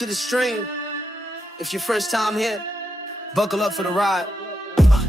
To the stream. If your first time here, buckle up for the ride.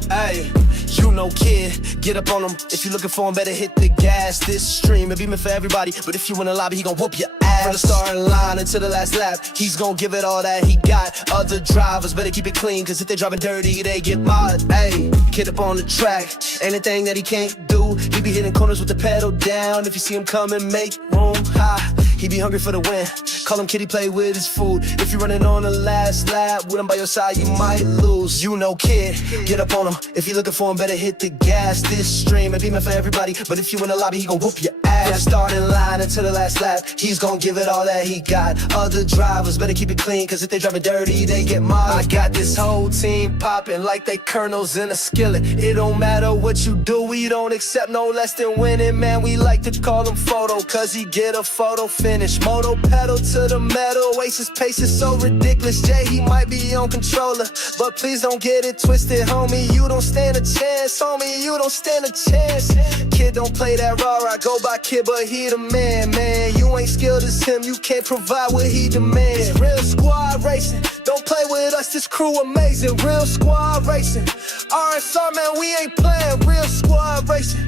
Hey, you know kid, get up on him. If you looking for him, better hit the gas. This stream, it be meant for everybody, but if you in the lobby, he gon' whoop your ass. From the starting line until the last lap, he's gon' give it all that he got. Other drivers better keep it clean, cause if they driving dirty, they get mod. Hey, kid up on the track, anything that he can't do, he be hitting corners with the pedal down. If you see him coming, make room. Ha, he be hungry for the win. Call him kid, he play with his food. If you running on the last lap, with him by your side, you might lose. You know kid, get up on him. If you looking for him, better hit the gas. This stream, it be meant for everybody, but if you in the lobby, he gon' whoop your ass. From the starting line until the last lap, he's gon' give it all that he got. Other drivers better keep it clean, cause if they driving dirty, they get mod. I got this whole team popping like they kernels in a skillet. It don't matter what you do, we don't accept no less than winning. Man, we like to call him Photo, cause he get a photo finish. Moto pedal to the metal, Oasis pace is so ridiculous. Jay, he might be on controller, but please don't get it twisted, homie. You don't stand a chance, homie, you don't stand a chance. Kid don't play that raw, I go by kid, but he the man, man. You ain't skilled as him, you can't provide what he demands. Real squad racing, don't play with us, this crew amazing. Real squad racing, RSR, man, we ain't playing. Real squad racing,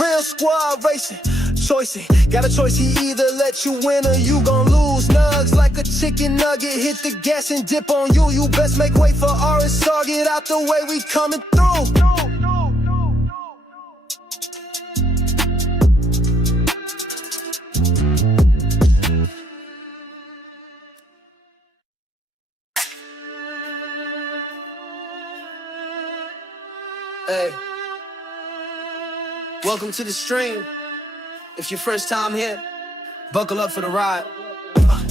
real squad racing. Choicing, got a choice, he either let you win or you gon' lose. Nugs like a chicken nugget, hit the gas and dip on you. You best make way for RSR, get out the way, we coming through. Hey, welcome to the stream. If your first time here, buckle up for the ride.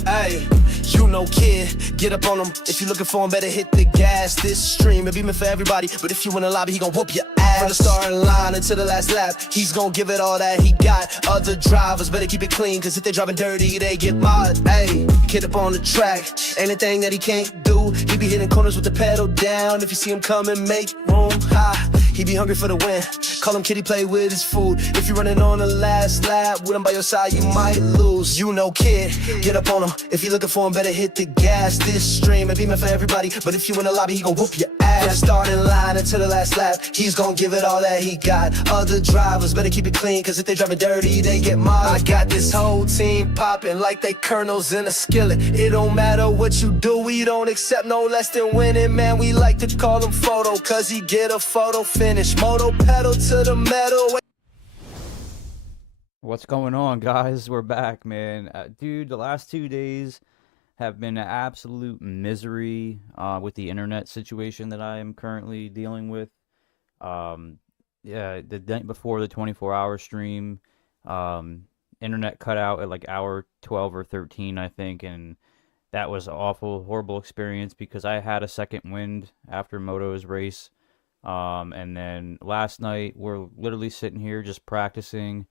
Hey, you know kid, get up on him. If you looking for him, better hit the gas. This stream, it be meant for everybody, but if you in the lobby, he gon' whoop your ass. From the starting line until the last lap, he's gon' give it all that he got. Other drivers better keep it clean, cause if they driving dirty, they get mod. Hey, kid up on the track, anything that he can't do, he be hitting corners with the pedal down. If you see him coming, make room. Ha, he be hungry for the win. Call him kid, he play with his food. If you running on the last lap, with him by your side, you might lose. You know kid, get up on him. If you looking for him, better hit the gas. This stream, it be meant for everybody, but if you in the lobby, he gon' whoop your ass. From the starting line until the last lap, he's gon' give it all that he got. Other drivers better keep it clean, cause if they driving dirty, they get mod. I got this whole team popping like they kernels in a skillet. It don't matter what you do, we don't accept no less than winning. Man, we like to call him Photo, cause he get a photo finish. Moto pedal to the metal. What's going on, guys? We're back, man. Dude, the last 2 days have been an absolute misery with the internet situation that I am currently dealing with. Yeah, the night before the 24-hour stream, internet cut out at like hour 12 or 13, I think, and that was an awful, horrible experience because I had a second wind after Moto's race. And then last night, we're literally sitting here just practicing.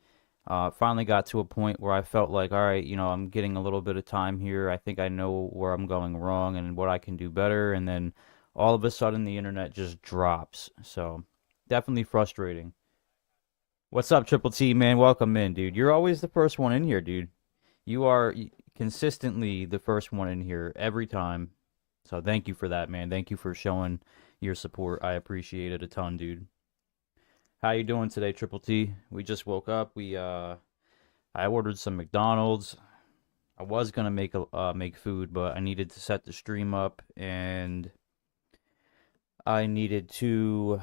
Finally got to a point where I felt like, all right, you know, I'm getting a little bit of time here. I think I know where I'm going wrong and what I can do better. And then all of a sudden, the internet just drops. So definitely frustrating. What's up, Triple T, man? Welcome in, dude. You're always the first one in here, dude. You are consistently the first one in here every time. So thank you for that, man. Thank you for showing your support. I appreciate it a ton, dude. How you doing today, Triple T? We just woke up. I ordered some McDonald's. I was gonna make food, but I needed to set the stream up, and I needed to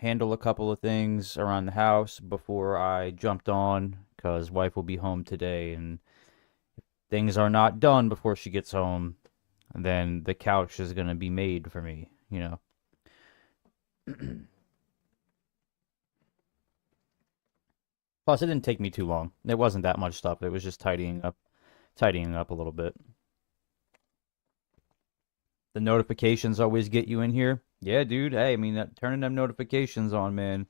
handle a couple of things around the house before I jumped on, because wife will be home today, and if things are not done before she gets home, then the couch is gonna be made for me, you know. Plus, it didn't take me too long. It wasn't that much stuff. It was just tidying up a little bit. The notifications always get you in here. Yeah, dude. Hey, I mean, turning them notifications on, man.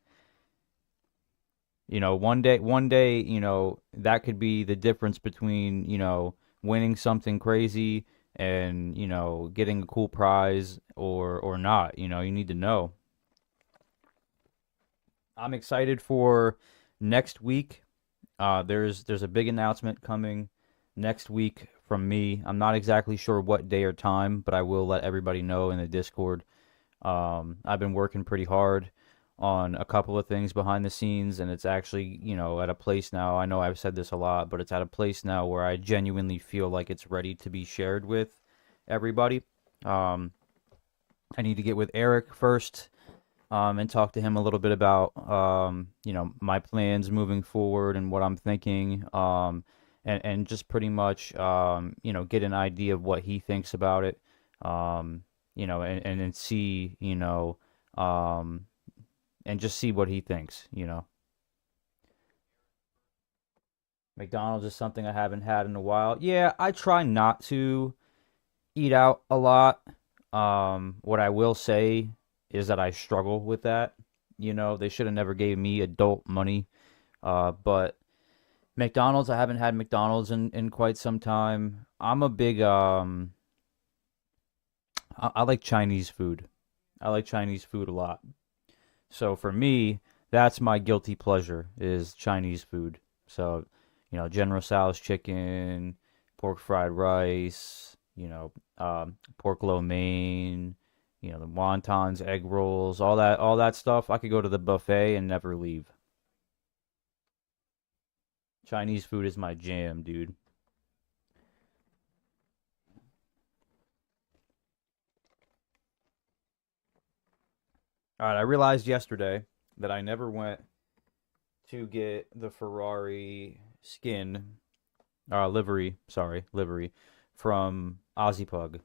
You know, one day, you know, that could be the difference between, you know, winning something crazy and, you know, getting a cool prize or not. You know, you need to know. I'm excited for next week. There's a big announcement coming next week from me. I'm not exactly sure what day or time, but I will let everybody know in the Discord. I've been working pretty hard on a couple of things behind the scenes, and it's actually, at a place now. I know I've said this a lot, but it's at a place now where I genuinely feel like it's ready to be shared with everybody. Um, I need to get with Eric first, and talk to him a little bit about, my plans moving forward and what I'm thinking, and just pretty much, get an idea of what he thinks about it, um, and then see, um, and just see what he thinks. McDonald's is something I haven't had in a while. Yeah, I try not to eat out a lot. What I will say is that I struggle with that. They should have never gave me adult money. But McDonald's, I haven't had McDonald's in quite some time. I'm a big I like Chinese food. I like Chinese food a lot. So for me, that's my guilty pleasure is Chinese food. So, General Tso's chicken, pork fried rice, pork lo mein, the wontons, egg rolls, all that stuff. I could go to the buffet and never leave. Chinese food is my jam, dude. All right, I realized yesterday that I never went to get the Ferrari skin, livery, sorry, livery from Ozzypug.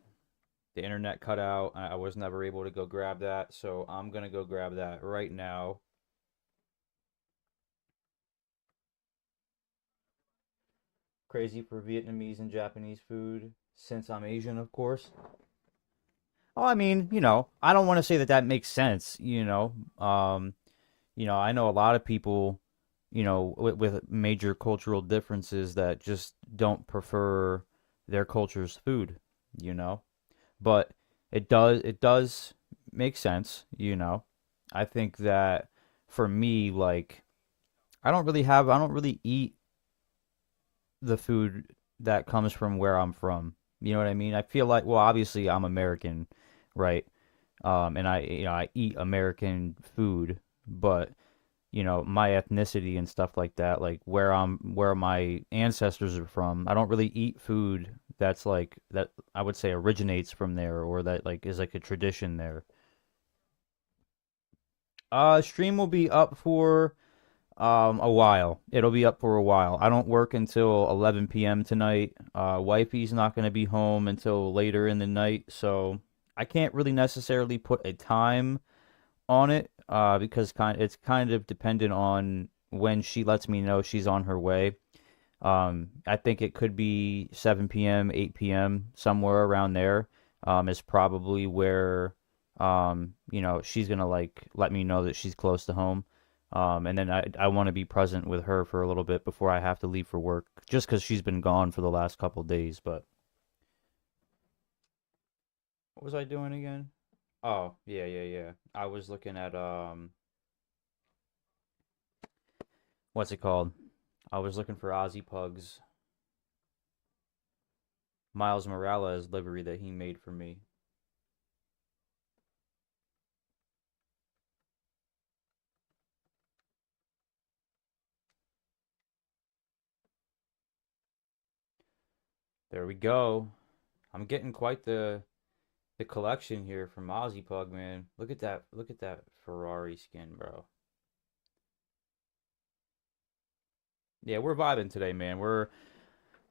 The internet cut out. I was never able to go grab that, so I'm gonna go grab that right now. Crazy for Vietnamese and Japanese food, since I'm Asian, of course. Oh, I mean, I don't want to say that that makes sense. I know a lot of people, with major cultural differences that just don't prefer their culture's food, you know. But it does make sense. I think that for me, like, I don't really eat the food that comes from where I'm from. You know what I mean? I feel like, well, obviously I'm American, right? And I eat American food, but my ethnicity and stuff like that, like where my ancestors are from, I don't really eat food that's like that I would say originates from there or that like is like a tradition there. Stream will be up for a while. It'll be up for a while. I don't work until 11 p.m. tonight. Wifey's not going to be home until later in the night, so I can't really necessarily put a time on it because it's kind of dependent on when she lets me know she's on her way. I think it could be 7 p.m., 8 p.m., somewhere around there. Is probably where she's gonna like let me know that she's close to home. And then I want to be present with her for a little bit before I have to leave for work, just because she's been gone for the last couple days. But what was I doing again? Oh, yeah, yeah, yeah. I was looking at what's it called? I was looking for Ozzy Pug's Miles Morales livery that he made for me. There we go. I'm getting quite the collection here from Ozzy Pug, man. Look at that Ferrari skin, bro. Yeah, we're vibing today, man.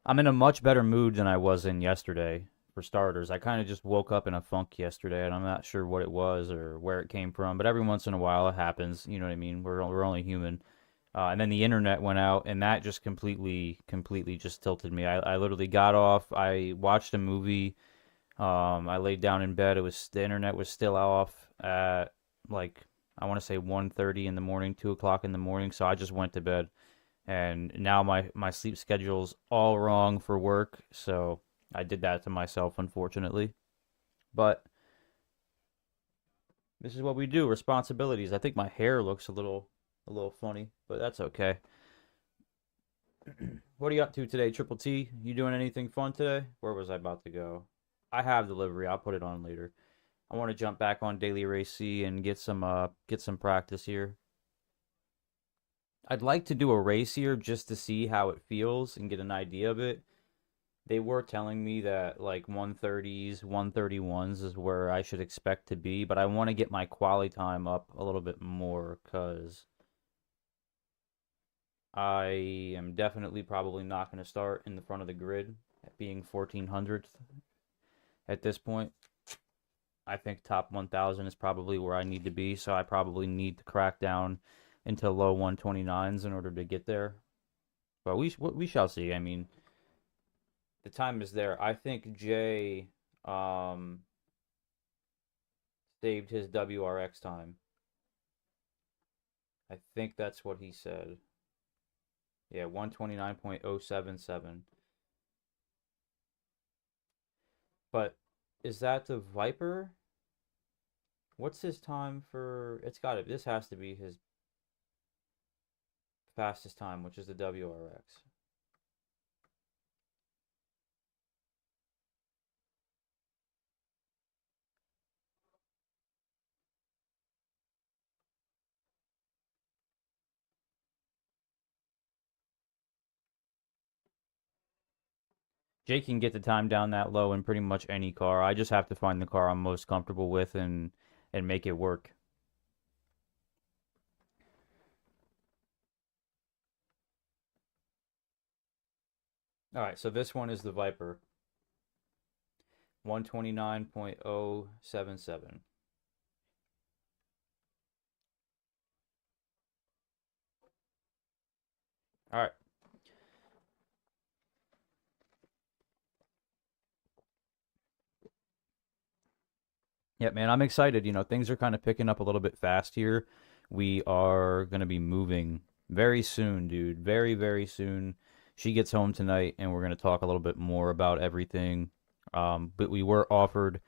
I'm in a much better mood than I was in yesterday, for starters. I kind of just woke up in a funk yesterday, and I'm not sure what it was or where it came from, but every once in a while it happens. You know what I mean? We're only human. And then the internet went out, and that just completely just tilted me. I literally got off. I watched a movie. I laid down in bed. The internet was still off at like I want to say 1:30 in the morning, 2 o'clock in the morning. So I just went to bed, and now my sleep schedule's all wrong for work. So I did that to myself, unfortunately. But this is what we do. Responsibilities. I think my hair looks a little funny, but that's okay. What are you up to today, Triple T? You doing anything fun today? Where was I about to go? I have delivery. I'll put it on later. I want to jump back on Daily Race C and get some practice here. I'd like to do a race here just to see how it feels and get an idea of it. They were telling me that like 130s, 131s is where I should expect to be, but I want to get my quali time up a little bit more because I am definitely probably not going to start in the front of the grid at being 1400th at this point. I think top 1000 is probably where I need to be, so I probably need to crack down into low 129s in order to get there. But we shall see. I mean, the time is there. I think Jay saved his WRX time. I think that's what he said. Yeah, 129.077. But is that the Viper? What's his time for? It's got it. This has to be his fastest time, which is the WRX. Jake can get the time down that low in pretty much any car. I just have to find the car I'm most comfortable with and make it work. All right, so this one is the Viper. 129.077. All right. Yeah, man, I'm excited. You know, things are kind of picking up a little bit fast here. We are going to be moving very soon, dude. Very, very soon. She gets home tonight, and we're going to talk a little bit more about everything. But we were offered,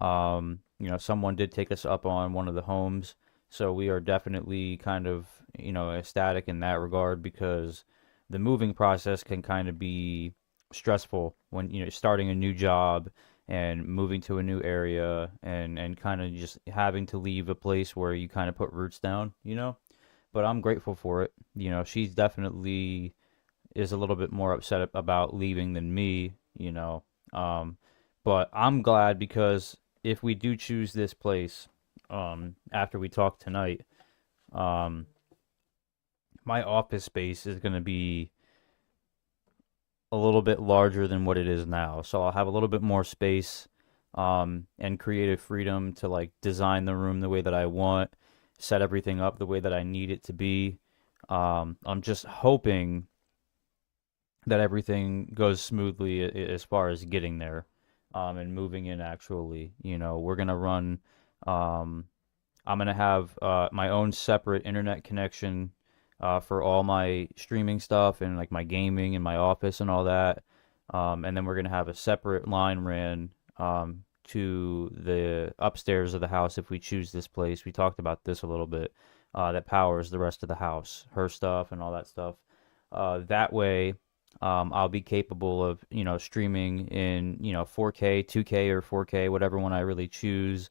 you know, someone did take us up on one of the homes. So we are definitely kind of, you know, ecstatic in that regard because the moving process can kind of be stressful when, you know, starting a new job and moving to a new area and kind of just having to leave a place where you kind of put roots down, you know. But I'm grateful for it. You know, she's definitely is a little bit more upset about leaving than me, you know. Um, but I'm glad because if we do choose this place, after we talk tonight, um, my office space is going to be a little bit larger than what it is now. So I'll have a little bit more space and creative freedom to like design the room the way that I want, set everything up the way that I need it to be. I'm just hoping that everything goes smoothly as far as getting there and moving in actually. You know, we're going to run, um, I'm going to have my own separate internet connection for all my streaming stuff and like my gaming and my office and all that. And then we're going to have a separate line ran to the upstairs of the house if we choose this place. We talked about this a little bit. That powers the rest of the house, her stuff and all that stuff. That way, I'll be capable of, you know, streaming in, you know, 4K, 2K, or 4K, whatever one I really choose.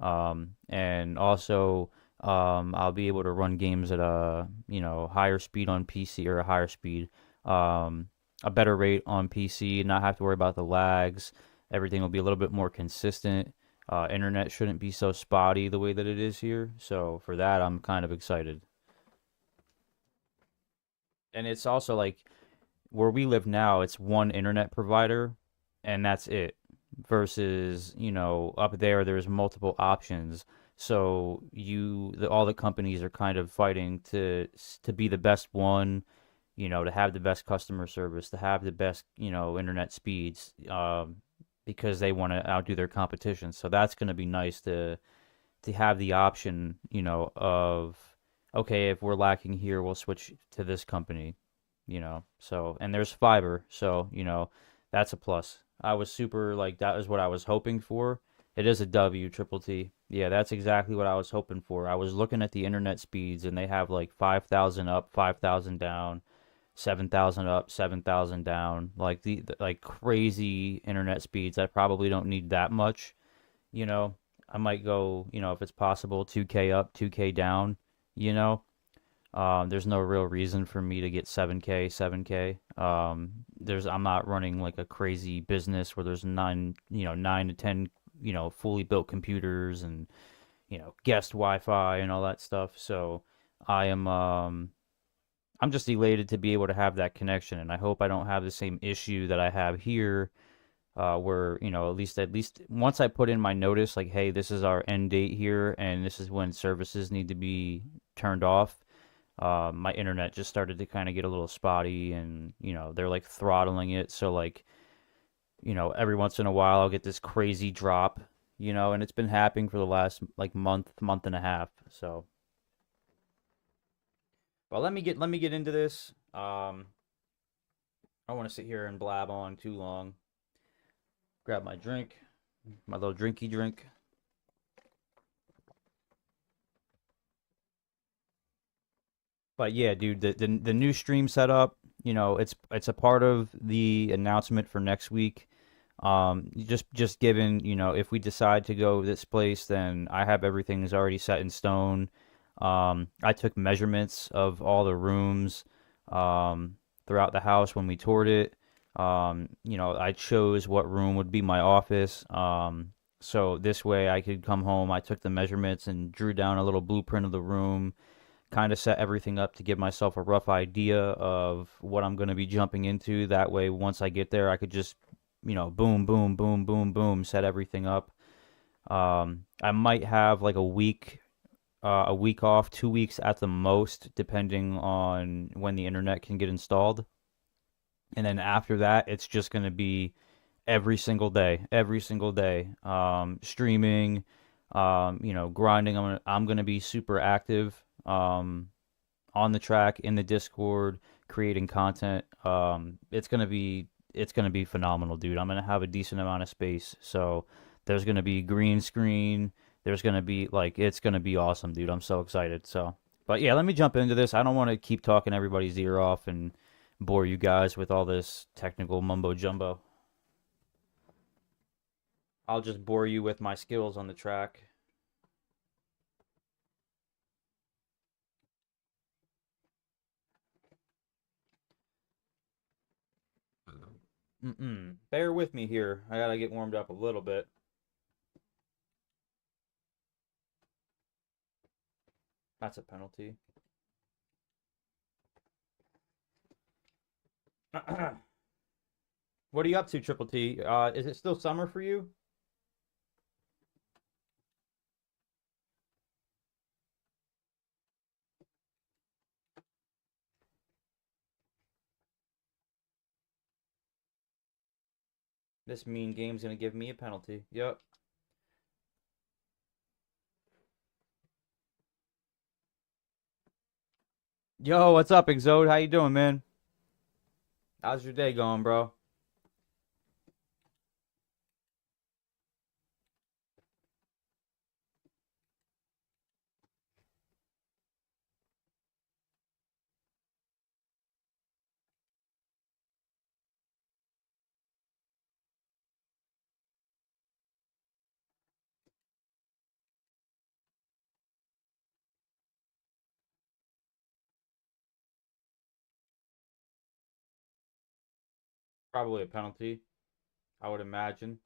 And also, I'll be able to run games at a, you know, higher speed on PC or a higher speed, a better rate on PC, not have to worry about the lags. Everything will be a little bit more consistent. Internet shouldn't be so spotty the way that it is here. So for that, I'm kind of excited. And it's also like where we live now, it's one internet provider and that's it. Versus, you know, up there, there's multiple options. So all the companies are kind of fighting to be the best one, you know, to have the best customer service, to have the best, you know, internet speeds, because they want to outdo their competition. So that's going to be nice to have the option, you know, of okay, if we're lacking here, we'll switch to this company, you know. So, and there's fiber, so, you know, that's a plus. I was super like that is what I was hoping for. It is a W, Triple T. Yeah, that's exactly what I was hoping for. I was looking at the internet speeds and they have like 5,000 up, 5,000 down. 7,000 up, 7,000 down, like like crazy internet speeds. I probably don't need that much, you know. I might go, if it's possible, 2K up, 2K down, you know. There's no real reason for me to get 7K, 7K. I'm not running like a crazy business where there's 9 to 10, fully built computers and, guest Wi-Fi and all that stuff. So I am, I'm just elated to be able to have that connection, and I hope I don't have the same issue that I have here, where at least once I put in my notice, like, hey, this is our end date here, and this is when services need to be turned off. My internet just started to kind of get a little spotty, and they're like throttling it, so like every once in a while I'll get this crazy drop, and it's been happening for the last like month and a half. So, well, let me get into this. I don't want to sit here and blab on too long. Grab my drink, my little drinky drink. But yeah, dude, the new stream setup, it's a part of the announcement for next week. Just given, if we decide to go this place, then I have everything is already set in stone. I took measurements of all the rooms throughout the house when we toured it. I chose what room would be my office. So this way I could come home. I took the measurements and drew down a little blueprint of the room, kind of set everything up to give myself a rough idea of what I'm going to be jumping into. That way, once I get there, I could just, boom, boom, boom, boom, boom, set everything up. I might have like a week off, 2 weeks at the most, depending on when the internet can get installed. And then after that, it's just going to be every single day, streaming, grinding. I'm gonna be super active, on the track, in the Discord, creating content. It's gonna be phenomenal, dude. I'm gonna have a decent amount of space, so there's gonna be green screen. There's gonna be like it's gonna be awesome, dude. I'm so excited. So, but yeah, let me jump into this. I don't want to keep talking everybody's ear off and bore you guys with all this technical mumbo jumbo. I'll just bore you with my skills on the track. Bear with me here. I gotta get warmed up a little bit. That's a penalty. What are you up to, Triple T? Is it still summer for you? This mean game's gonna give me a penalty. Yep. Yo, what's up, Exode? How you doing, man? How's your day going, bro? Probably a penalty, I would imagine.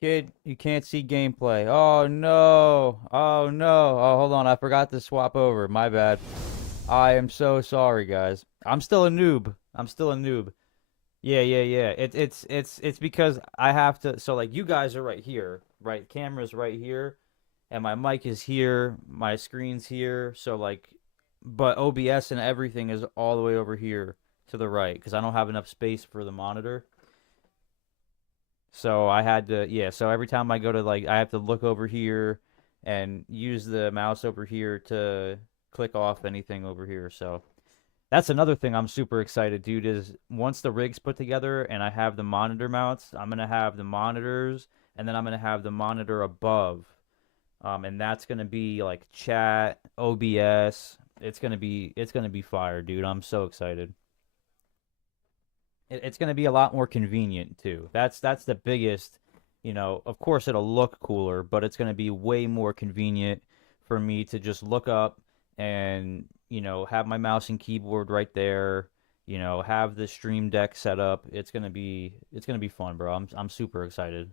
Kid, you can't see gameplay. Oh no. Oh no. Oh, hold on. I forgot to swap over. My bad. I am so sorry, guys. I'm still a noob. I'm still a noob. Yeah, yeah, yeah. It's because I have to. So like, you guys are right here, right? Camera's right here, and my mic is here. My screen's here. So like, but OBS and everything is all the way over here to the right because I don't have enough space for the monitor. So I had to, yeah. So every time I go to like, I have to look over here and use the mouse over here to click off anything over here. So that's another thing I'm super excited, dude, is once the rig's put together and I have the monitor mounts, I'm gonna have the monitors and then I'm gonna have the monitor above. And that's gonna be like chat, OBS. It's gonna be fire, dude. I'm so excited. It's gonna be a lot more convenient too. That's the biggest, of course it'll look cooler, but it's gonna be way more convenient for me to just look up and, have my mouse and keyboard right there, have the stream deck set up. It's gonna be fun, bro. I'm super excited.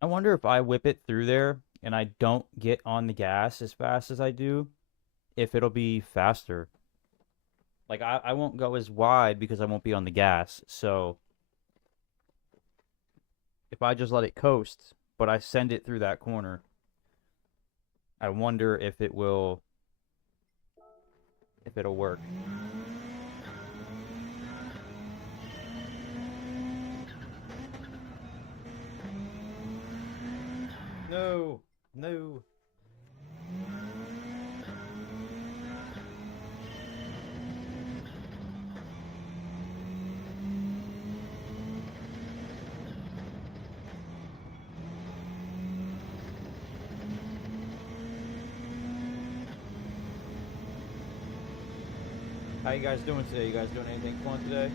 I wonder if I whip it through there and I don't get on the gas as fast as I do, if it'll be faster. Like I won't go as wide because I won't be on the gas. So if I just let it coast, but I send it through that corner, I wonder if it'll work. No, no. How you guys doing today? You guys doing anything fun today?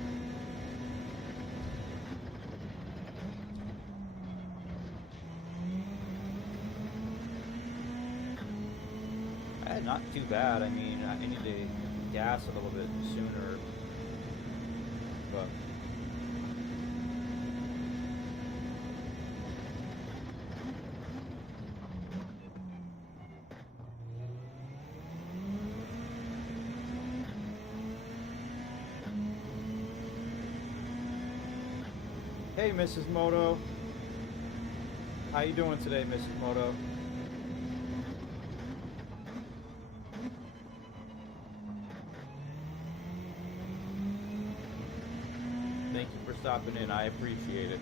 Not too bad. I mean, I need to gas a little bit sooner, but hey, Mrs. Moto. How you doing today, Mrs. Moto? stopping in. I appreciate it.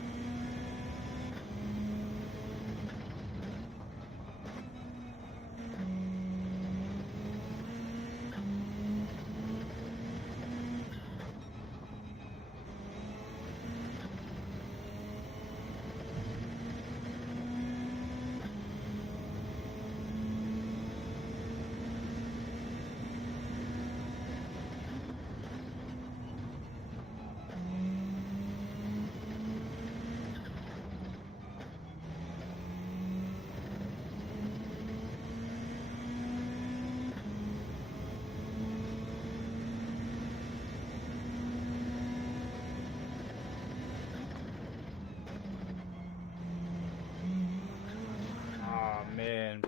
Oh, man.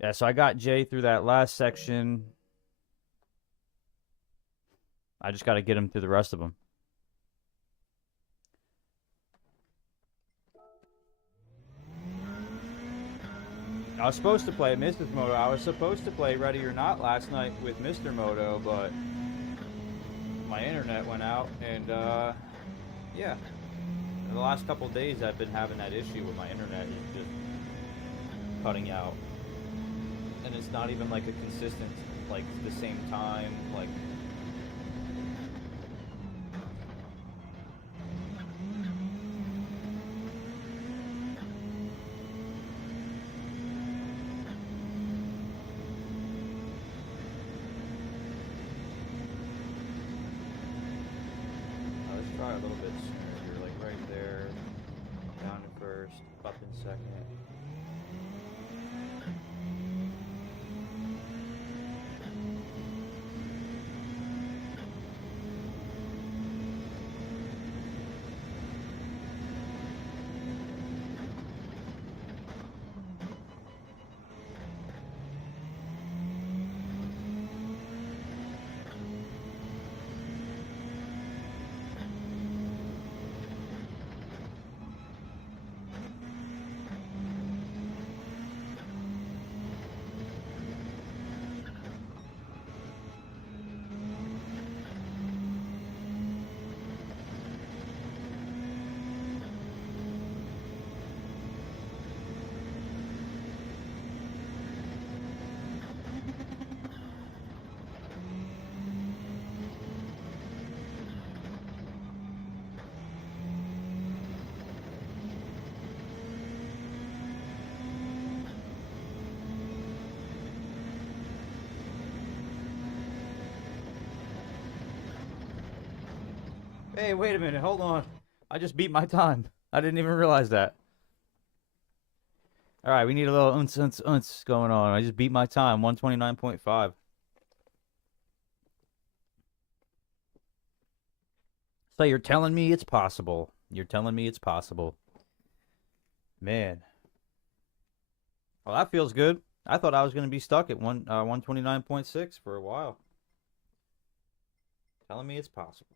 Yeah, so I got Jay through that last section. I just got to get him through the rest of them. I was supposed to play Mrs. Moto. I was supposed to play Ready or Not last night with Mr. Moto, but my internet went out, and yeah. In the last couple of days, I've been having that issue with my internet just cutting out, and it's not even like a consistent, like the same time, like. Let's try a little bit sooner here, like right there, down to first, up in second. Hey, wait a minute, hold on. I just beat my time. I didn't even realize that. All right, we need a little unce going on. I just beat my time, 129.5. So you're telling me it's possible. You're telling me it's possible. Man. Well, that feels good. I thought I was going to be stuck at 129.6 for a while. Telling me it's possible.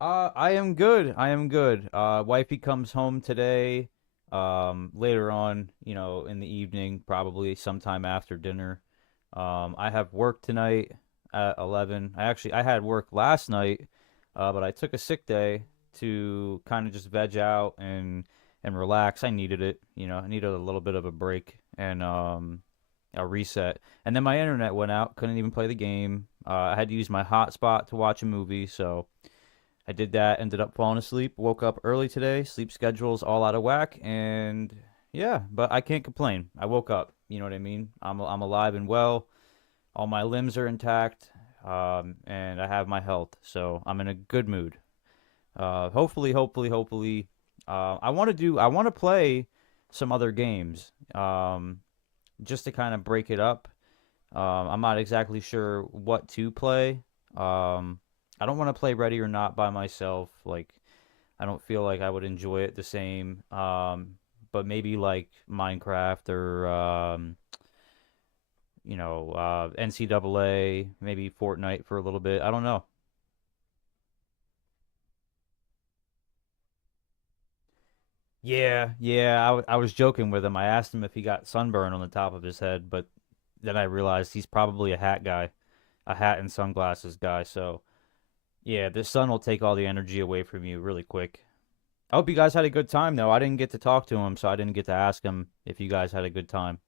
I am good. I am good. Wifey comes home today. Later on, in the evening, probably sometime after dinner. I have work tonight at 11. I had work last night, but I took a sick day to kind of just veg out and relax. I needed it. I needed a little bit of a break and a reset. And then my internet went out. Couldn't even play the game. I had to use my hotspot to watch a movie, so I did that, ended up falling asleep, woke up early today, sleep schedule's all out of whack, and yeah, but I can't complain. I woke up, you know what I mean? I'm alive and well, all my limbs are intact, and I have my health, so I'm in a good mood. Hopefully, I want to play some other games, just to kind of break it up. I'm not exactly sure what to play. I don't want to play Ready or Not by myself. Like, I don't feel like I would enjoy it the same. But maybe like Minecraft or NCAA, maybe Fortnite for a little bit. I don't know. Yeah, yeah. I was joking with him. I asked him if he got sunburn on the top of his head, but then I realized he's probably a hat guy, a hat and sunglasses guy. So yeah, the sun will take all the energy away from you really quick. I hope you guys had a good time, though. I didn't get to talk to him, so I didn't get to ask him if you guys had a good time.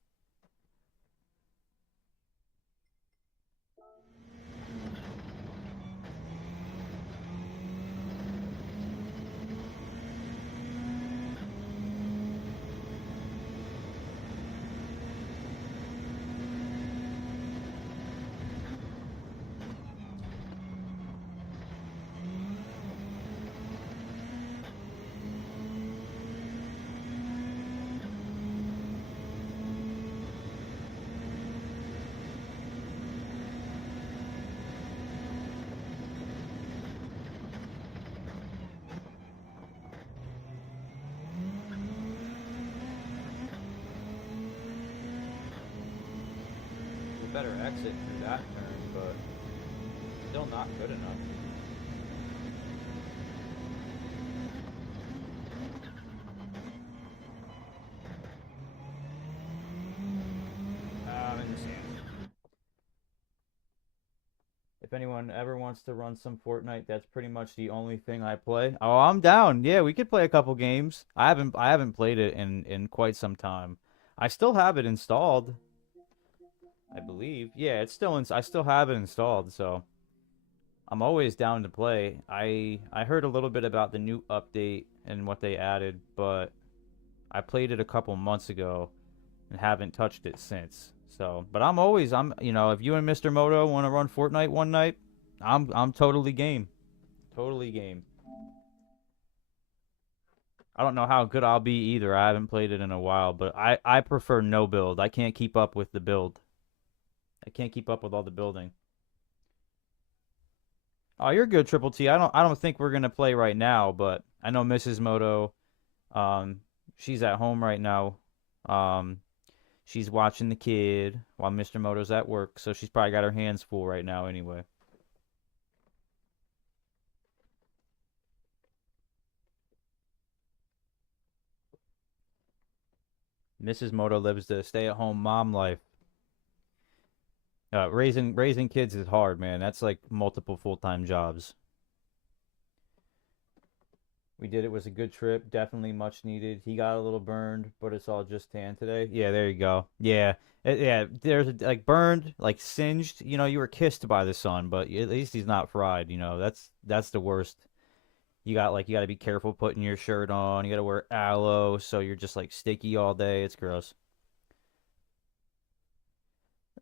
We better exit through that turn, but still not good enough. In the sand. If anyone ever wants to run some Fortnite, that's pretty much the only thing I play. Oh, I'm down. Yeah, we could play a couple games. I haven't played it in quite some time. I still have it installed, I believe. Yeah, it's still in, I still have it installed, so I'm always down to play. I heard a little bit about the new update and what they added, but I played it a couple months ago and haven't touched it since. So, but if you and Mr. Moto want to run Fortnite one night, I'm totally game. Totally game. I don't know how good I'll be either. I haven't played it in a while, but I prefer no build. I can't keep up with the build. I can't keep up with all the building. Oh, you're good, Triple T. I don't think we're gonna play right now, but I know Mrs. Moto, um, she's at home right now. Um, she's watching the kid while Mr. Moto's at work, so she's probably got her hands full right now anyway. Mrs. Moto lives the stay-at-home mom life. Raising kids is hard, man. That's like multiple full-time jobs. We did it was a good trip, definitely much needed. He got a little burned, but it's all just tan today. Yeah, there you go. Yeah, yeah. There's like burned, like singed. You were kissed by the sun, but at least he's not fried. That's the worst. You got to be careful putting your shirt on. You got to wear aloe, so you're just like sticky all day. It's gross.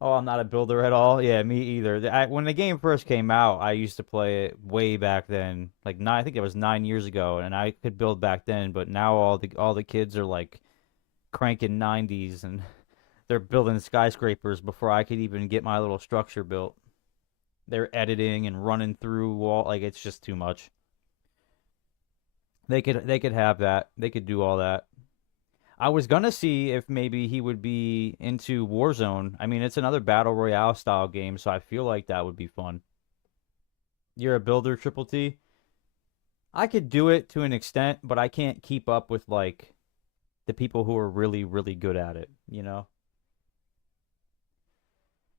Oh, I'm not a builder at all. Yeah, me either. When the game first came out, I used to play it way back then, like nine. I think it was 9 years ago, and I could build back then. But now all the kids are like cranking 90s, and they're building skyscrapers before I could even get my little structure built. They're editing and running through wall like it's just too much. They could have that. They could do all that. I was gonna see if maybe he would be into Warzone. I mean, it's another battle royale style game, so I feel like that would be fun. You're a builder, Triple T. I could do it to an extent, but I can't keep up with like the people who are really, really good at it, you know?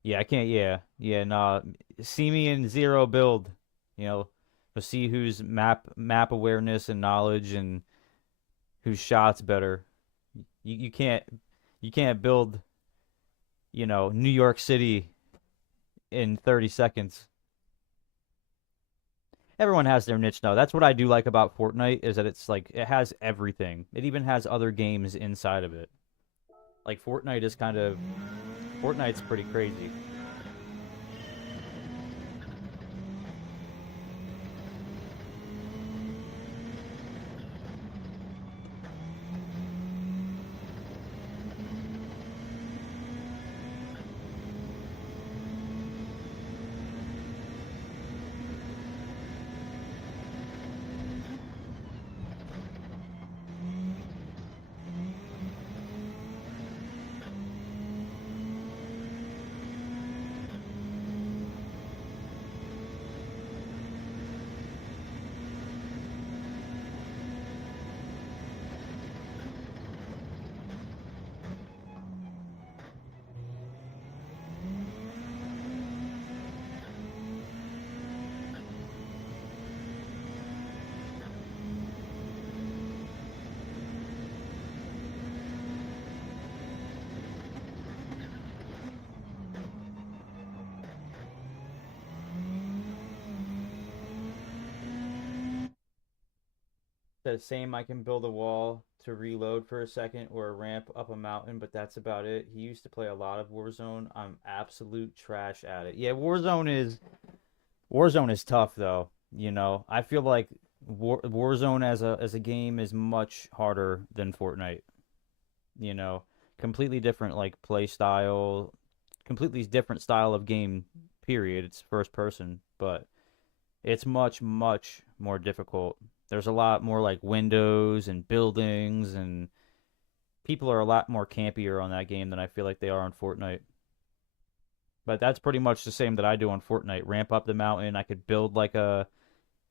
Yeah, I can't. Yeah, yeah. Nah, see me in zero build. You know, to see whose map awareness and knowledge and whose shots better. You can't build. New York City in 30 seconds. Everyone has their niche though. That's what I do like about Fortnite is that it's like it has everything. It even has other games inside of it. Like Fortnite's pretty crazy. The same, I can build a wall to reload for a second or a ramp up a mountain, but that's about it. He used to play a lot of Warzone. I'm absolute trash at it. Yeah, Warzone is tough though. You know, I feel like Warzone as a game is much harder than Fortnite. You know, completely different like play style, completely different style of game. Period. It's first person, but it's much, much more difficult. There's a lot more like windows and buildings, and people are a lot more campier on that game than I feel like they are on Fortnite. But that's pretty much the same that I do on Fortnite. Ramp up the mountain. I could build like a,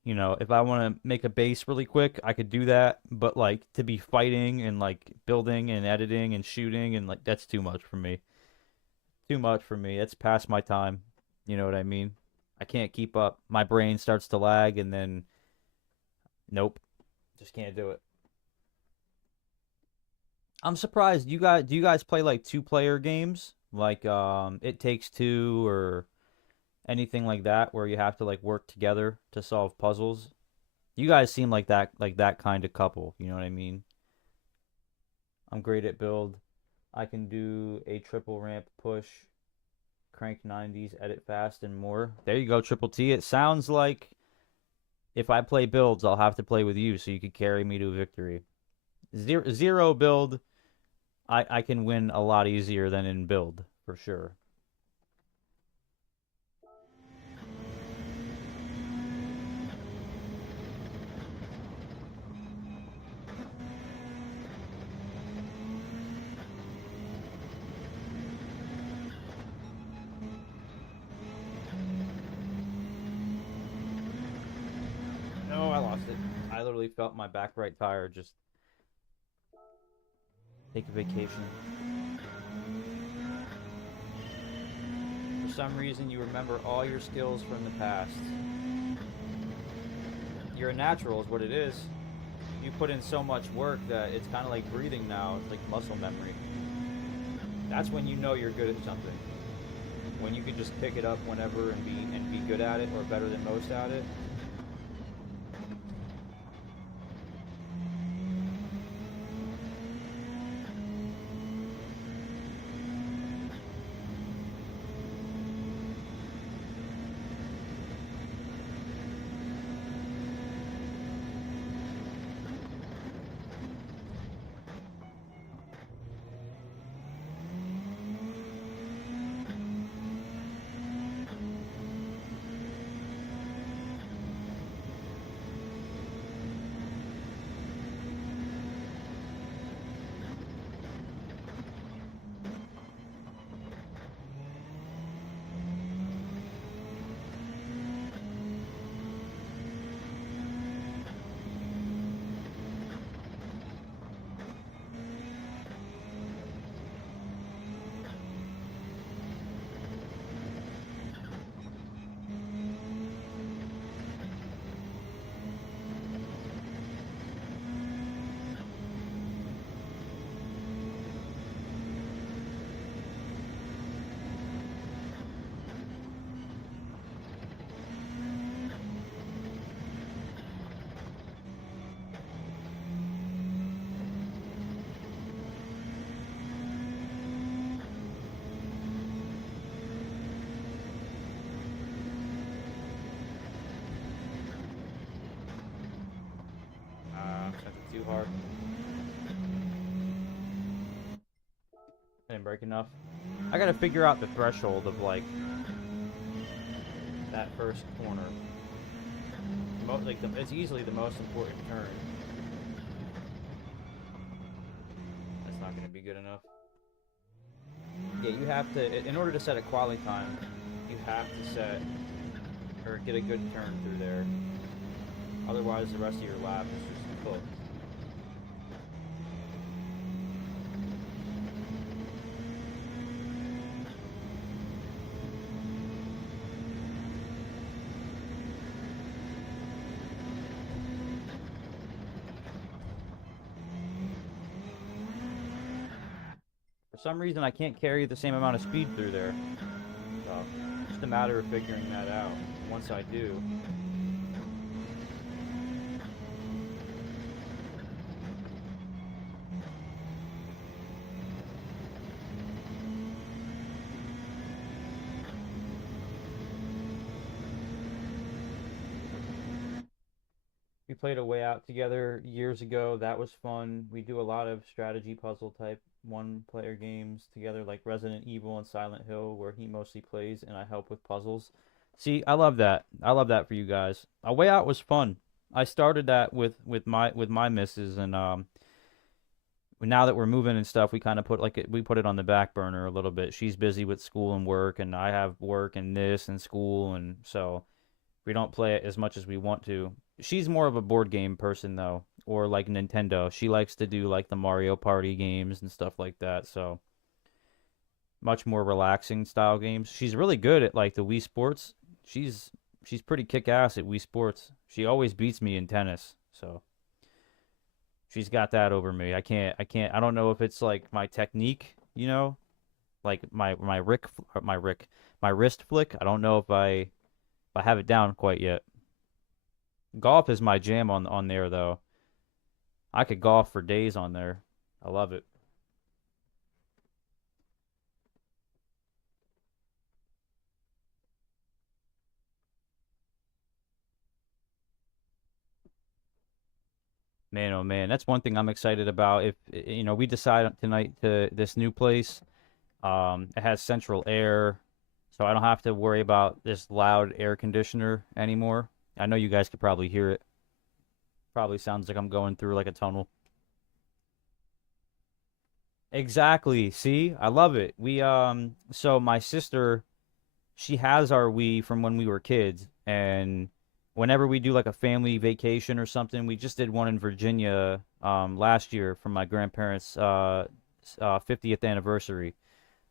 you know, if I want to make a base really quick, I could do that. But like to be fighting and like building and editing and shooting and like that's too much for me. Too much for me. It's past my time. You know what I mean? I can't keep up. My brain starts to lag and then nope. Just can't do it. I'm surprised you guys do you guys play like two-player games? Like It Takes Two or anything like that where you have to like work together to solve puzzles? You guys seem like that kind of couple, you know what I mean? I'm great at build. I can do a triple ramp push, crank 90s, edit fast and more. There you go, Triple T. It sounds like if I play builds, I'll have to play with you so you could carry me to victory. Zero build, I can win a lot easier than in build, for sure. No, I lost it. I literally felt my back right tire just take a vacation. For some reason, you remember all your skills from the past. You're a natural, is what it is. You put in so much work that it's kind of like breathing now. It's like muscle memory. That's when you know you're good at something. When you can just pick it up whenever and be good at it or better than most at it. Sent it too hard. Didn't break enough. I gotta figure out the threshold of like that first corner. It's easily the most important turn. That's not gonna be good enough. Yeah, you have to, in order to set a quality time, you have to set or get a good turn through there. Otherwise, the rest of your lap is just cooked. For some reason, I can't carry the same amount of speed through there. So, it's just a matter of figuring that out. Once I do, played a Way Out together years ago. That was fun. We do a lot of strategy puzzle type one player games together, like Resident Evil and Silent Hill, where he mostly plays and I help with puzzles. See, I love that. I love that for you guys. A Way Out was fun. I started that with my missus, and now that we're moving and stuff, we kind of we put it on the back burner a little bit. She's busy with school and work, and I have work and this and school, and so we don't play it as much as we want to. She's more of a board game person though, or like Nintendo. She likes to do like the Mario Party games and stuff like that. So much more relaxing style games. She's really good at like the Wii Sports. She's pretty kick ass at Wii Sports. She always beats me in tennis. So she's got that over me. I don't know if it's like my technique, like my wrist flick. I don't know if I have it down quite yet. Golf is my jam on there though. I could golf for days on there. I love it. Man, oh man, that's one thing I'm excited about. If we decide tonight to this new place, it has central air, so I don't have to worry about this loud air conditioner anymore. I know you guys could probably hear it. Probably sounds like I'm going through like a tunnel. Exactly. See, I love it. So my sister, she has our Wii from when we were kids, and whenever we do like a family vacation or something, we just did one in Virginia last year for my grandparents' 50th anniversary.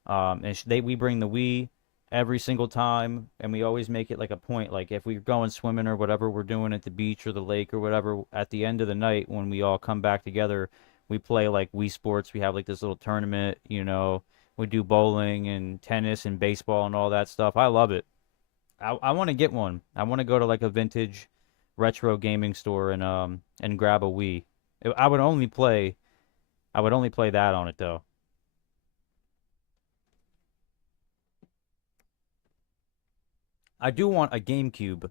And we bring the Wii every single time, and we always make it like a point. Like if we're going swimming or whatever we're doing at the beach or the lake or whatever, at the end of the night when we all come back together, we play like Wii Sports. We have like this little tournament, We do bowling and tennis and baseball and all that stuff. I love it. I want to get one. I want to go to like a vintage retro gaming store and grab a Wii. I would only play that on it though. I do want a GameCube.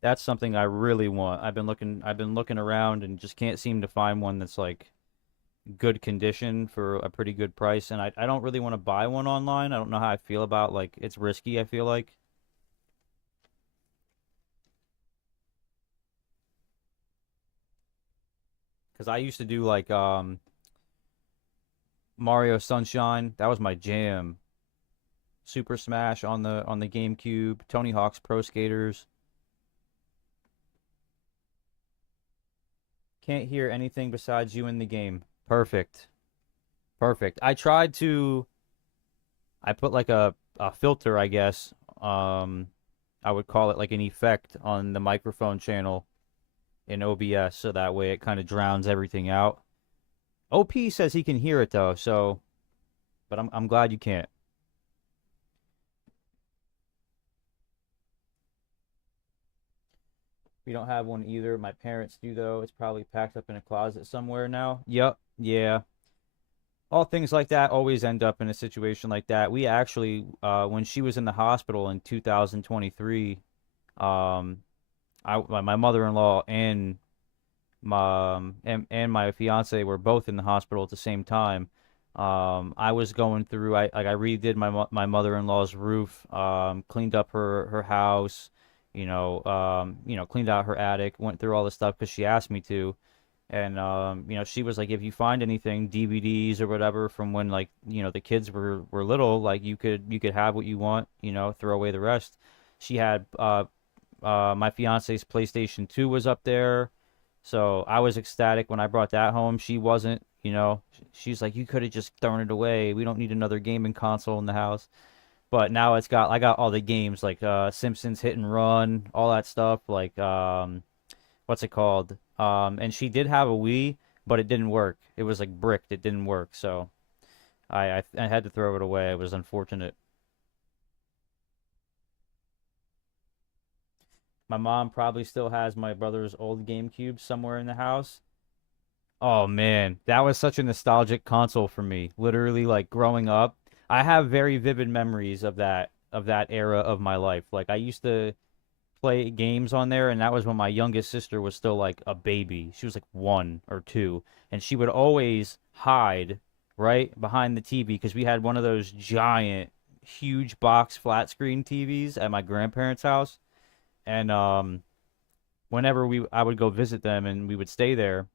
That's something I really want. I've been looking around and just can't seem to find one that's like good condition for a pretty good price, and I don't really want to buy one online. I don't know how I feel about like it's risky, I feel like. Cuz I used to do like Mario Sunshine. That was my jam. Super Smash on the GameCube, Tony Hawk's Pro Skaters. Can't hear anything besides you in the game. Perfect. Perfect. I put like a filter, I guess. I would call it like an effect on the microphone channel in OBS so that way it kind of drowns everything out. OP says he can hear it though, so but I'm glad you can't. We don't have one either. My parents do though. It's probably packed up in a closet somewhere now. Yep. Yeah. All things like that always end up in a situation like that. We actually, when she was in the hospital in 2023, um, my mother-in-law and my fiance were both in the hospital at the same time. I was going through. I redid my mother-in-law's roof. Cleaned up her house. Cleaned out her attic. Went through all the stuff because she asked me to. And she was like, if you find anything, DVDs or whatever from when like the kids were little, like you could have what you want, throw away the rest. She had my fiance's PlayStation 2 was up there, so I was ecstatic when I brought that home. She wasn't, she's like, you could have just thrown it away. We don't need another gaming console in the house. But now I got all the games like Simpsons Hit and Run, all that stuff, like what's it called? And she did have a Wii, but it didn't work. It was like bricked. It didn't work. So I had to throw it away. It was unfortunate. My mom probably still has my brother's old GameCube somewhere in the house. Oh man, that was such a nostalgic console for me. Literally, like growing up, I have very vivid memories of that era of my life. Like play games on there, and that was when my youngest sister was still like a baby. She was like 1 or 2, and she would always hide right behind the TV because we had one of those giant, huge box flat screen TVs at my grandparents' house, and whenever I would go visit them and we would stay there,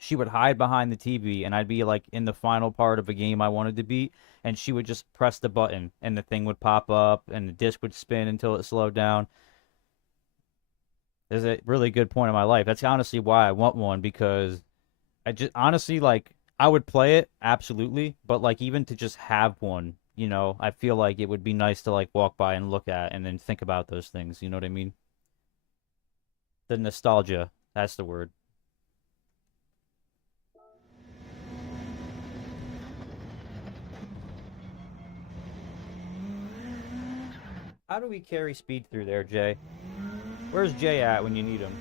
she would hide behind the TV, and I'd be like in the final part of a game I wanted to beat, and she would just press the button and the thing would pop up and the disc would spin until it slowed down. There's a really good point in my life. That's honestly why I want one, because I just honestly like I would play it absolutely, but like even to just have one, I feel like it would be nice to like walk by and look at and then think about those things, you know what I mean? The nostalgia, that's the word. How do we carry speed through there, Jay? Where's Jay at when you need him?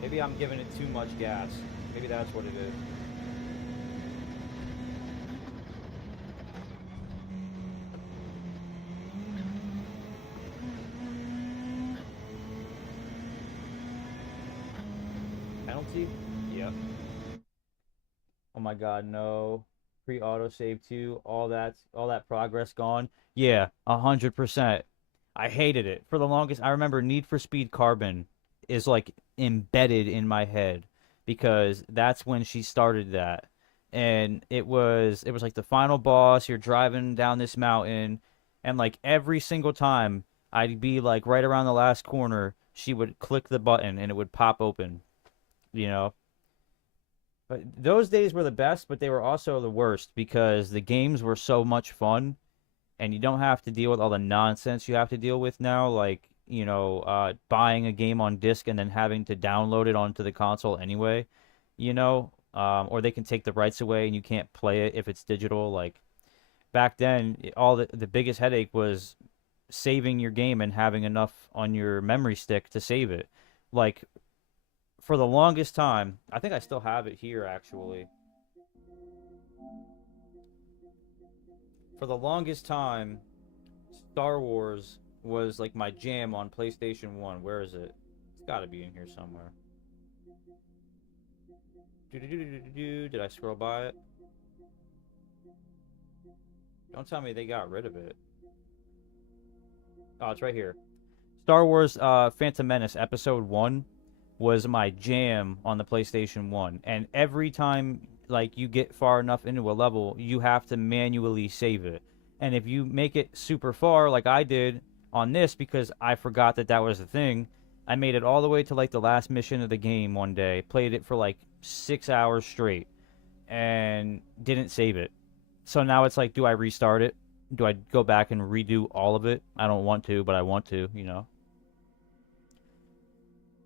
Maybe I'm giving it too much gas. Maybe that's what it is. Penalty? Yep. Oh my God, no. Pre-auto save too. All that progress gone. Yeah, 100%. I hated it. For the longest, I remember Need for Speed Carbon is like embedded in my head because that's when she started that. And it was like the final boss, you're driving down this mountain, and like every single time I'd be like right around the last corner, she would click the button and it would pop open, you know. But those days were the best, but they were also the worst because the games were so much fun, and you don't have to deal with all the nonsense you have to deal with now, like buying a game on disc and then having to download it onto the console anyway, or they can take the rights away and you can't play it if it's digital. Like back then, all the biggest headache was saving your game and having enough on your memory stick to save it. Like for the longest time, I think I still have it here actually. For the longest time, Star Wars was like my jam on PlayStation 1. Where is it? It's got to be in here somewhere. Did I scroll by it? Don't tell me they got rid of it. Oh, it's right here. Star Wars Phantom Menace Episode 1 was my jam on the PlayStation 1. And every time like you get far enough into a level, you have to manually save it. And if you make it super far like I did on this because I forgot that that was a thing, I made it all the way to like the last mission of the game one day, played it for like 6 hours straight and didn't save it. So now it's like, do I restart it? Do I go back and redo all of it? I don't want to, but I want to.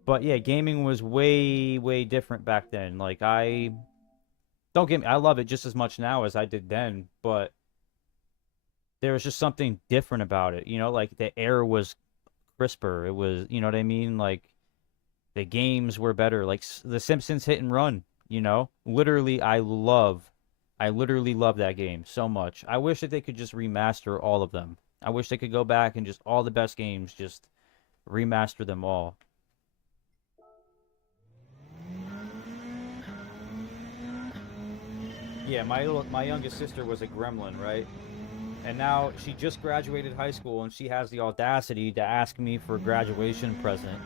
But yeah, gaming was way, way different back then. Like don't get me, I love it just as much now as I did then, but there was just something different about it. Like the air was crisper. It was, you know what I mean? Like the games were better. Like The Simpsons Hit and Run, Literally, I literally love that game so much. I wish that they could just remaster all of them. I wish they could go back and just all the best games, just remaster them all. Yeah, my youngest sister was a gremlin, right? And now she just graduated high school and she has the audacity to ask me for a graduation present,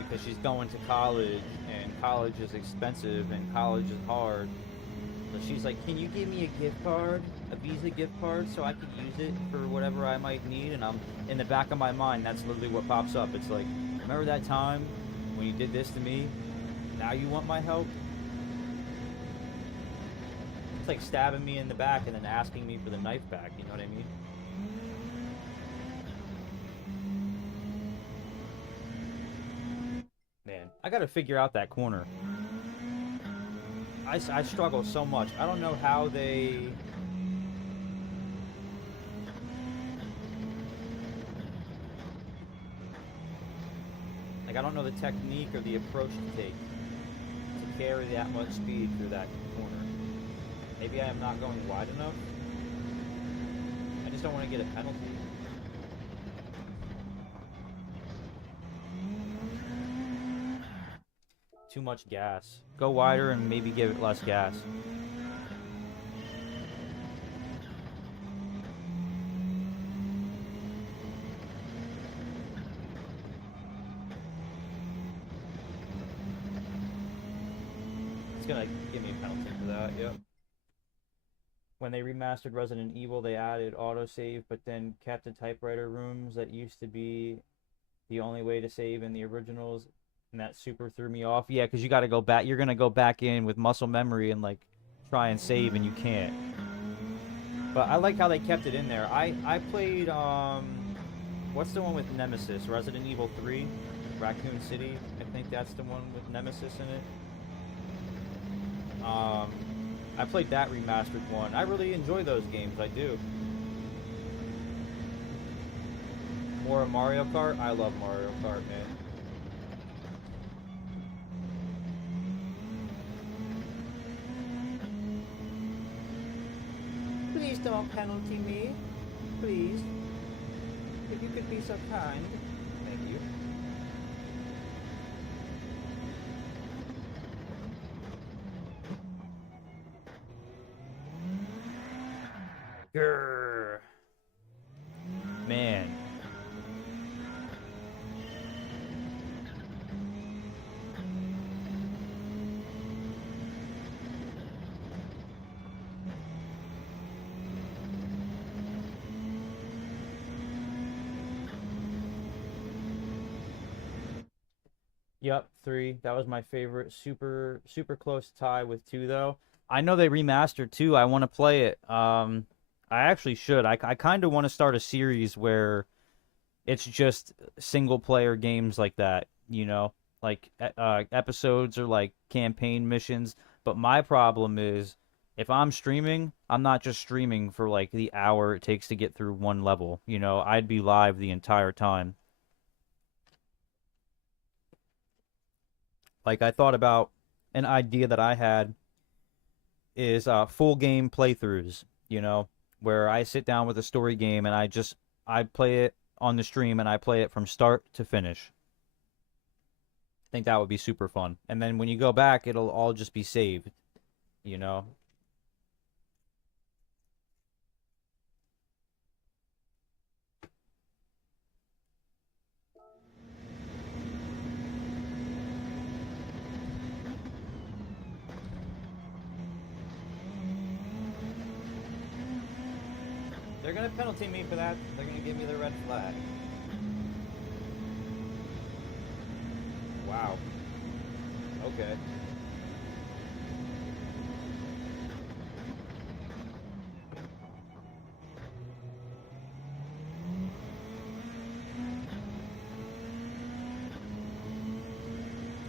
because she's going to college and college is expensive and college is hard. So she's like, "Can you give me a gift card, a Visa gift card, so I could use it for whatever I might need?" And I'm in the back of my mind, that's literally what pops up. It's like, remember that time when you did this to me? Now you want my help? It's like stabbing me in the back and then asking me for the knife back, you know what I mean? Man, I gotta figure out that corner. I struggle so much. I don't know how they... Like, I don't know the technique or the approach to take to carry that much speed through that corner. Maybe I am not going wide enough. I just don't want to get a penalty. Too much gas. Go wider and maybe give it less gas. It's gonna give me a penalty for that, yep. When they remastered Resident Evil, they added autosave, but then kept the typewriter rooms that used to be the only way to save in the originals, and that super threw me off. Yeah, because you got to go back. You're gonna go back in with muscle memory and like try and save, and you can't. But I like how they kept it in there. I played what's the one with Nemesis? Resident Evil 3, Raccoon City. I think that's the one with Nemesis in it. I played that remastered one. I really enjoy those games. I do. More Mario Kart? I love Mario Kart, man. Please don't penalty me. Please. If you could be so kind. Thank you. Grrr. Man. Yep, 3. That was my favorite. Super close tie with 2 though. I know they remastered 2. I want to play it. I actually should. I kind of want to start a series where it's just single player games like that, you know? Like episodes or like campaign missions. But my problem is if I'm streaming, I'm not just streaming for like the hour it takes to get through one level, you know? I'd be live the entire time. Like I thought about an idea that I had is full game playthroughs, you know, where I sit down with a story game and I play it on the stream and I play it from start to finish. I think that would be super fun. And then when you go back, it'll all just be saved, you know. They're going to penalty me for that. They're going to give me the red flag. Wow. Okay.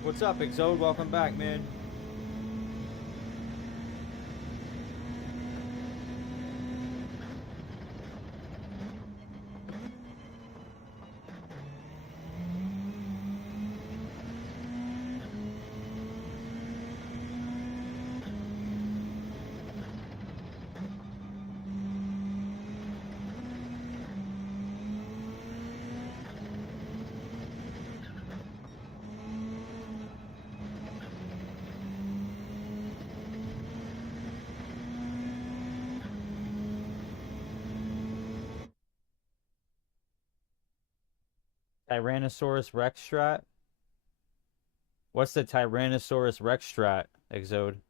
What's up, Exode? Welcome back, man. Tyrannosaurus Rex strat? What's the Tyrannosaurus Rex strat, Exode?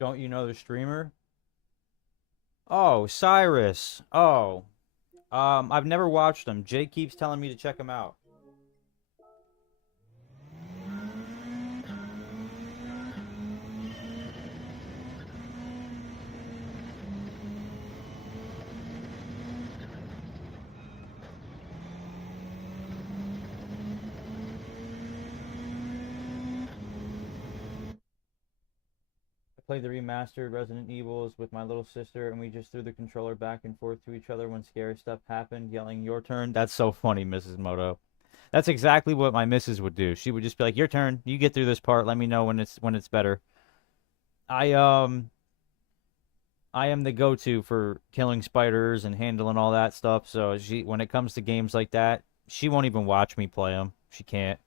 Don't you know the streamer? Oh, Cyrus. Oh, I've never watched him. Jake keeps telling me to check him out. I played the remastered Resident Evils with my little sister, and we just threw the controller back and forth to each other when scary stuff happened, yelling, "Your turn." That's so funny, Mrs. Moto. That's exactly what my missus would do. She would just be like, "Your turn. You get through this part. Let me know when it's better." I I am the go-to for killing spiders and handling all that stuff. So when it comes to games like that, she won't even watch me play them. She can't.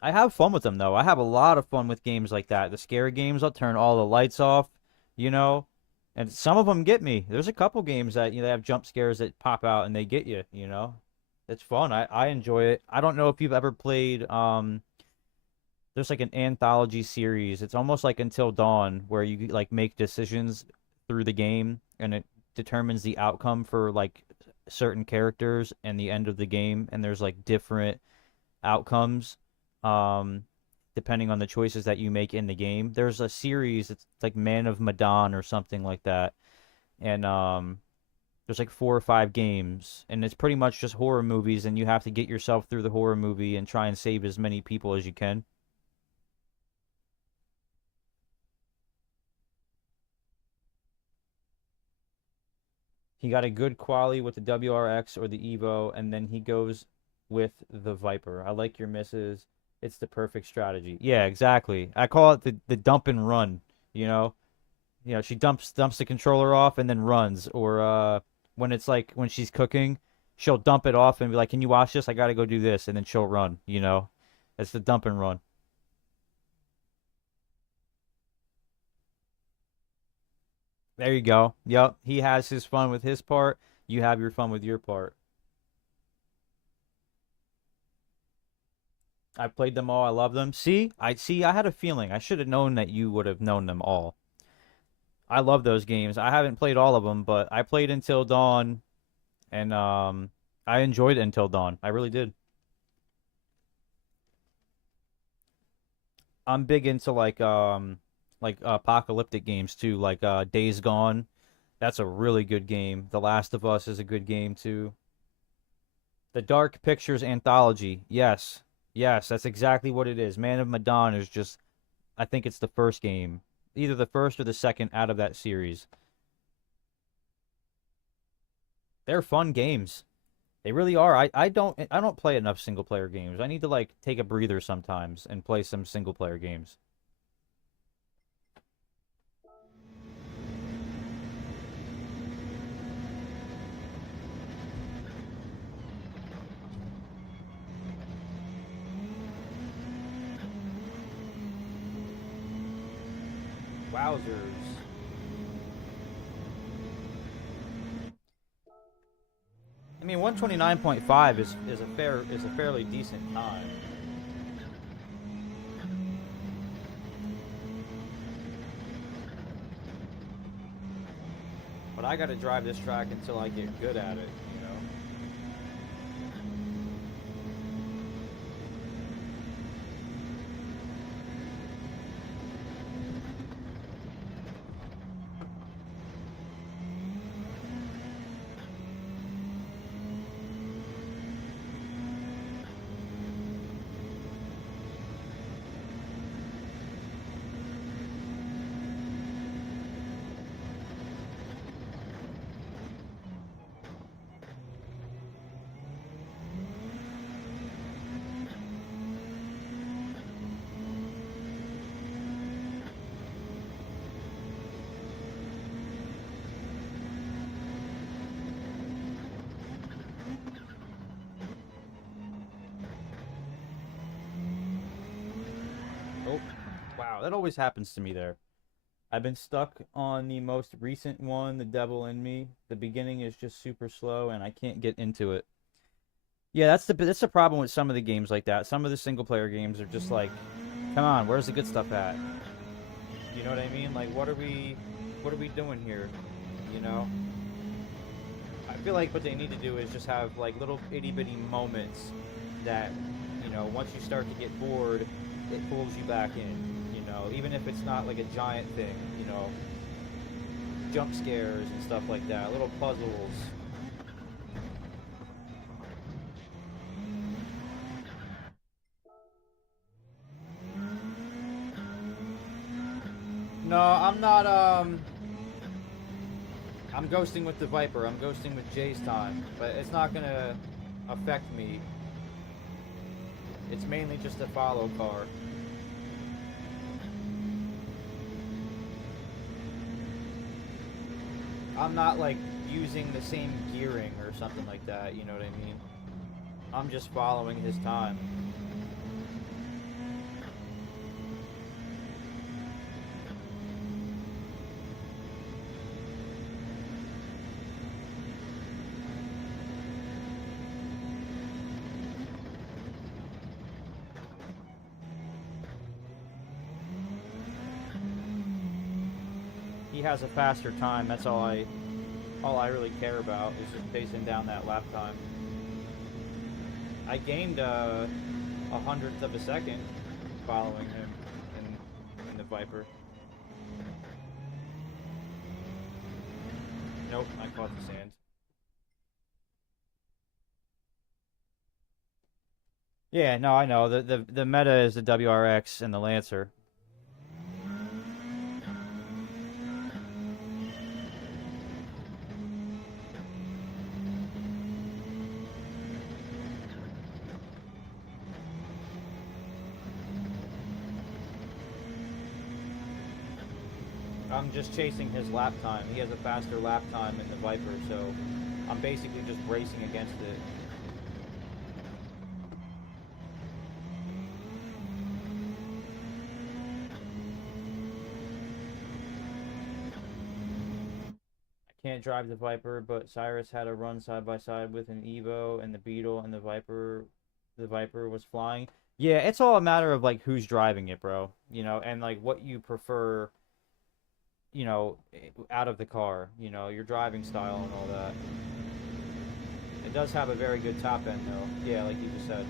I have fun with them though. I have a lot of fun with games like that. The scary games, I'll turn all the lights off, you know, and some of them get me. There's a couple games that they have jump scares that pop out and they get you, you know. It's fun. I enjoy it. I don't know if you've ever played there's like an anthology series. It's almost like Until Dawn where you like make decisions through the game and it determines the outcome for like certain characters and the end of the game and there's like different outcomes um depending on the choices that you make in the game. There's a series, it's like Man of Medan or something like that. And there's like 4 or 5 games and it's pretty much just horror movies and you have to get yourself through the horror movie and try and save as many people as you can. He got a good quality with the WRX or the Evo, and then he goes with the Viper. I like your misses. It's the perfect strategy. Yeah, exactly. I call it the dump and run. You know, she dumps the controller off and then runs. Or when it's like when she's cooking, she'll dump it off and be like, "Can you watch this? I gotta go do this," and then she'll run. You know, it's the dump and run. There you go. Yep, he has his fun with his part. You have your fun with your part. I played them all. I love them. See. I had a feeling. I should have known that you would have known them all. I love those games. I haven't played all of them, but I played Until Dawn, and I enjoyed Until Dawn. I really did. I'm big into like apocalyptic games too, like Days Gone. That's a really good game. The Last of Us is a good game too. The Dark Pictures anthology. Yes. Yes, that's exactly what it is. Man of Medan is just I think it's the first game. Either the first or the second out of that series. They're fun games. They really are. I don't play enough single player games. I need to like take a breather sometimes and play some single player games. Wowzers. I mean, 129.5 is a fairly decent time. But I got to drive this track until I get good at it, you know. Oh, wow, that always happens to me there. I've been stuck on the most recent one, The Devil in Me. The beginning is just super slow and I can't get into it. Yeah, that's the problem with some of the games like that. Some of the single player games are just like come on, where's the good stuff at? You know what I mean? Like, what are we doing here? You know? I feel like what they need to do is just have, like, little itty-bitty moments that, you know, once you start to get bored, it pulls you back in, you know? Even if it's not, like, a giant thing, you know? Jump scares and stuff like that, little puzzles. No, I'm not, I'm ghosting with the Viper. I'm ghosting with Jay's time. But it's not gonna affect me. It's mainly just a follow car. I'm not, like, using the same gearing or something like that, you know what I mean? I'm just following his time. He has a faster time. That's all I really care about is just pacing down that lap time. I gained a hundredth of a second following him in the Viper. Nope, I caught the sand. Yeah, no, I know. The meta is the WRX and the Lancer. I'm just chasing his lap time. He has a faster lap time in the Viper, so I'm basically just racing against it. I can't drive the Viper, but Cyrus had a run side by side with an Evo and the Beetle, and the Viper was flying. Yeah, it's all a matter of, like, who's driving it, bro. You know, and, like, what you prefer, you know, out of the car, you know, your driving style and all that. It does have a very good top end, though. Yeah, like you just said.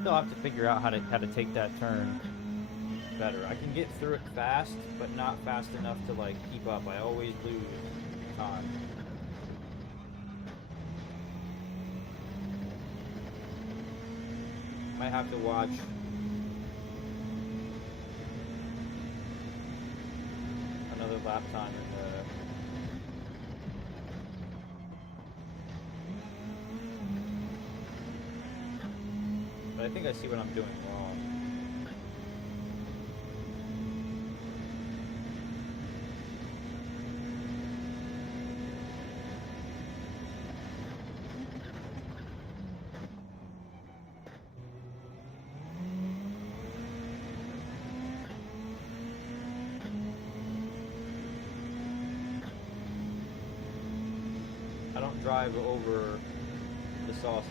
Still have to figure out how to take that turn better. I can get through it fast, but not fast enough to, like, keep up. I always lose time. Might have to watch another lap time in the. But I think I see what I'm doing wrong. drive over the sausage.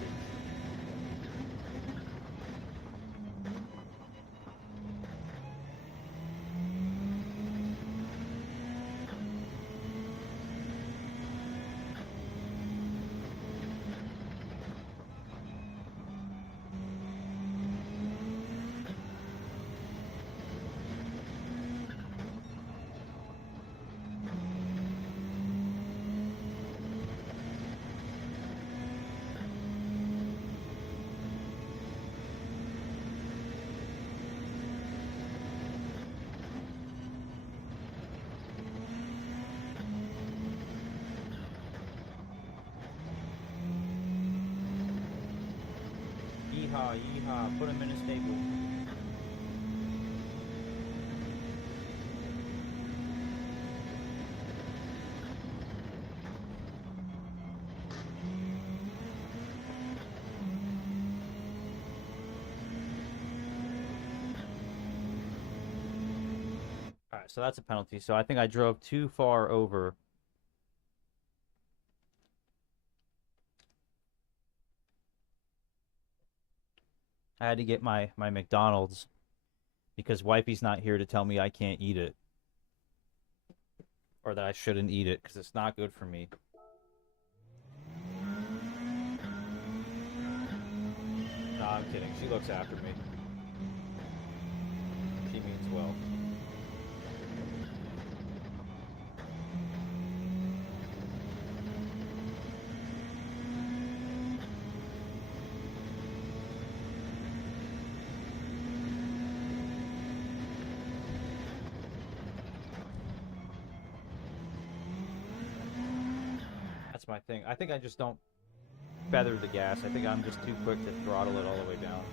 Yeehaw, yeehaw, put him in a stable. Alright, so that's a penalty. So I think I drove too far over. I had to get my McDonald's because wifey's not here to tell me I can't eat it. Or that I shouldn't eat it because it's not good for me. Nah, I'm kidding. She looks after me. She means well. That's my thing. I think I just don't feather the gas. I think I'm just too quick to throttle it all the way down.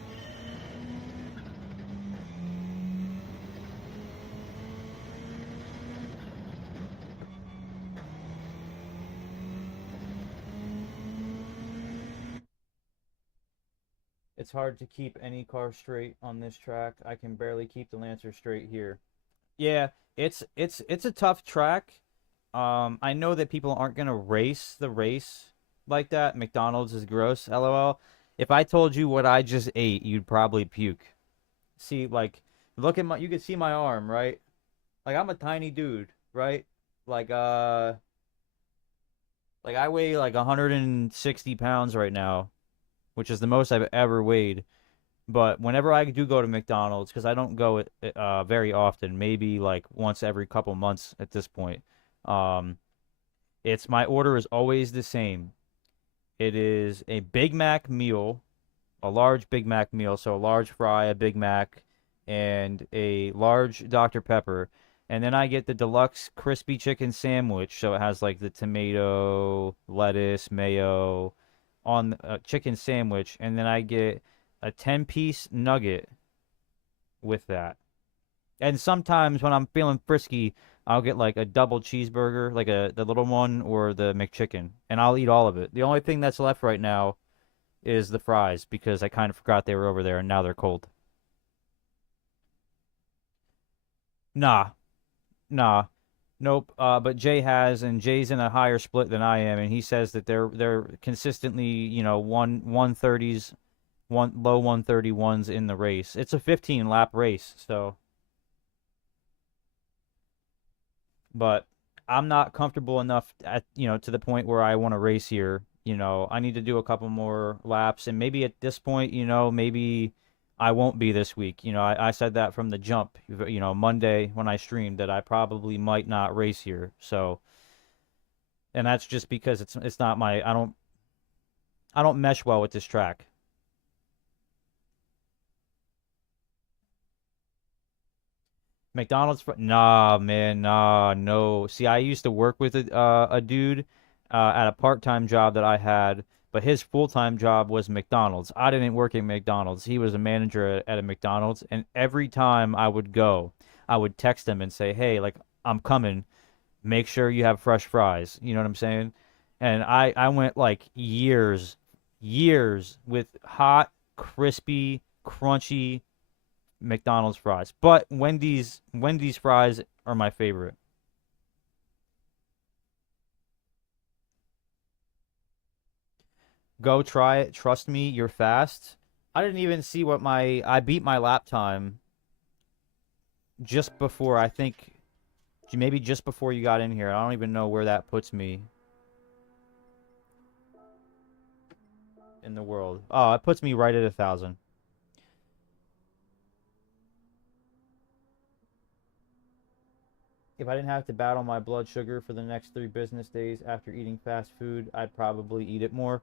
It's hard to keep any car straight on this track. I can barely keep the Lancer straight here. Yeah, it's a tough track. I know that people aren't gonna race the race like that. McDonald's is gross, LOL. If I told you what I just ate, you'd probably puke. See, like, look at my, you can see my arm, right? Like, I'm a tiny dude, right? Like, like I weigh like 160 pounds right now, which is the most I've ever weighed. But whenever I do go to McDonald's, because I don't go very often, maybe like once every couple months at this point, um, it's my order is always the same. It is a Big Mac meal, a large Big Mac meal, so a large fry, a Big Mac, and a large Dr. Pepper. And then I get the deluxe crispy chicken sandwich, so it has like the tomato, lettuce, mayo on a chicken sandwich, and then I get a 10-piece nugget with that. And sometimes when I'm feeling frisky, I'll get like a double cheeseburger, like the little one or the McChicken, and I'll eat all of it. The only thing that's left right now is the fries because I kind of forgot they were over there and now they're cold. Nah, nah, nope. But Jay has, and Jay's in a higher split than I am, and he says that they're consistently, one thirties, one low 131s in the race. It's a 15 lap race, so. But I'm not comfortable enough at to the point where I want to race here. I need to do a couple more laps, and maybe at this point, maybe I won't be this week. I said that from the jump. Monday when I streamed that I probably might not race here. So, and that's just because it's not my I don't mesh well with this track. McDonald's nah, man, nah, no. See, I used to work with a dude at a part-time job that I had, but his full-time job was McDonald's. I didn't work at McDonald's. He was a manager at a McDonald's, and every time I would go, I would text him and say, "Hey, like I'm coming. Make sure you have fresh fries." You know what I'm saying? And I went like years with hot, crispy, crunchy McDonald's fries. But Wendy's fries are my favorite. Go try it. Trust me, you're fast. I didn't even see what I beat my lap time just before, I think, maybe just before you got in here. I don't even know where that puts me in the world. Oh, it puts me right at 1,000. If I didn't have to battle my blood sugar for the next 3 business days after eating fast food, I'd probably eat it more.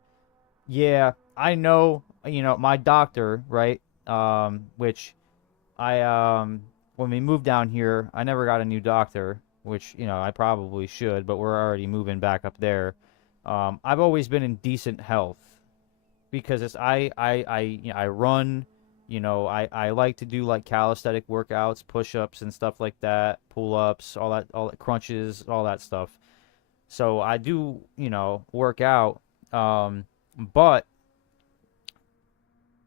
Yeah, I know, my doctor, right? Which I when we moved down here, I never got a new doctor, which, I probably should, but we're already moving back up there. I've always been in decent health because I run, I like to do like calisthenic workouts, push-ups and stuff like that, pull-ups, all that crunches, all that stuff. So I do, work out, but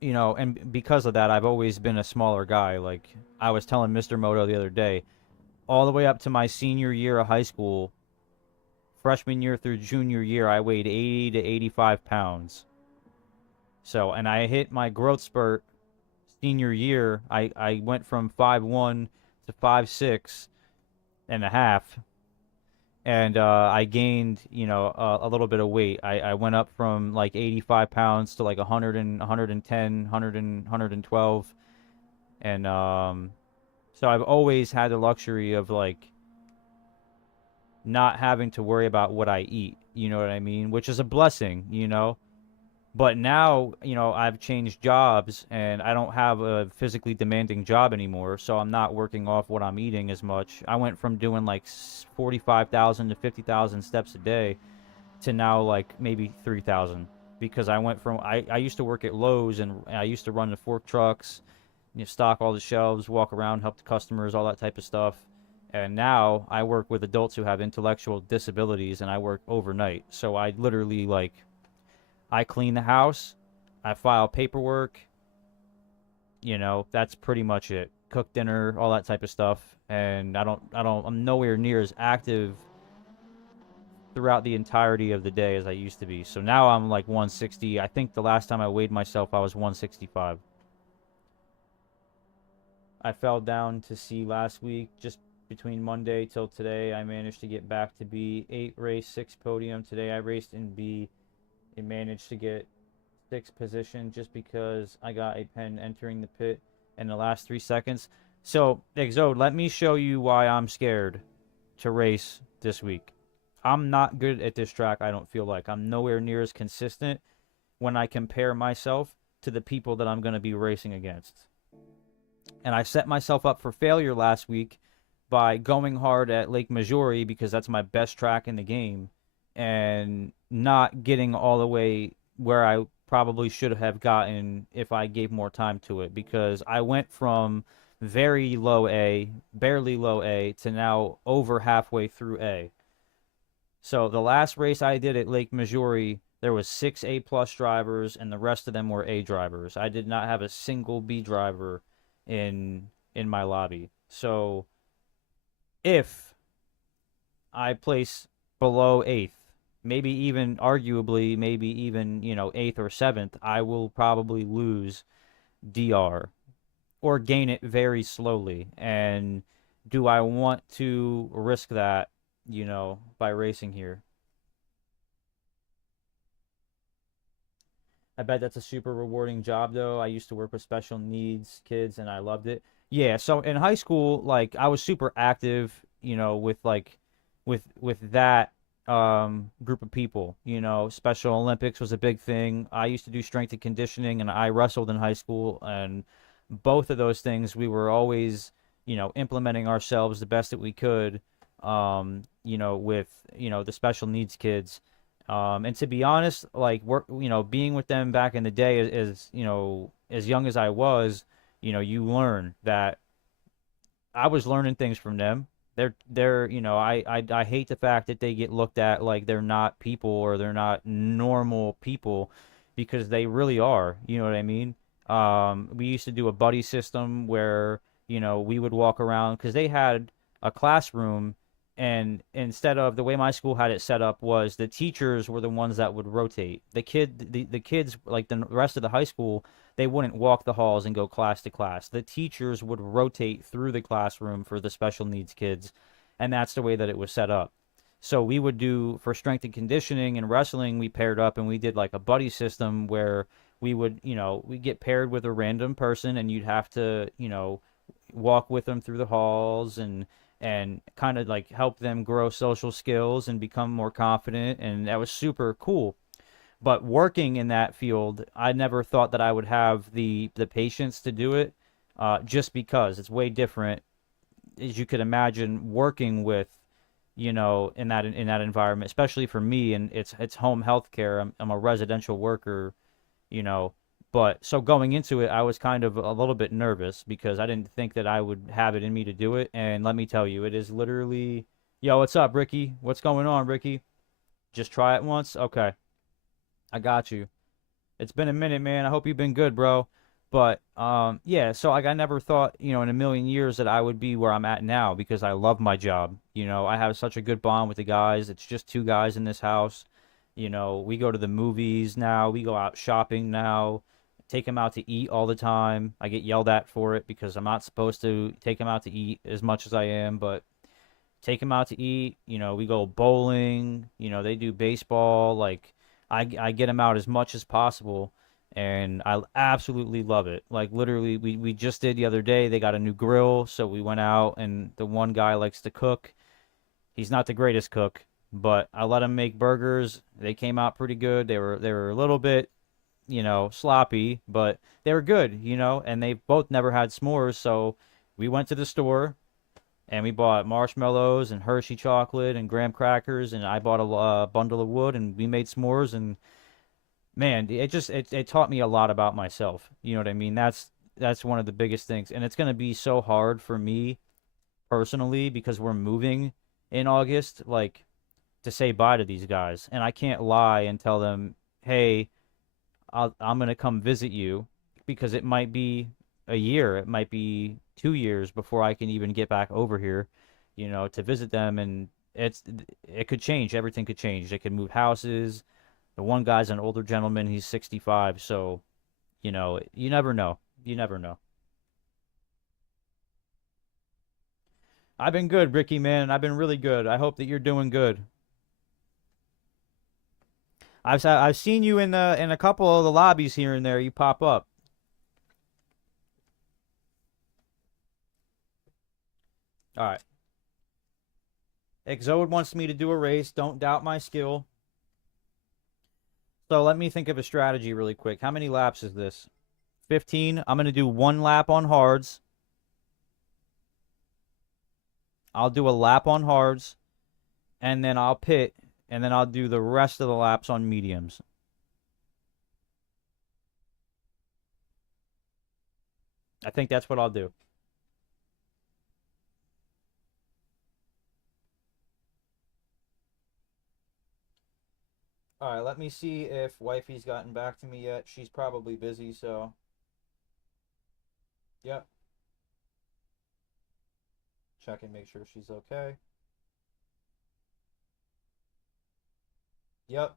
and because of that, I've always been a smaller guy. Like I was telling Mr. Moto the other day, all the way up to my senior year of high school, freshman year through junior year, I weighed 80 to 85 pounds. So, and I hit my growth spurt senior year. I went from 5'1" to 5'6.5", and I gained, a little bit of weight. I went up from like 85 pounds to like 100 and 110, 100 and 112. And so I've always had the luxury of like not having to worry about what I eat, you know what I mean? Which is a blessing. But now, I've changed jobs and I don't have a physically demanding job anymore, so I'm not working off what I'm eating as much. I went from doing like 45,000 to 50,000 steps a day to now like maybe 3,000, because I used to work at Lowe's and I used to run the fork trucks, stock all the shelves, walk around, help the customers, all that type of stuff. And now I work with adults who have intellectual disabilities and I work overnight. So I literally like I clean the house, I file paperwork, that's pretty much it. Cook dinner, all that type of stuff. And I'm nowhere near as active throughout the entirety of the day as I used to be. So now I'm like 160. I think the last time I weighed myself, I was 165. I fell down to C last week. Just between Monday till today, I managed to get back to B. 8 race, 6 podium. Today I raced in B and managed to get 6th position just because I got a pen entering the pit in the last 3 seconds. So, Exode, let me show you why I'm scared to race this week. I'm not good at this track, I don't feel like. I'm nowhere near as consistent when I compare myself to the people that I'm going to be racing against. And I set myself up for failure last week by going hard at Lake Maggiore because that's my best track in the game and not getting all the way where I probably should have gotten if I gave more time to it, because I went from very low A, barely low A, to now over halfway through A. So the last race I did at Lake Maggiore, there was 6 A plus drivers and the rest of them were A drivers. I did not have a single B driver in my lobby. So if I place below 8th, maybe even arguably, maybe even, 8th or 7th, I will probably lose DR or gain it very slowly. And do I want to risk that, by racing here? I bet that's a super rewarding job, though. I used to work with special needs kids, and I loved it. Yeah, so in high school, like I was super active, with like with that group of people. Special Olympics was a big thing. I used to do strength and conditioning, and I wrestled in high school, and both of those things we were always, implementing ourselves the best that we could, with the special needs kids. And to be honest, like being with them back in the day as young as I was, you learn that I was learning things from them. They're I hate the fact that they get looked at like they're not people or they're not normal people, because they really are. You know what I mean? We used to do a buddy system where we would walk around because they had a classroom And instead of the way my school had it set up was the teachers were the ones that would rotate. The kids, like the rest of the high school, they wouldn't walk the halls and go class to class. The teachers would rotate through the classroom for the special needs kids, and that's the way that it was set up. So we would do for strength and conditioning and wrestling, we paired up and we did like a buddy system where we would, we get paired with a random person and you'd have to, walk with them through the halls and kind of like help them grow social skills and become more confident, and that was super cool. But working in that field, I never thought that I would have the patience to do it, just because it's way different, as you could imagine, working with, in that environment, especially for me, and it's home health care. I'm a residential worker, you know. But so going into it, I was kind of a little bit nervous because I didn't think that I would have it in me to do it. And let me tell you, it is literally, yo, what's up, Ricky? What's going on, Ricky? Just try it once? Okay, I got you. It's been a minute, man. I hope you've been good, bro. But yeah, so like I never thought, in a million years that I would be where I'm at now because I love my job. I have such a good bond with the guys. It's just two guys in this house. We go to the movies now. We go out shopping now. Take them out to eat all the time. I get yelled at for it because I'm not supposed to take them out to eat as much as I am, but take them out to eat. We go bowling. They do baseball. Like I get them out as much as possible, and I absolutely love it. Like literally, we just did the other day. They got a new grill, so we went out, and the one guy likes to cook. He's not the greatest cook, but I let him make burgers. They came out pretty good. They were a little bit, sloppy, but they were good, and they both never had s'mores, so we went to the store and we bought marshmallows and Hershey chocolate and graham crackers, and I bought a bundle of wood, and we made s'mores, and man, it taught me a lot about myself. You know what I mean? That's one of the biggest things, and it's going to be so hard for me personally because we're moving in August, like to say bye to these guys, and I can't lie and tell them, hey, I'm gonna come visit you, because it might be a year, it might be 2 years before I can even get back over here, to visit them, and it could change. Everything could change. They could move houses. The one guy's an older gentleman. He's 65, so you never know. You never know. I've been good, Ricky, man. I've been really good. I hope that you're doing good. I've seen you in a couple of the lobbies here and there. You pop up. All right. Exode wants me to do a race. Don't doubt my skill. So let me think of a strategy really quick. How many laps is this? 15. I'm going to do one lap on hards. I'll do a lap on hards, and then I'll pit, and then I'll do the rest of the laps on mediums. I think that's what I'll do. All right, let me see if wifey's gotten back to me yet. She's probably busy, so. Yep. Check and make sure she's okay. Yep.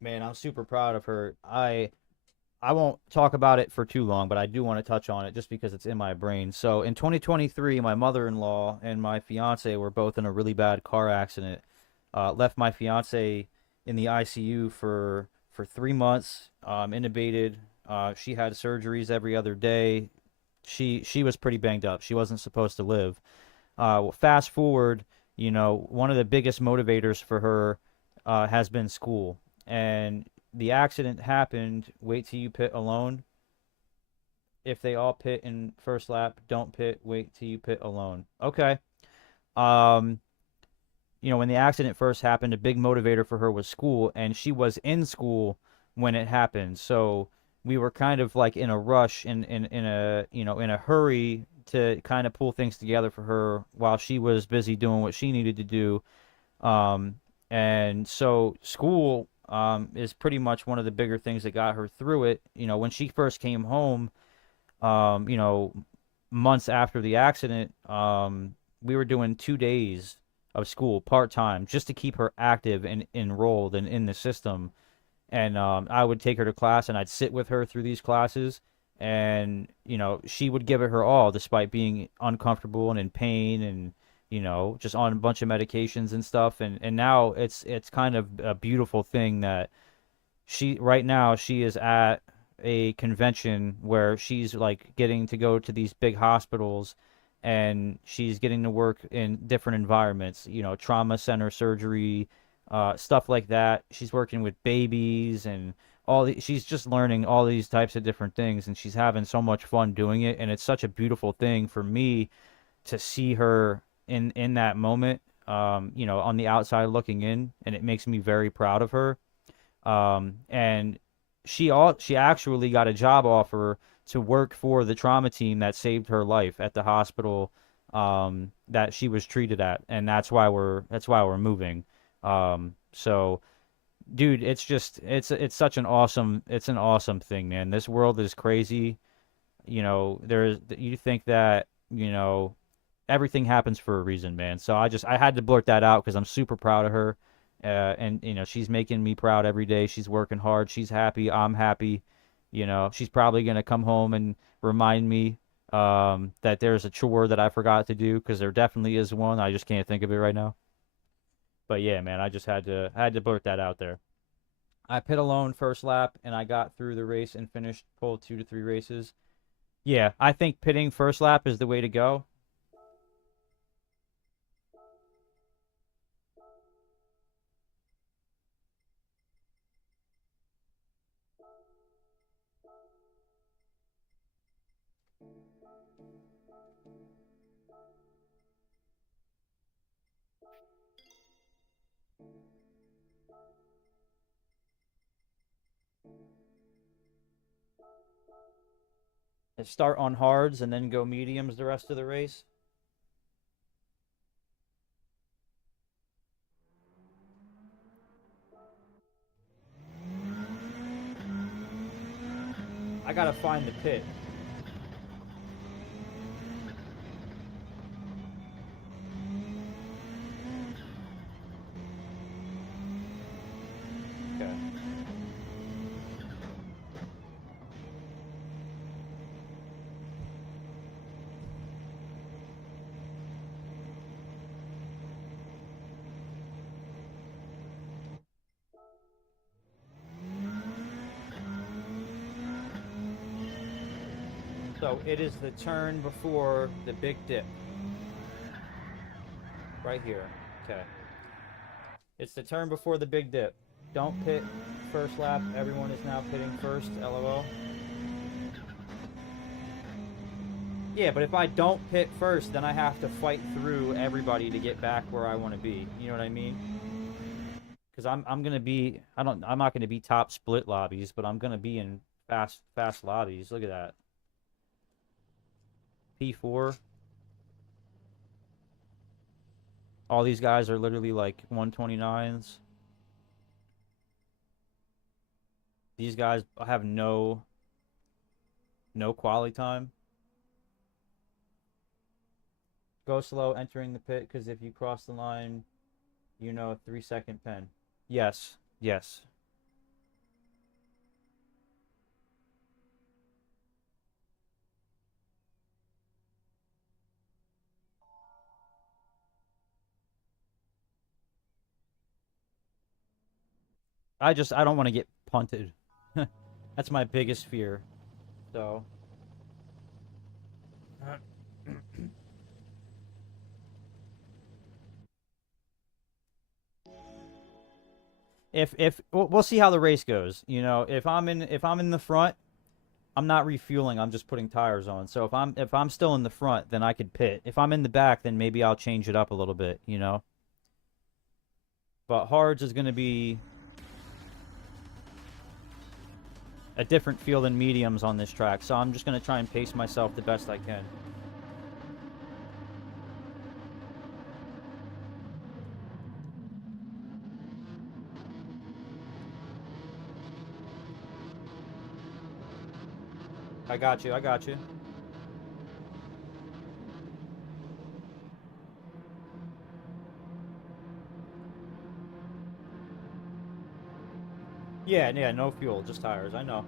Man, I'm super proud of her. I won't talk about it for too long, but I do want to touch on it just because it's in my brain. So in 2023, my mother-in-law and my fiance were both in a really bad car accident. Left my fiance in the ICU for 3 months, intubated. She had surgeries every other day. She was pretty banged up. She wasn't supposed to live. Fast forward, one of the biggest motivators for her has been school. And the accident happened. Wait till you pit alone. If they all pit in first lap, don't pit. Wait till you pit alone. Okay. Um, when the accident first happened, a big motivator for her was school, and she was in school when it happened. So we were kind of like in a rush, in a in a hurry to kind of pull things together for her while she was busy doing what she needed to do. Um, and so school is pretty much one of the bigger things that got her through it. When she first came home, um, you know, months after the accident, we were doing 2 days of school part-time just to keep her active and enrolled and in the system. And I would take her to class and I'd sit with her through these classes, and she would give it her all despite being uncomfortable and in pain, and just on a bunch of medications and stuff. And now it's kind of a beautiful thing that right now she is at a convention where she's like getting to go to these big hospitals, and she's getting to work in different environments, trauma center surgery, stuff like that. She's working with babies and she's just learning all these types of different things, and she's having so much fun doing it. And it's such a beautiful thing for me to see her in that moment, on the outside looking in, and it makes me very proud of her. And she actually got a job offer to work for the trauma team that saved her life at the hospital that she was treated at, and that's why we're moving. So dude, it's such an awesome thing, man. This world is crazy. You think that, everything happens for a reason, man. So I had to blurt that out because I'm super proud of her. And she's making me proud every day. She's working hard. She's happy. I'm happy. She's probably gonna come home and remind me that there's a chore that I forgot to do, because there definitely is one. I just can't think of it right now. But yeah, man, I just had to blurt that out there. I pit alone first lap, and I got through the race and finished pole 2 to 3 races. Yeah, I think pitting first lap is the way to go. Start on hards and then go mediums the rest of the race. I gotta find the pit. Okay. So it is the turn before the big dip. Right here. Okay. It's the turn before the big dip. Don't pit first lap. Everyone is now pitting first. LOL. Yeah, but if I don't pit first, then I have to fight through everybody to get back where I want to be. You know what I mean? Because I'm gonna be I'm not gonna be top split lobbies, but I'm gonna be in fast lobbies. Look at that. P4. All these guys are literally like 129s. These guys have no quality time. Go slow entering the pit, because if you cross the line, 3-second pen. Yes, yes. I don't want to get punted. That's my biggest fear. So if we'll see how the race goes. If I'm in the front, I'm not refueling. I'm just putting tires on. So if I'm still in the front, then I could pit. If I'm in the back, then maybe I'll change it up a little bit. But hards is going to be a different feel than mediums on this track. So I'm just going to try and pace myself the best I can. I got you. Yeah, yeah, no fuel, just tires. I know.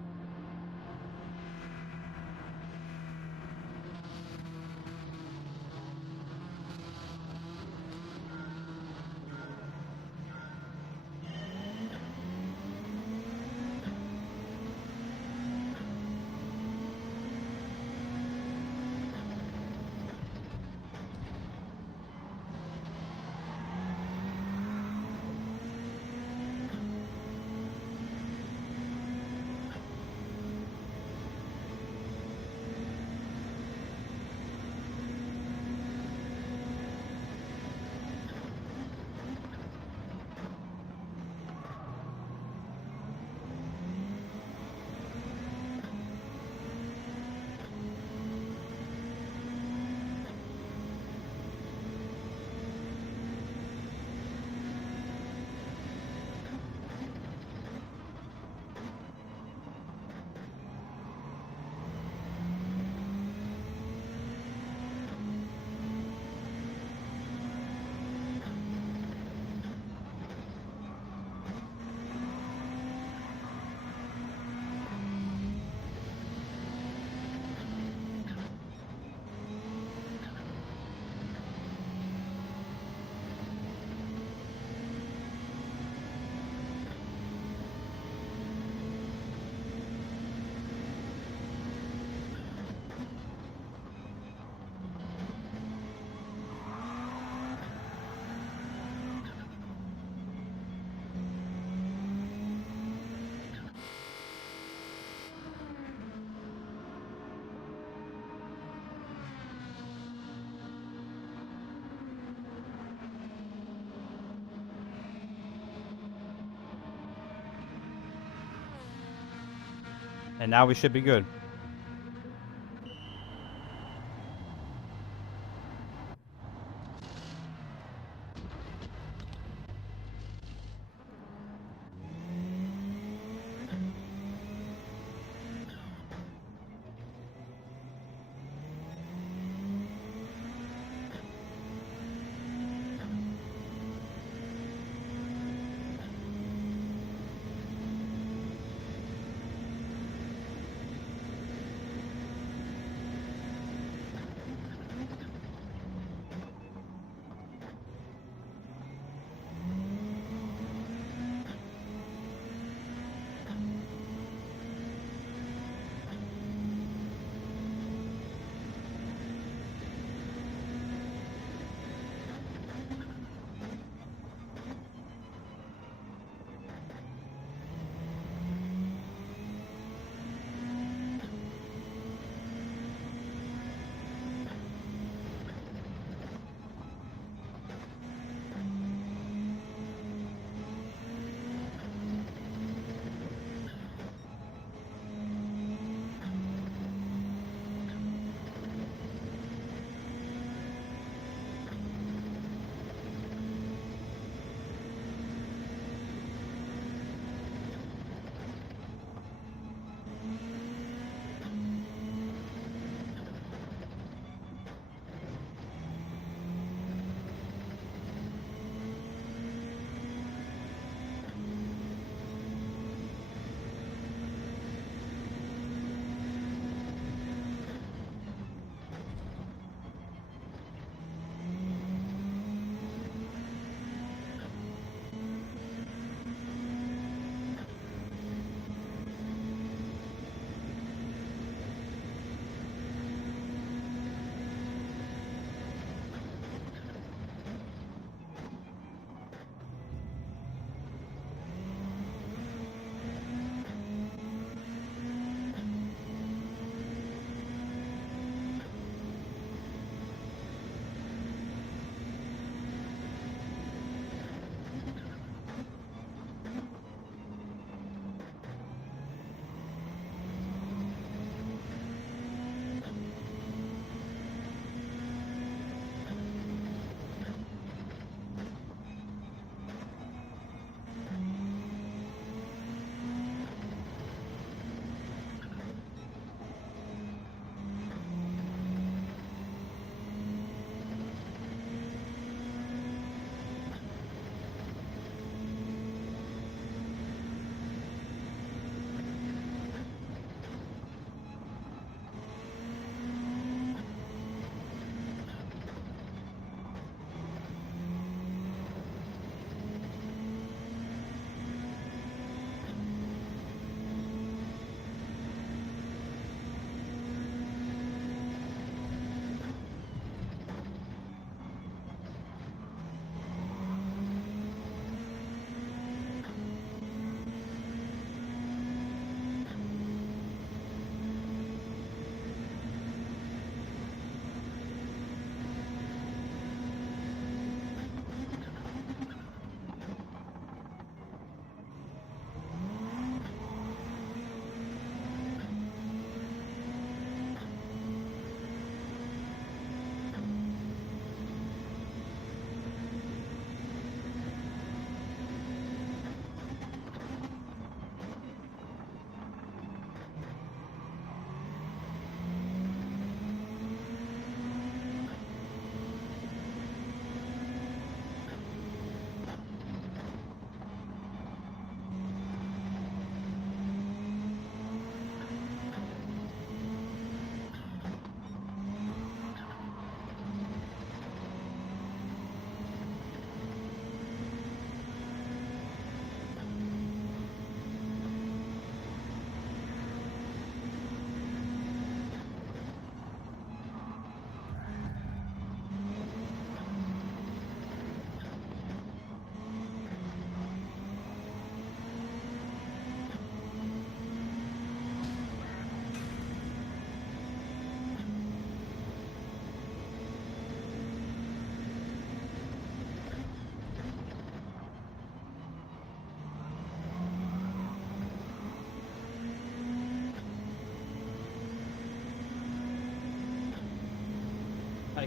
And now we should be good.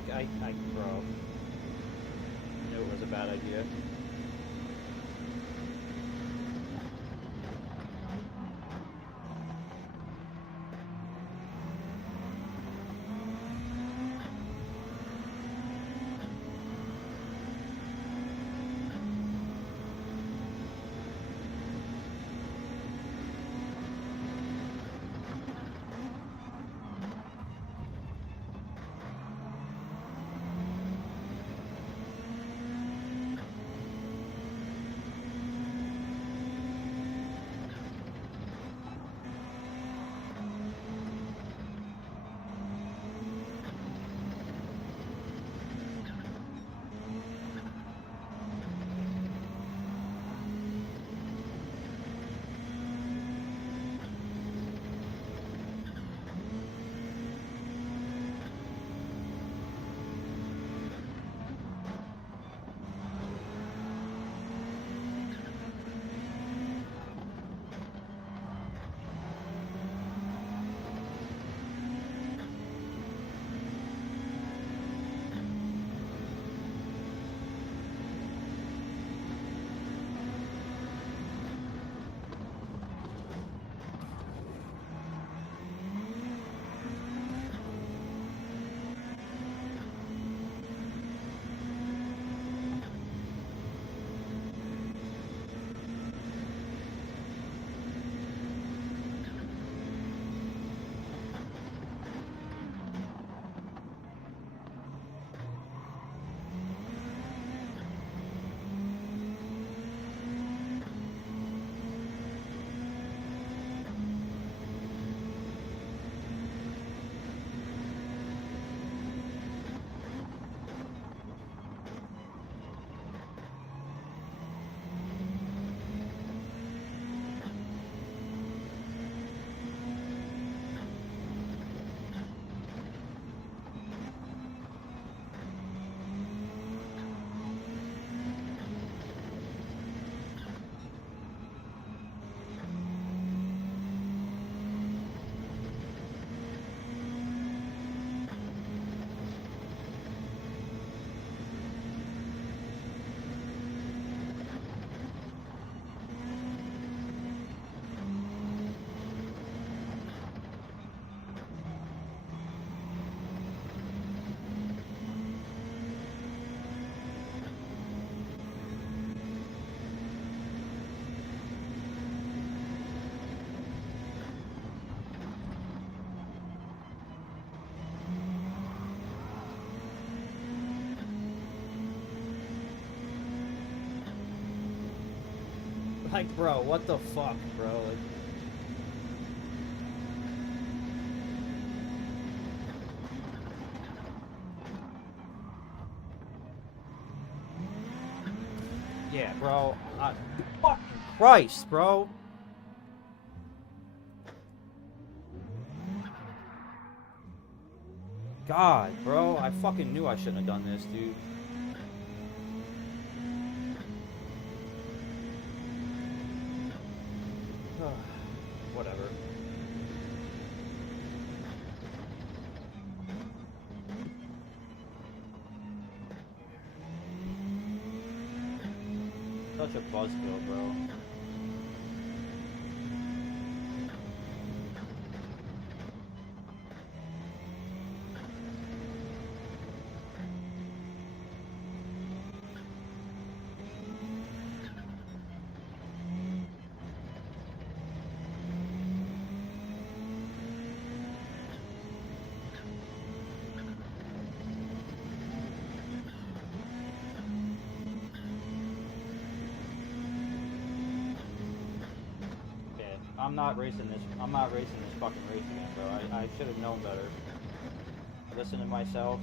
Bro, I knew it was a bad idea. Like, bro, what the fuck, bro? Like, yeah, bro. Fucking Christ, bro. God, bro. I fucking knew I shouldn't have done this, dude. Whatever. Such a buzzkill, bro. I'm not racing this. I'm not racing this fucking race again, bro. I should have known better. Listen to myself.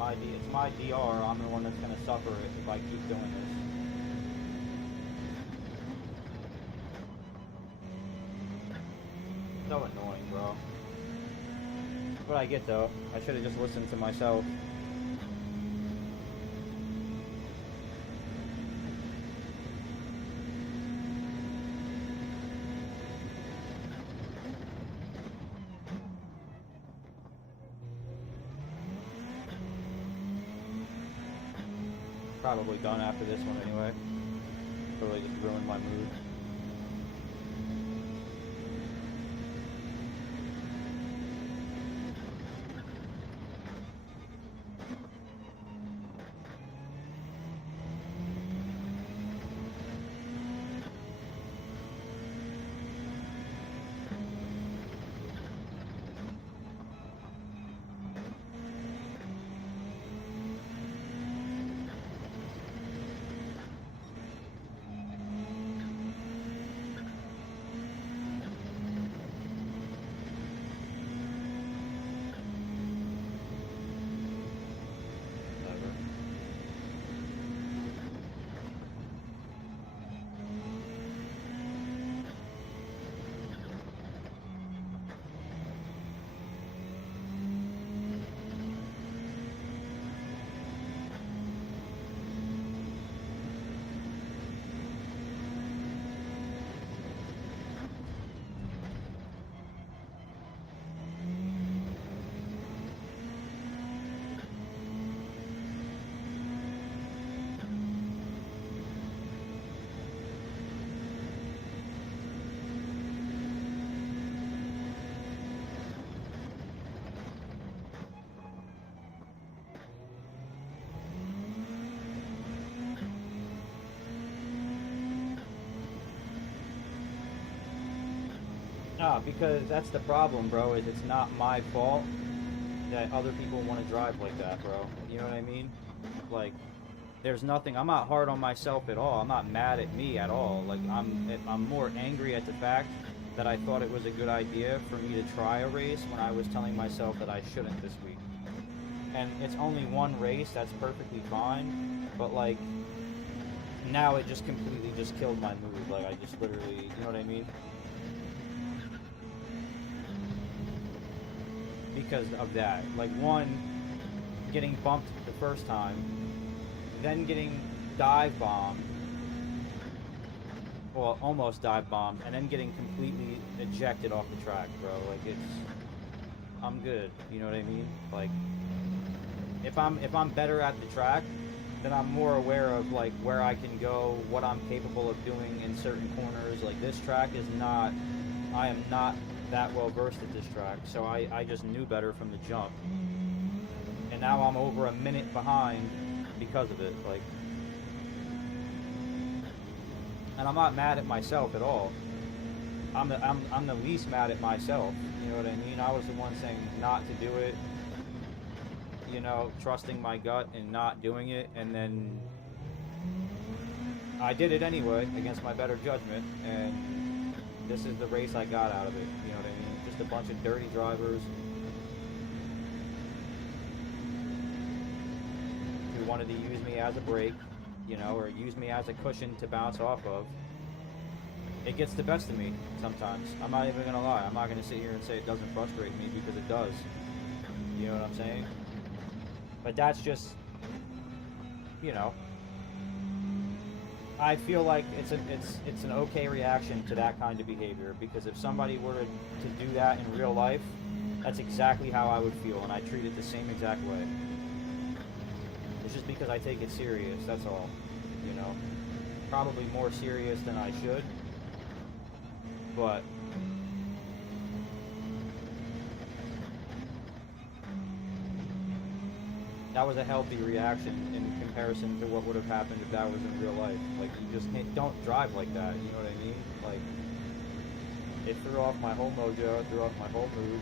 It's my DR. I'm the one that's gonna suffer it if I keep doing this. So annoying, bro. That's what I get though. I should have just listened to myself. Probably done after this one anyway. Totally just ruined my mood. No, because that's the problem, bro, is it's not my fault that other people want to drive like that, bro. You know what I mean? Like, there's nothing, I'm not hard on myself at all. I'm not mad at me at all. Like, I'm more angry at the fact that I thought it was a good idea for me to try a race when I was telling myself that I shouldn't this week. And it's only one race, that's perfectly fine, but like, now it just completely just killed my mood. Like, I just literally, you know what I mean? Because of that. Like, one, getting bumped the first time, then getting dive bombed, well, almost dive bombed, and then getting completely ejected off the track, bro. Like, it's, I'm good, you know what I mean? Like, if I'm better at the track, then I'm more aware of like where I can go, what I'm capable of doing in certain corners. Like, this track is not, I am not that well versed at this track, so I just knew better from the jump, and now I'm over a minute behind because of it. Like, and I'm not mad at myself at all. I'm the least mad at myself, you know what I mean? I was the one saying not to do it, you know, trusting my gut and not doing it, and then I did it anyway against my better judgment, and this is the race I got out of it, you know what I mean? Just a bunch of dirty drivers who wanted to use me as a brake, you know, or use me as a cushion to bounce off of. It gets the best of me sometimes. I'm not even gonna lie. I'm not gonna sit here and say it doesn't frustrate me, because it does. You know what I'm saying? But that's just, you know, I feel like it's an okay reaction to that kind of behavior, because if somebody were to do that in real life, that's exactly how I would feel, and I treat it the same exact way. It's just because I take it serious, that's all, you know. Probably more serious than I should, but that was a healthy reaction in comparison to what would have happened if that was in real life. Like, you just don't drive like that, you know what I mean? Like, it threw off my whole mojo, it threw off my whole mood.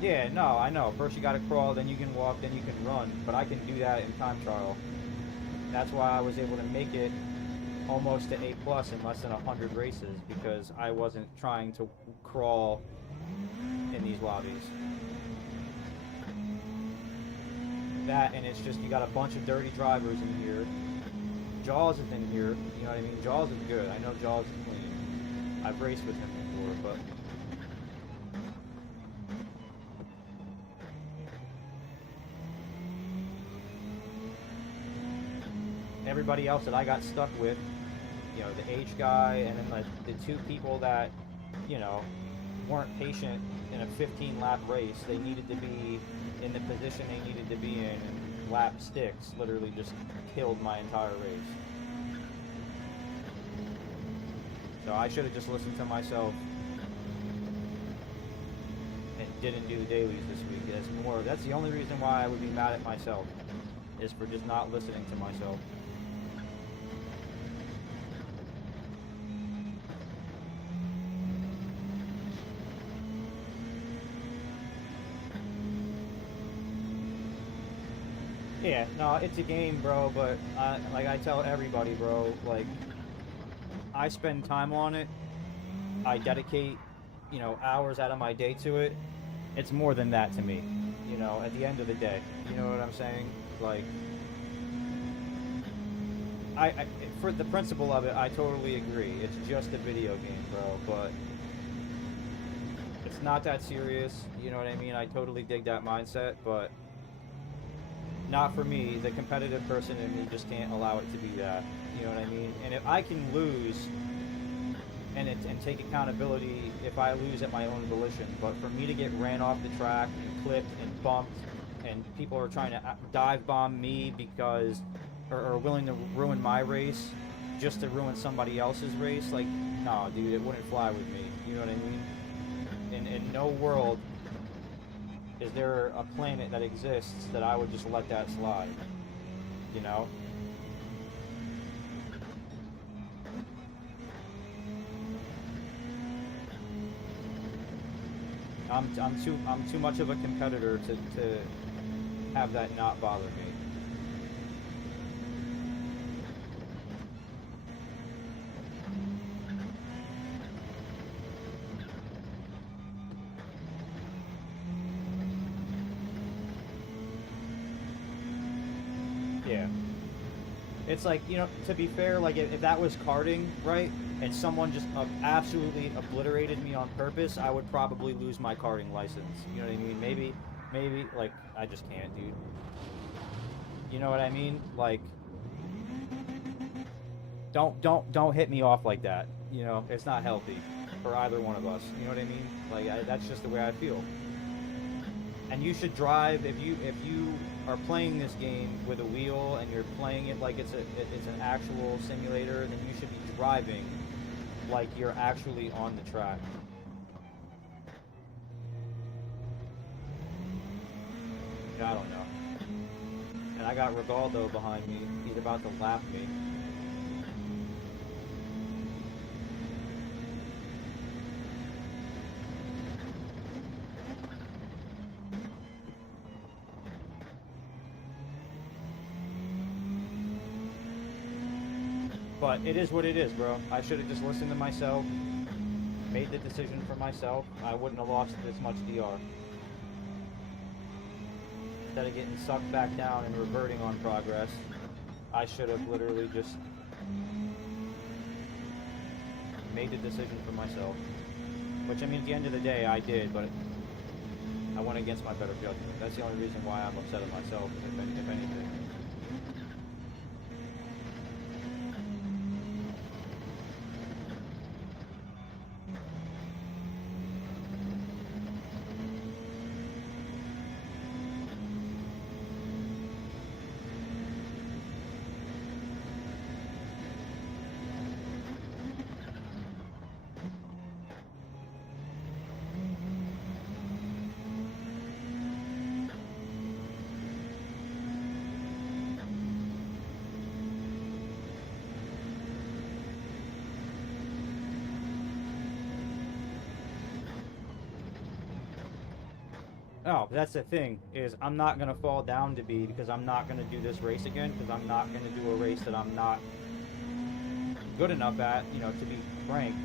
Yeah, no, I know. First you gotta crawl, then you can walk, then you can run. But I can do that in time trial. That's why I was able to make it almost to A+ in less than 100 races, because I wasn't trying to crawl in these lobbies. That, and it's just, you got a bunch of dirty drivers in here. Jaws is in here, you know what I mean? Jaws is good. I know Jaws is clean. I've raced with him before, but everybody else that I got stuck with, you know, the H guy, and then like the two people that you know, weren't patient in a 15-lap race. They needed to be in the position they needed to be in, and lap sticks literally just killed my entire race. So I should have just listened to myself and didn't do the dailies this week. That's the only reason why I would be mad at myself, is for just not listening to myself. Yeah, no, it's a game, bro, but like I tell everybody, bro, like, I spend time on it. I dedicate, you know, hours out of my day to it. It's more than that to me, you know, at the end of the day. You know what I'm saying? Like, for the principle of it, I totally agree. It's just a video game, bro, but it's not that serious, you know what I mean? I totally dig that mindset, but not for me. The competitive person in me just can't allow it to be that, you know what I mean? And if I can lose and take accountability if I lose at my own volition, but for me to get ran off the track and clipped and bumped, and people are trying to dive bomb me because, or willing to ruin my race just to ruin somebody else's race, like, no, dude, it wouldn't fly with me. You know what I mean? In no world is there a planet that exists that I would just let that slide, you know? I'm too much of a competitor to have that not bother me. Yeah. It's like, you know, to be fair, like if that was karting, right, and someone just absolutely obliterated me on purpose, I would probably lose my karting license. You know what I mean? Maybe, like, I just can't, dude. You know what I mean? Like, don't hit me off like that. You know, it's not healthy for either one of us. You know what I mean? Like, that's just the way I feel. And you should drive, if you are playing this game with a wheel and you're playing it like it's an actual simulator, then you should be driving like you're actually on the track. Yeah, I don't know. And I got Rigaldo behind me. He's about to lap me. But it is what it is, bro. I should have just listened to myself, made the decision for myself. I wouldn't have lost this much DR. Instead of getting sucked back down and reverting on progress, I should have literally just made the decision for myself. Which, I mean, at the end of the day, I did, but I went against my better judgment. That's the only reason why I'm upset at myself, if anything. Oh, that's the thing, is I'm not going to fall down to B because I'm not going to do this race again, because I'm not going to do a race that I'm not good enough at, you know, to be ranked.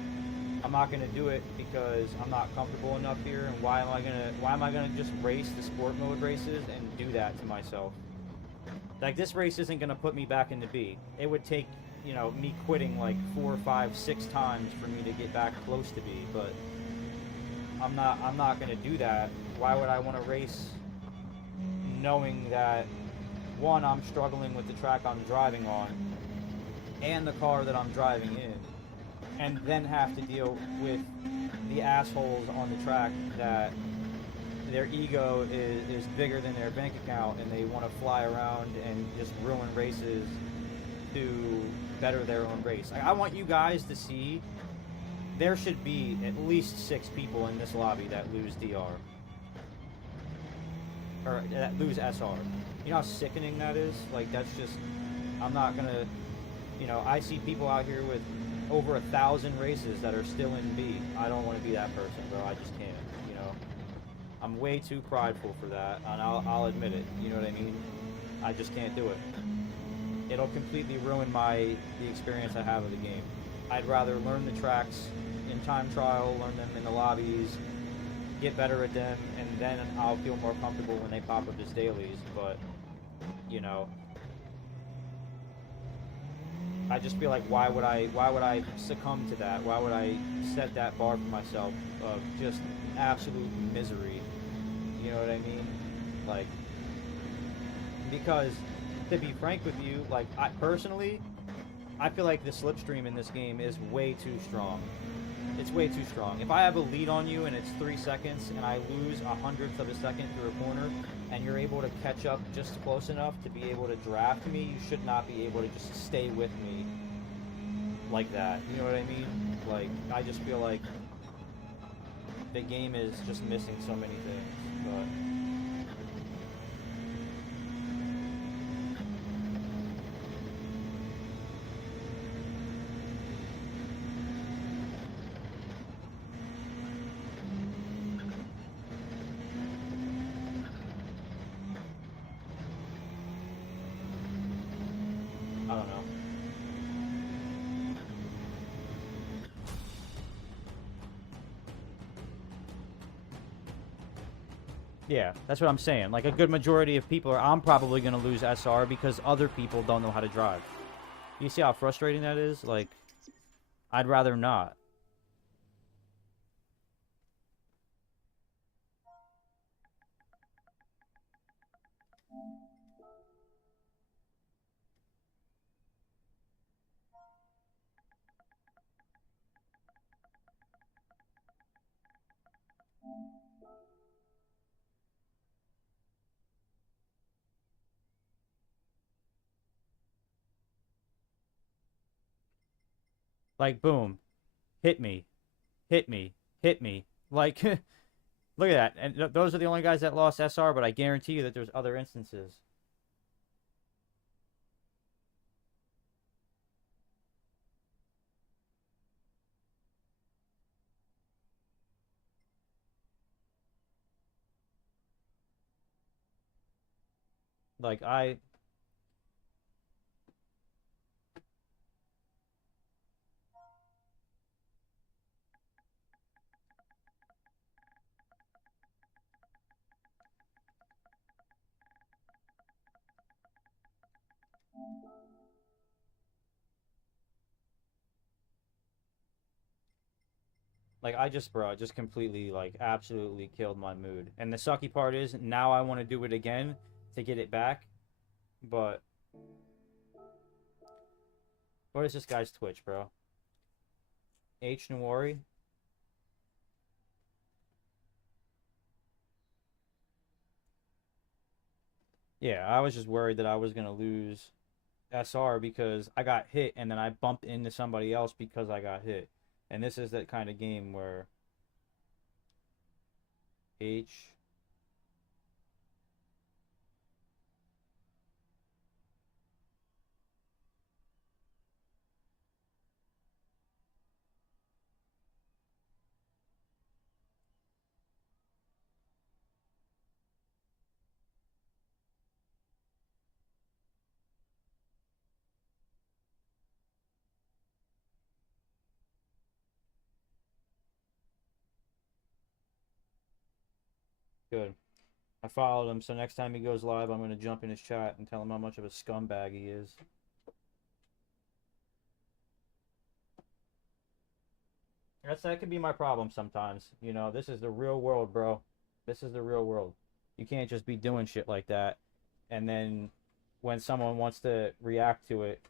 I'm not going to do it because I'm not comfortable enough here, and why am I going to just race the sport mode races and do that to myself? Like, this race isn't going to put me back into B. It would take, you know, me quitting like 4, 5, 6 times for me to get back close to B, but I'm not going to do that. Why would I want to race knowing that, one, I'm struggling with the track I'm driving on and the car that I'm driving in, and then have to deal with the assholes on the track that their ego is bigger than their bank account and they want to fly around and just ruin races to better their own race. I want you guys to see there should be at least 6 people in this lobby that lose DR. Or that lose SR. You know how sickening that is? Like, that's just... I'm not gonna... You know, I see people out here with over 1,000 races that are still in B. I don't want to be that person, bro. I just can't, you know? I'm way too prideful for that, and I'll admit it. You know what I mean? I just can't do it. It'll completely ruin the experience I have of the game. I'd rather learn the tracks in time trial, learn them in the lobbies, get better at them, and then I'll feel more comfortable when they pop up as dailies. But, you know, I just feel like why would I succumb to that? Why would I set that bar for myself of just absolute misery? You know what I mean? Like, because to be frank with you, like, I personally, I feel like the slipstream in this game is way too strong. It's way too strong. If I have a lead on you and it's 3 seconds and I lose 1/100th of a second through a corner and you're able to catch up just close enough to be able to draft me, you should not be able to just stay with me like that. You know what I mean? Like, I just feel like the game is just missing so many things. But I don't know. Yeah, that's what I'm saying. Like, a good majority of people I'm probably going to lose SR because other people don't know how to drive. You see how frustrating that is? Like, I'd rather not. Like, boom. Hit me. Hit me. Hit me. Like, look at that. And those are the only guys that lost SR, but I guarantee you that there's other instances. Like, bro, just completely, like, absolutely killed my mood. And the sucky part is, now I want to do it again to get it back. But, what is this guy's Twitch, bro? H. Nuori? Yeah, I was just worried that I was going to lose SR because I got hit and then I bumped into somebody else because I got hit. And this is that kind of game where H. Good. I followed him, so next time he goes live, I'm going to jump in his chat and tell him how much of a scumbag he is. That could be my problem sometimes. You know, this is the real world, bro. This is the real world. You can't just be doing shit like that, and then when someone wants to react to it,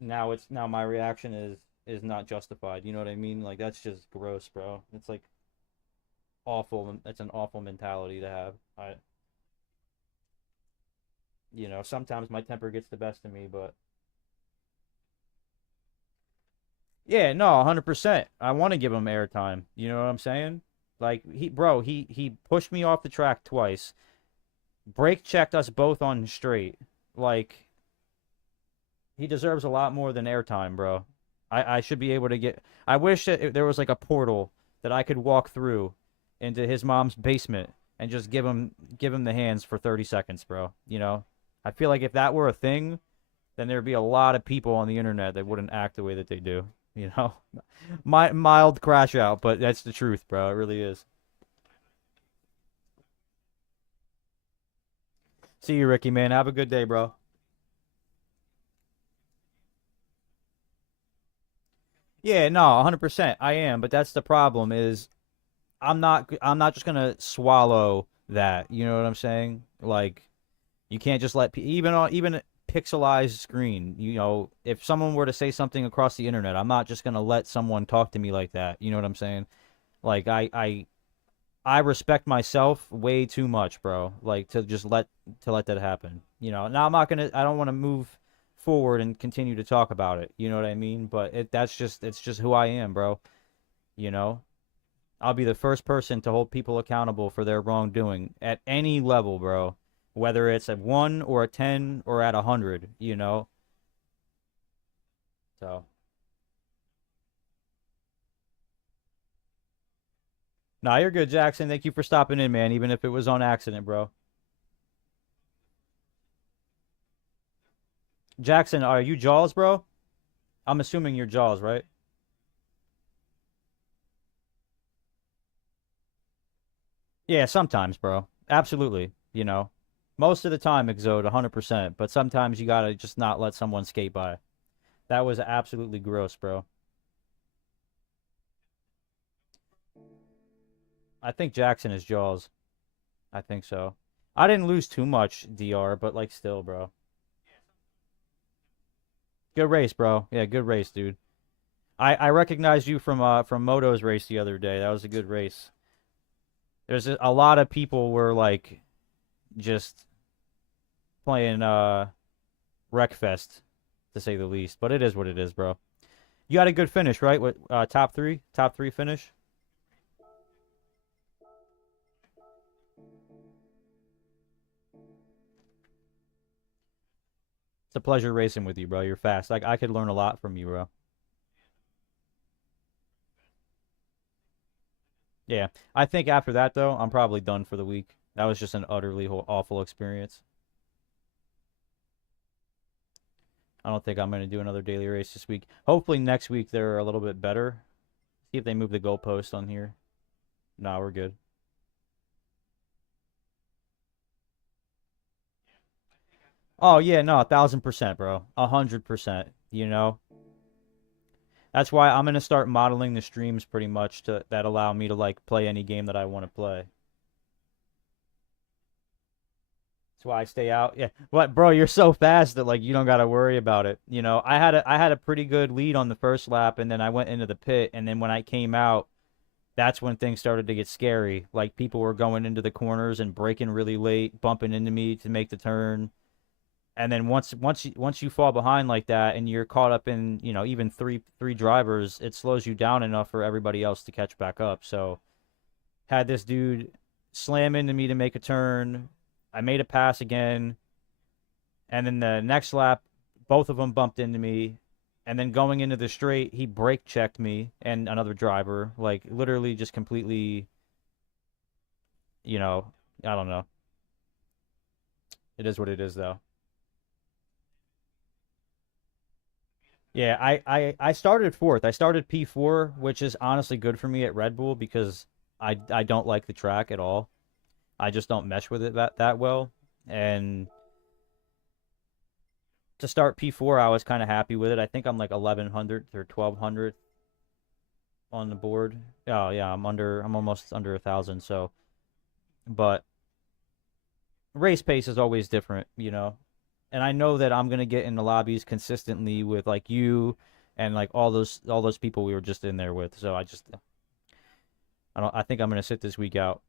now my reaction is is not justified. You know what I mean? Like that's just gross, bro. It's like awful. It's an awful mentality to have. Sometimes my temper gets the best of me, but yeah, no, 100%. I want to give him airtime. You know what I'm saying? Like he pushed me off the track twice. Brake checked us both on straight. Like he deserves a lot more than airtime, bro. I should be able to get. I wish that there was like a portal that I could walk through into his mom's basement and just give him the hands for 30 seconds, bro. I feel like if that were a thing, then there'd be a lot of people on the internet that wouldn't act the way that they do. You know, my mild crash out, but that's the truth, bro. It really is. See you, Ricky, man. Have a good day, bro. Yeah, no, 100%. I am, but that's the problem is I'm not just gonna swallow that. You know what I'm saying? Like you can't just let even pixelized screen. If someone were to say something across the internet, I'm not just gonna let someone talk to me like that. You know what I'm saying? Like I respect myself way too much, bro. Like to let that happen. Now I'm not gonna. I don't want to move forward and continue to talk about it. You know what I mean? But it's just who I am, bro. You know. I'll be the first person to hold people accountable for their wrongdoing at any level, bro. Whether it's at 1 or a 10 or at 100, So, nah, you're good, Jackson. Thank you for stopping in, man, even if it was on accident, bro. Jackson, are you Jaws, bro? I'm assuming you're Jaws, right? Yeah, sometimes, bro. Absolutely. Most of the time, Exode, 100%. But sometimes you gotta just not let someone skate by. That was absolutely gross, bro. I think Jackson is Jaws. I think so. I didn't lose too much, DR, but like still, bro. Good race, bro. Yeah, good race, dude. I recognized you from Moto's race the other day. That was a good race. There's a lot of people were like just playing Wreckfest to say the least, but it is what it is, bro. You had a good finish, right? What top three finish? It's a pleasure racing with you, bro. You're fast. Like I could learn a lot from you, bro. Yeah. I think after that though, I'm probably done for the week. That was just an utterly awful experience. I don't think I'm going to do another daily race this week. Hopefully next week they're a little bit better. See if they move the goalpost on here. No, we're good. Oh yeah, no, 1,000%, bro. 100%. That's why I'm gonna start modeling the streams pretty much to that allow me to like play any game that I want to play. That's why I stay out. Yeah. What, bro? You're so fast that like you don't gotta worry about it. I had a pretty good lead on the first lap, and then I went into the pit, and then when I came out, that's when things started to get scary. Like people were going into the corners and braking really late, bumping into me to make the turn. And then once you fall behind like that and you're caught up in, even three drivers, it slows you down enough for everybody else to catch back up. So had this dude slam into me to make a turn. I made a pass again, and then the next lap, both of them bumped into me. And then going into the straight, he brake checked me and another driver, like literally just completely, you know, I don't know. It is what it is, though. Yeah, I started fourth. I started P4, which is honestly good for me at Red Bull because I don't like the track at all. I just don't mesh with it that well. And to start P4, I was kind of happy with it. I think I'm like 1100th or 1200th on the board. Oh yeah, I'm almost under 1,000. So, but race pace is always different. And I know that I'm gonna get in the lobbies consistently with like you and like all those people we were just in there with. So I think I'm gonna sit this week out.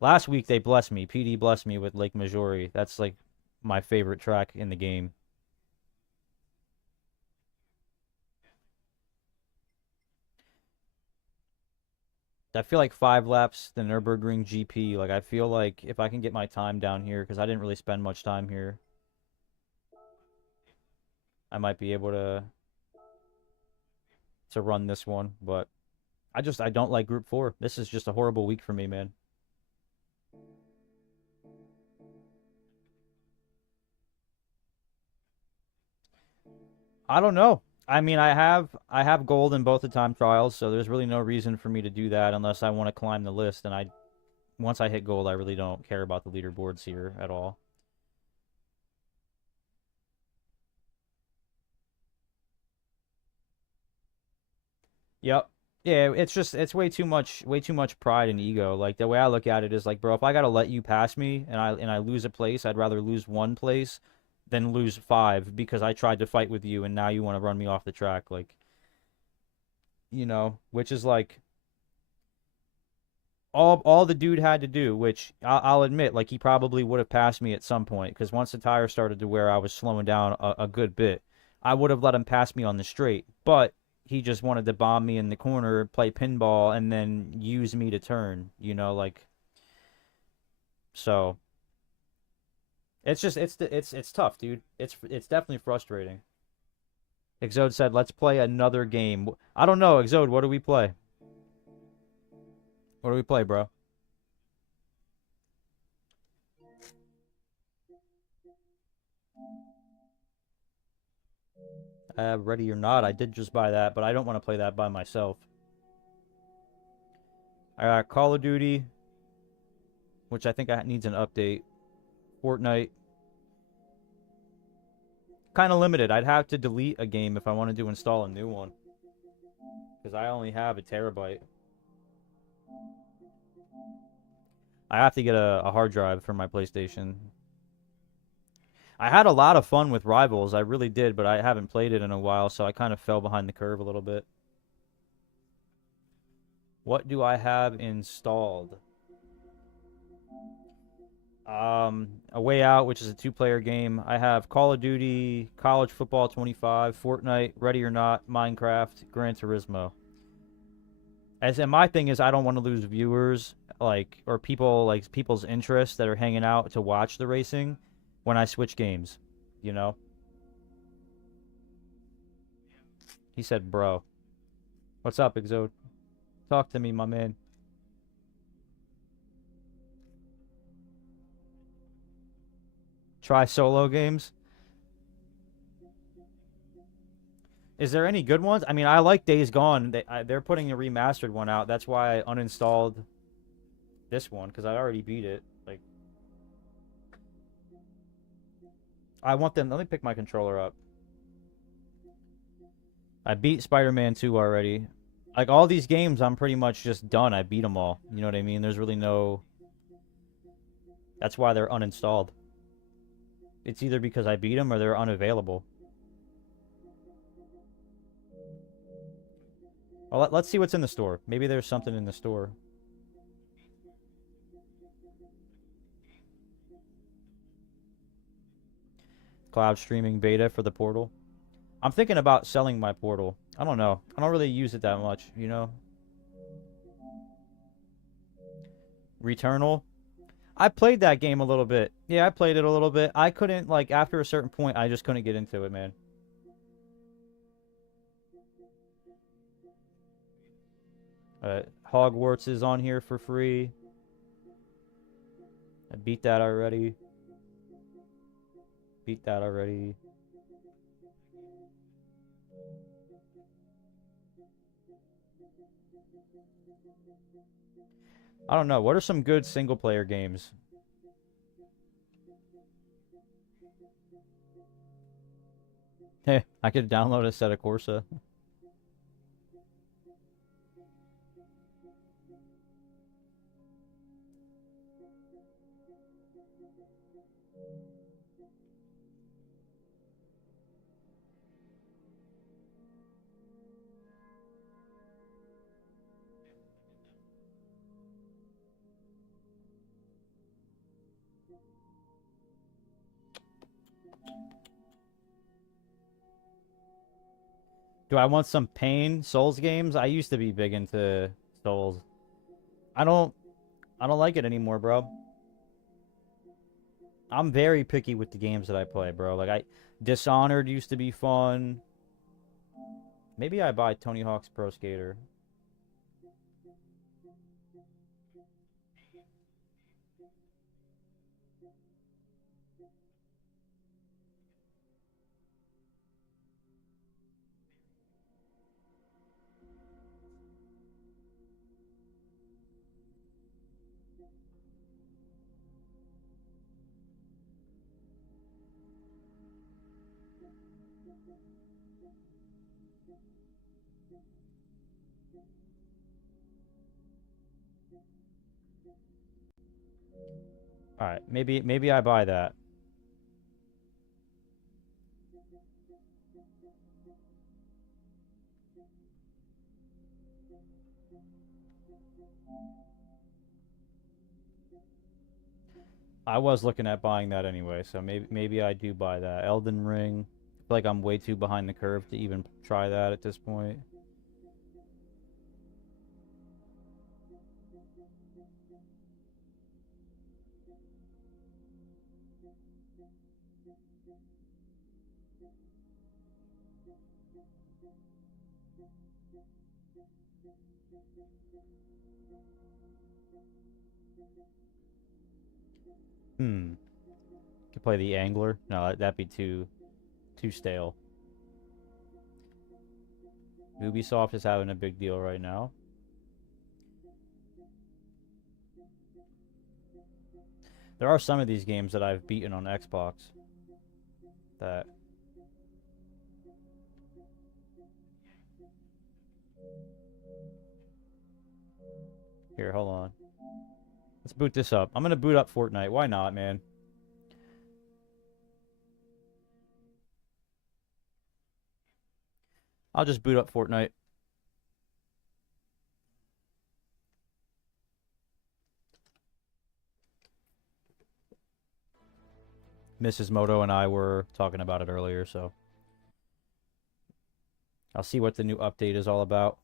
Last week they blessed me. PD blessed me with Lake Majori. That's like my favorite track in the game. I feel like 5 laps the Nürburgring GP. Like I feel like if I can get my time down here, because I didn't really spend much time here, I might be able to run this one. But I don't like Group 4. This is just a horrible week for me, man. I don't know. I mean, I have gold in both the time trials, so there's really no reason for me to do that unless I want to climb the list. And once I hit gold, I really don't care about the leaderboards here at all. Yep. Yeah, it's way too much pride and ego. Like the way I look at it is like, bro, if I gotta let you pass me and I lose a place, I'd rather lose one place than lose five because I tried to fight with you and now you want to run me off the track. Like, which is like all the dude had to do, which I'll admit, like he probably would have passed me at some point because once the tire started to wear, I was slowing down a good bit. I would have let him pass me on the straight, but he just wanted to bomb me in the corner, play pinball, and then use me to turn. Like so. It's just it's tough, dude. It's definitely frustrating. Exode said, "Let's play another game." I don't know, Exode. What do we play? What do we play, bro? Ready or not, I did just buy that, but I don't want to play that by myself. I got Call of Duty, which I think needs an update. Fortnite. Kind of limited. I'd have to delete a game if I wanted to install a new one. Because I only have a terabyte. I have to get a hard drive for my PlayStation. I had a lot of fun with Rivals. I really did, but I haven't played it in a while, so I kind of fell behind the curve a little bit. What do I have installed? A Way Out, which is a two-player game. I have Call of Duty, College Football 25, Fortnite, Ready or Not, Minecraft, Gran Turismo. And my thing is, I don't want to lose viewers, or people's interests that are hanging out to watch the racing when I switch games. You know? He said, "Bro, what's up, Exode? Talk to me, my man." Try solo games. Is there any good ones? I mean, I like Days Gone. They're putting a remastered one out. That's why I uninstalled this one because I already beat it. Like, I want them. Let me pick my controller up. I beat Spider-Man 2 already. Like all these games, I'm pretty much just done. I beat them all. You know what I mean? There's really no. That's why they're uninstalled. It's either because I beat them or they're unavailable. Well, let's see what's in the store. Maybe there's something in the store. Cloud streaming beta for the Portal. I'm thinking about selling my Portal. I don't know. I don't really use it that much, you know? Returnal. I played that game a little bit. Yeah, I played it a little bit. I couldn't, like, after a certain point, I just couldn't get into it, man. Hogwarts is on here for free. I beat that already. Beat that already. I don't know. What are some good single-player games? Hey, I could download a set of Corsa. Do I want some pain Souls games? I used to be big into Souls. I don't I don't like it anymore, bro. I'm very picky with the games that I play, bro. Like Dishonored used to be fun. Maybe I buy Tony Hawk's Pro Skater. All right, maybe I buy that. I was looking at buying that anyway, so maybe I do buy that. Elden Ring. I feel like I'm way too behind the curve to even try that at this point. Could play the Angler. No, that'd be too stale. Ubisoft is having a big deal right now. There are some of these games that I've beaten on Xbox that here, hold on. Let's boot this up. I'm gonna boot up Fortnite. Why not, man? I'll just boot up Fortnite. Mrs. Moto and I were talking about it earlier, so I'll see what the new update is all about.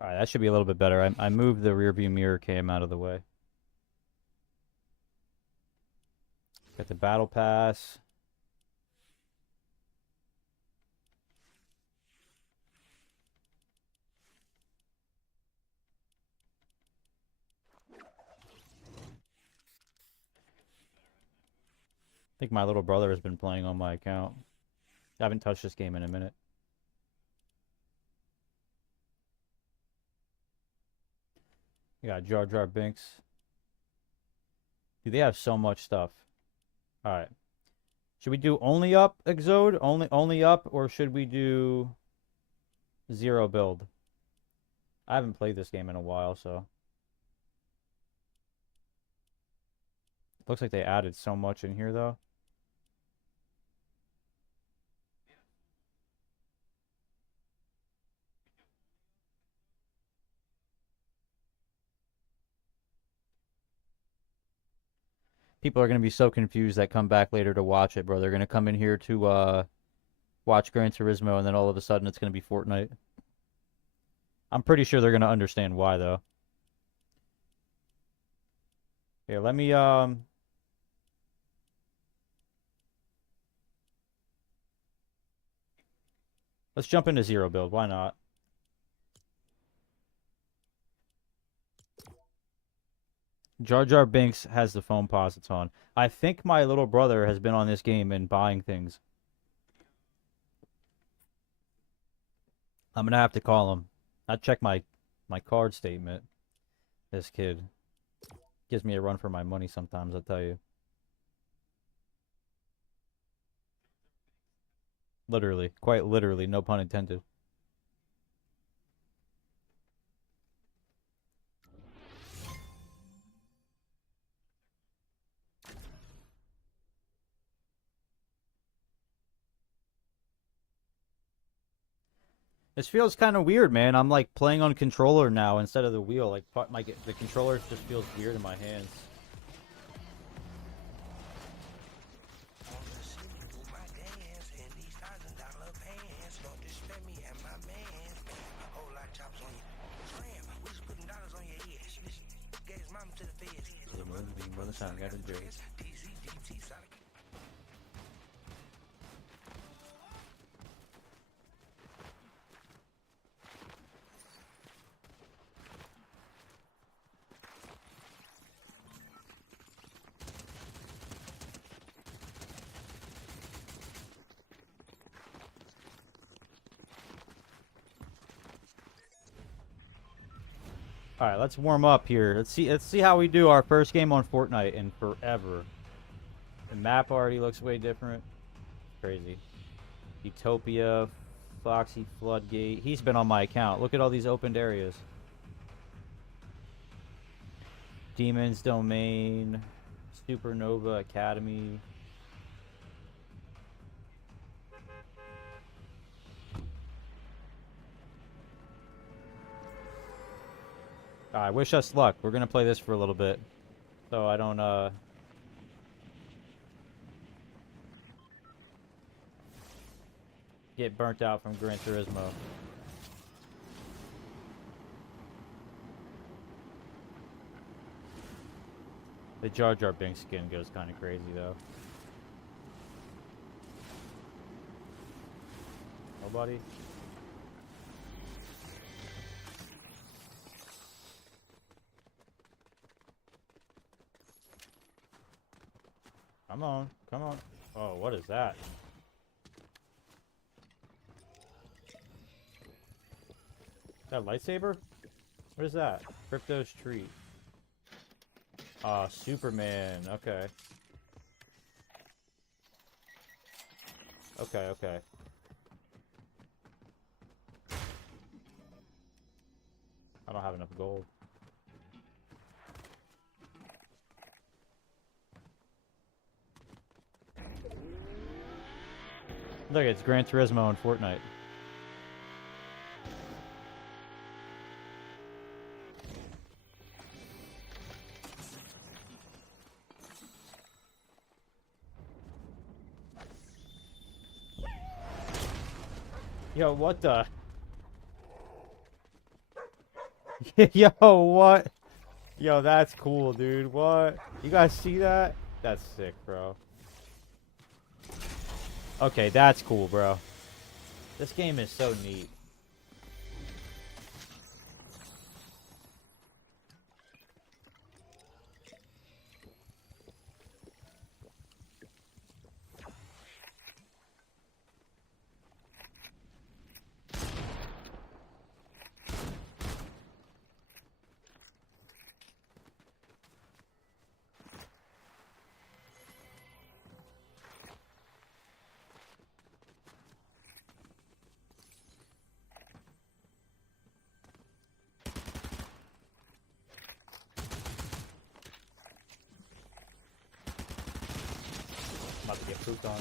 All right, that should be a little bit better. I moved the rear view mirror cam out of the way. Got the battle pass. I think my little brother has been playing on my account. I haven't touched this game in a minute. We got Jar Jar Binks. Dude, they have so much stuff. All right. Should we do only up Exode? Only up, or should we do zero build? I haven't played this game in a while, so looks like they added so much in here though. People are gonna be so confused that come back later to watch it, bro. They're gonna come in here to watch Gran Turismo, and then all of a sudden it's gonna be Fortnite. I'm pretty sure they're gonna understand why though. Here, let me let's jump into zero build. Why not? Jar Jar Binks has the foam posits on. I think my little brother has been on this game and buying things. I'm gonna have to call him. I check my card statement. This kid gives me a run for my money sometimes, I'll tell you. Literally, quite literally, no pun intended. This feels kind of weird, man. I'm like playing on controller now instead of the wheel. Like the controller just feels weird in my hands. All right, let's warm up here. Let's see how we do our first game on Fortnite in forever. The map already looks way different. Crazy. Utopia, Foxy Floodgate. He's been on my account. Look at all these opened areas. Demon's Domain, Supernova Academy. Alright, wish us luck. We're gonna play this for a little bit. So I don't, get burnt out from Gran Turismo. The Jar Jar Binks skin goes kind of crazy, though. Nobody? Come on, come on. Oh, what is that? Is that a lightsaber? What is that? Crypto's treat. Superman. Okay. Okay, okay. I don't have enough gold. Look, it's Gran Turismo and Fortnite. Yo, what the? Yo, what? Yo, that's cool, dude. What? You guys see that? That's sick, bro. Okay, that's cool, bro. This game is so neat. I'm about to get pooped on.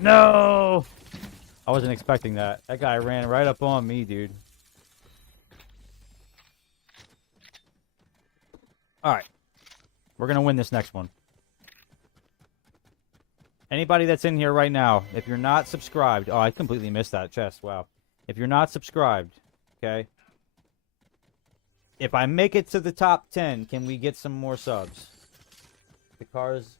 No! I wasn't expecting that. That guy ran right up on me, dude. Alright. We're gonna win this next one. Anybody that's in here right now, if you're not subscribed... Oh, I completely missed that chest. Wow. If you're not subscribed, okay? If I make it to the top 10, can we get some more subs? The cars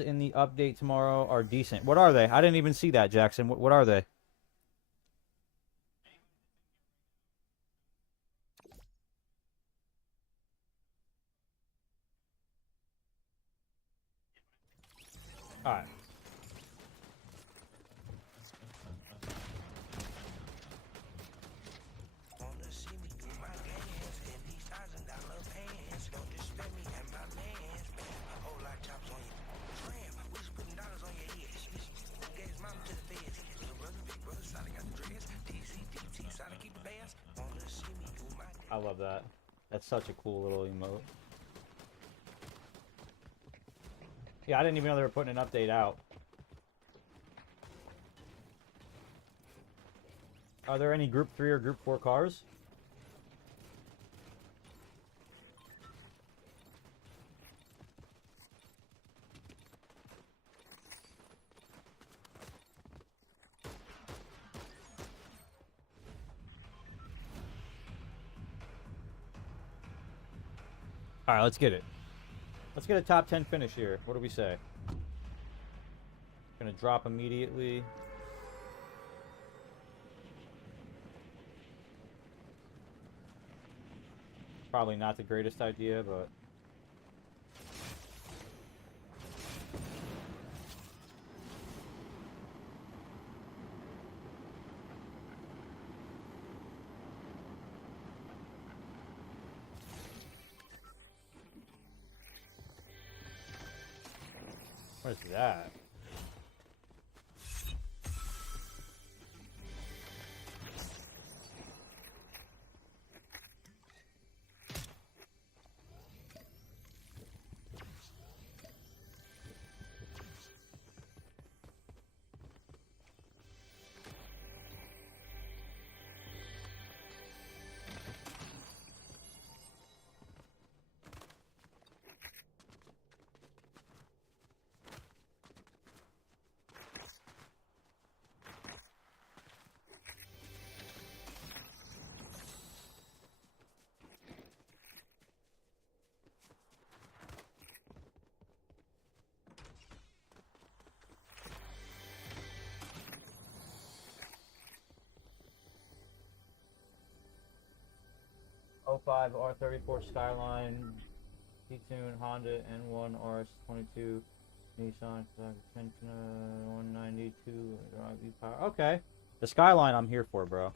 in the update tomorrow are decent. What are they? I didn't even see that, Jackson. What are they? Alright. love that. That's such a cool little emote. Yeah, I didn't even know they were putting an update out. Are there any Group 3 or Group 4 cars? Alright, let's get it. Let's get a top 10 finish here. What do we say? Gonna drop immediately. Probably not the greatest idea, but... What is that? '05 R34 Skyline, T-Tune, Honda N1 RS22, Nissan 192. Okay, the Skyline I'm here for, bro.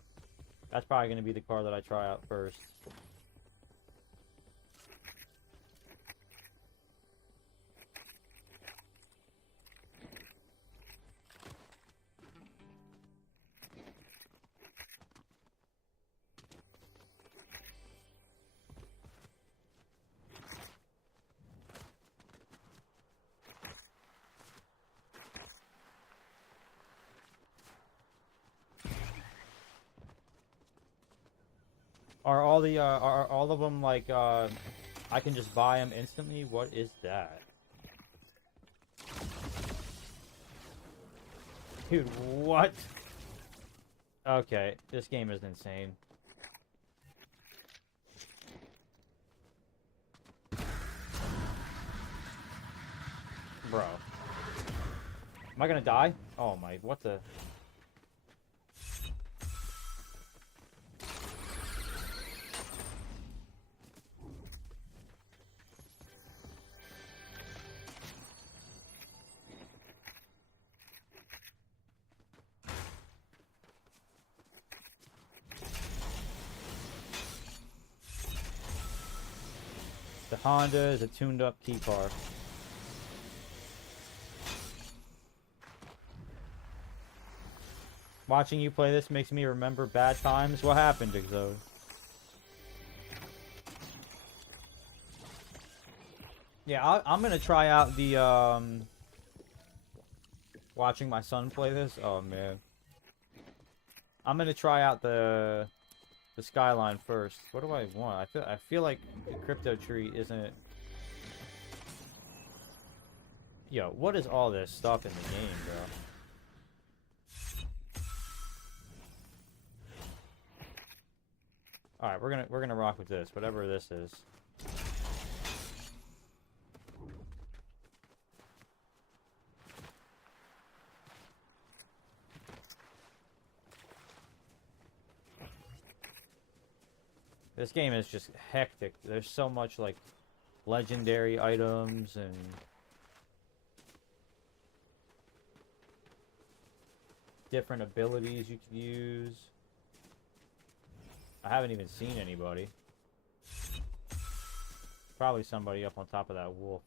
That's probably gonna be the car that I try out first. Are all of them like I can just buy them instantly? What is that? Dude, what? Okay, this game is insane. Bro. Am I gonna die? Oh my, what the... The Honda is a tuned-up key car. Watching you play this makes me remember bad times. What happened, Exode? Yeah, I'm gonna try out the, watching my son play this? Oh, man. I'm gonna try out the Skyline first. What do I want? I feel like the crypto tree isn't... Yo, what is all this stuff in the game, bro? Alright, we're gonna rock with this, whatever this is. This game is just hectic. There's so much, like, legendary items and... different abilities you can use. I haven't even seen anybody. Probably somebody up on top of that wolf.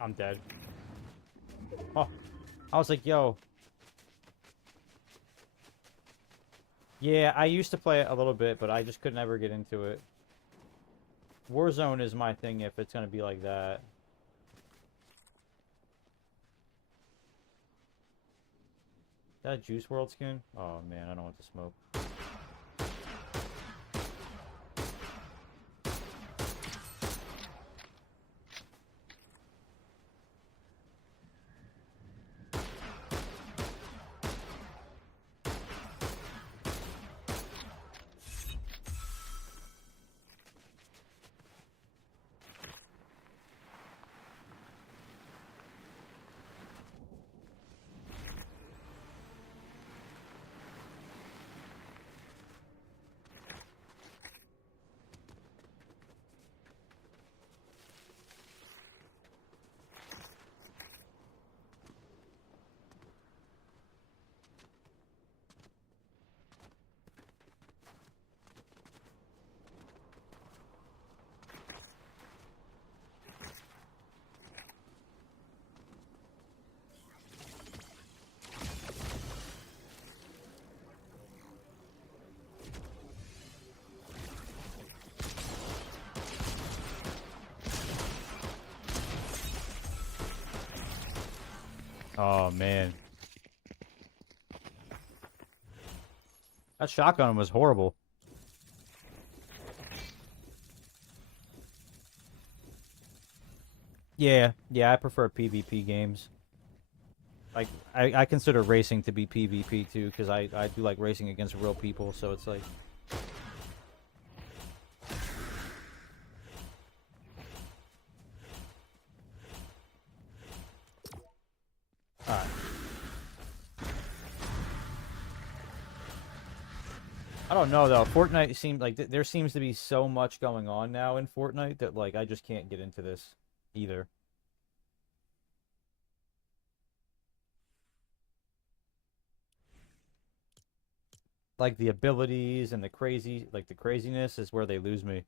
I'm dead. Oh, I was like, yo. Yeah, I used to play it a little bit, but I just could never get into it. Warzone is my thing if it's gonna be like that. Is that a Juice World skin? Oh man, I don't want to smoke. Oh man. That shotgun was horrible. Yeah, I prefer PvP games. Like, I consider racing to be PvP too, because I do like racing against real people, so it's like... Alright. I don't know though, Fortnite seems like there seems to be so much going on now in Fortnite that like I just can't get into this either. Like the abilities and the crazy, like the craziness is where they lose me.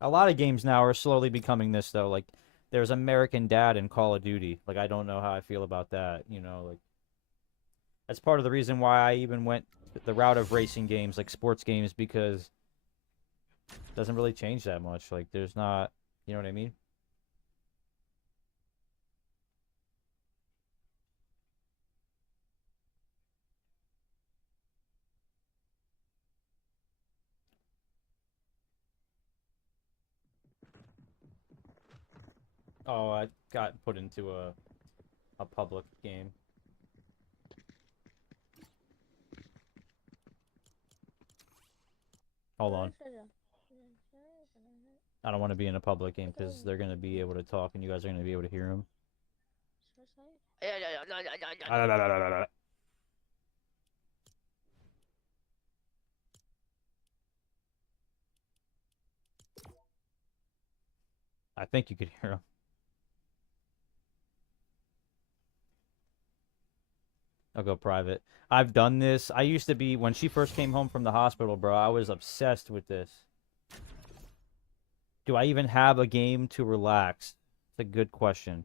A lot of games now are slowly becoming this though. Like there's American Dad in Call of Duty. Like I don't know how I feel about that, you know, like that's part of the reason why I even went the route of racing games, like sports games, because it doesn't really change that much. Like there's not, you know what I mean? Oh, I got put into a public game. Hold on. I don't want to be in a public game because they're going to be able to talk and you guys are going to be able to hear them. I think you could hear them. I'll go private. I've done this. I used to be, when she first came home from the hospital, bro, I was obsessed with this. Do I even have a game to relax? It's a good question.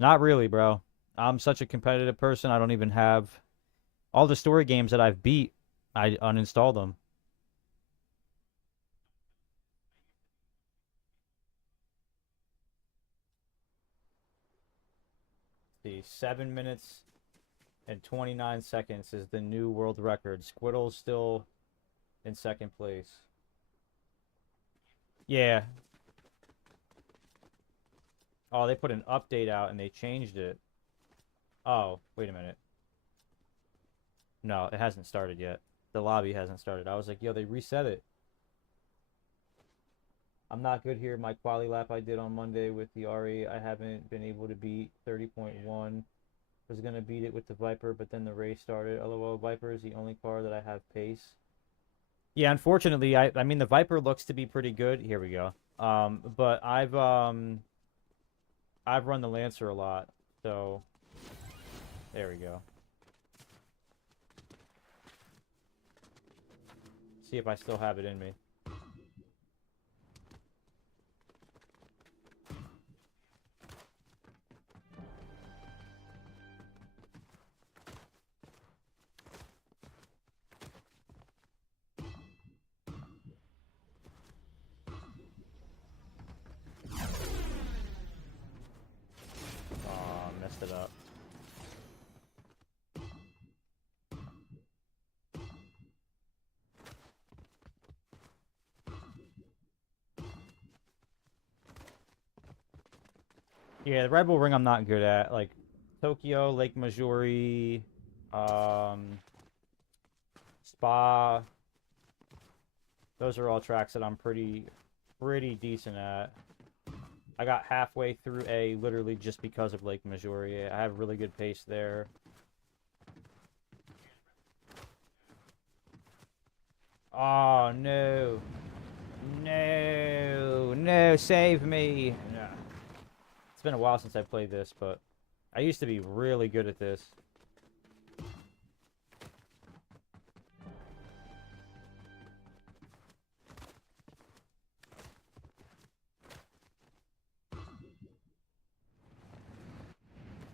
Not really, bro. I'm such a competitive person. I don't even have all the story games that I've beat. I uninstalled them. See, 7 minutes and 29 seconds is the new world record. Squiddle's still in second place. Yeah. Oh, they put an update out and they changed it. Oh, wait a minute. No, it hasn't started yet. The lobby hasn't started. I was like, yo, they reset it. I'm not good here. My quali lap I did on Monday with the RE, I haven't been able to beat 30.1. Was gonna beat it with the Viper, but then the race started. LOL, Viper is the only car that I have pace. Yeah, unfortunately, I mean the Viper looks to be pretty good. Here we go. But I've run the Lancer a lot, so there we go. See if I still have it in me. Yeah, the Red Bull Ring I'm not good at. Like Tokyo, Lake Majori, um, Spa. Those are all tracks that I'm pretty decent at. I got halfway through A literally just because of Lake Majori. I have really good pace there. Oh no. No, no, save me. No. It's been a while since I played this, but I used to be really good at this.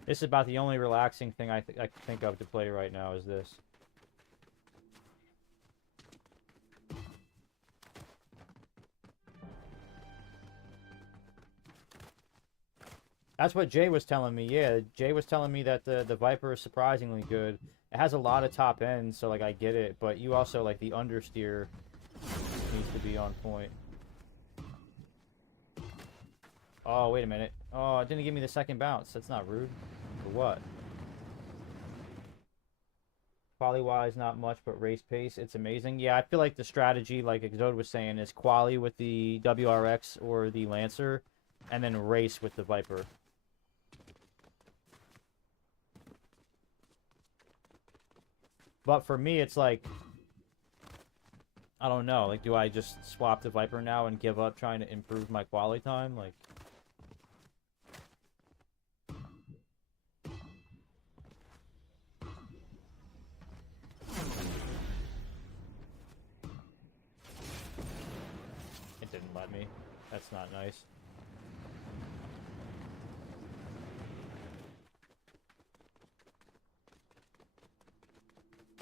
This is about the only relaxing thing I can think of to play right now is this. That's what Jay was telling me. Yeah, Jay was telling me that the Viper is surprisingly good. It has a lot of top end, so like I get it, but you also like the understeer needs to be on point. Oh, wait a minute. Oh, it didn't give me the second bounce. That's not rude. For what? Quali-wise, not much, but race pace, it's amazing. Yeah, I feel like the strategy, like Exode was saying, is quali with the WRX or the Lancer, and then race with the Viper. But for me, it's like, I don't know. Like, do I just swap the Viper now and give up trying to improve my quali time? Like, it didn't let me. That's not nice.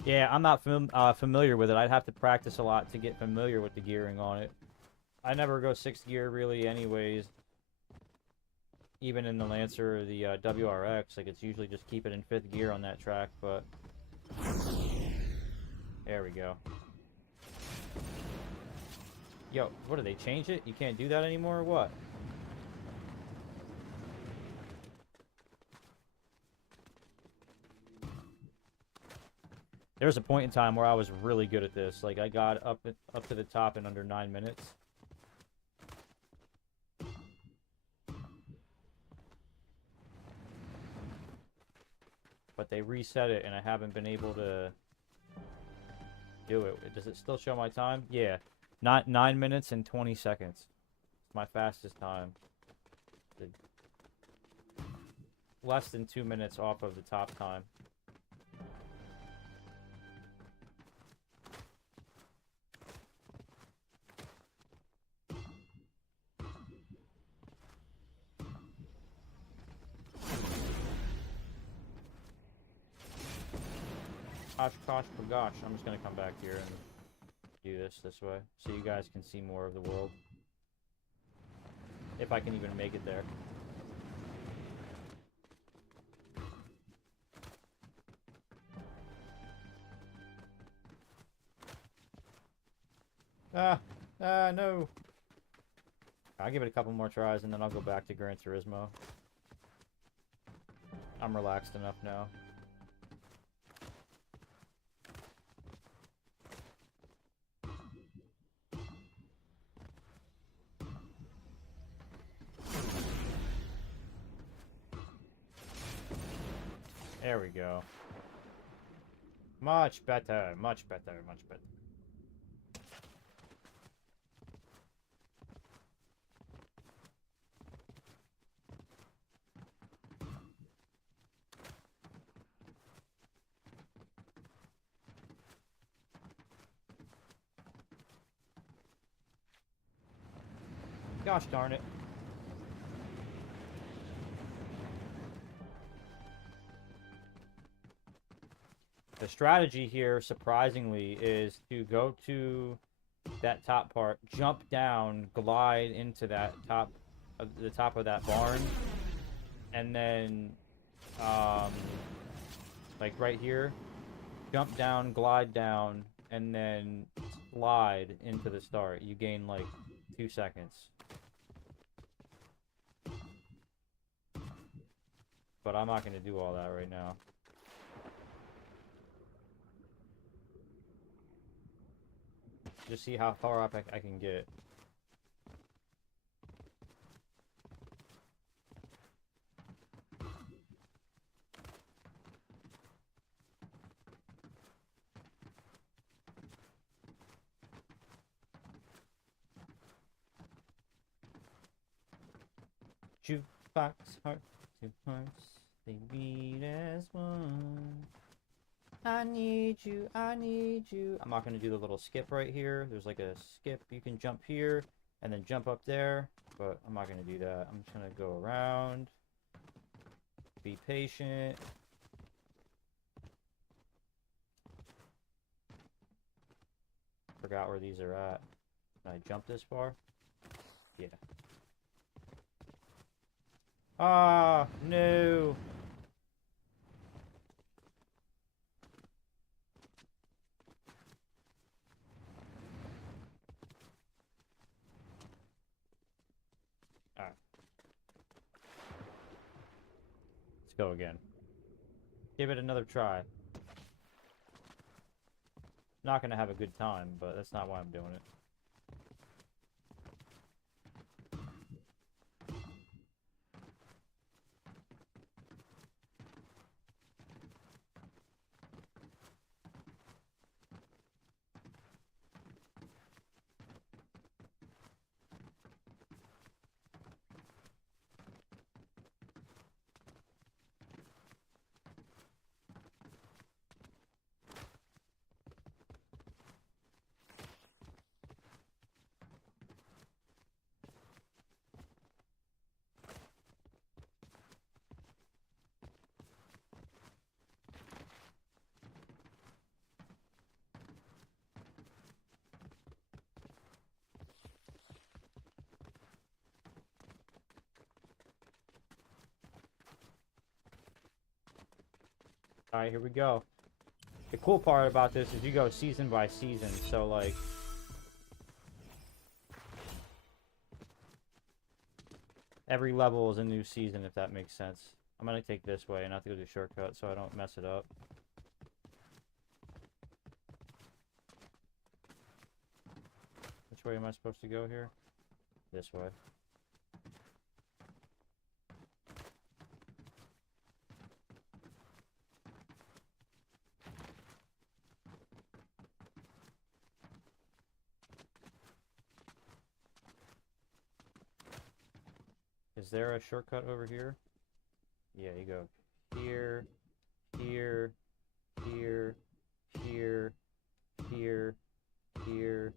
Yeah, I'm not familiar with it. I'd have to practice a lot to get familiar with the gearing on it. I never go 6th gear really anyways. Even in the Lancer or the WRX, like it's usually just keep it in 5th gear on that track, but... There we go. Yo, what, did they change it? You can't do that anymore or what? There was a point in time where I was really good at this. Like, I got up to the top in under 9 minutes. But they reset it, and I haven't been able to do it. Does it still show my time? Yeah. Not 9 minutes and 20 seconds. It's my fastest time. Less than 2 minutes off of the top time. Gosh, gosh. I'm just gonna come back here and do this way, so you guys can see more of the world. If I can even make it there. No. I'll give it a couple more tries and then I'll go back to Gran Turismo. I'm relaxed enough now. There we go. Much better, much better, much better. Gosh darn it. The strategy here, surprisingly, is to go to that top part, jump down, glide into that top of that barn, and then, like right here, jump down, glide down, and then slide into the start. You gain like 2 seconds. but I'm not going to do all that right now. Just see how far up I can get. Jukebox heart, two hearts, they beat as one. I need you, I need you. I'm not going to do the little skip right here. There's like a skip. You can jump here and then jump up there, but I'm not going to do that. I'm just going to go around. Be patient. Forgot where these are at. Can I jump this far? Yeah. Ah, no. Alright. Let's go again. Give it another try. Not gonna have a good time, but that's not why I'm doing it. Alright, here we go. The cool part about this is you go season by season, so like... every level is a new season, if that makes sense. I'm gonna take this way and not to go do shortcut so I don't mess it up. Which way am I supposed to go here? This way. Is there a shortcut over here? Yeah, you go here, here, here, here, here, here,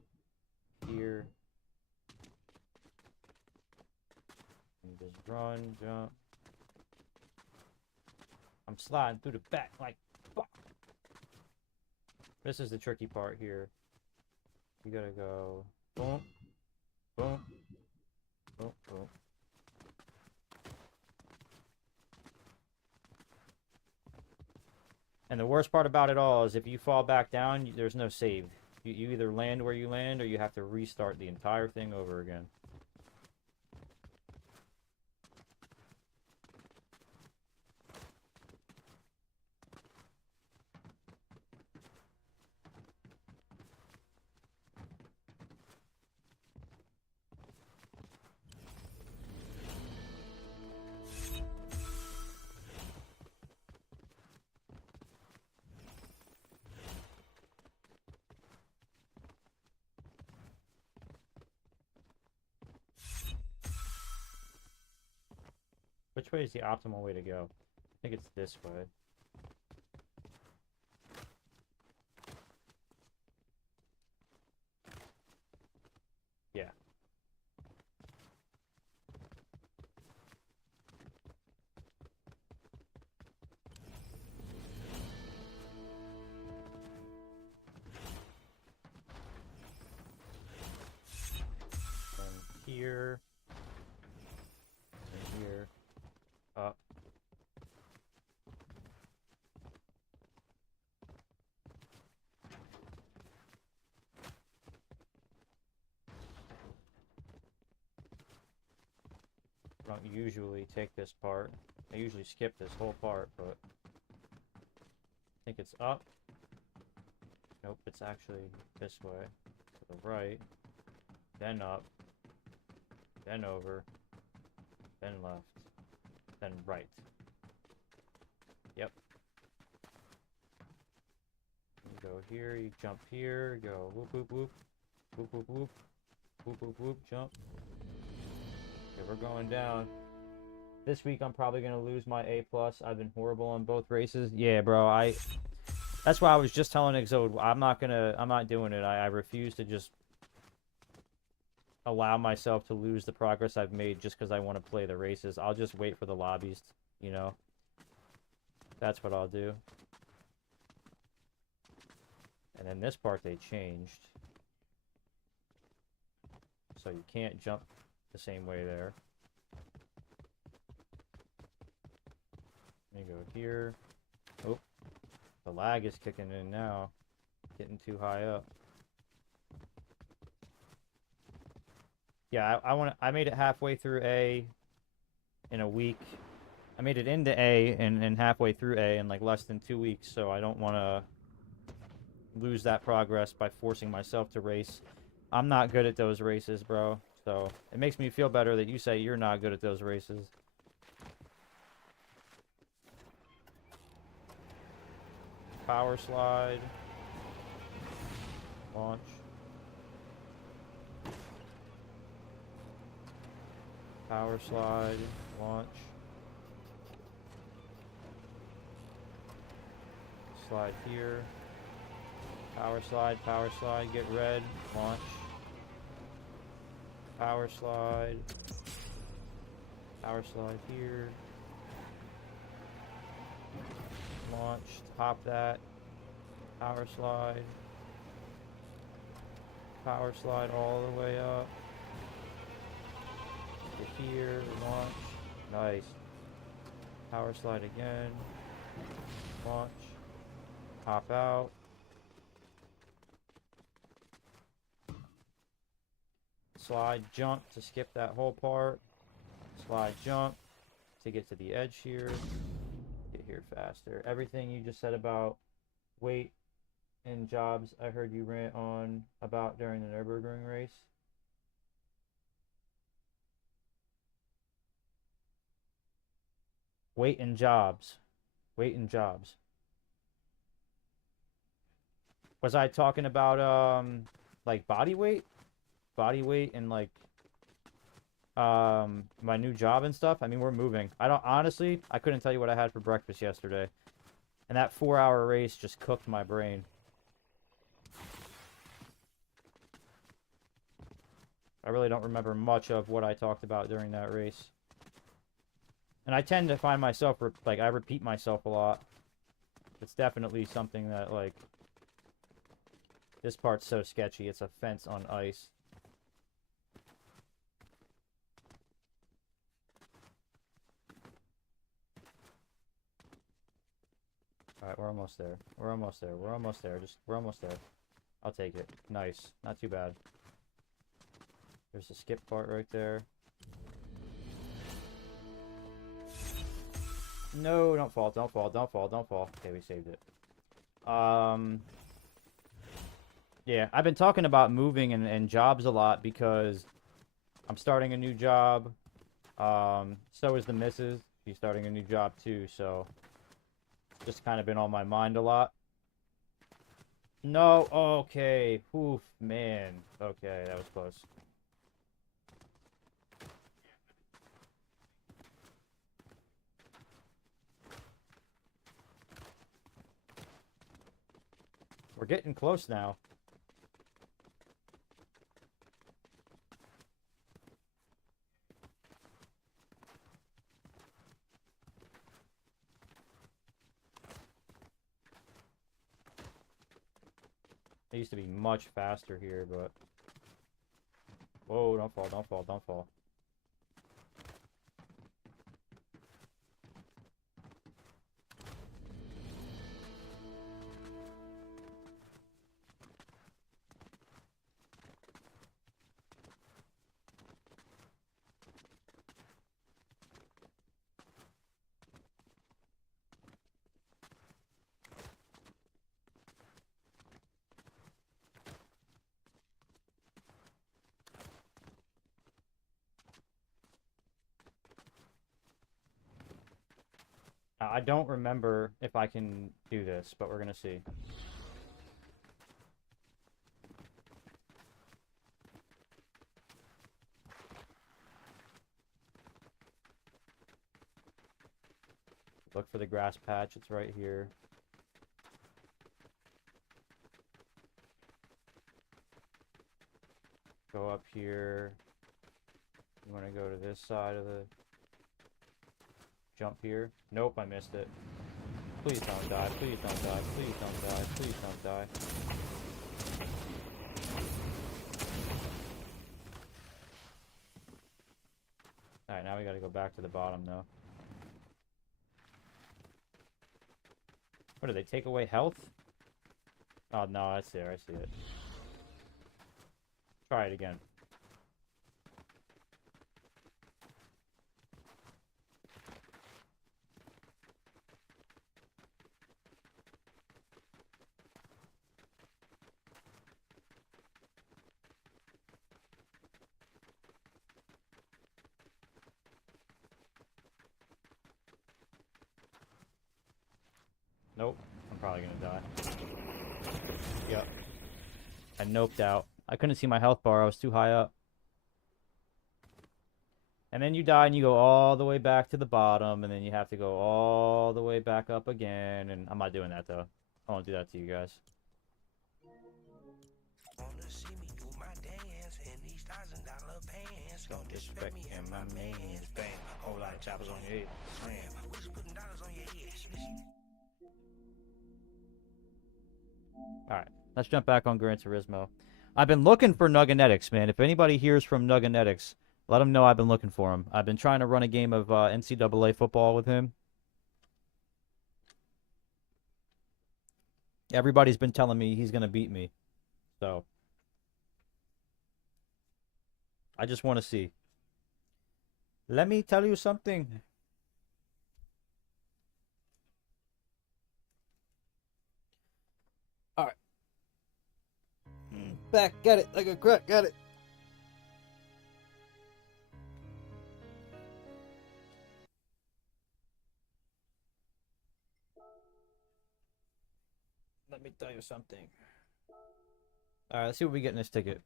here. And just run, jump. I'm sliding through the back like fuck. This is the tricky part here. You gotta go boom, boom, boom, boom. And the worst part about it all is if you fall back down, there's no save. You either land where you land or you have to restart the entire thing over again. Which way is the optimal way to go? I think it's this way. Yeah. And here. And here. Up. I don't usually take this part. I usually skip this whole part, but I think it's up. Nope, it's actually this way. To the right. Then up. Then over. Then left. Then right. Yep. You go here, you jump here, go whoop whoop whoop. Whoop whoop whoop. Whoop whoop whoop, jump. Okay, we're going down. This week I'm probably gonna lose my A+. I've been horrible on both races. Yeah, bro, that's why I was just telling Exode, I'm not doing it. I refuse to just allow myself to lose the progress I've made just because I want to play the races. I'll just wait for the lobbies, you know? That's what I'll do. And then this part they changed. So you can't jump the same way there. You go here. Oh, the lag is kicking in now. Getting too high up. Yeah, I made it halfway through A in a week. I made it into A and halfway through A in like less than 2 weeks, so I don't want to lose that progress by forcing myself to race. I'm not good at those races, bro. So it makes me feel better that you say you're not good at those races. Power slide. Launch. Power slide. Launch. Slide here. Power slide, get red, launch. Power slide here. Launch, top that. Power slide all the way up. To here, launch. Nice. Power slide again. Launch. Hop out. Slide jump to skip that whole part. Slide jump to get to the edge here. Get here faster. Everything you just said about weight and jobs, I heard you rant on about during the Nürburgring race. Weight and jobs. Weight and jobs. Was I talking about like body weight? Body weight and like my new job and stuff. I mean, we're moving. Honestly, I couldn't tell you what I had for breakfast yesterday. And that 4-hour race just cooked my brain. I really don't remember much of what I talked about during that race. And I tend to find myself, like, I repeat myself a lot. It's definitely something that, like, this part's so sketchy. It's a fence on ice. Alright, we're almost there. We're almost there. We're almost there. We're almost there. I'll take it. Nice. Not too bad. There's a skip part right there. No, don't fall, don't fall, don't fall, don't fall. Okay, we saved it. Yeah, I've been talking about moving and jobs a lot because I'm starting a new job. So is the missus. She's starting a new job too, so just kind of been on my mind a lot. No, okay. Oof, man. Okay, that was close. We're getting close now. I used to be much faster here, but... Whoa, don't fall, don't fall, don't fall. I don't remember if I can do this, but we're gonna see. Look for the grass patch, it's right here. Go up here. You want to go to this side of the... Jump here. Nope, I missed it. Please don't die, please don't die, please don't die, please don't die. Alright, now we gotta go back to the bottom though. What, do they take away health? Oh no, that's there, I see it. Try it again. Nope, I'm probably gonna die. Yep. I noped out. I couldn't see my health bar, I was too high up. And then you die and you go all the way back to the bottom, and then you have to go all the way back up again, and I'm not doing that though. I won't do that to you guys. Don't disrespect me and my mans, bam. Whole lot of choppers on your head. Alright, let's jump back on Gran Turismo. I've been looking for Nuganetics, man. If anybody hears from Nuganetics, let him know I've been looking for him. I've been trying to run a game of NCAA football with him. Everybody's been telling me he's going to beat me. So, I just want to see. Let me tell you something. Alright. Back, got it, like a crack, got it. Let me tell you something. Alright, let's see what we get in this ticket.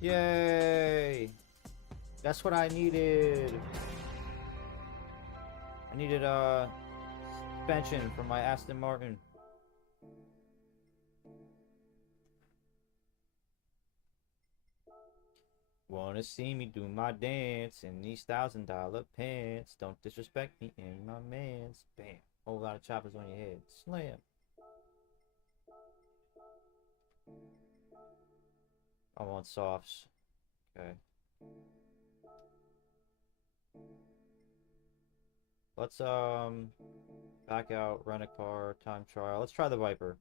Yay! That's what I needed. I needed a suspension for my Aston Martin. Wanna see me do my dance in these $1,000 pants? Don't disrespect me and my mans. Bam. Whole lot of choppers on your head. Slam. I want softs. Okay. Let's back out, rent a car, time trial. Let's try the Viper.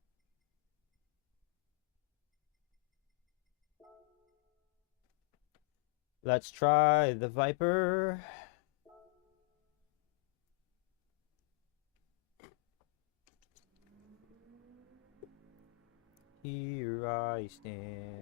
Let's try the Viper. Here I stand.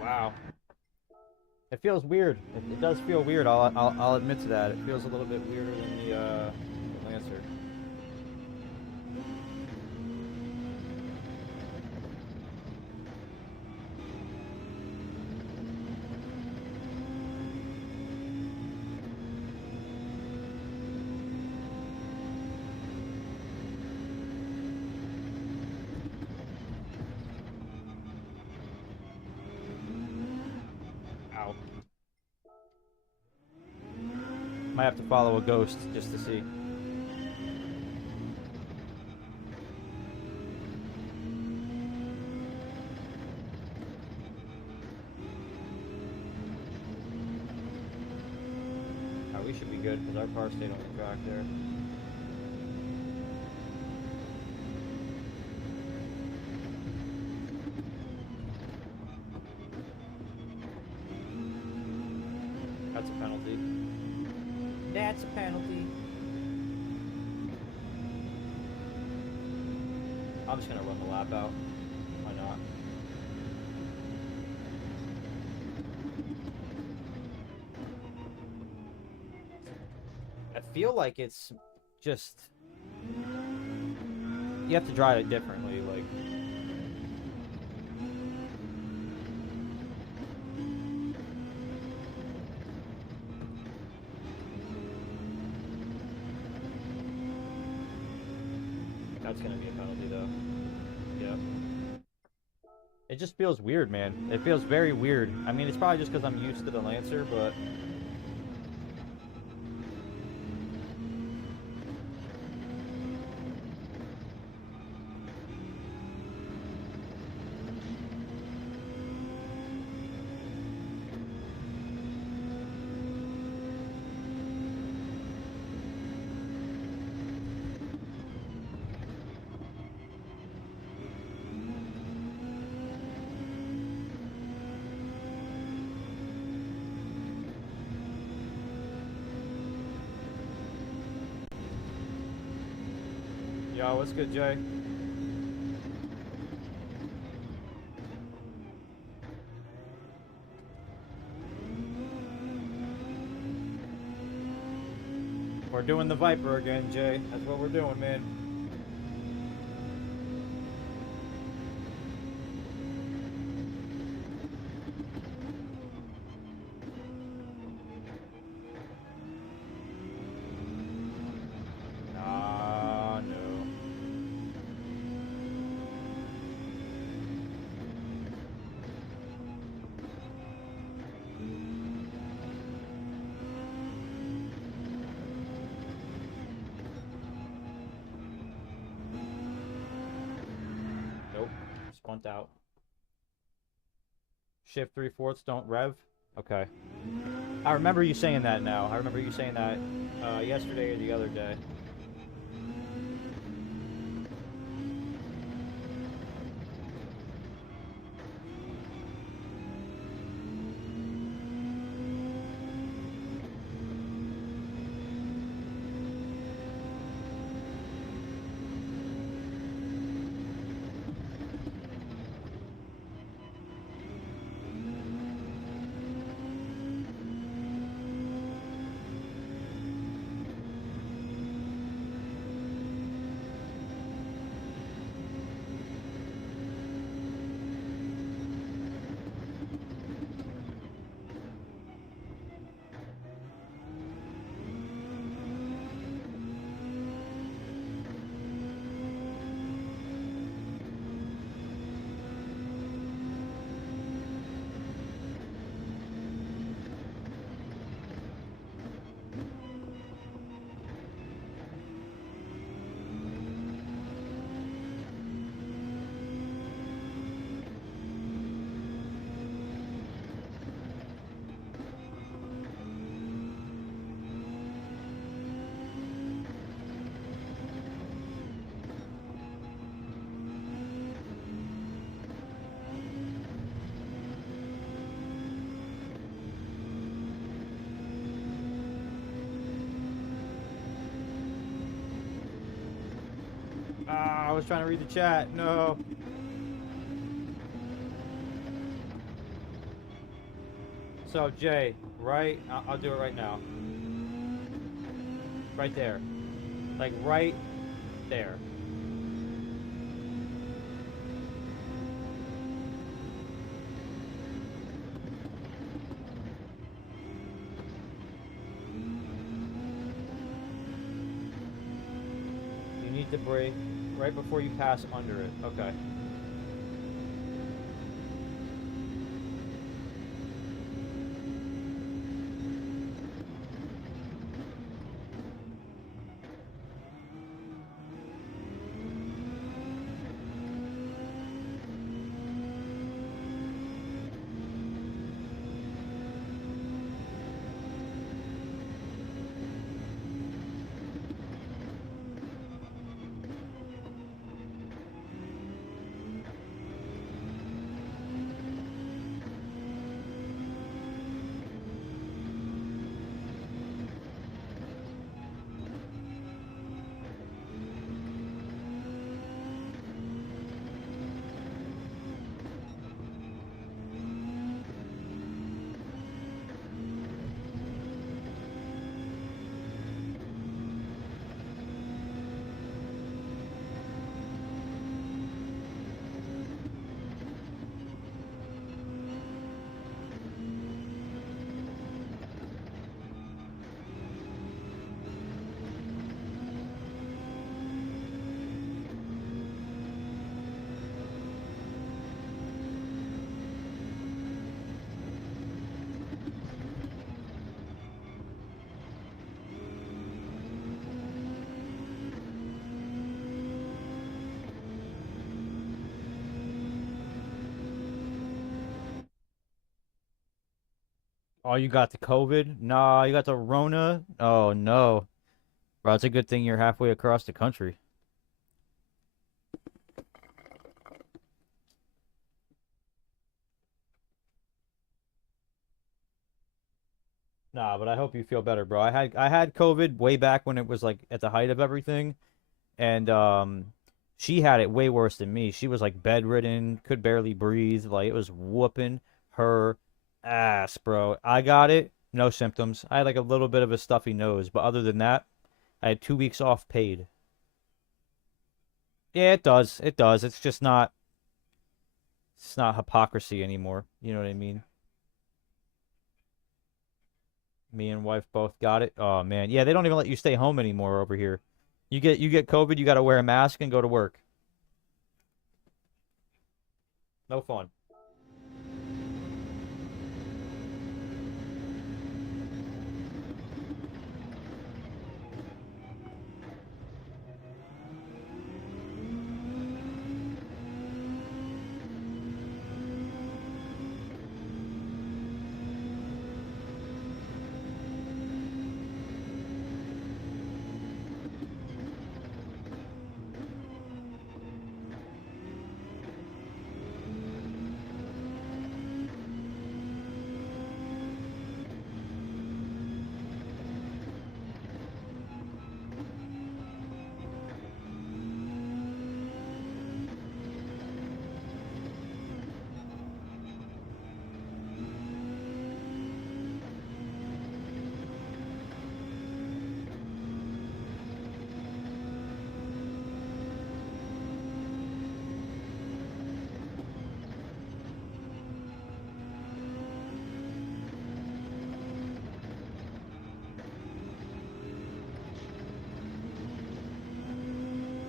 Wow. It feels weird. It does feel weird. I'll admit to that. It feels a little bit weirder than the Lancer. Might have to follow a ghost just to see. Alright, we should be good because our car stayed on the track there. That's a penalty. That's a penalty. I'm just gonna run the lap out. Why not? I feel like it's just... You have to drive it differently, like... That's gonna be a penalty, though. Yeah. It just feels weird, man. It feels very weird. I mean, it's probably just because I'm used to the Lancer, but... Yo, what's good, Jay? We're doing the Viper again, Jay. That's what we're doing, man. Spunt out. Shift 3/4, don't rev. Okay. I remember you saying that now. I remember you saying that yesterday or the other day. Ah, I was trying to read the chat. No. So, Jay, right? I'll do it right now. Right there. Like, right there. You need to brake right before you pass under it. Okay. Oh, you got the COVID? Nah, you got the Rona? Oh, no. Bro, it's a good thing you're halfway across the country. Nah, but I hope you feel better, bro. I had COVID way back when it was like at the height of everything, and she had it way worse than me. She was like bedridden, could barely breathe, like it was whooping her ass, bro. I got it, no symptoms. I had like a little bit of a stuffy nose, but other than that, I had 2 weeks off paid. Yeah, it does. It does. It's not hypocrisy anymore. You know what I mean? Me and wife both got it. Oh man. Yeah, they don't even let you stay home anymore over here. You get COVID, you got to wear a mask and go to work. No fun.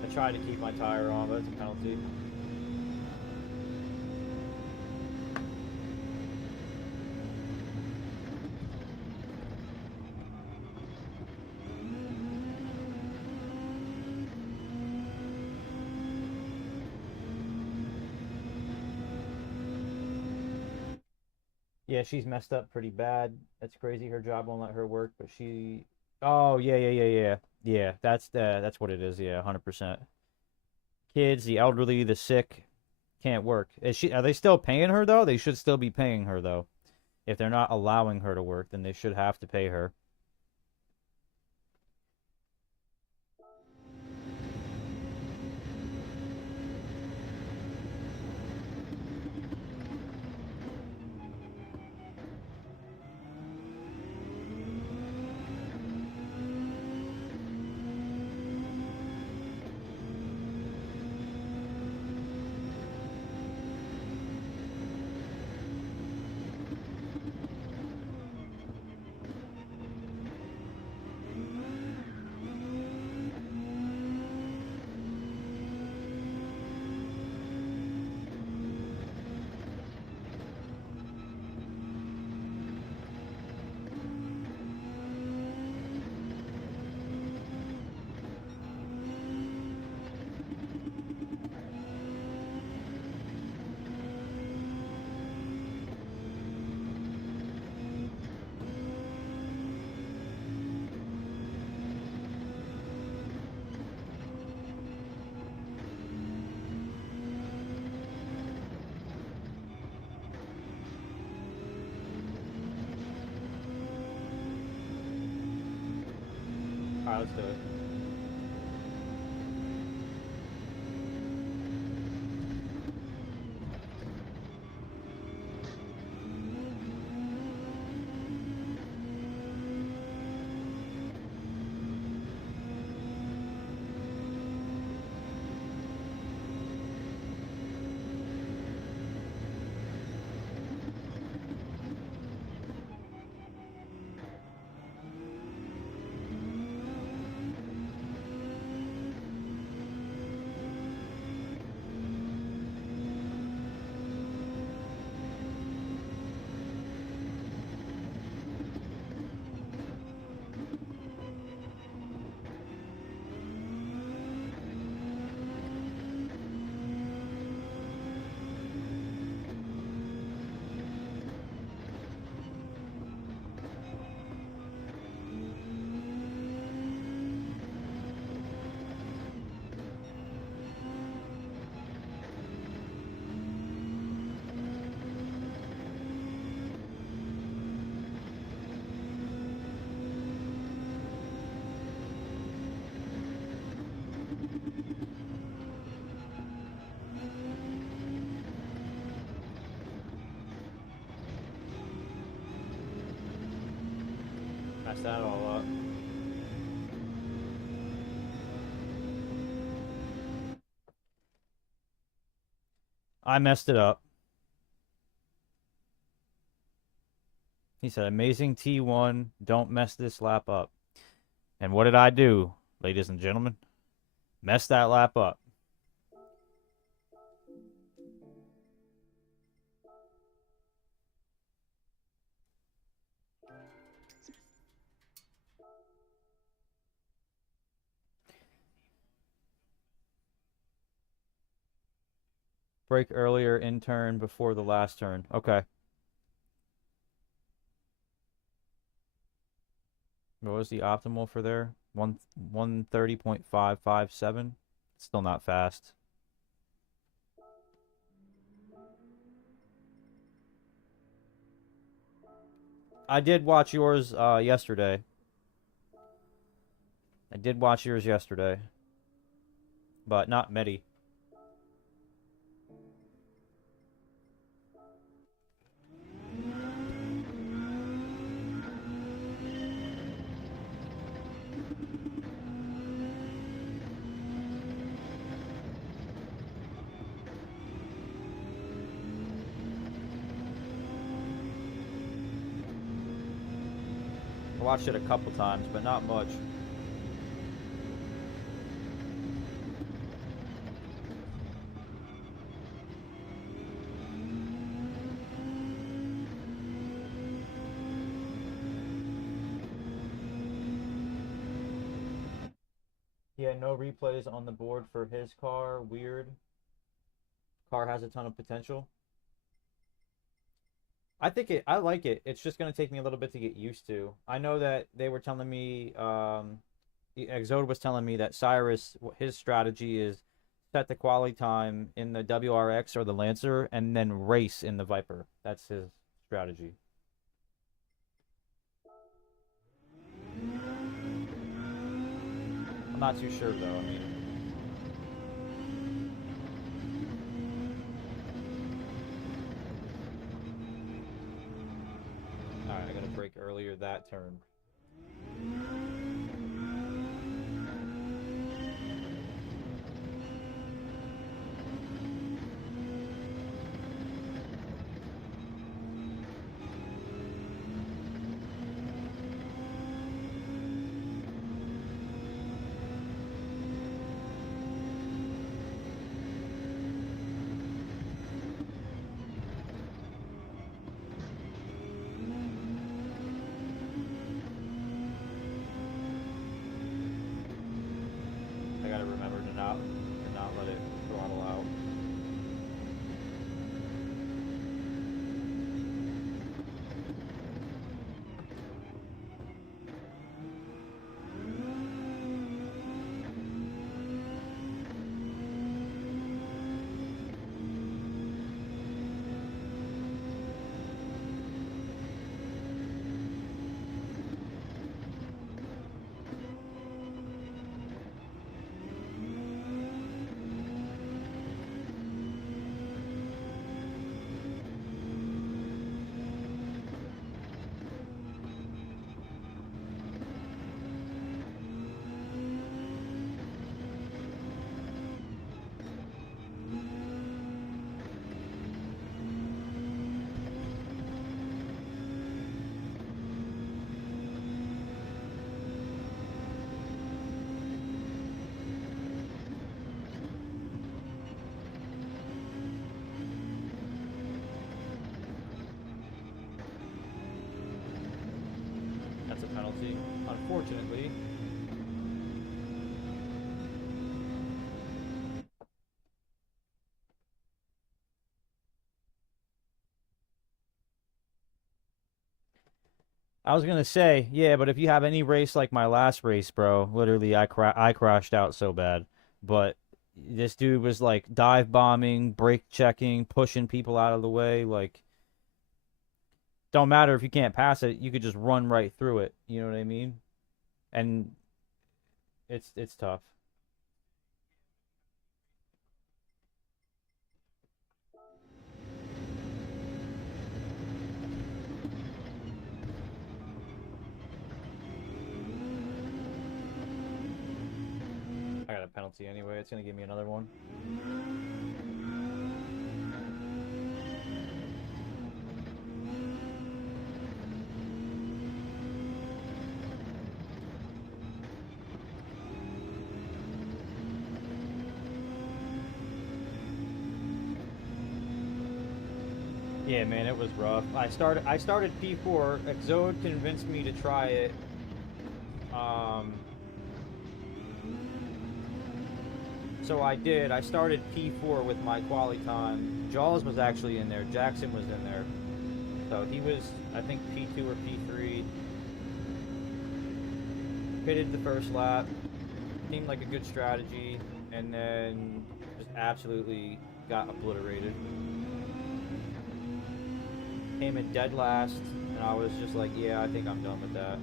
I tried to keep my tire on, but it's a penalty. Yeah, she's messed up pretty bad. That's crazy. Her job won't let her work, but she. Oh yeah, yeah, yeah, yeah, yeah. That's what it is. Yeah, 100%. Kids, the elderly, the sick, can't work. Is she? Are they still paying her though? They should still be paying her though. If they're not allowing her to work, then they should have to pay her. All right, let's do it. Mess that all up. I messed it up. He said, amazing T1, don't mess this lap up. And what did I do, ladies and gentlemen? Mess that lap up. Break earlier in turn before the last turn. Okay. What was the optimal for there? 130.557. Still not fast. I did watch yours yesterday. I did watch yours yesterday. But not Medi. I watched it a couple times, but not much. He had no replays on the board for his car. Weird. Car has a ton of potential. I like it. It's just gonna take me a little bit to get used to. I know that they were telling me, Exode was telling me that Cyrus, his strategy is set the quality time in the WRX or the Lancer and then race in the Viper. That's his strategy. I'm not too sure though. I mean, all right, I gotta break earlier that turn. I gotta remember to not let it throttle out. That's a penalty, unfortunately. I was gonna say, yeah, but if you have any race like my last race, bro, literally I crashed out so bad. But this dude was like dive bombing, brake checking, pushing people out of the way. Like, don't matter if you can't pass it, you could just run right through it. You know what I mean? And it's tough. penalty anyway. It's gonna give me another one. Yeah, man, it was rough. I started P4. Exode convinced me to try it. So I did. I started P4 with my quali time. Jaws was actually in there. Jackson was in there. So he was, I think, P2 or P3. Pitted the first lap. Seemed like a good strategy. And then just absolutely got obliterated. Came in dead last. And I was just like, yeah, I think I'm done with that.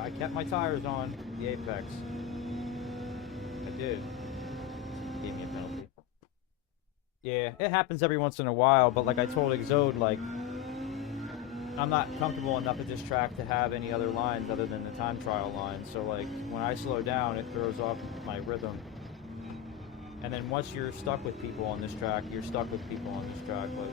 I kept my tires on the apex. I did. Gave me a penalty. Yeah, it happens every once in a while, but like I told Exode, like, I'm not comfortable enough at this track to have any other lines other than the time trial line. So like, when I slow down, it throws off my rhythm. And then once you're stuck with people on this track, you're stuck with people on this track. Like,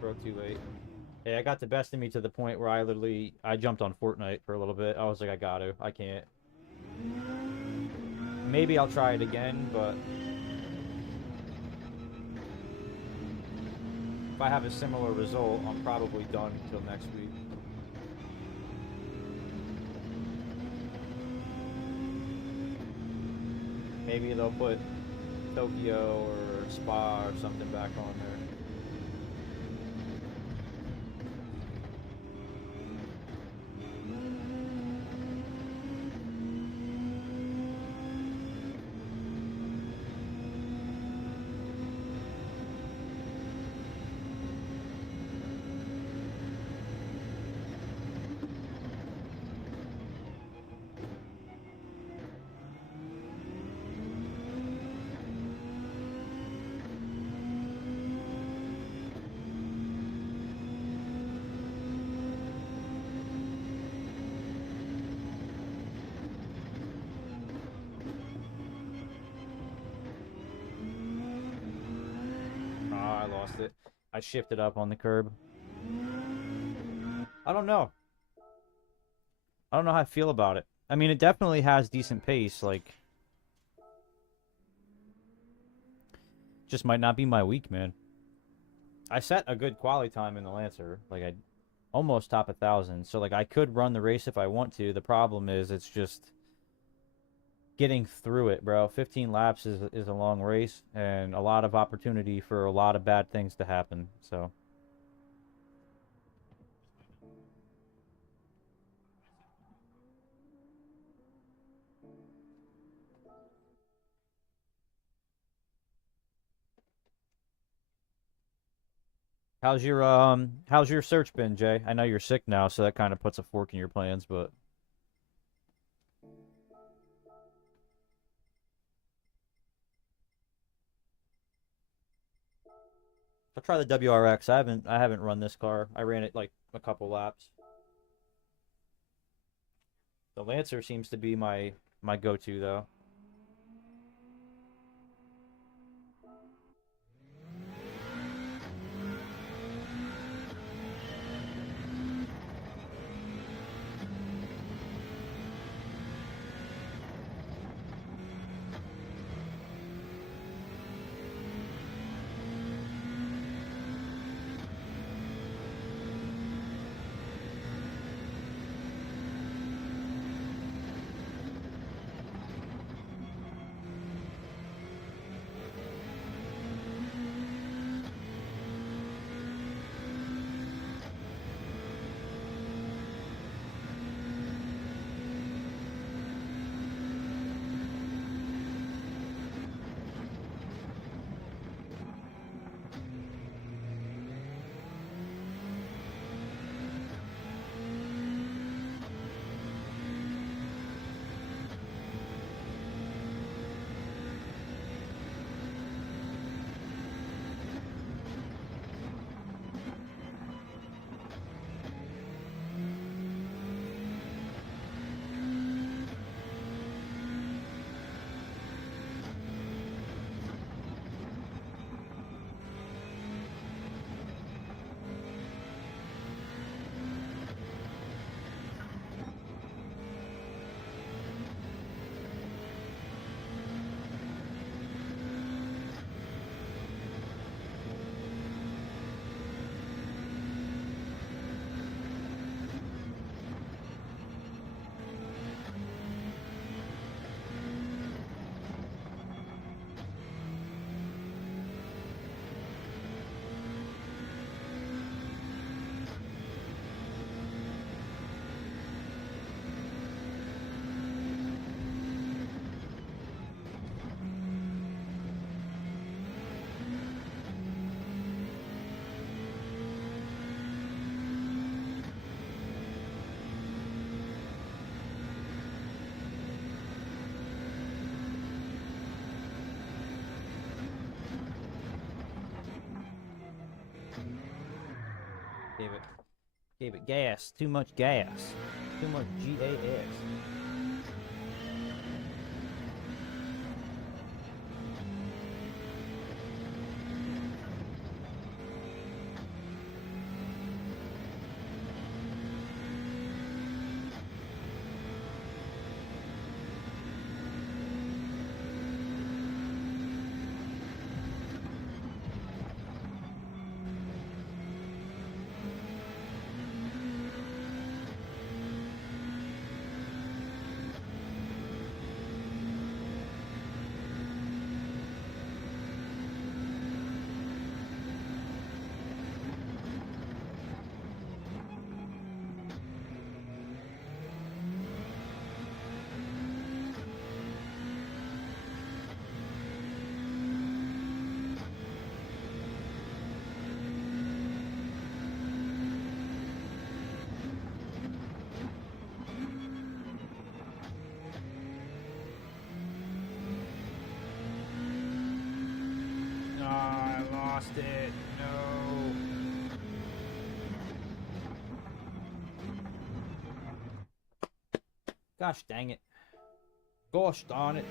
broke too late. Yeah, it got the best of me to the point where I jumped on Fortnite for a little bit. I was like, I can't. Maybe I'll try it again, but if I have a similar result, I'm probably done until next week. Maybe they'll put Tokyo or Spa or something back on there. I lost it. I shifted up on the curb. I don't know. I don't know how I feel about it. I mean, it definitely has decent pace. Like, just might not be my week, man. I set a good quality time in the Lancer. Like, I almost top 1,000. So, like, I could run the race if I want to. The problem is, it's just getting through it, bro. 15 laps is a long race and a lot of opportunity for a lot of bad things to happen. So, how's your search been, Jay? I know you're sick now, so that kind of puts a fork in your plans, but I'll try the WRX. I haven't run this car. I ran it like a couple laps. The Lancer seems to be my go-to though. Gave it gas. Too much gas. Too much gas. I lost it. No. Gosh dang it. Gosh darn it.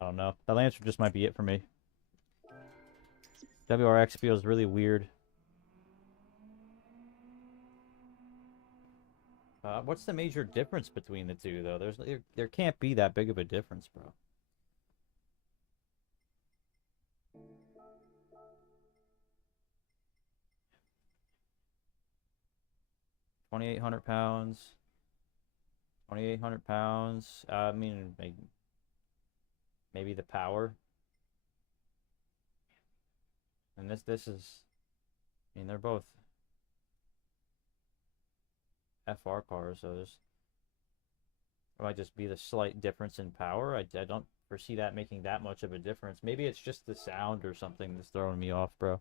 I don't know. That Lancer just might be it for me. WRX feels really weird. What's the major difference between the two, though? There can't be that big of a difference, bro. £2,800. 2,800 pounds. I mean, maybe the power. And this is, I mean, they're both FR cars, so it might just be the slight difference in power. I don't foresee that making that much of a difference. Maybe it's just the sound or something that's throwing me off, bro.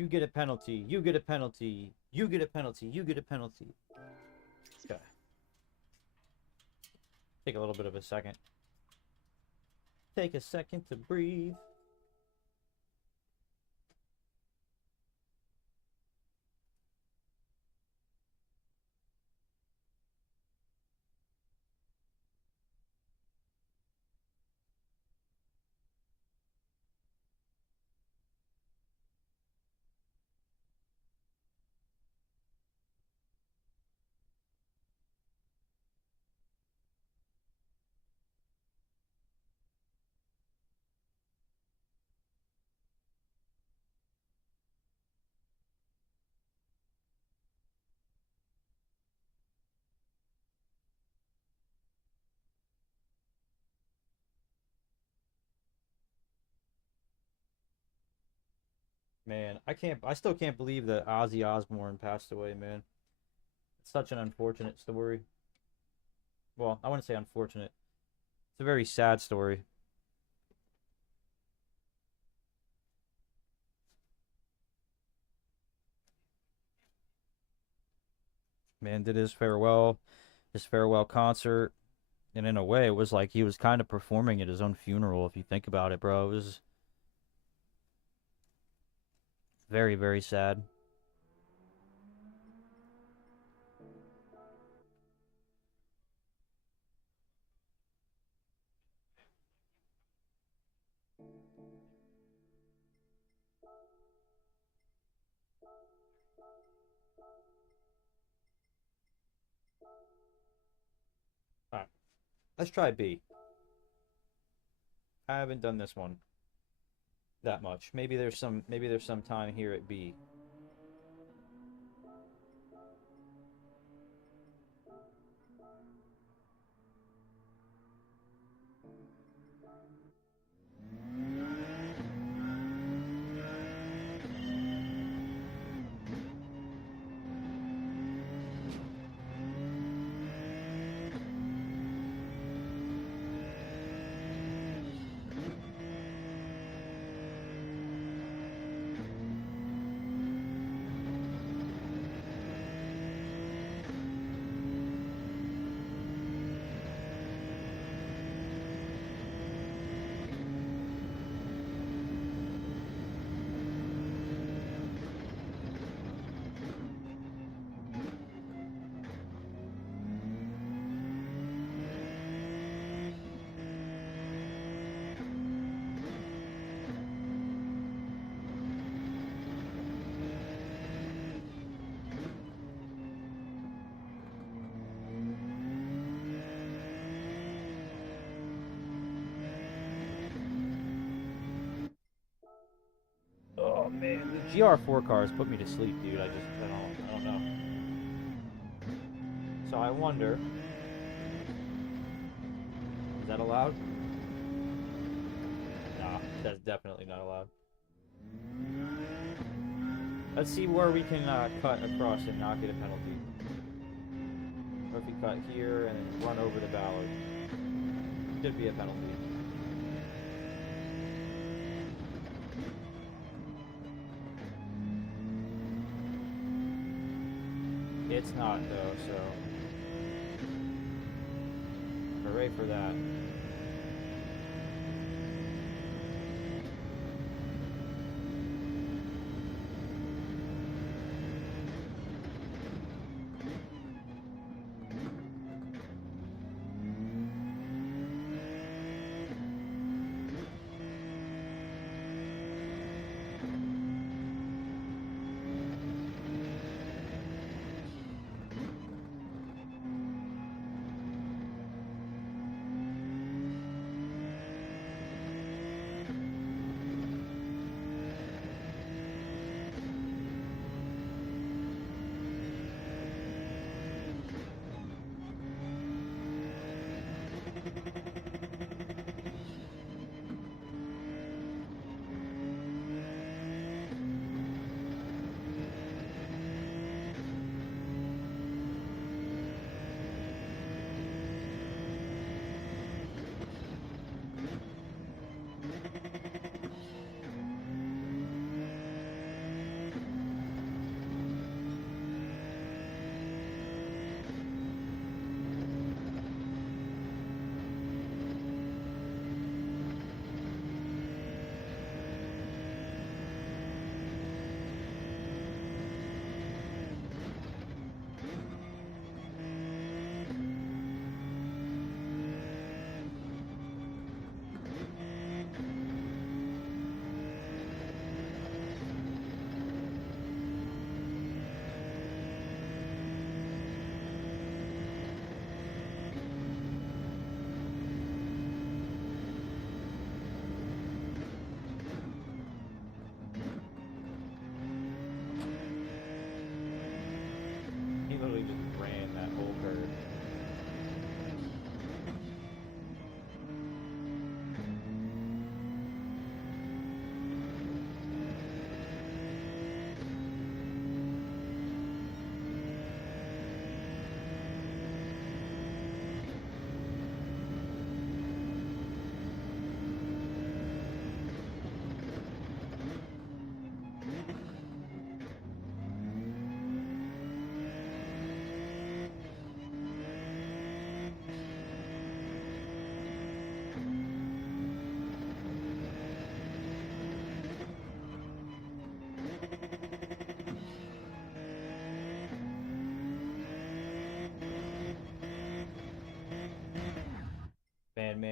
You get a penalty. You get a penalty. You get a penalty. You get a penalty. Okay. Take a little bit of a second. Take a second to breathe. Man, I still can't believe that Ozzy Osbourne passed away, man. It's such an unfortunate story. Well, I wouldn't say unfortunate. It's a very sad story. Man did his farewell concert, and in a way, it was like he was kind of performing at his own funeral, if you think about it, bro. It was very, very sad. All right, let's try B. I haven't done this one that much. Maybe there's some time here at B. Oh man, the GR4 cars put me to sleep, dude. I don't know. So I wonder, is that allowed? Nah, that's definitely not allowed. Let's see where we can cut across and not get a penalty. Or if we cut here and then run over the ballard, should be a penalty. It's not though, so hooray for that.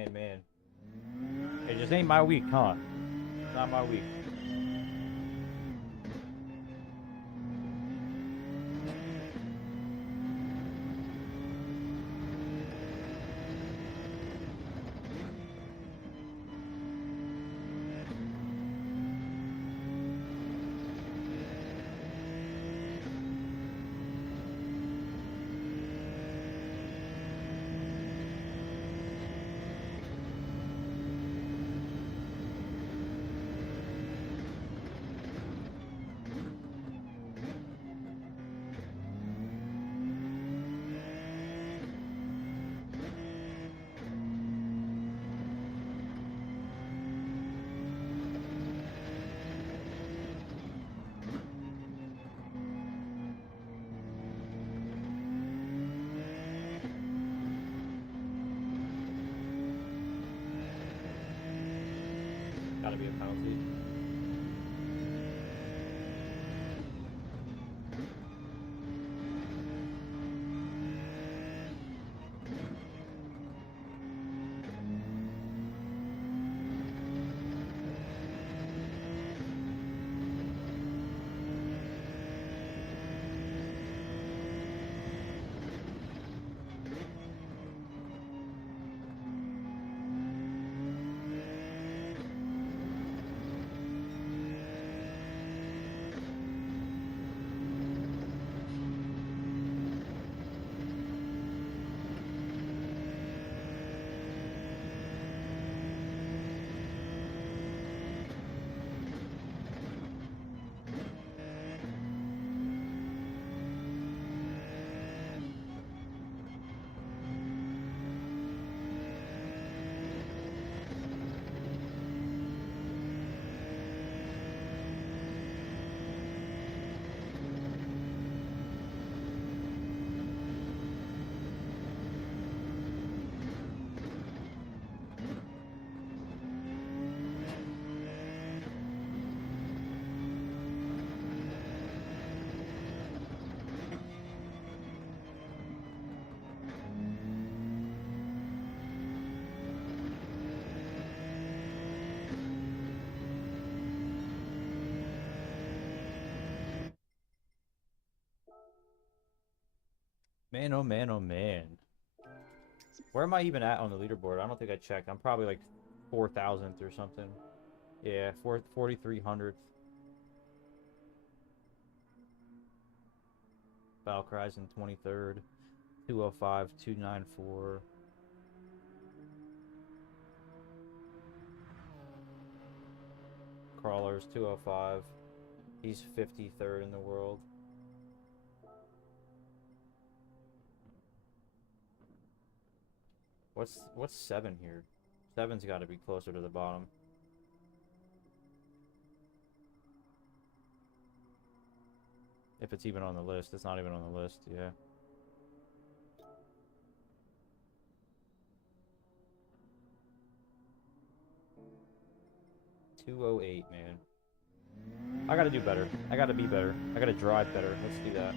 man. It just ain't my week, huh? Not my week. Gotta be a penalty. Man, oh man, oh man. Where am I even at on the leaderboard? I don't think I checked. I'm probably like 4,000th or something. Yeah, 4,300th. Valkyries in 23rd. 205, 294. Crawlers 205. He's 53rd in the world. What's 7 here? 7's got to be closer to the bottom. If it's even on the list. It's not even on the list, yeah. $208, man. I gotta do better. I gotta be better. I gotta drive better. Let's do that.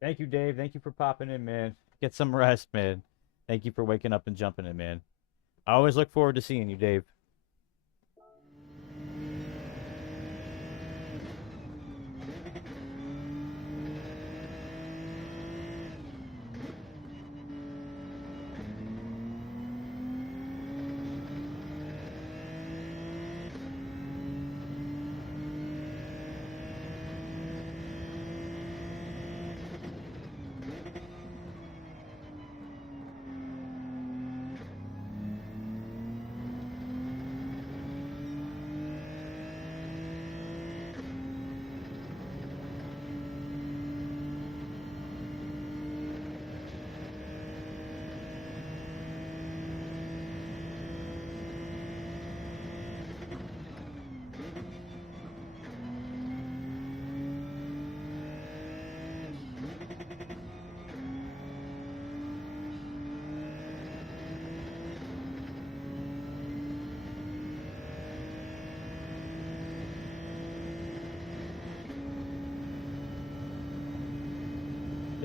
Thank you, Dave. Thank you for popping in, man. Get some rest, man. Thank you for waking up and jumping in, man. I always look forward to seeing you, Dave.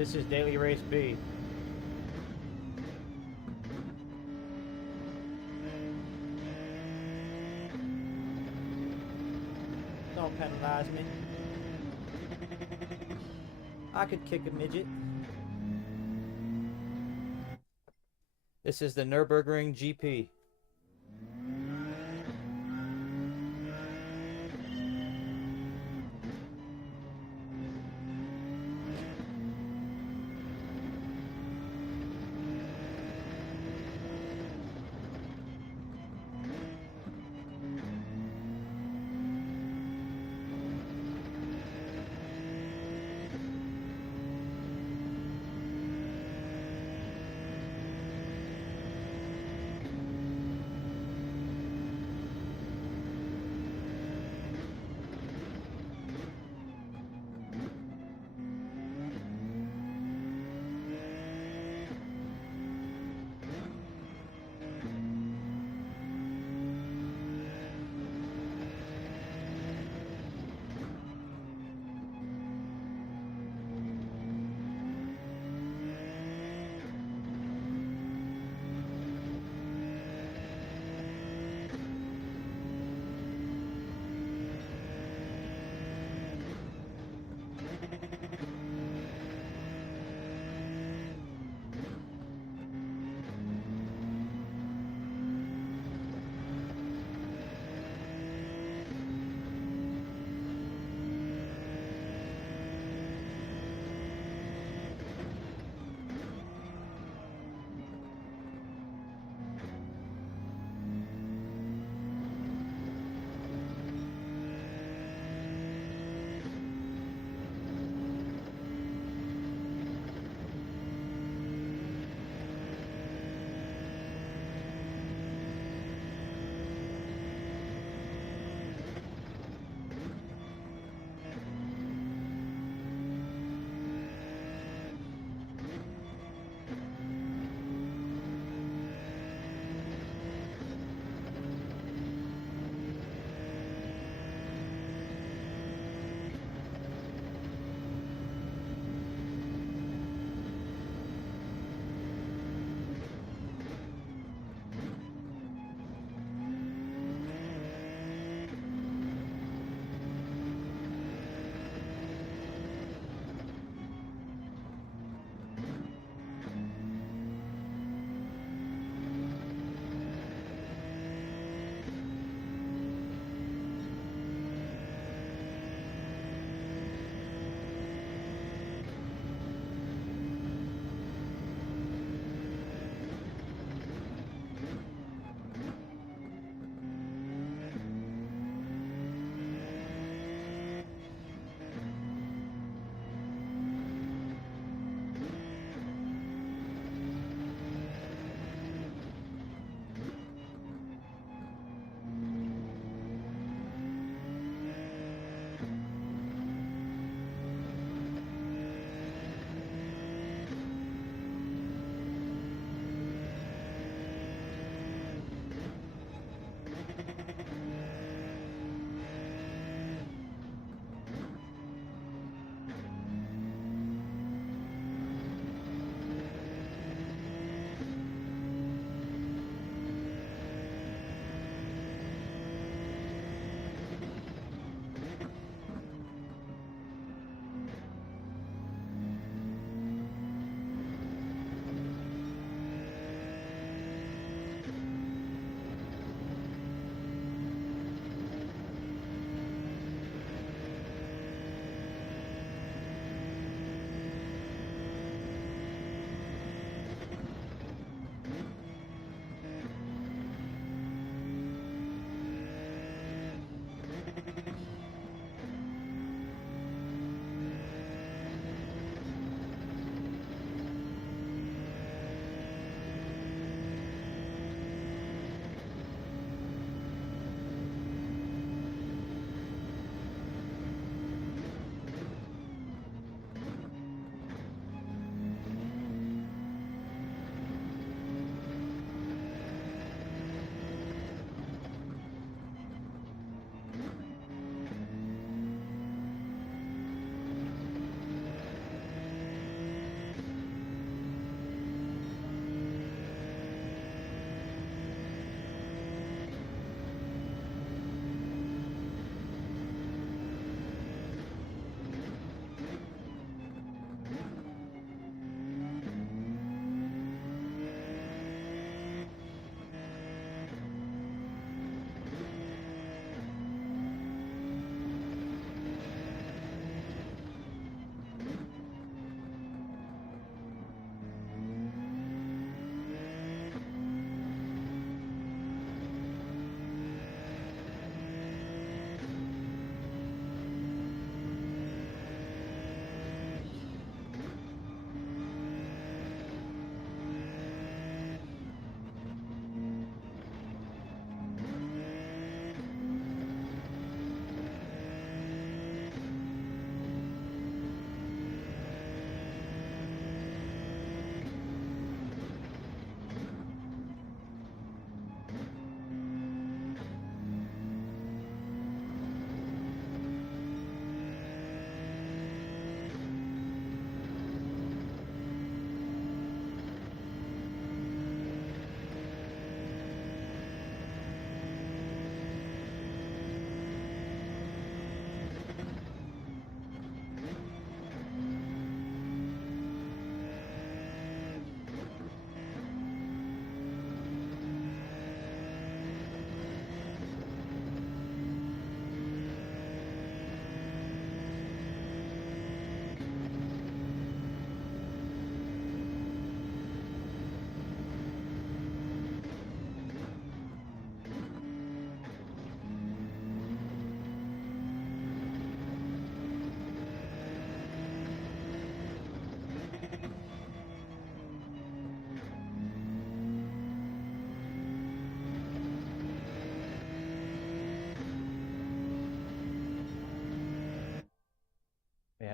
This is Daily Race B. Don't penalize me. I could kick a midget. This is the Nürburgring GP.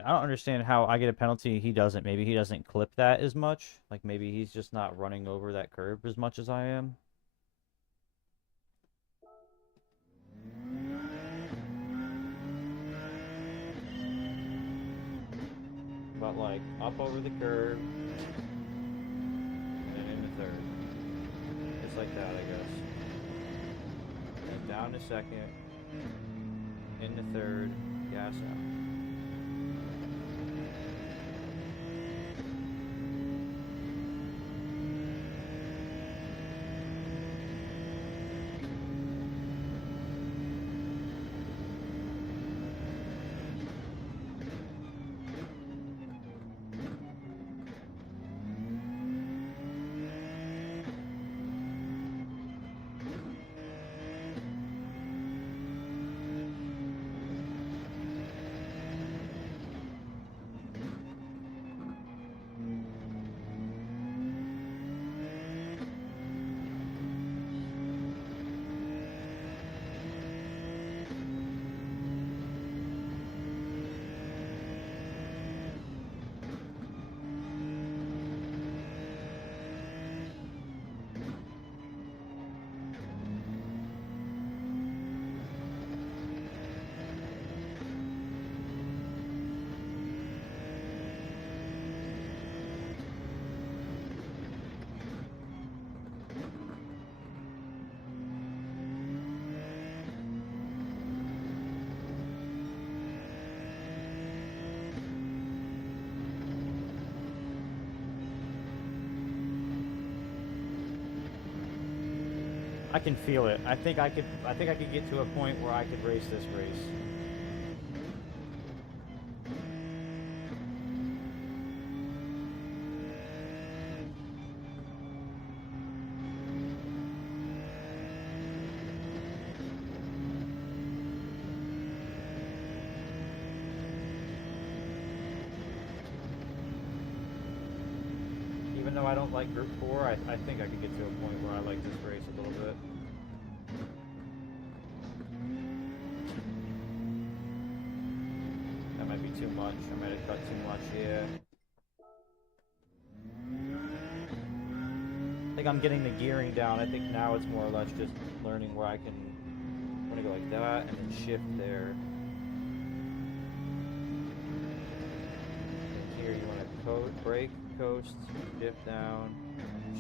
I don't understand how I get a penalty, he doesn't. Maybe he doesn't clip that as much. Like maybe he's just not running over that curb as much as I am. But like up over the curb and then into third. Just like that, I guess. And down to second, into third, gas out. I can feel it. I think I could get to a point where I could race this race. Even though I don't like Group 4, I think I could get to a point where I like this race a little bit. That might be too much. I might have cut too much, yeah. I think I'm getting the gearing down. I think now it's more or less just learning where I can... I'm gonna go like that and then shift there. And here you want to brake, coast, shift down,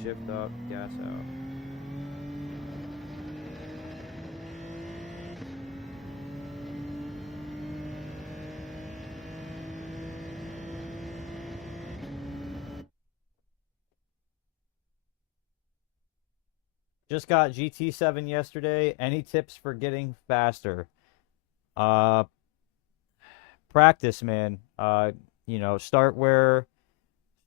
shift up, gas out. Just got GT7 yesterday. Any tips for getting faster? Uh, Practice, man. You know, start where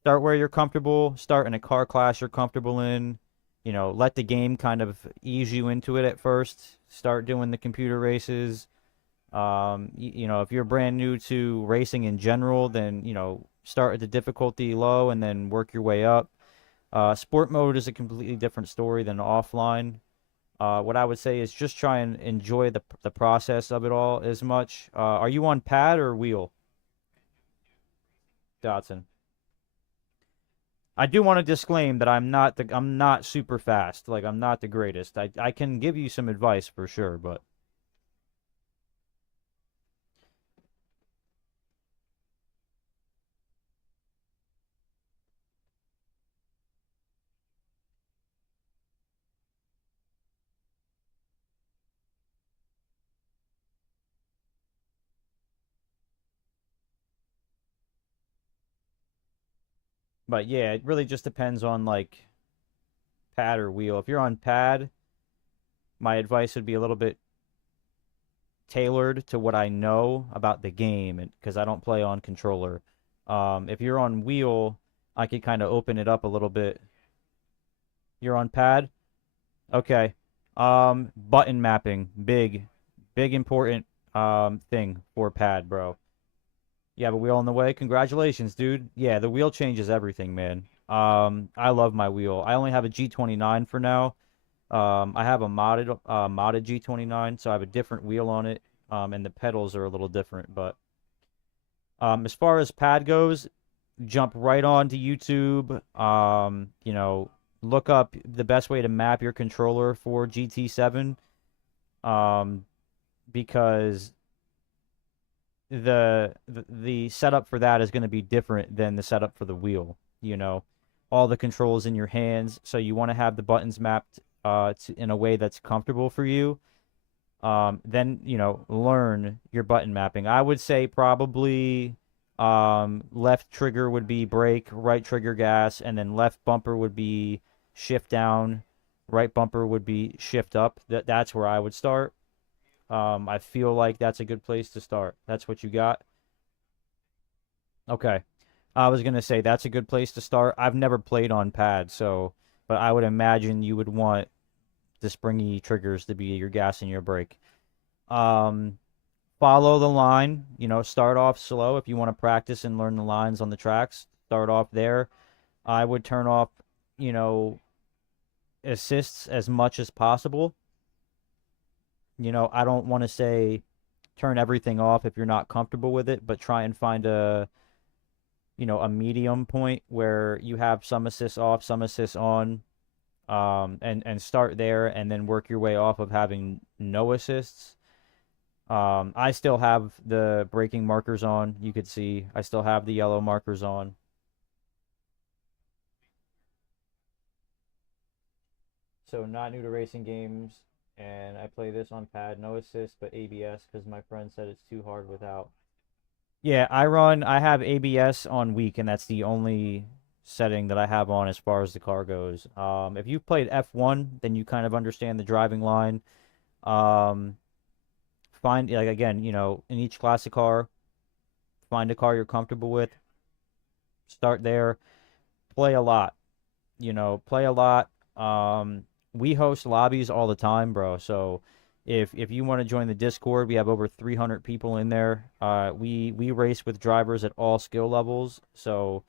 you're comfortable. Start in a car class you're comfortable in. You know, let the game kind of ease you into it at first. Start doing the computer races. You know, if you're brand new to racing in general, then, you know, start at the difficulty low and then work your way up. Sport mode is a completely different story than offline. What I would say is just try and enjoy the process of it all as much. Are you on pad or wheel? Dotson. I do want to disclaim that I'm not super fast. Like I'm not the greatest. I can give you some advice for sure, but yeah, it really just depends on like pad or wheel. If you're on pad, my advice would be a little bit tailored to what I know about the game, and because I don't play on controller. If you're on wheel, I could kind of open it up a little bit. You're on pad? Okay. Button mapping, big important thing for pad, bro. Yeah, but wheel on the way. Congratulations, dude. Yeah, the wheel changes everything, man. I love my wheel. I only have a G29 for now. I have a modded G29, so I have a different wheel on it. And the pedals are a little different, but As far as pad goes, jump right on to YouTube. Look up the best way to map your controller for GT7. Um, because the setup for that is going to be different than the setup for the wheel. All the controls in your hands, so you want to have the buttons mapped in a way that's comfortable for you. Then learn your button mapping. I would say probably left trigger would be brake, right trigger gas, and then left bumper would be shift down, right bumper would be shift up. That's where I would start. I feel like that's a good place to start. That's what you got? Okay. I was gonna say that's a good place to start. I've never played on pad, but I would imagine you would want the springy triggers to be your gas and your brake. Um, Follow the line. Start off slow if you want to practice and learn the lines on the tracks. Start off there. I would turn off, you know, assists as much as possible. I don't want to say turn everything off if you're not comfortable with it, but try and find a medium point where you have some assists off, some assists on, and start there and then work your way off of having no assists. I still have the braking markers on. You could see I still have the yellow markers on. So not new to racing games, and I play this on pad, no assist, but ABS because my friend said it's too hard without. Yeah, I have ABS on weak, and that's the only setting that I have on as far as the car goes. If you've played F1, then you kind of understand the driving line. Um, Find, like, again, in each classic car, find a car you're comfortable with. Start there. Play a lot. Play a lot. We host lobbies all the time, bro. So if you want to join the Discord, we have over 300 people in there. We race with drivers at all skill levels. So,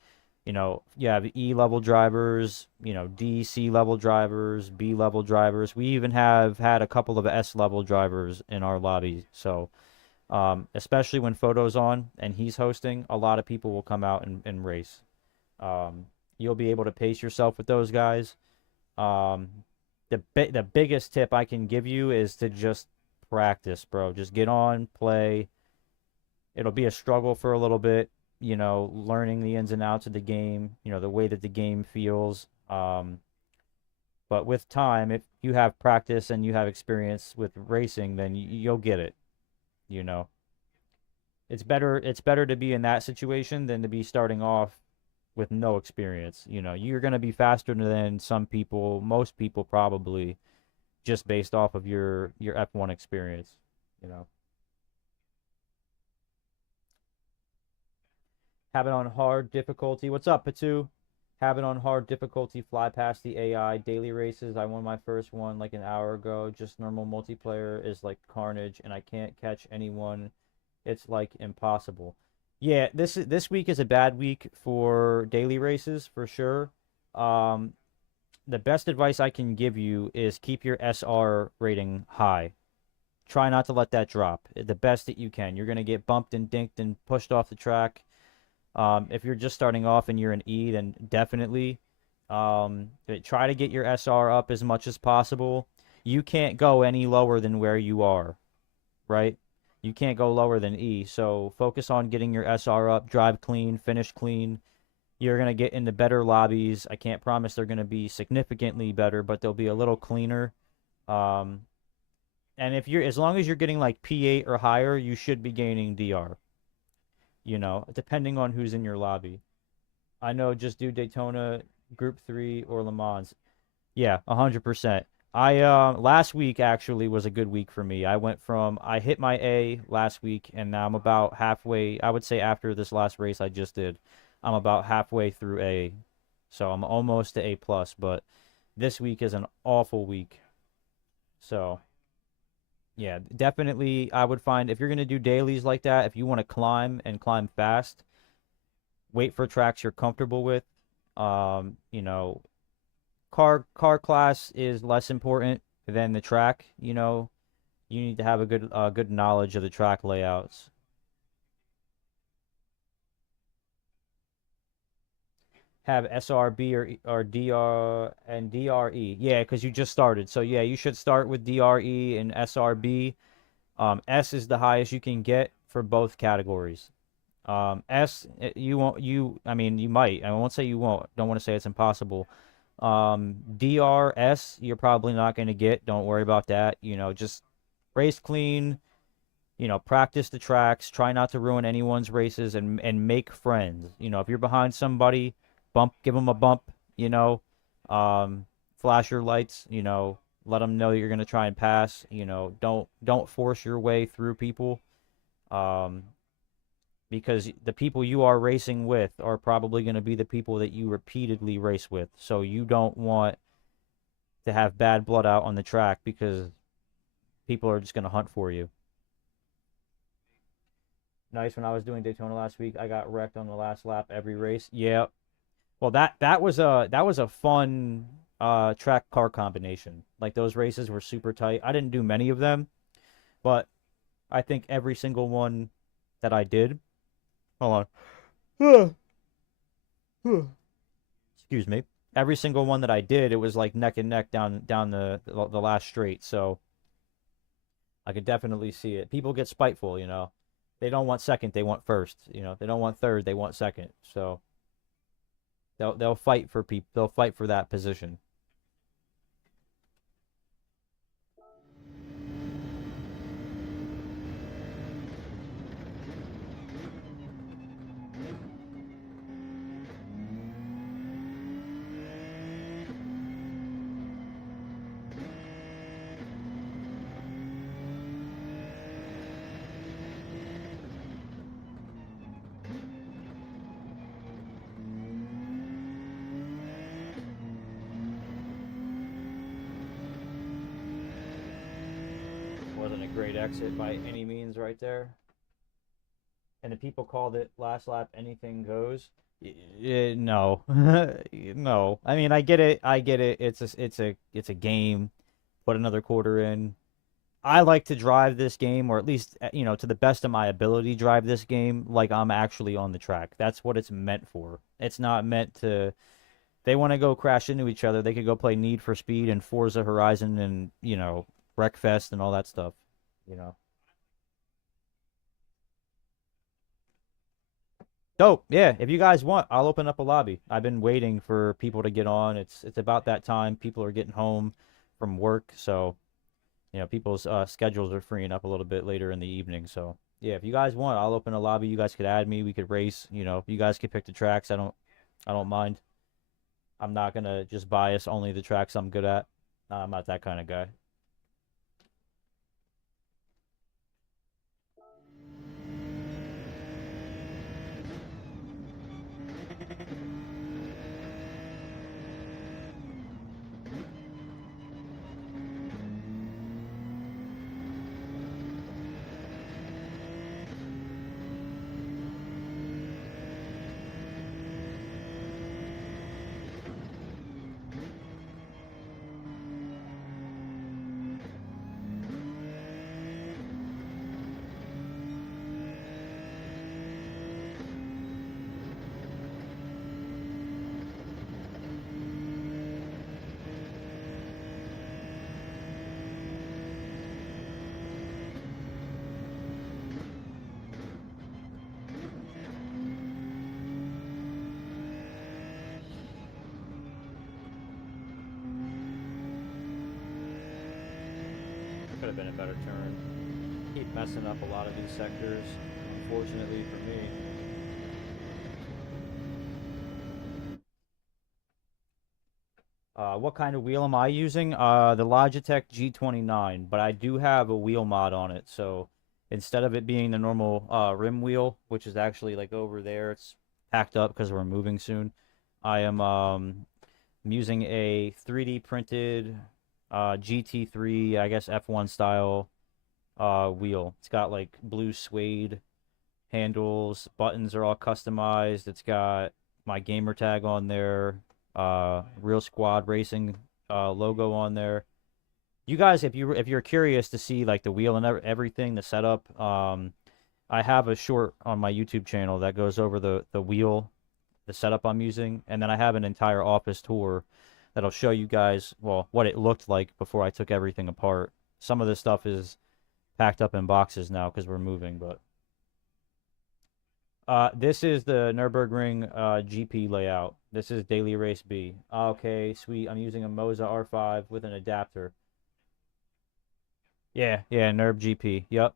you have E level drivers, D, C level drivers, B level drivers. We even have had a couple of S level drivers in our lobby. So, especially when Photo's on and he's hosting, a lot of people will come out and race. You'll be able to pace yourself with those guys. Um, the biggest tip I can give you is to just practice, bro. Just get on, play. It'll be a struggle for a little bit, learning the ins and outs of the game, the way that the game feels. But with time, if you have practice and you have experience with racing, then you'll get it, you know. It's better to be in that situation than to be starting off with no experience. You're going to be faster than some people, most people probably, just based off of your F1 experience, you know. Have it on hard difficulty. What's up, Patu? Have it on hard difficulty, fly past the AI. Daily races, I won my first one like an hour ago. Just normal multiplayer is like carnage, and I can't catch anyone. It's like impossible. Yeah, this week is a bad week for daily races for sure. Um, the best advice I can give you is keep your SR rating high. Try not to let that drop. The best that you can. You're gonna get bumped and dinked and pushed off the track. If you're just starting off and you're an E, then definitely try to get your SR up as much as possible. You can't go any lower than where you are, right? You can't go lower than E. So focus on getting your SR up, drive clean, finish clean. You're going to get into better lobbies. I can't promise they're going to be significantly better, but they'll be a little cleaner. Um, and as long as you're getting like P8 or higher, you should be gaining DR, depending on who's in your lobby. I know just do Daytona, Group 3, or Le Mans. Yeah, 100%. I last week actually was a good week for me. I hit my A last week, and now I'm about halfway. I would say after this last race I just did, I'm about halfway through A. So I'm almost to A plus, but this week is an awful week. So yeah, definitely I would find if you're gonna do dailies like that, if you want to climb and climb fast, wait for tracks you're comfortable with. Um, you know, car class is less important than the track. You need to have a good knowledge of the track layouts. have SRB or DR and DRE. Yeah, because you just started. So yeah, you should start with DRE and SRB. S is the highest you can get for both categories. S, you won't, I mean, you might. I won't say you won't. Don't want to say it's impossible. DRS, you're probably not going to get. Don't worry about that. Just race clean, practice the tracks, try not to ruin anyone's races and make friends. If you're behind somebody, give them a bump, you know, um, flash your lights, let them know you're going to try and pass, don't force your way through people. Um, because the people you are racing with are probably going to be the people that you repeatedly race with. So you don't want to have bad blood out on the track because people are just going to hunt for you. Nice. When I was doing Daytona last week, I got wrecked on the last lap every race. Yeah. Well, that was a fun track car combination. Like those races were super tight. I didn't do many of them, but I think every single one that I did. Hold on. Excuse me. Every single one that I did, it was like neck and neck down the last straight. So I could definitely see it. People get spiteful. They don't want second, they want first. They don't want third, they want second. So they'll fight for people. They'll fight for that position. Wasn't a great exit by any means right there. And the people called it last lap anything goes. No. No. I mean, I get it. I get it. It's a game. Put another quarter in. I like to drive this game, or at least, to the best of my ability, drive this game like I'm actually on the track. That's what it's meant for. It's not meant to. They want to go crash into each other. They could go play Need for Speed and Forza Horizon and, Wreckfest and all that stuff. You know. Dope. Yeah. If you guys want, I'll open up a lobby. I've been waiting for people to get on. It's about that time. People are getting home from work, so people's schedules are freeing up a little bit later in the evening. So yeah, if you guys want, I'll open a lobby. You guys could add me. We could race. You guys could pick the tracks. I don't mind. I'm not gonna just bias only the tracks I'm good at. I'm not that kind of guy. Could have been a better turn. Keep messing up a lot of these sectors, unfortunately for me. What kind of wheel am I using? The Logitech G29, but I do have a wheel mod on it. So instead of it being the normal rim wheel, which is actually like over there, it's packed up because we're moving soon. I am using a 3D printed GT3, I guess F1 style wheel. It's got like blue suede handles, buttons are all customized. It's got my gamer tag on there, Real Squad Racing logo on there. You guys, if you're curious to see like the wheel and everything, the setup, I have a short on my YouTube channel that goes over the wheel the setup I'm using, and then I have an entire office tour that'll show you guys, well, what it looked like before I took everything apart. Some of this stuff is packed up in boxes now because we're moving, but this is the Nürburgring GP layout. This is Daily Race B. Okay, sweet. I'm using a Moza R5 with an adapter. Yeah, yeah, Nurb GP. Yep.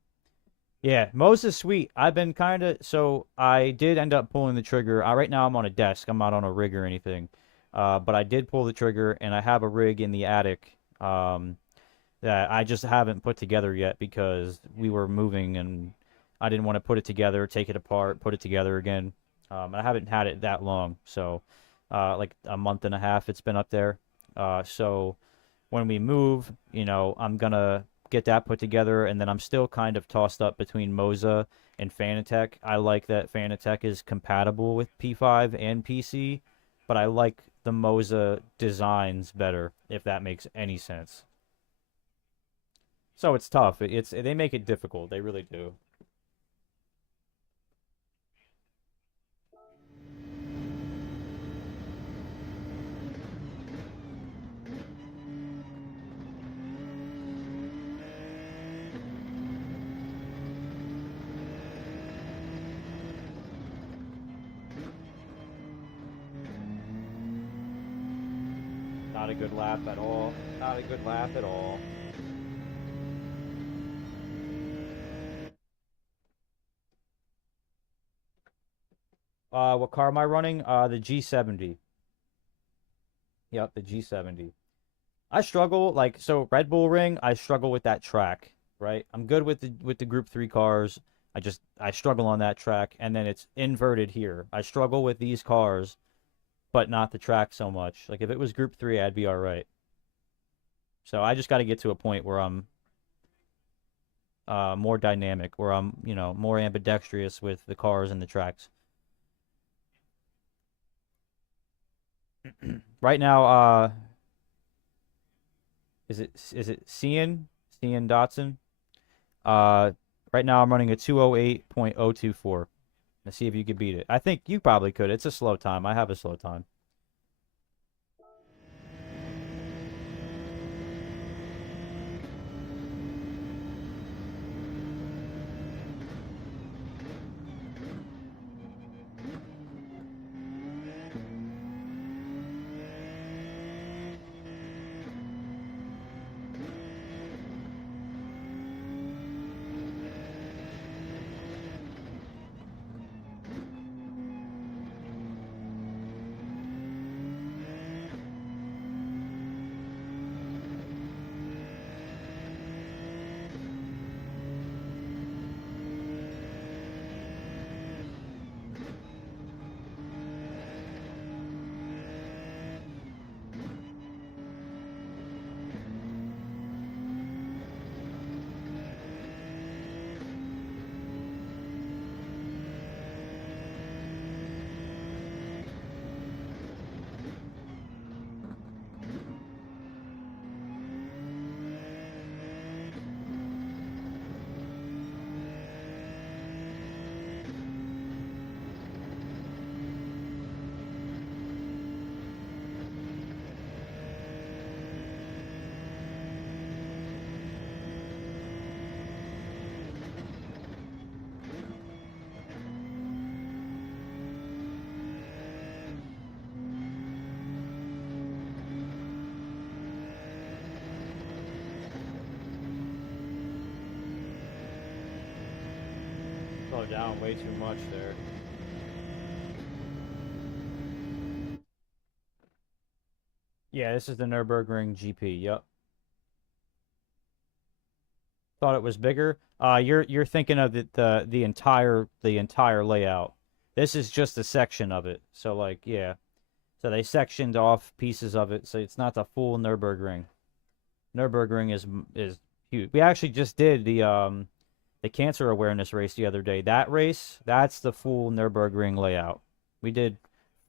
Yeah, Moza's sweet. I've been kind of, so I did end up pulling the trigger. Right now I'm on a desk. I'm not on a rig or anything. But I did pull the trigger, and I have a rig in the attic that I just haven't put together yet because we were moving and I didn't want to put it together, take it apart, put it together again. I haven't had it that long, so like a month and a half it's been up there. So when we move, I'm gonna get that put together, and then I'm still kind of tossed up between Moza and Fanatec. I like that Fanatec is compatible with P5 and PC, but I like the Moza designs better, if that makes any sense. So it's tough. They make it difficult. They really do. Not a good lap at all. Not a good lap at all. What car am I running? The G70. Yep, the G70. I struggle so Red Bull Ring, I struggle with that track, right? I'm good with the Group 3 cars. I struggle on that track, and then it's inverted here. I struggle with these cars, but not the track so much. Like if it was Group 3, I'd be all right. So I just got to get to a point where I'm more dynamic, where I'm, more ambidextrous with the cars and the tracks. Right now, is it Cian Dotson? Uh, right now I'm running a 208.024. Let's see if you could beat it. I think you probably could. It's a slow time. I have a slow time. Slow down way too much there. Yeah, this is the Nürburgring GP. Yep. Thought it was bigger. You're thinking of the entire layout. This is just a section of it. So like, yeah. So they sectioned off pieces of it, so it's not the full Nürburgring. Nürburgring is huge. We actually just did the cancer awareness race the other day. That race, that's the full Nürburgring layout. We did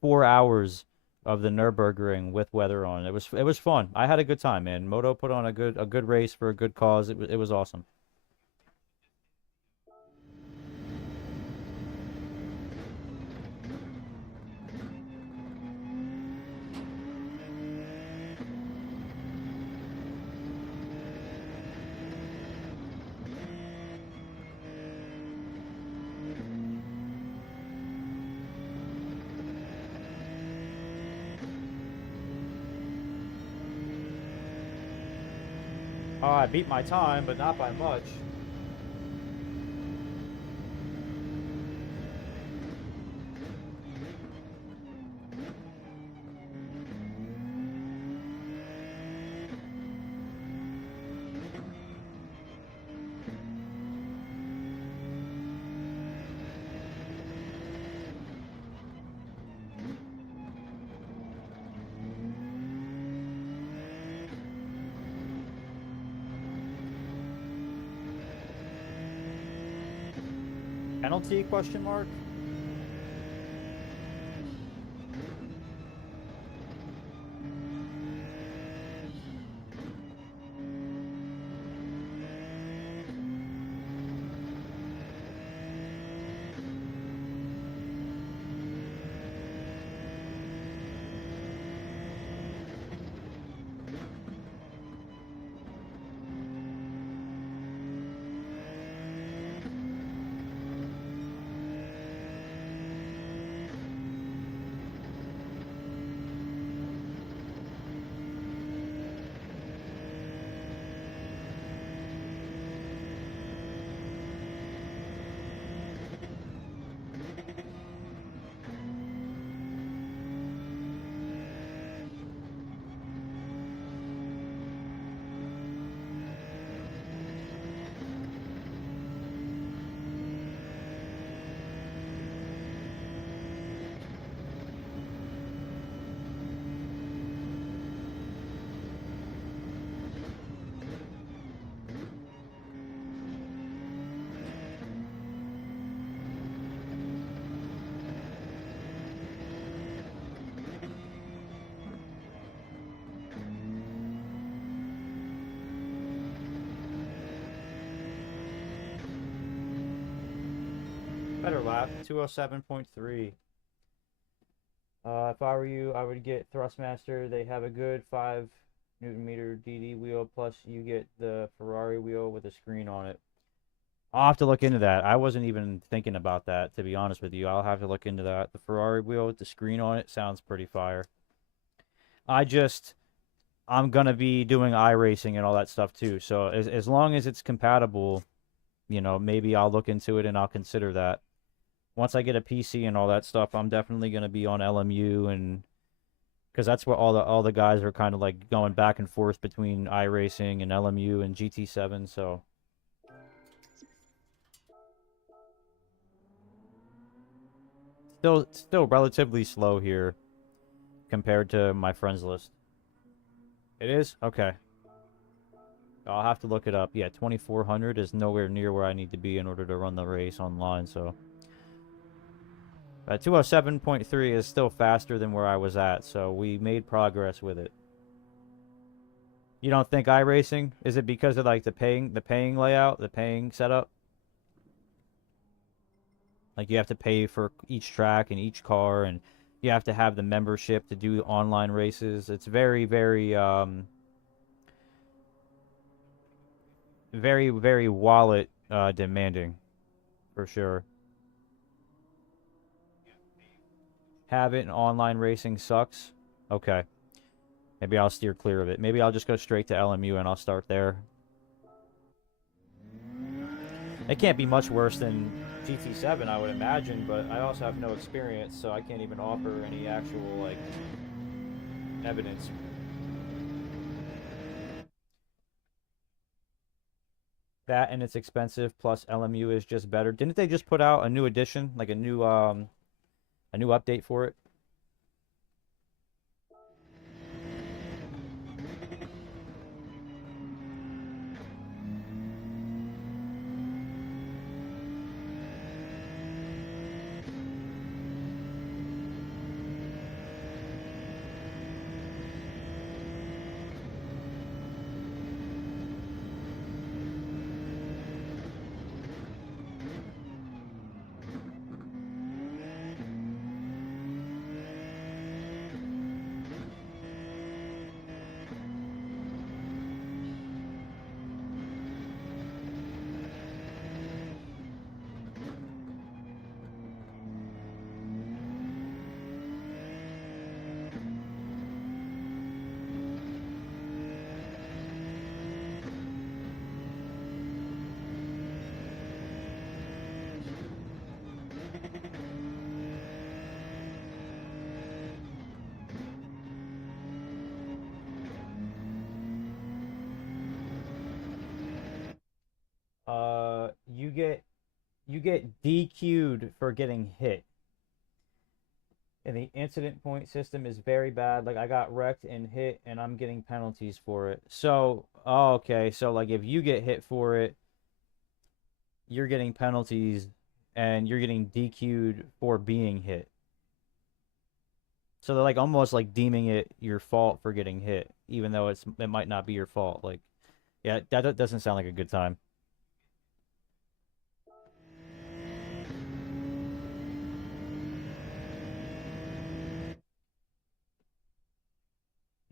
4 hours of the Nürburgring with weather on. It was fun. I had a good time, man. Moto put on a good race for a good cause. It was awesome. I beat my time, but not by much. Penalty, question mark? Better lap, 207.3. If I were you, I would get Thrustmaster. They have a good 5 Newton meter DD wheel, plus you get the Ferrari wheel with a screen on it. I'll have to look into that. I wasn't even thinking about that, to be honest with you. I'll have to look into that. The Ferrari wheel with the screen on it sounds pretty fire. I'm going to be doing iRacing and all that stuff too. So as long as it's compatible, you know, maybe I'll look into it and I'll consider that. Once I get a PC and all that stuff, I'm definitely going to be on LMU, and because that's where all the guys are kind of like going back and forth between iRacing and LMU and GT7, so still relatively slow here compared to my friends list. It is? Okay. I'll have to look it up. Yeah, 2400 is nowhere near where I need to be in order to run the race online, so 207.3 is still faster than where I was at, so we made progress with it. You don't think iRacing? Is it because of like the paying layout, the paying setup? Like you have to pay for each track and each car, and you have to have the membership to do online races. It's very, very very, very wallet demanding, for sure. Have it in online racing sucks. Okay. Maybe I'll steer clear of it. Maybe I'll just go straight to LMU and I'll start there. It can't be much worse than GT7, I would imagine, but I also have no experience, so I can't even offer any actual, like, evidence. That and it's expensive, plus LMU is just better. Didn't they just put out a new edition, like a new update for it? you get DQ'd for getting hit. And the incident point system is very bad. Like I got wrecked and hit and I'm getting penalties for it. So, oh, okay. So like if you get hit for it, you're getting penalties and you're getting DQ'd for being hit. So they're like almost like deeming it your fault for getting hit, even though it might not be your fault. Like, yeah, that doesn't sound like a good time.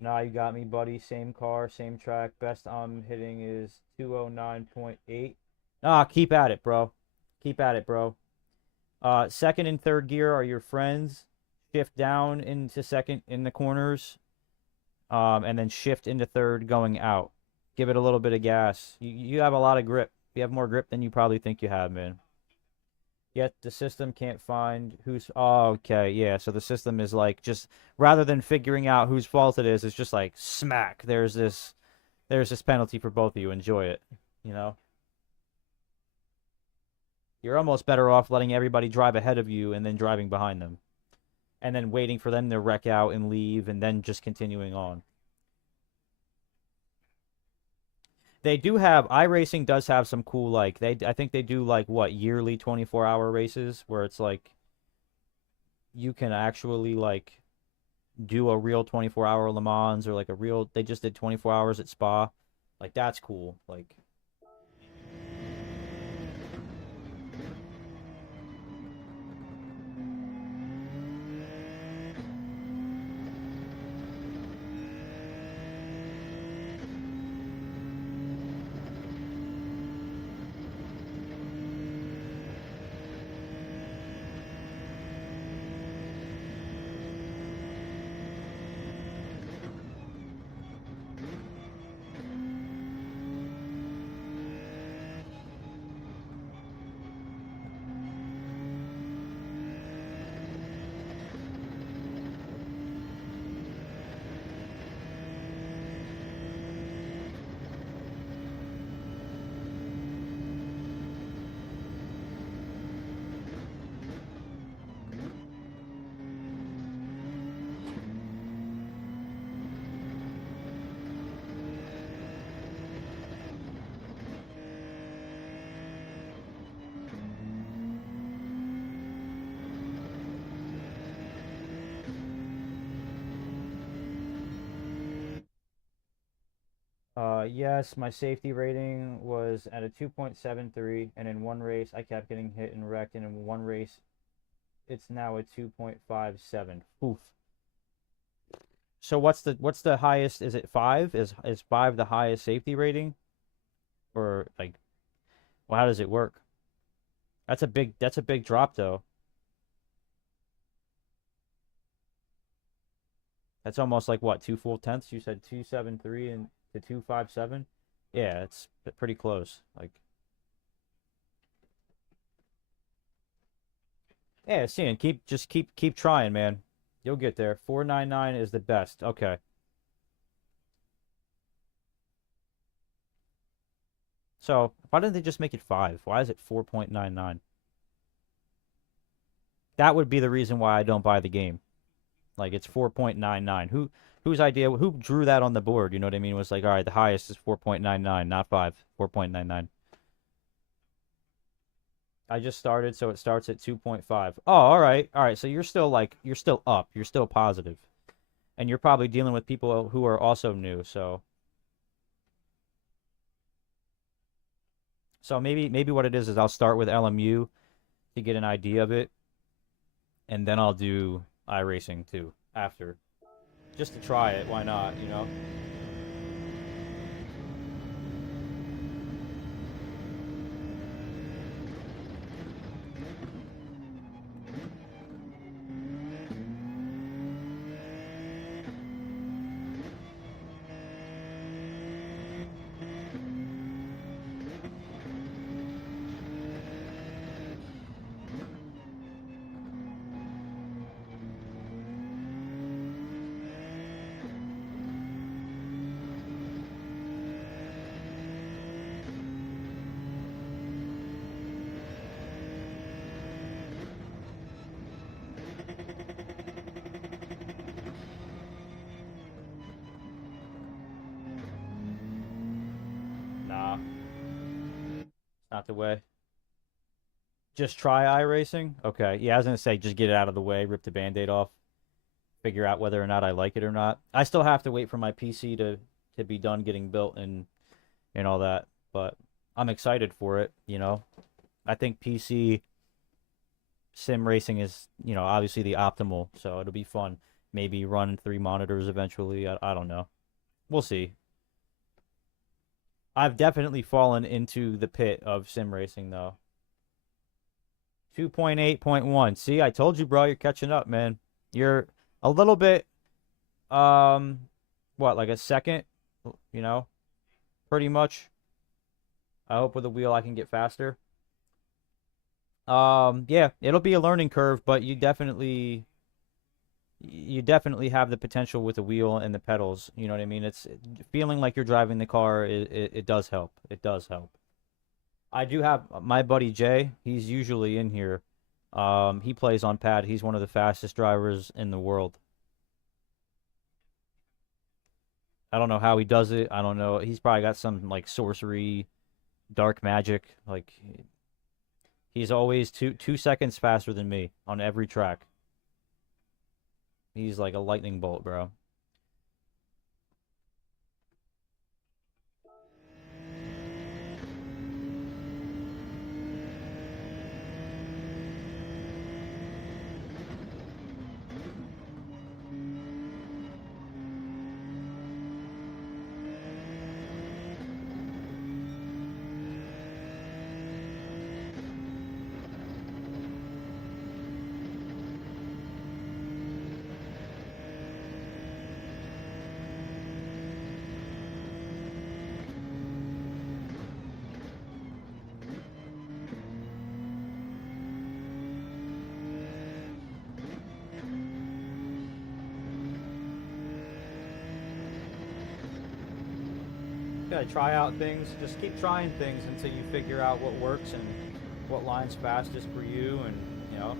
Nah, you got me, buddy. Same car, same track. Best I'm hitting is 209.8. Ah, keep at it, bro. Keep at it, bro. Second and third gear are your friends. Shift down into second in the corners. And then shift into third going out. Give it a little bit of gas. You have a lot of grip. You have more grip than you probably think you have, man. Yet the system can't find who's. Oh, okay, yeah. So the system is like just rather than figuring out whose fault it is, it's just like smack. There's this penalty for both of you. Enjoy it. You know. You're almost better off letting everybody drive ahead of you and then driving behind them, and then waiting for them to wreck out and leave, and then just continuing on. They do have iRacing does have some cool like I think they do like what yearly 24-hour races where it's like you can actually like do a real 24-hour Le Mans or like a real they just did 24 hours at Spa. Like that's cool. Like yes, my safety rating was at a 2.73, and in one race I kept getting hit and wrecked, and in one race it's now a 2.57. Oof. So what's the highest? Is it 5? Is 5 the highest safety rating? Or like well, how does it work? That's a big drop though. That's almost like what, 2 full tenths? You said 273 and to 257? Yeah, it's pretty close. Like yeah, seeing keep trying, man. You'll get there. 499 is the best. Okay. So, why didn't they just make it 5? Why is it 4.99? That would be the reason why I don't buy the game. Like it's 4.99. Whose idea? Who drew that on the board? You know what I mean? It was like, all right, the highest is 4.99, not 5. 4.99. I just started, so it starts at 2.5. Oh, all right, all right. So you're still up. You're still positive, and you're probably dealing with people who are also new. So maybe what it is I'll start with LMU to get an idea of it, and then I'll do iRacing too after, just to try it. Why not? You know. Not the way. Just try iRacing? Okay. Yeah, I was gonna say just get it out of the way, rip the band-aid off, figure out whether or not I like it or not. I still have to wait for my PC to be done getting built and all that, but I'm excited for it, you know. I think PC sim racing is, you know, obviously the optimal, so it'll be fun. Maybe run 3 monitors eventually. I don't know. We'll see. I've definitely fallen into the pit of sim racing though. 2.8.1. See, I told you, bro, you're catching up, man. You're a little bit um what, like a second, you know, pretty much. I hope with a wheel I can get faster. Yeah, it'll be a learning curve, but you definitely have the potential with the wheel and the pedals. You know what I mean? It's feeling like you're driving the car. It does help. It does help. I do have my buddy Jay. He's usually in here. He plays on pad. He's one of the fastest drivers in the world. I don't know how he does it. I don't know. He's probably got some like sorcery, dark magic. Like he's always 2 seconds faster than me on every track. He's like a lightning bolt, bro. Gotta try out things. Just keep trying things until you figure out what works and what line's fastest for you, and you know.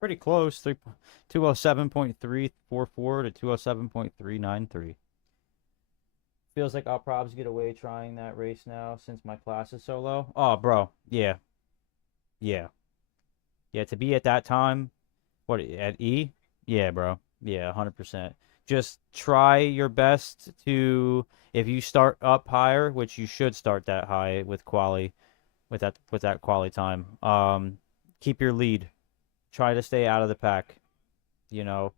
Pretty close. 207.344 to 207.393. Feels like I'll probably get away trying that race now since my class is so low. Oh, bro. Yeah. Yeah. Yeah, to be at that time, what, at E? Yeah, bro. Yeah, 100%. Just try your best to, if you start up higher, which you should start that high with quali, with that quali time. Keep your lead. Try to stay out of the pack. You know,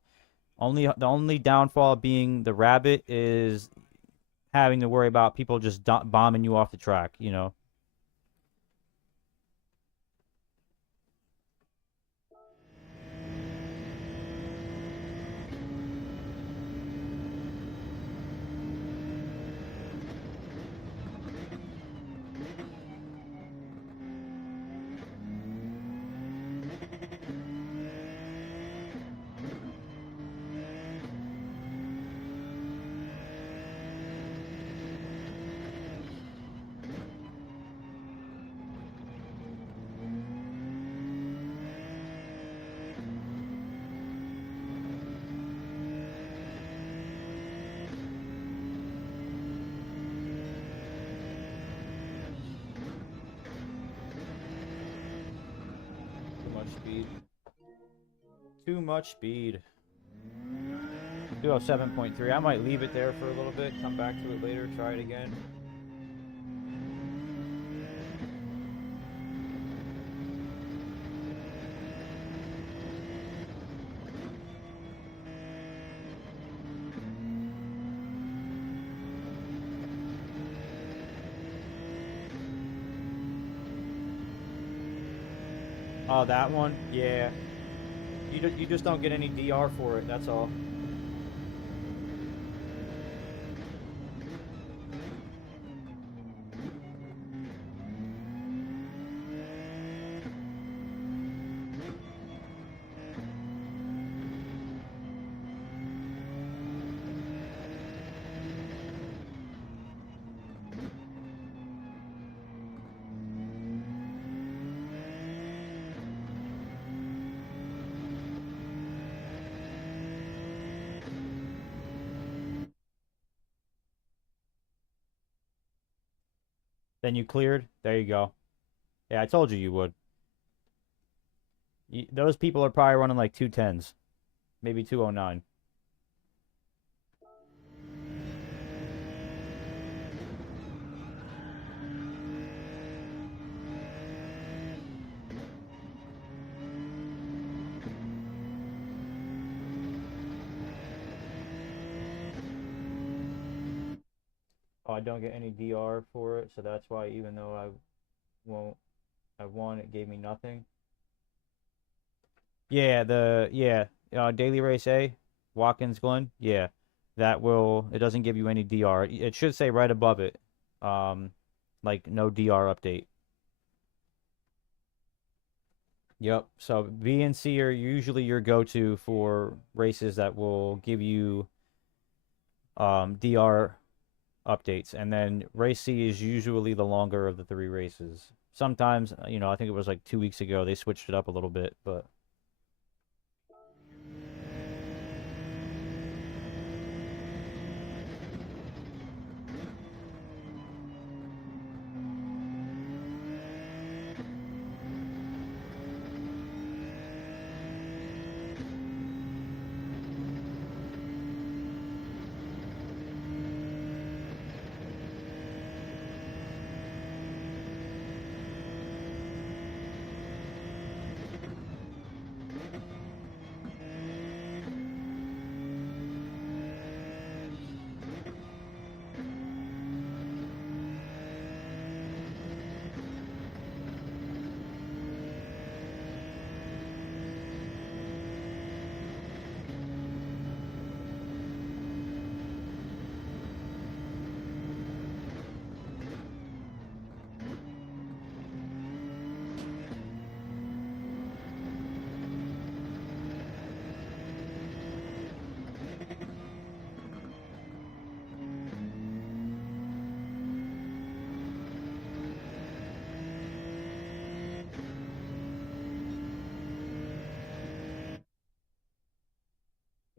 the only downfall being the rabbit is having to worry about people just bombing you off the track, you know. Too much speed. Too much speed. 207.3. I might leave it there for a little bit, come back to it later, try it again. Oh, that one? Yeah. You just don't get any DR for it, that's all. Then you cleared. There you go. Yeah, I told you you would. Those people are probably running like 210s, maybe 209. Oh, I don't get any DR for it, so that's why even though won't, I won, it gave me nothing. Yeah, daily race A, Watkins Glen. Yeah, it doesn't give you any DR. It should say right above it, um, like no DR update. Yep. So B and C are usually your go-to for races that will give you DR updates, and then race C is usually the longer of the three races. Sometimes, I think it was like 2 weeks ago they switched it up a little bit, but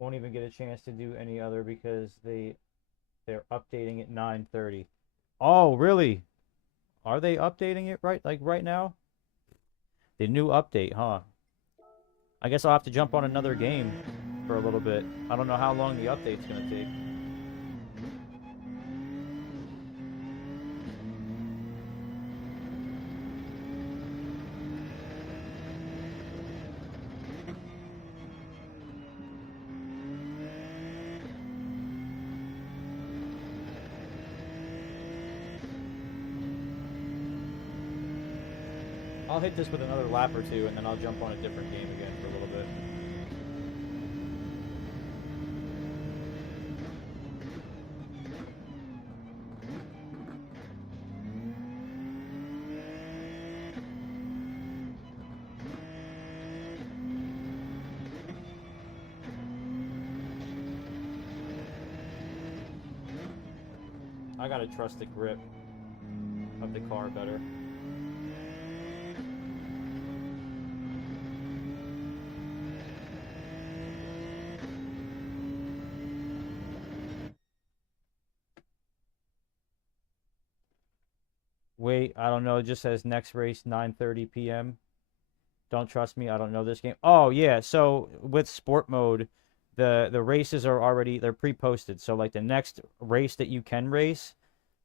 won't even get a chance to do any other because they They're updating at 9:30. Oh, really? Are they updating it right now? The new update, huh? I guess I'll have to jump on another game for a little bit. I don't know how long the update's gonna take. I'll hit this with another lap or two, and then I'll jump on a different game again for a little bit. I gotta trust the grip of the car better. Wait, I don't know. It just says next race 9:30 p.m. Don't trust me. I don't know this game. Oh yeah, so with sport mode, the races are already they're pre-posted. So like the next race that you can race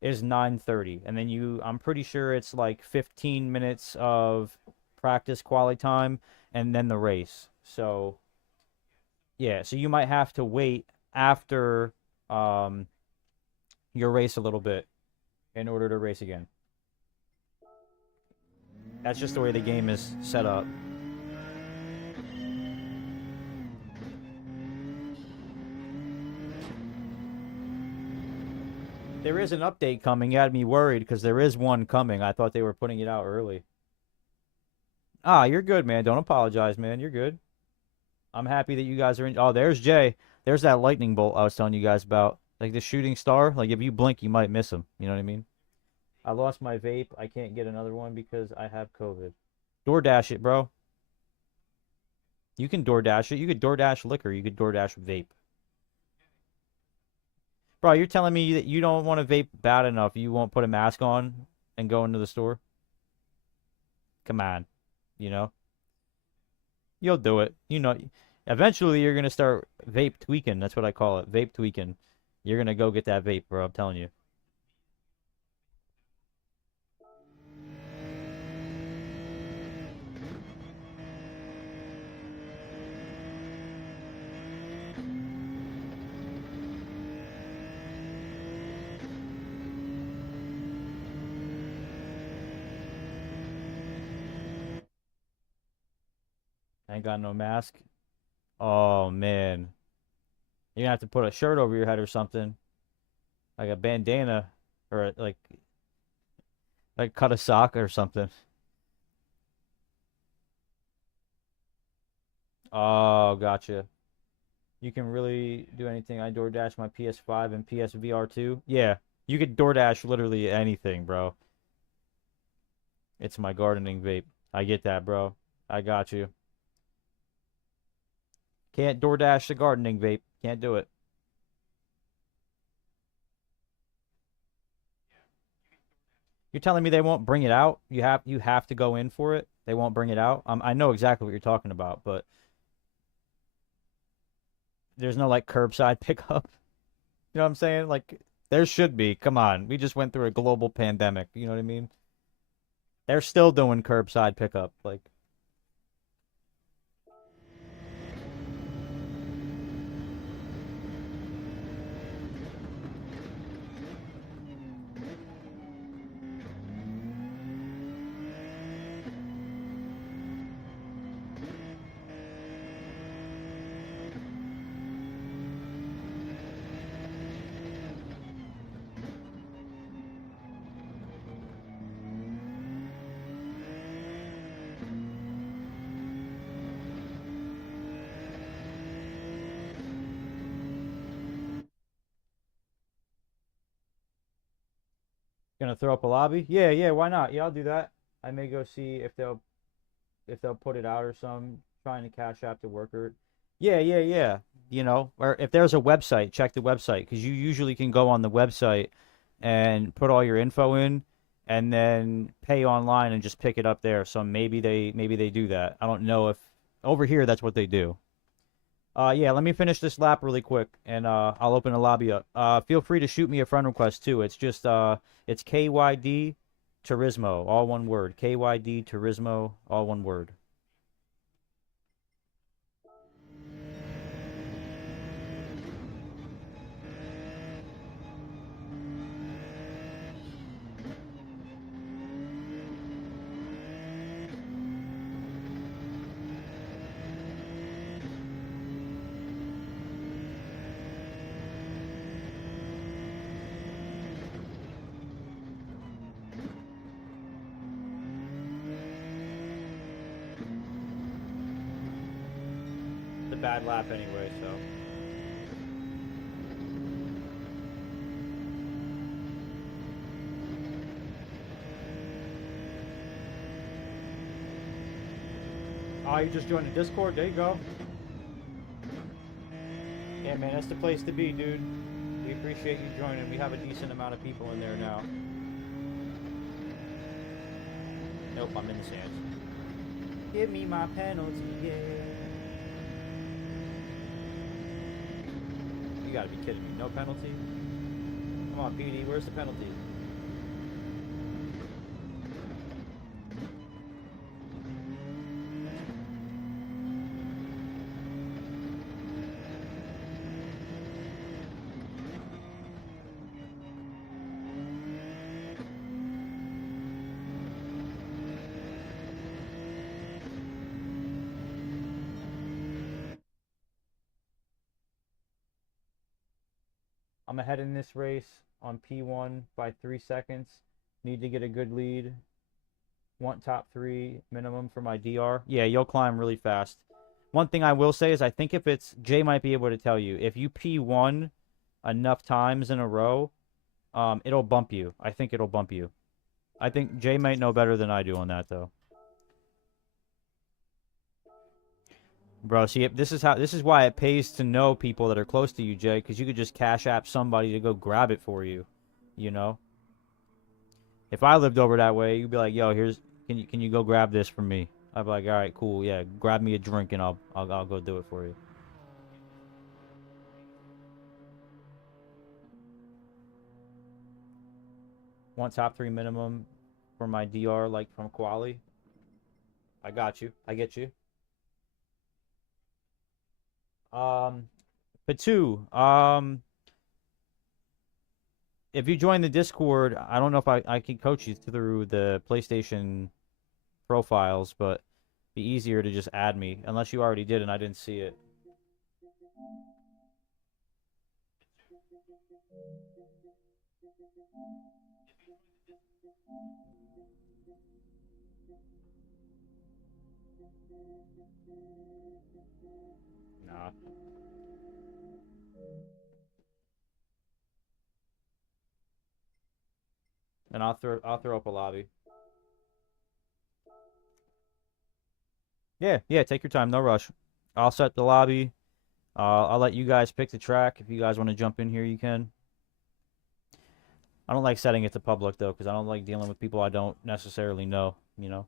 is 9:30, and then I'm pretty sure it's like 15 minutes of practice quali time and then the race. So yeah, so you might have to wait after um your race a little bit in order to race again. That's just the way the game is set up. There is an update coming. You had me worried because there is one coming. I thought they were putting it out early. Ah, you're good, man. Don't apologize, man. You're good. I'm happy that you guys are in. Oh, there's Jay. There's that lightning bolt I was telling you guys about. Like the shooting star. Like if you blink, you might miss him. You know what I mean? I lost my vape. I can't get another one because I have COVID. DoorDash it, bro. You can DoorDash it. You could DoorDash liquor. You could DoorDash vape. Bro, you're telling me that you don't want to vape bad enough. You won't put a mask on and go into the store? Come on. You know? You'll do it. You know, eventually you're going to start vape tweaking. That's what I call it. Vape tweaking. You're going to go get that vape, bro. I'm telling you. I ain't got no mask. Oh, man. You're going to have to put a shirt over your head or something. Like a bandana. Or like cut a sock or something. Oh, gotcha. You can really do anything. I DoorDash my PS5 and PSVR 2. Yeah, you could DoorDash literally anything, bro. It's my gardening vape. I get that, bro. I got you. Can't DoorDash the gardening vape. Can't do it. You're telling me they won't bring it out? You have to go in for it. They won't bring it out. I know exactly what you're talking about, but there's no like curbside pickup. You know what I'm saying? Like there should be. Come on. We just went through a global pandemic. You know what I mean? They're still doing curbside pickup. Like gonna throw up a lobby? Yeah, yeah, why not? Yeah, I'll do that. I may go see if they'll put it out or some trying to cash app the worker. Yeah, yeah, yeah. you know, or if there's a website, check the website because you usually can go on the website and put all your info in and then pay online and just pick it up there. So maybe they do that. I don't know if over here that's what they do. Yeah, let me finish this lap really quick and I'll open the lobby up. Feel free to shoot me a friend request too. It's just it's KYD Turismo, all one word. KYD Turismo, all one word. It's a bad lap anyway, so. Oh, you just joined the Discord? There you go. Yeah, man, that's the place to be, dude. We appreciate you joining. We have a decent amount of people in there now. Nope, I'm in the sands. Give me my penalty, yeah. You gotta be kidding me. No penalty? Come on, PD, where's the penalty? I'm ahead in this race on P1 by 3 seconds. Need to get a good lead. Want top 3 minimum for my DR. Yeah, you'll climb really fast. One thing I will say is I think if it's, Jay might be able to tell you, if you P1 enough times in a row, it'll bump you. I think it'll bump you. I think Jay might know better than I do on that, though. Bro, see, this is why it pays to know people that are close to you, Jay, because you could just cash app somebody to go grab it for you, you know? If I lived over that way, you'd be like, "Yo, here's can you go grab this for me?" I'd be like, "All right, cool, yeah, grab me a drink and I'll go do it for you." Want top 3 minimum for my DR, like from Quali? I got you. I get you. But two, if you join the Discord, I don't know if I can coach you through the PlayStation profiles, but be easier to just add me, unless you already did and I didn't see it. Nah. And I'll throw up a lobby. Yeah, yeah, take your time, no rush. I'll set the lobby. I'll let you guys pick the track. If you guys want to jump in here, you can. I don't like setting it to public though, because I don't like dealing with people I don't necessarily know, you know.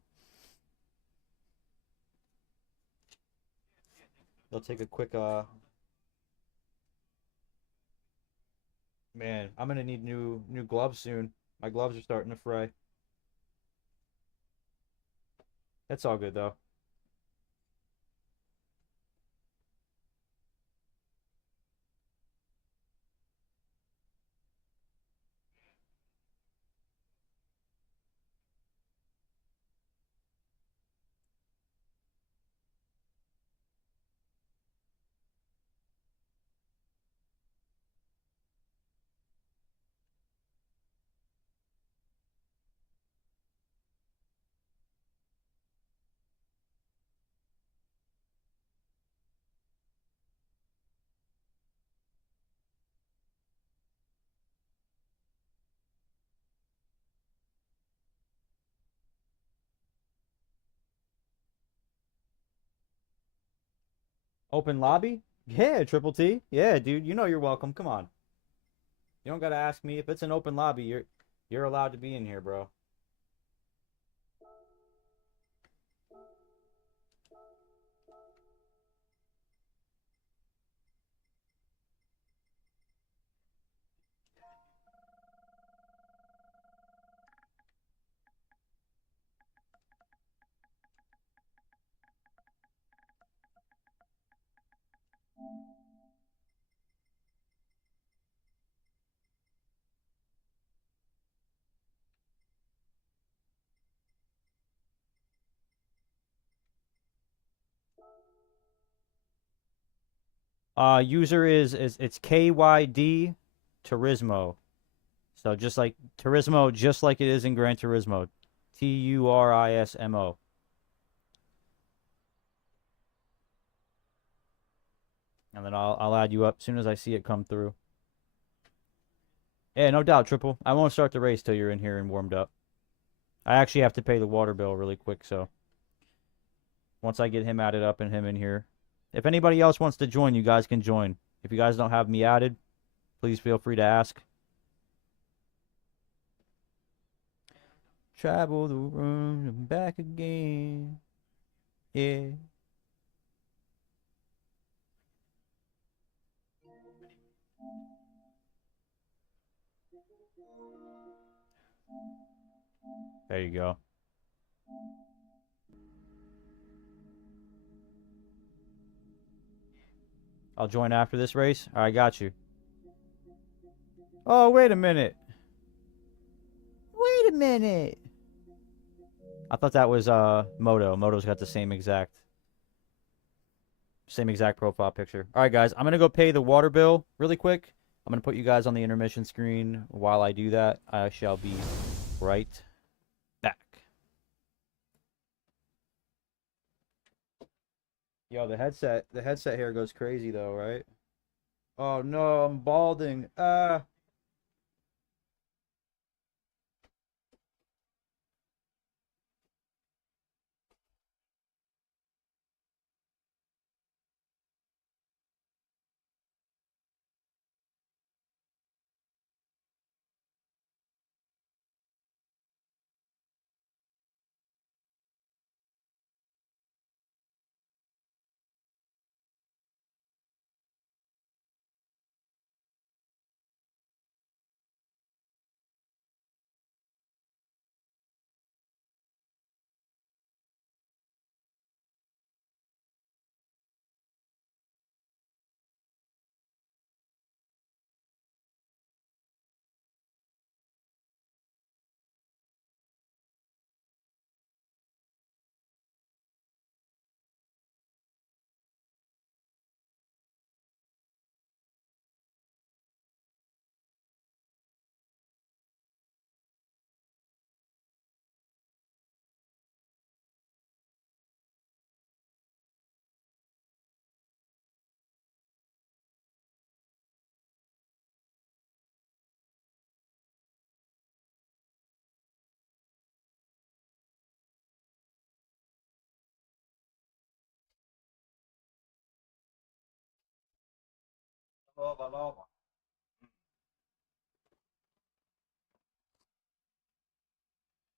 They'll take a quick man, I'm gonna need new gloves soon. My gloves are starting to fray. That's all good though. Open lobby? Yeah, Triple T. Yeah, dude. You know you're welcome. Come on. You don't gotta ask me. If it's an open lobby, you're allowed to be in here, bro. User is it's KYD Turismo. So just like Turismo, just like it is in Gran Turismo. Turismo. And then I'll add you up as soon as I see it come through. Yeah, no doubt, Triple. I won't start the race till you're in here and warmed up. I actually have to pay the water bill really quick, so once I get him added up and him in here. If anybody else wants to join, you guys can join. If you guys don't have me added, please feel free to ask. Travel the world and back again. Yeah. There you go. I'll join after this race. All right, got you. Oh, wait a minute. Wait a minute. I thought that was Moto. Moto's got the same exact profile picture. All right, guys, I'm gonna go pay the water bill really quick. I'm gonna put you guys on the intermission screen. While I do that, I shall be right back. Yo, the headset here goes crazy though, right? Oh no, I'm balding.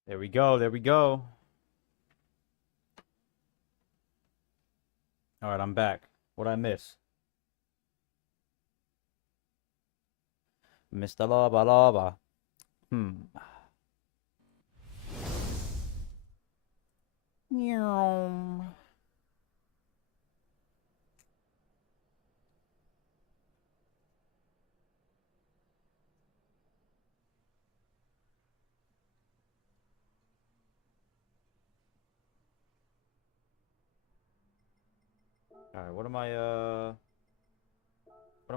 There we go. There we go. All right, I'm back. What'd I miss? Mr. Lava Lava. Hmm. Meow. All right, what am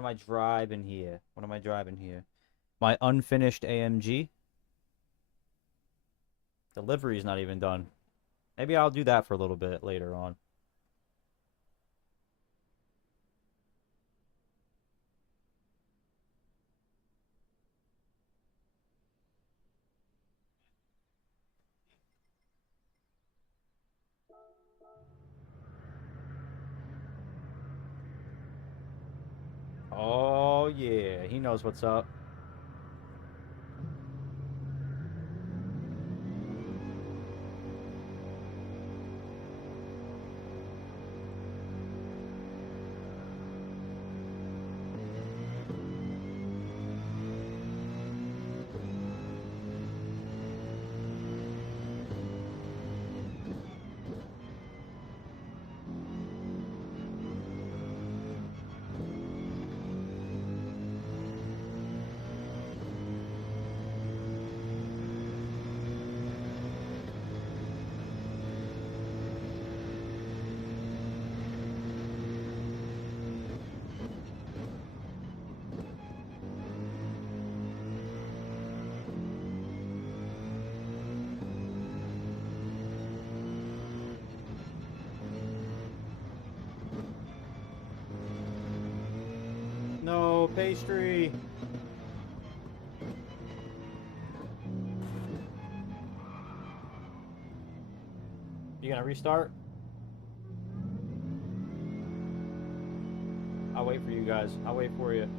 I driving here? What am I driving here? My unfinished AMG. Delivery's not even done. Maybe I'll do that for a little bit later on. Oh, yeah. He knows what's up. No, pastry. You gonna restart? I'll wait for you guys. I'll wait for you.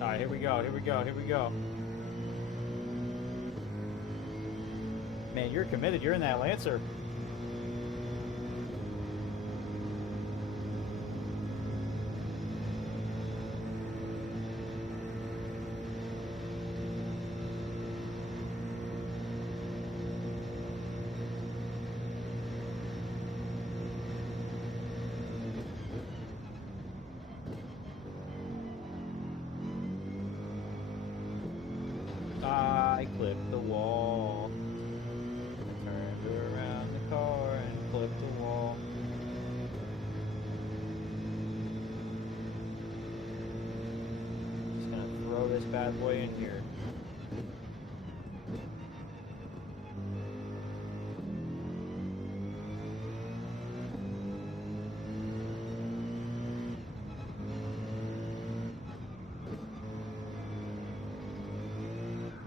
Alright, here we go, here we go, here we go. Man, you're committed. You're in that Lancer. I clipped the wall. Turned around the car and clipped the wall. Just gonna throw this bad boy in here.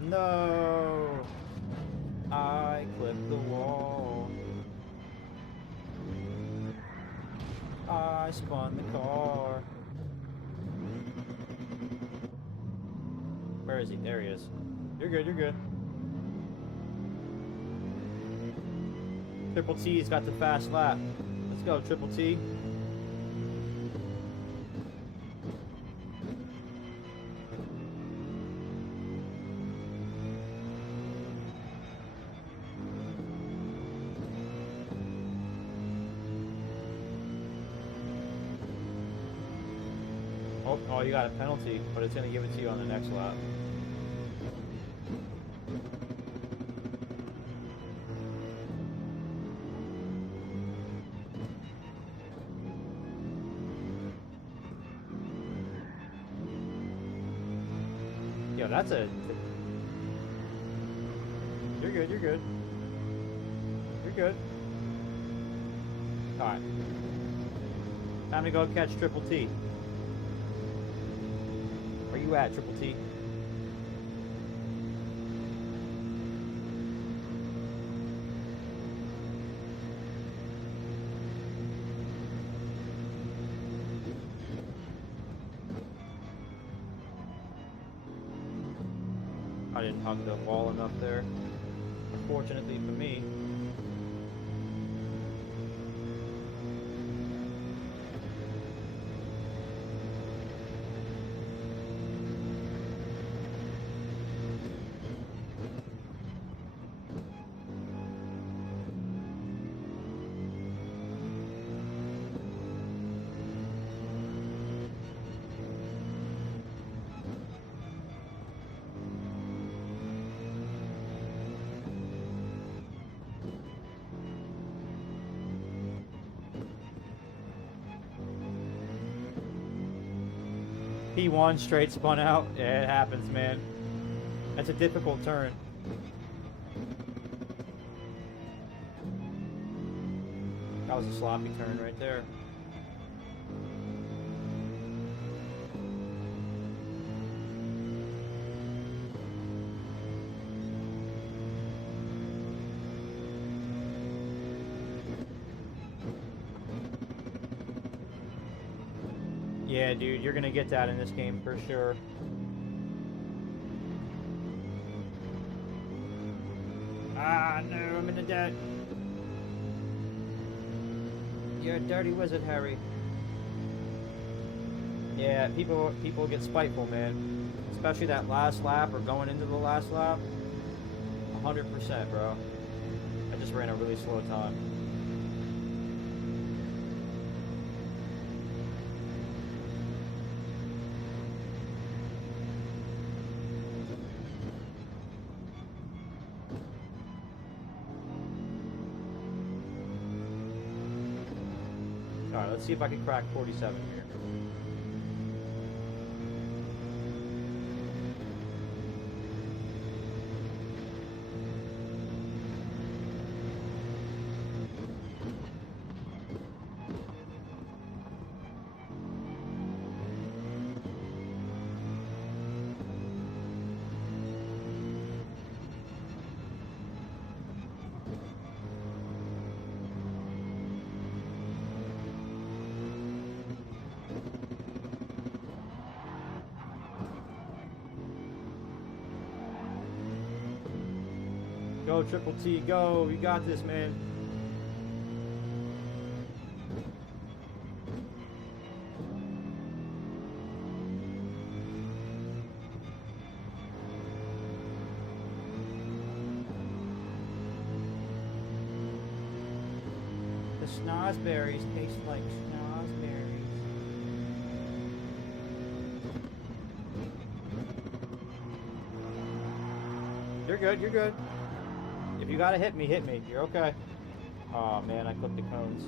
No! I clipped the wall. I spun the car. Where is he? There he is. You're good, you're good. Triple T's got the fast lap. Let's go, Triple T. Oh, you got a penalty, but it's going to give it to you on the next lap. Yo, that's a... You're good, you're good. You're good. Alright. Time to go catch Triple T. Where you at, Triple T? I didn't hug the wall enough there. Unfortunately for me. P1 straight spun out. Yeah, it happens, man. That's a difficult turn. That was a sloppy turn right there. Yeah, dude, you're gonna get that in this game for sure. Ah, no, I'm in the debt. You're a dirty wizard, Harry. Yeah, people get spiteful, man. Especially that last lap or going into the last lap. 100%, bro. I just ran a really slow time. Alright, let's see if I can crack 47 here. Go, Triple T, go. You got this, man. The snozberries taste like snozberries. You're good, you're good. If you gotta hit me, hit me. You're okay. Oh man, I clipped the cones.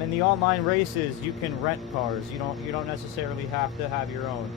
In the online races, you can rent cars. You don't necessarily have to have your own.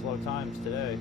slow times today.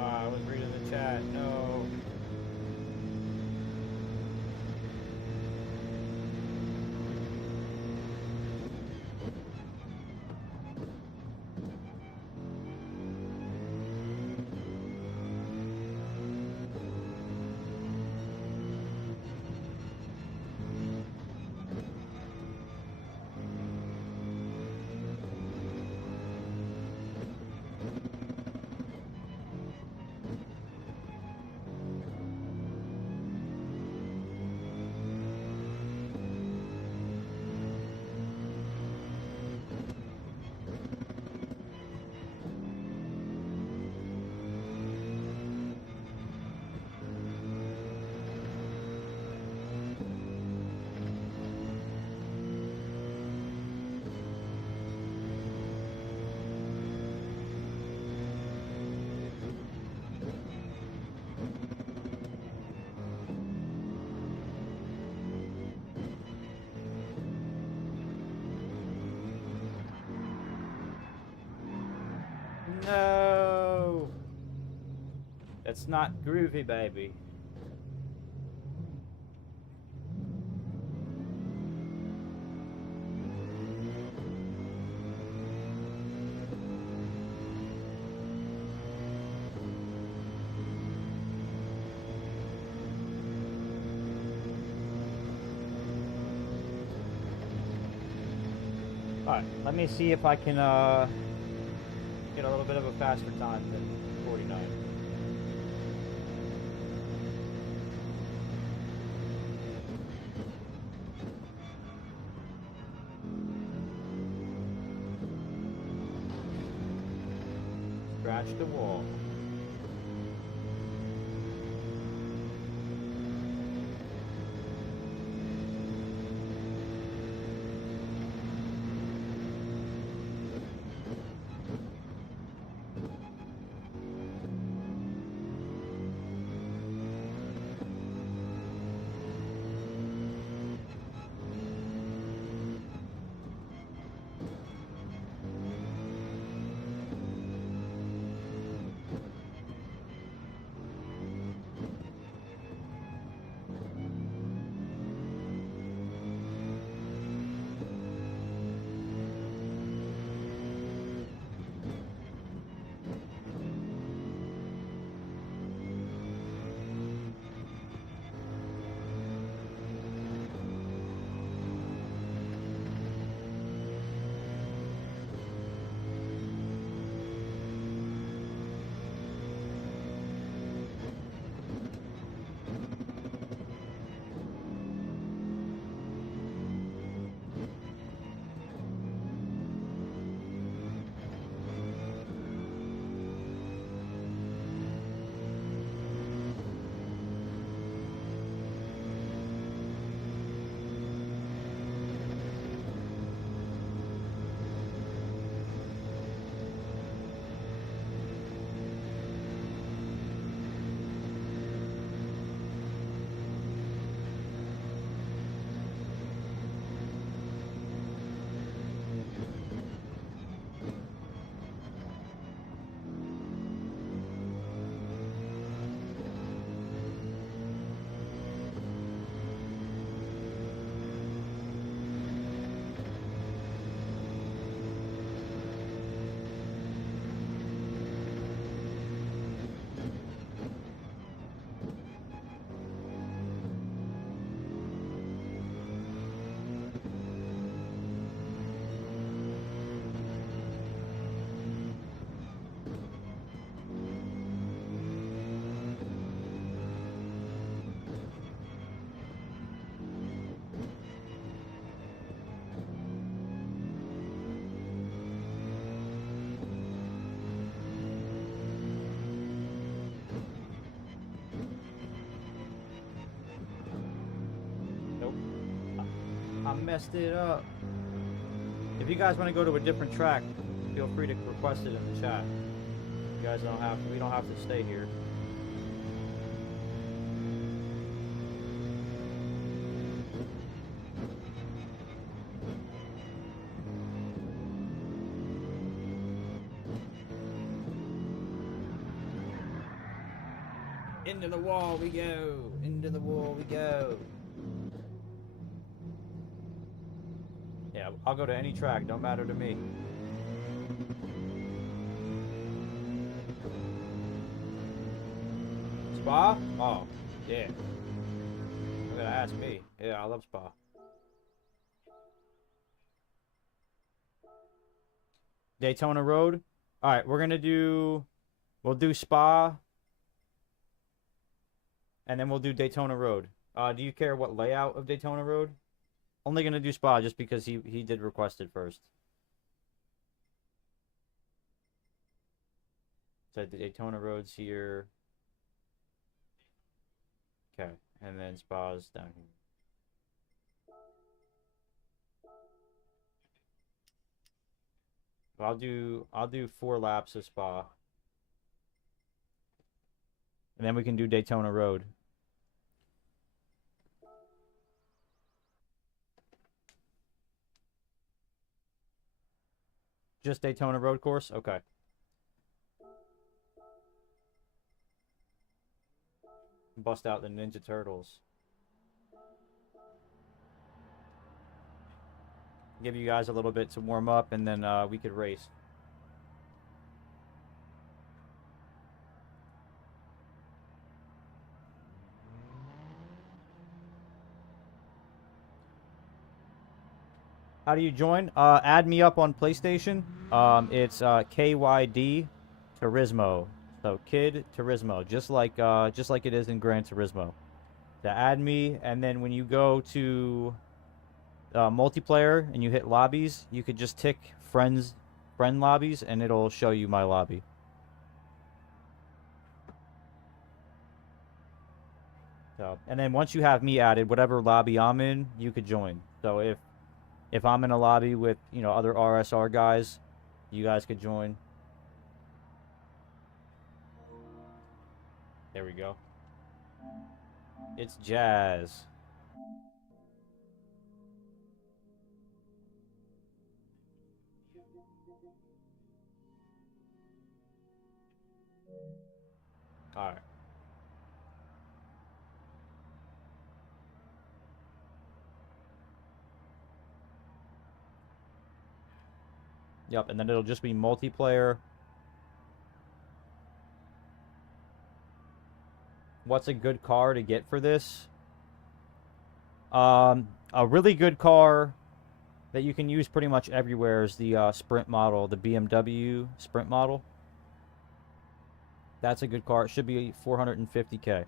I was reading the chat. No. No. That's not groovy, baby. Alright, let me see if I can get a little bit of a faster time than 49. Scratch the wall. I messed it up. If you guys want to go to a different track, feel free to request it in the chat. You guys don't have to, we don't have to stay here. Into the wall we go. Into the wall we go. Yeah, I'll go to any track. Don't matter to me. Spa? Oh, yeah. You're gonna ask me. Yeah, I love Spa. Daytona Road. All right, we'll do Spa, and then we'll do Daytona Road. Do you care what layout of Daytona Road? Only gonna do Spa just because he did request it first. So the Daytona Road's here. Okay, and then Spa's down here. I'll do 4 laps of Spa. And then we can do Daytona Road. Just Daytona Road course? Okay. Bust out the Ninja Turtles. Give you guys a little bit to warm up, and then we could race. How do you join? Add me up on PlayStation. It's KYD Turismo. So Kid Turismo, just like it is in Gran Turismo. To add me, and then when you go to multiplayer and you hit lobbies, you could just tick friend lobbies, and it'll show you my lobby. So, and then once you have me added, whatever lobby I'm in, you could join. So if I'm in a lobby with, you know, other RSR guys, you guys could join. There we go. It's Jazz. All right. Yep, and then it'll just be multiplayer. What's a good car to get for this? A really good car that you can use pretty much everywhere is the Sprint model, the BMW Sprint model. That's a good car. It should be 450K.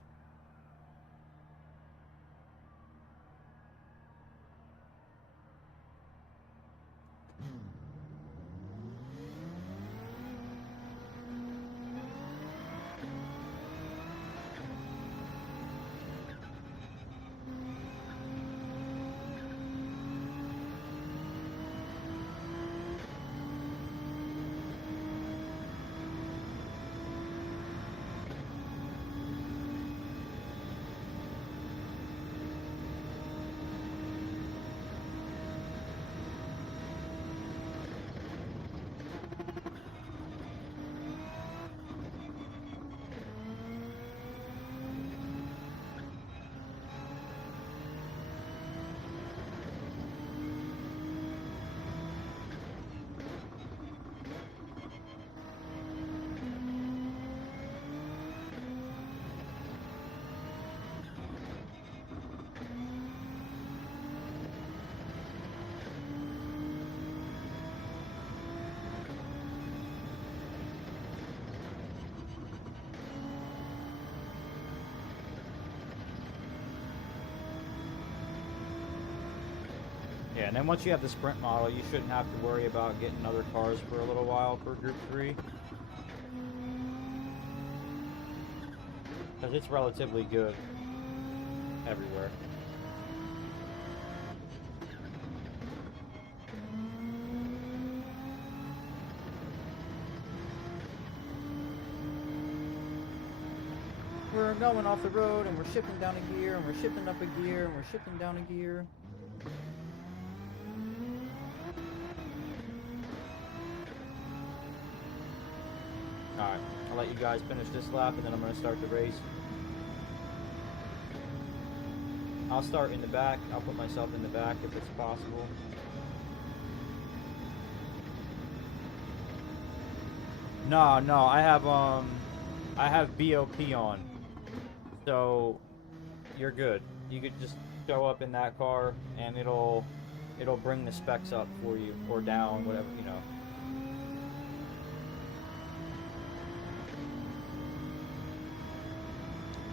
Yeah, and then once you have the Sprint model, you shouldn't have to worry about getting other cars for a little while for Group 3. Because it's relatively good everywhere. going off the road, and we're shifting down a gear, and we're shifting up a gear, and we're shifting down a gear. Alright, I'll let you guys finish this lap, and then I'm going to start the race. I'll start in the back. I'll put myself in the back if it's possible. No, I have BOP on. So you're good. You could just show up in that car and it'll bring the specs up for you, or down, whatever, you know.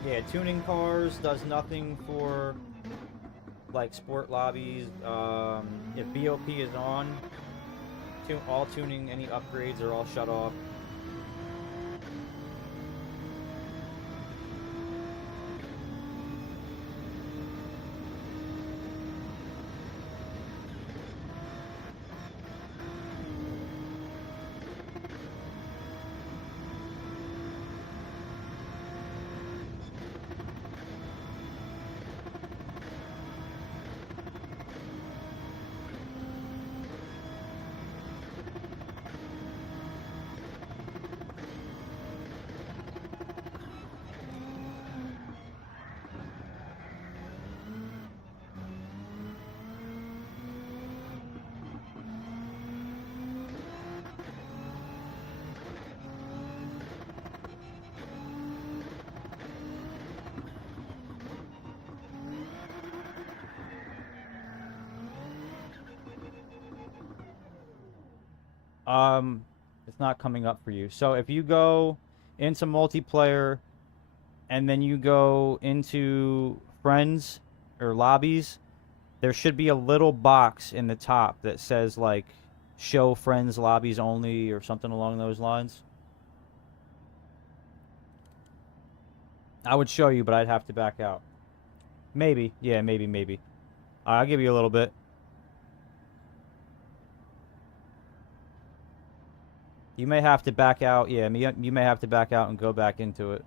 Yeah, tuning cars does nothing for like sport lobbies. If BOP is on, all tuning, any upgrades are all shut off. It's not coming up for you. So if you go into multiplayer and then you go into friends or lobbies, there should be a little box in the top that says like show friends lobbies only or something along those lines. I would show you, but I'd have to back out. Maybe. Yeah, maybe. I'll give you a little bit. You may have to back out. Yeah, you may have to back out and go back into it.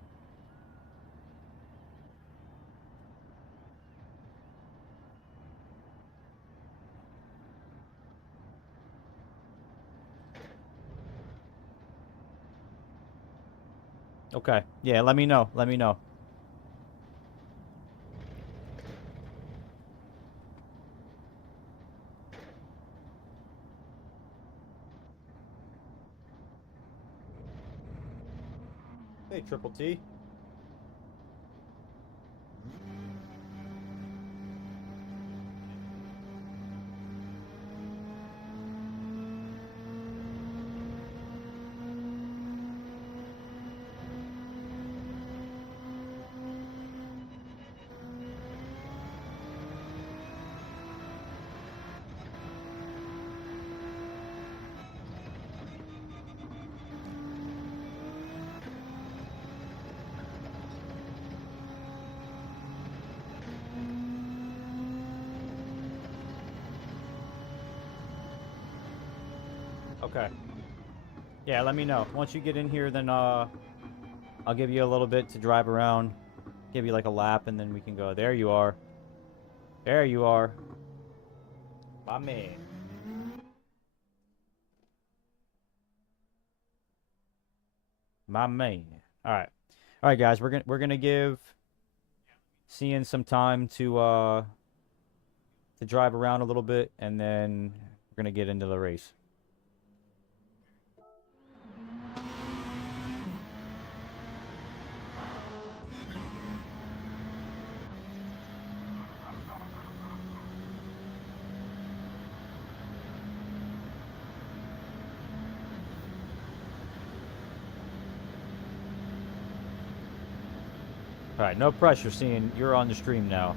Okay. Yeah, let me know. Let me know. Hey, Triple T. Okay. Yeah, let me know. Once you get in here, then I'll give you a little bit to drive around, give you like a lap, and then we can go. There you are. There you are. My man. My man. All right. All right, guys. We're gonna give Cian some time to drive around a little bit, and then we're gonna get into the race. All right, no pressure, Cian. You're on the stream now.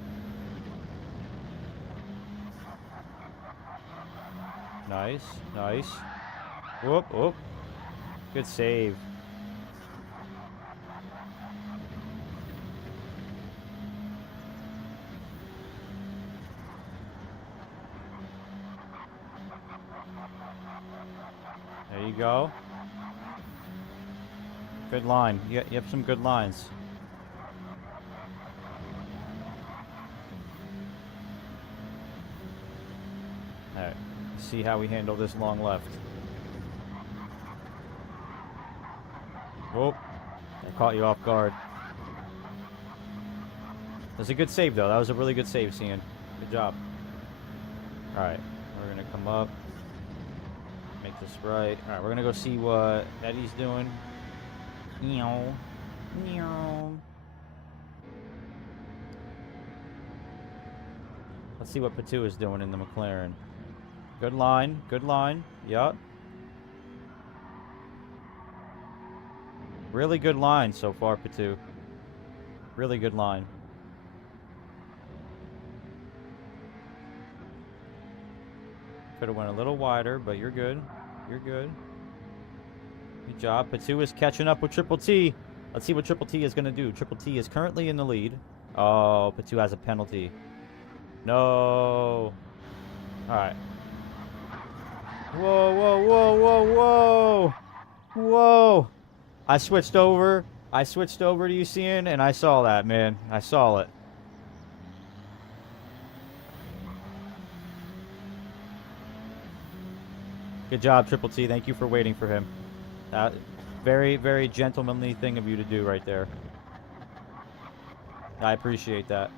Nice, nice. Whoop, whoop. Good save. There you go. Good line. You have some good lines. Alright, see how we handle this long left. Oh, I caught you off guard. That was a good save, though. That was a really good save, Cian. Good job. Alright, we're going to come up. Make this right. Alright, we're going to go see what Eddie's doing. Meow. Meow. Let's see what Patu is doing in the McLaren. Good line. Good line. Yup. Really good line so far, Patu. Really good line. Could have went a little wider, but you're good. You're good. Good job. Patu is catching up with Triple T. Let's see what Triple T is going to do. Triple T is currently in the lead. Oh, Patu has a penalty. No. Alright. Whoa, whoa, whoa, whoa, whoa. Whoa. I switched over. I switched over to you, Cian, and I saw that, man. I saw it. Good job, Triple T. Thank you for waiting for him. Very, very gentlemanly thing of you to do right there. I appreciate that.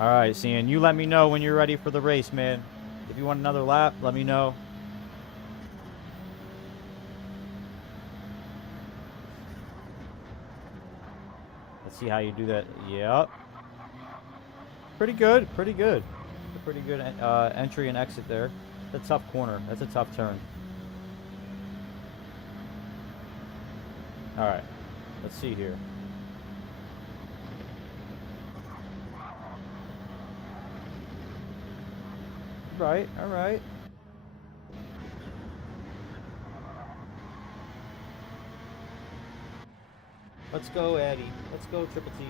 Alright, Cian, you let me know when you're ready for the race, man. If you want another lap, let me know. Let's see how you do that. Yep. Pretty good, pretty good. A pretty good entry and exit there. That's a tough corner. That's a tough turn. Alright. Let's see here. Right, alright. Let's go, Eddie. Let's go, Triple T.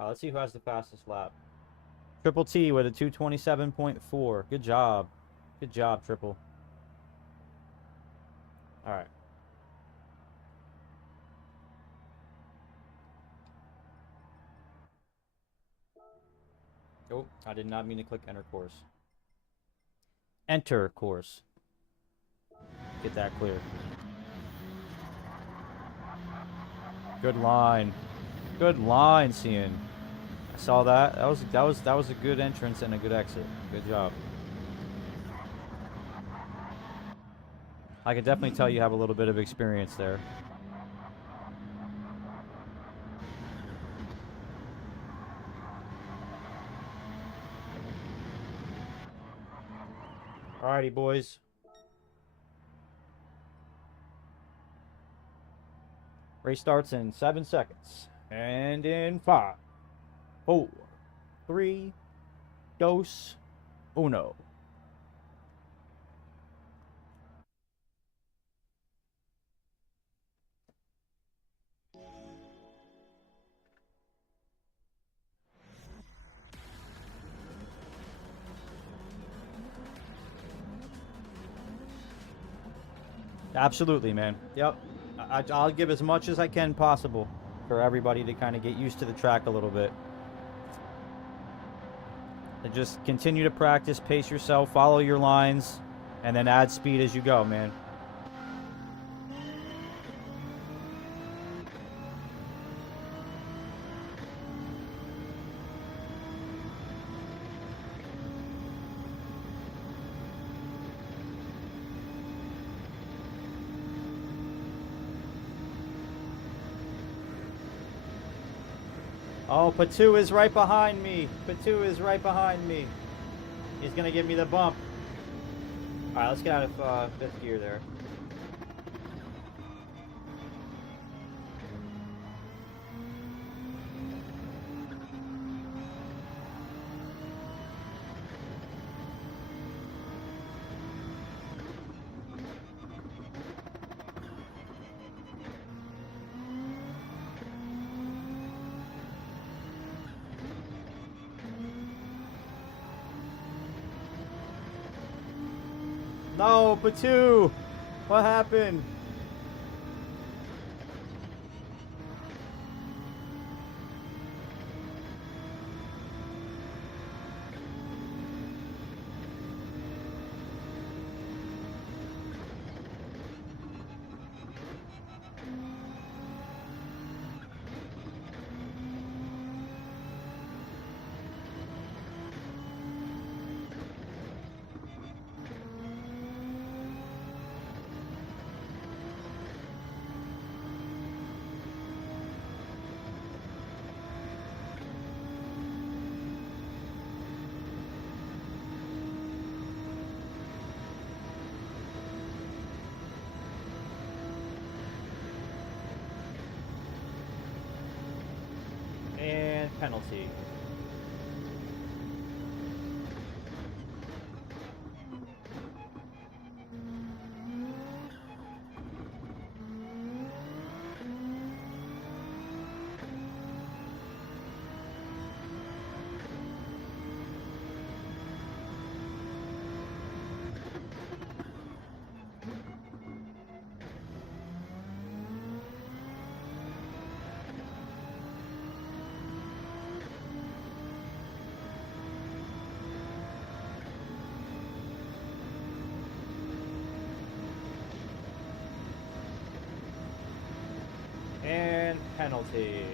Let's see who has the fastest lap. Triple T with a 2:27.4. Good job. Good job, Triple. Alright. Oh, I did not mean to click enter course. Enter course. Get that clear. Good line. Good line, Cian. I saw that. That was a good entrance and a good exit. Good job. I can definitely tell you have a little bit of experience there. Alrighty, boys. Race starts in 7 seconds. And in 5, 4, 3, 2, 1. Absolutely, man. Yep. I'll give as much as I can possible for everybody to kind of get used to the track a little bit. And just continue to practice, pace yourself, follow your lines, and then add speed as you go, man. Oh, Patu is right behind me. Patu is right behind me. He's going to give me the bump. All right, let's get out of fifth gear there. No, Patu! What happened? penalty. And penalty.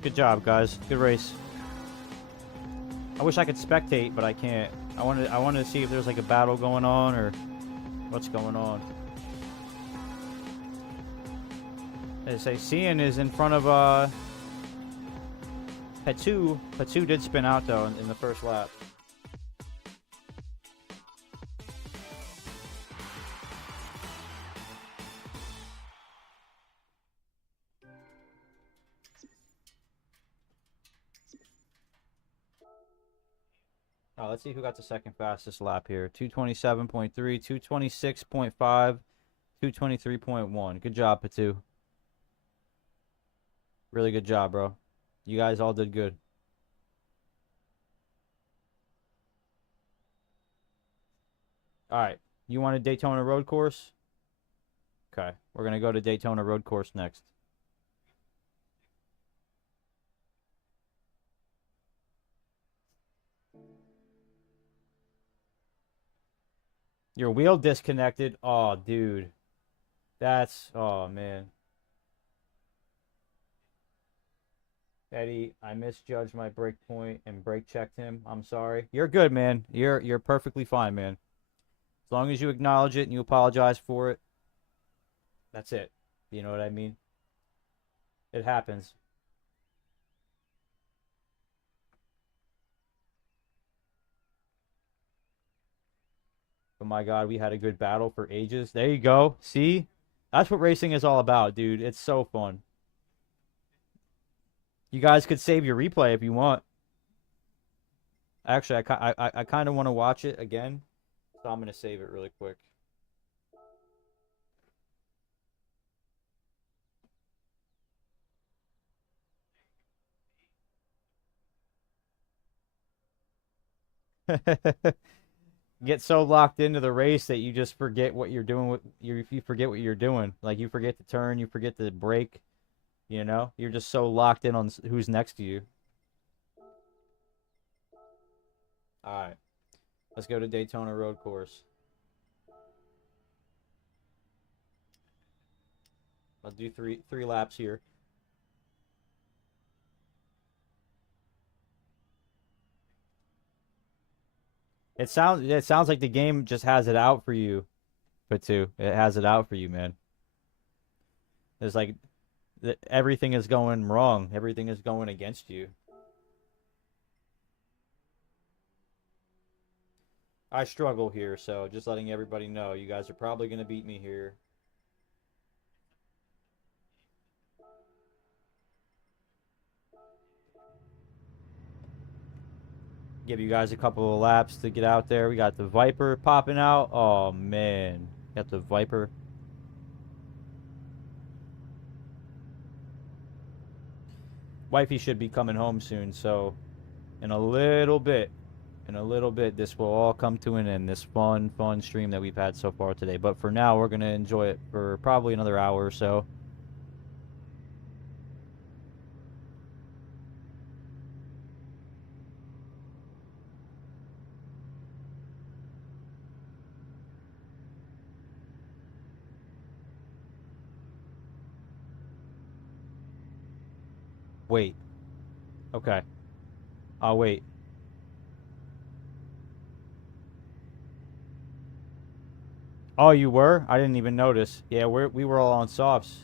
Good job, guys. Good race. I wish I could spectate, but I can't. I wanted to see if there's like a battle going on or what's going on. They say Cian is in front of Petu. Petu did spin out though in the first lap. Oh, let's see who got the second fastest lap here. 227.3, 226.5, 223.1. Good job, Petu. Really good job, bro. You guys all did good. All right. You want a Daytona road course? Okay. We're going to go to Daytona road course next. Your wheel disconnected. Oh, dude. That's... Oh, man. Eddie, I misjudged my brake point and brake checked him. I'm sorry. You're good, man. You're perfectly fine, man. As long as you acknowledge it and you apologize for it, that's it. You know what I mean? It happens. But my God, we had a good battle for ages. There you go. See? That's what racing is all about, dude. It's so fun. You guys could save your replay if you want. Actually, I kind of want to watch it again, so I'm going to save it really quick. Get so locked into the race that you just forget what you're doing. You forget what you're doing. Like you forget to turn, you forget to brake. You know, you're just so locked in on who's next to you. All right, let's go to Daytona Road Course. I'll do three laps here. It sounds like the game just has it out for you, Patu. It has it out for you, man. It's like everything is going wrong. Everything is going against you. I struggle here, so just letting everybody know, you guys are probably going to beat me here. Give you guys a couple of laps to get out there. We got the Viper popping out. Oh, man. Got the Viper. Wifey should be coming home soon, so in a little bit, this will all come to an end. This fun stream that we've had so far today. But for now, we're going to enjoy it for probably another hour or so. Wait. Okay. I'll wait. Oh, you were? I didn't even notice. Yeah, we were all on softs.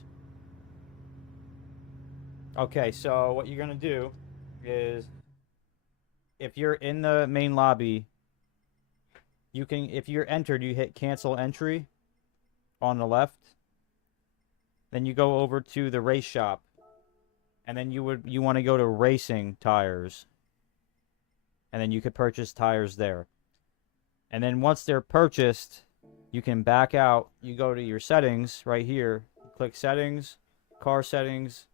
Okay, so what you're gonna do is, if you're in the main lobby, you can, if you're entered, you hit cancel entry on the left. Then you go over to the race shop, and then you want to go to racing tires, and then you could purchase tires there. And then once they're purchased, you can back out. You go to your settings right here, click settings, car settings,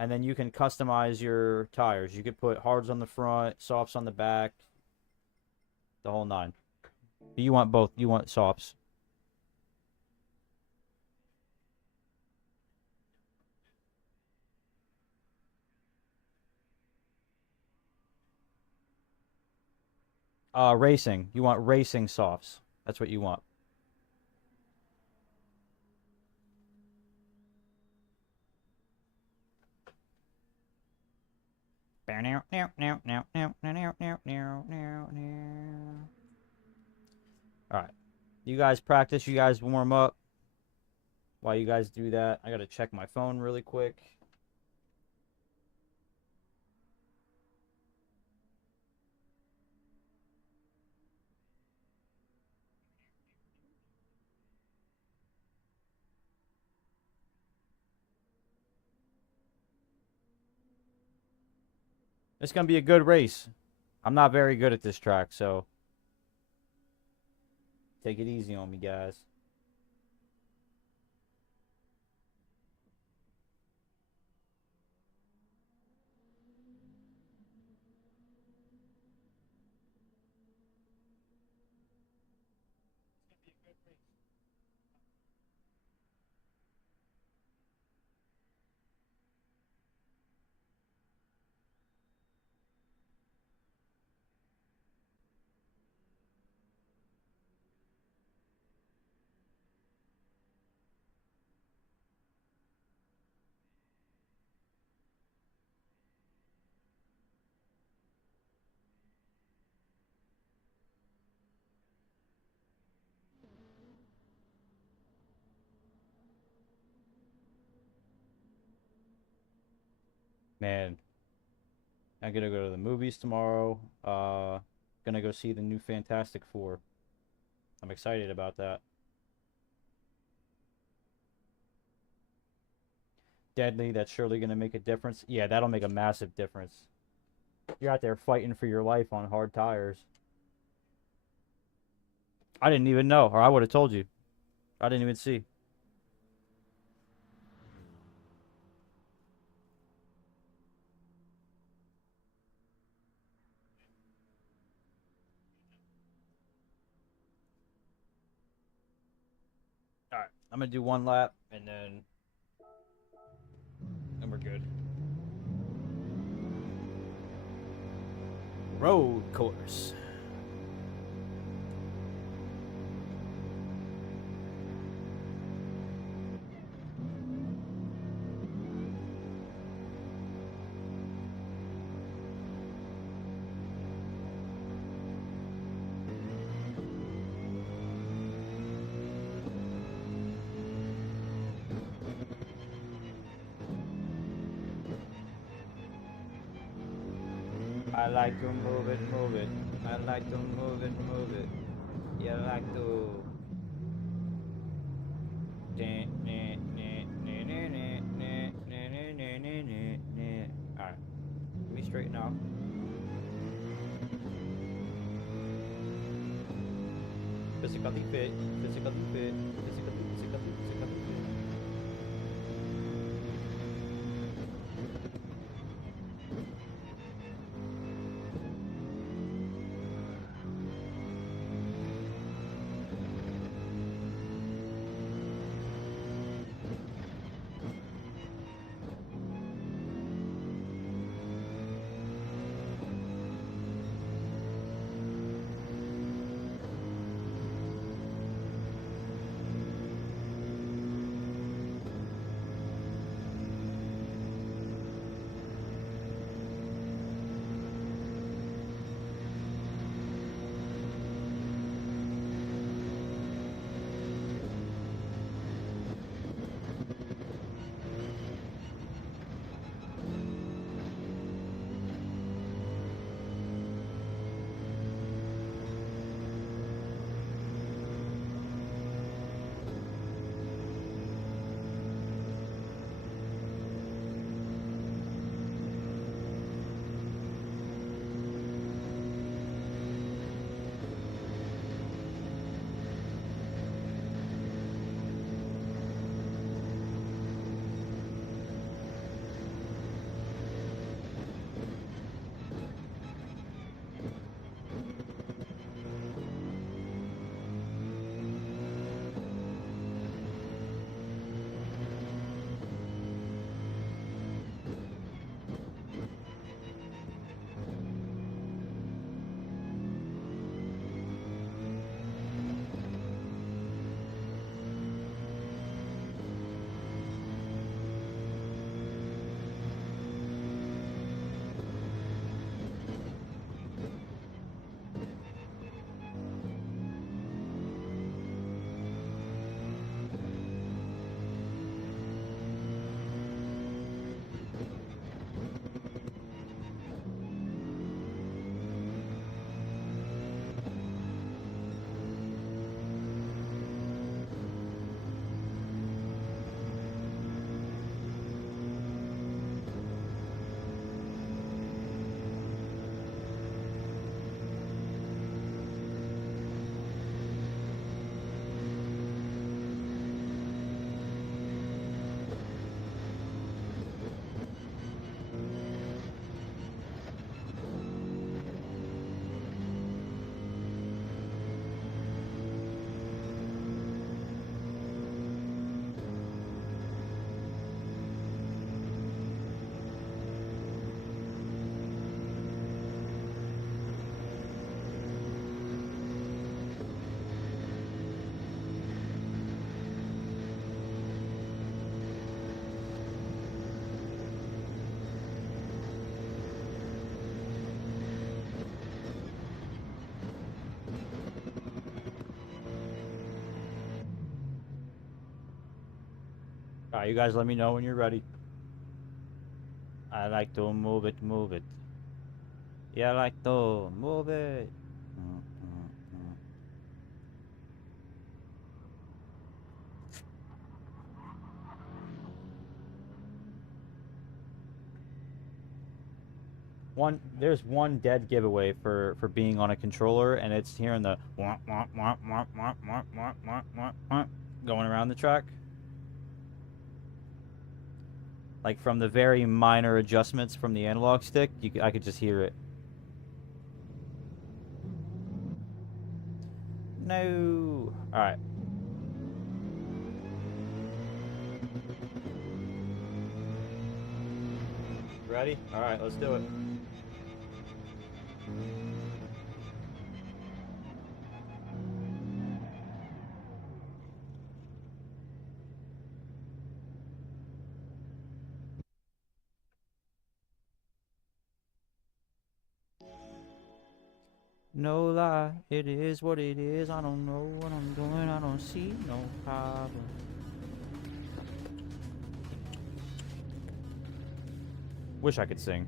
and then you can customize your tires. You could put hards on the front, softs on the back, the whole nine. You want both. You want softs. Racing. You want racing softs. That's what you want. Alright. You guys practice, you guys warm up. While you guys do that, I gotta check my phone really quick. It's gonna be a good race. I'm not very good at this track, so take it easy on me, guys. Man, I'm gonna go to the movies tomorrow. Gonna go see the new Fantastic Four. I'm excited about that. Deadly, that's surely gonna make a difference. Yeah, that'll make a massive difference. You're out there fighting for your life on hard tires. I didn't even know, or I would have told you. I didn't even see. Alright, I'm gonna do one lap and then we're good. Road course. I like to move it, move it. I like to move it, move it. You like to. Alright, let me straighten out. Physically fit, physically fit, physically fit. Alright, you guys let me know when you're ready. I like to move it, move it. Yeah, I like to move it. There's one dead giveaway for being on a controller, and it's hearing the going around the track. Like from the very minor adjustments from the analog stick, I could just hear it. No. All right. Ready? All right, let's do it. No lie, it is what it is. I don't know what I'm doing. I don't see no problem. Wish I could sing.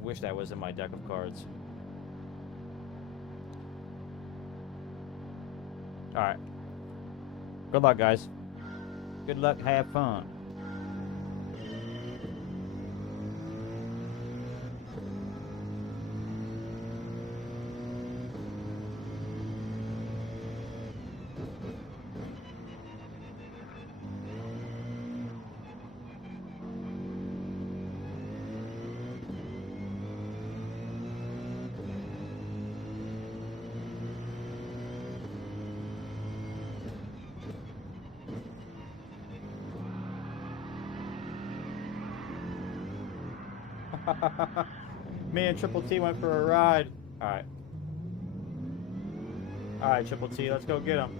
Wish that was in my deck of cards. Alright. Good luck, guys. Good luck, have fun. Me and Triple T went for a ride. Alright. Alright, Triple T, let's go get him.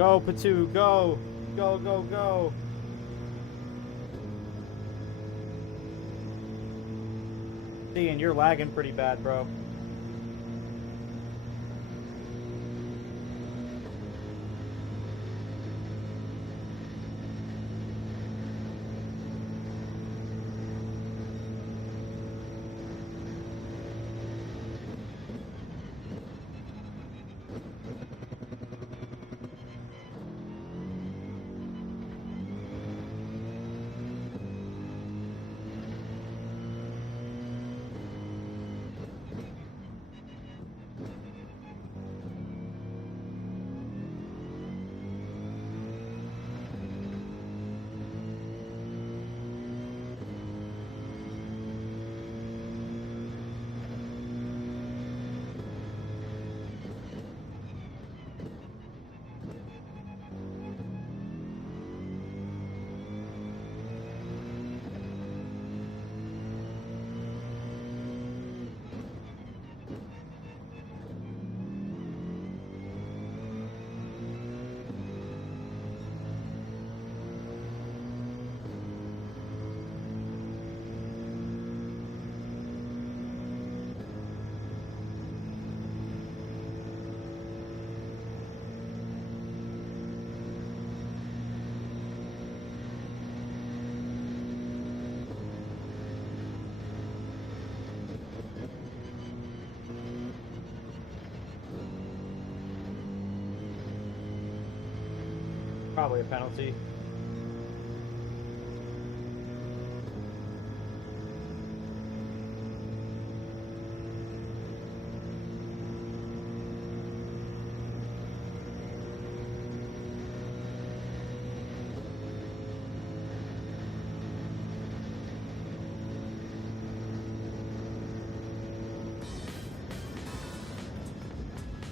Go, Patu, go. Go, go, go. See, and you're lagging pretty bad, bro. Probably a penalty.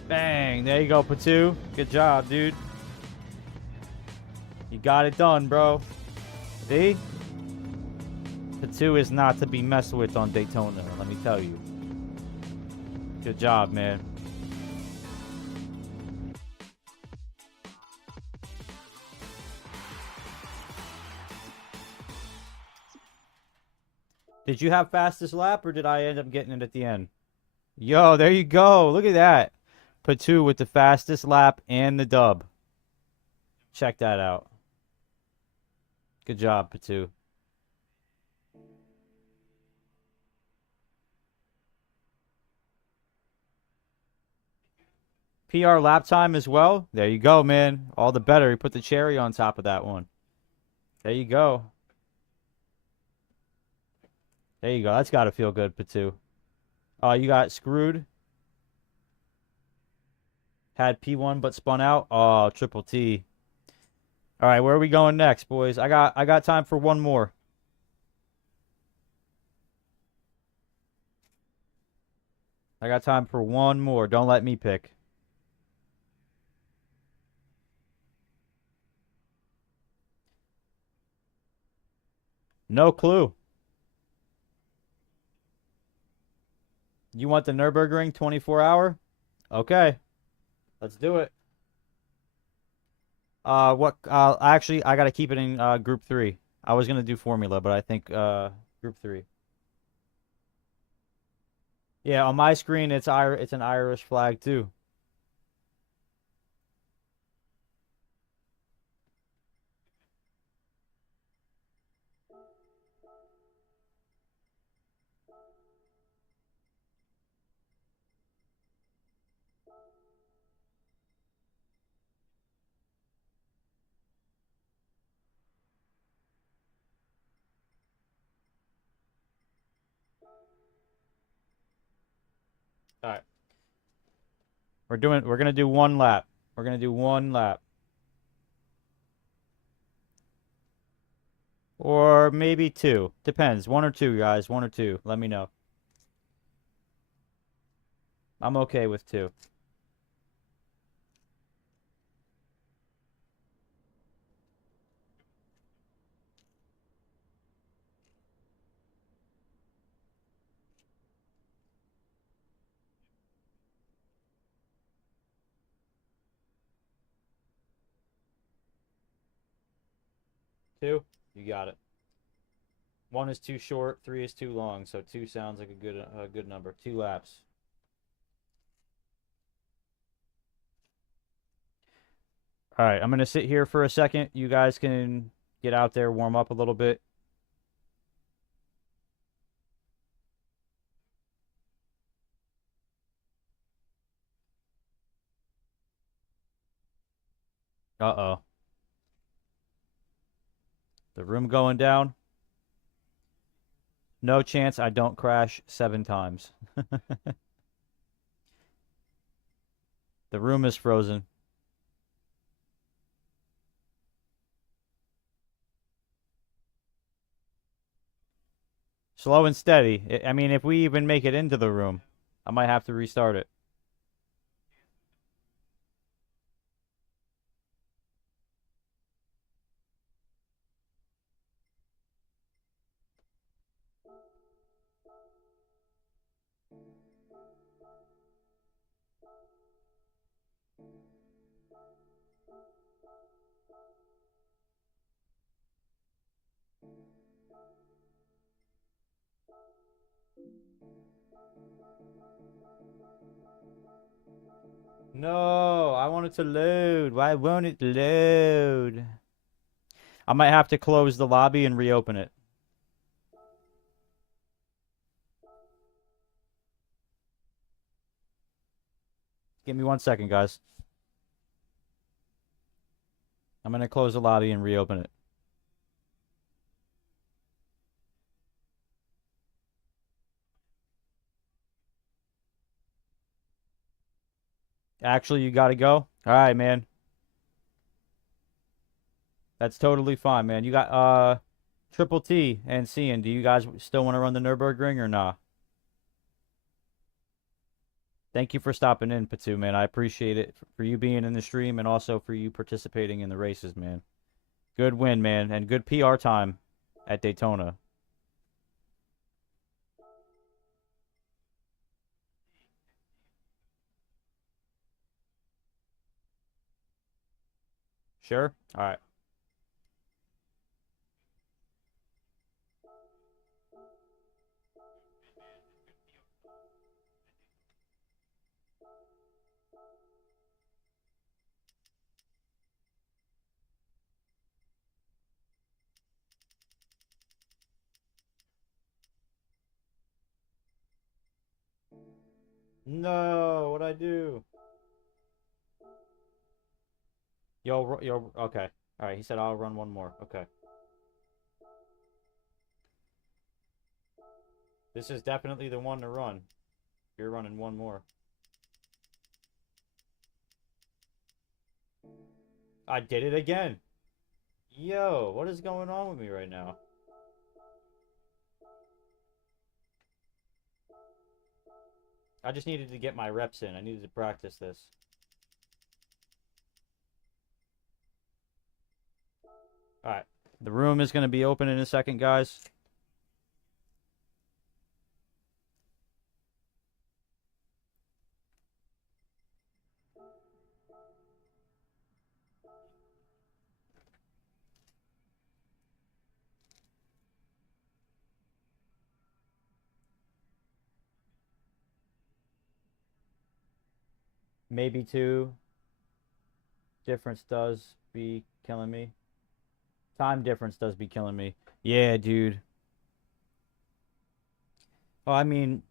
Bang, there you go, Patu. Good job, dude. You got it done, bro. See? Patu is not to be messed with on Daytona, let me tell you. Good job, man. Did you have fastest lap, or did I end up getting it at the end? Yo, there you go. Look at that. Patu with the fastest lap and the dub. Check that out. Good job, Patu. PR lap time as well. There you go, man. All the better. You put the cherry on top of that one. There you go. There you go. That's got to feel good, Patu. Oh, you got screwed. Had P1 but spun out. Oh, triple T. All right, where are we going next, boys? I got time for one more. I got time for one more. Don't let me pick. No clue. You want the Nürburgring 24-hour? Okay. Let's do it. Actually, I got to keep it in Group 3. I was going to do Formula, but I think Group 3. Yeah, on my screen, it's an Irish flag, too. All right. We're going to do one lap. We're going to do one lap. Or maybe two. Depends. One or two, guys. One or two. Let me know. I'm okay with two. 2? You got it. 1 is too short, 3 is too long, so 2 sounds like a good number. 2 laps. All right, I'm going to sit here for a second. You guys can get out there, warm up a little bit. Uh-oh. The room going down. No chance I don't crash 7 times. The room is frozen. Slow and steady. I mean, if we even make it into the room, I might have to restart it. No, I want it to load. Why won't it load? I might have to close the lobby and reopen it. Give me 1 second, guys. I'm going to close the lobby and reopen it. Actually, you got to go? All right, man. That's totally fine, man. You got Triple T and Cian. Do you guys still want to run the Nürburgring or nah? Thank you for stopping in, Patu, man. I appreciate it for you being in the stream and also for you participating in the races, man. Good win, man, and good PR time at Daytona. Sure? All right. No, what'd I do? Yo, okay. All right, he said I'll run one more. Okay. This is definitely the one to run. You're running one more. I did it again. Yo, what is going on with me right now? I just needed to get my reps in. I needed to practice this. All right. The room is going to be open in a second, guys. Maybe 2. Difference does be killing me. Time difference does be killing me. Yeah, dude. Well, I mean,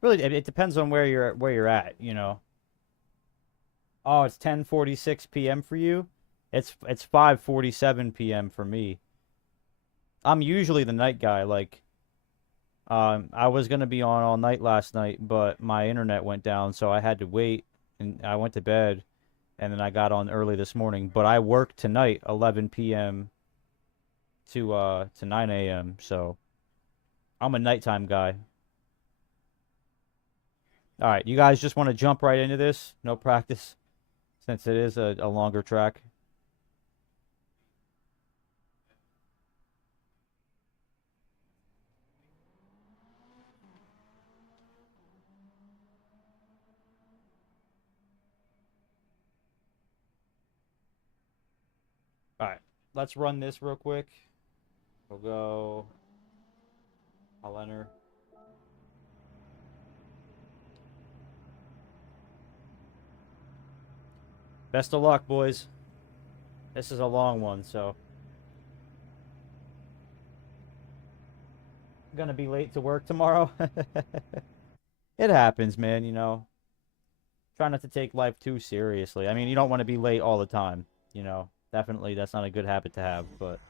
really, it depends on where you're at, you know. Oh, it's 10:46 p.m. for you. It's 5:47 p.m. for me. I'm usually the night guy. Like, I was gonna be on all night last night, but my internet went down, so I had to wait, and I went to bed, and then I got on early this morning. But I work tonight, 11 p.m. to 9 a.m. So I'm a nighttime guy. All right, you guys just want to jump right into this? No practice, since it is a longer track. All right. let's run this real quick. We'll go. I'll enter. Best of luck, boys. This is a long one, so. I'm gonna be late to work tomorrow. It happens, man, you know. Try not to take life too seriously. I mean, you don't want to be late all the time, you know. Definitely, that's not a good habit to have, but.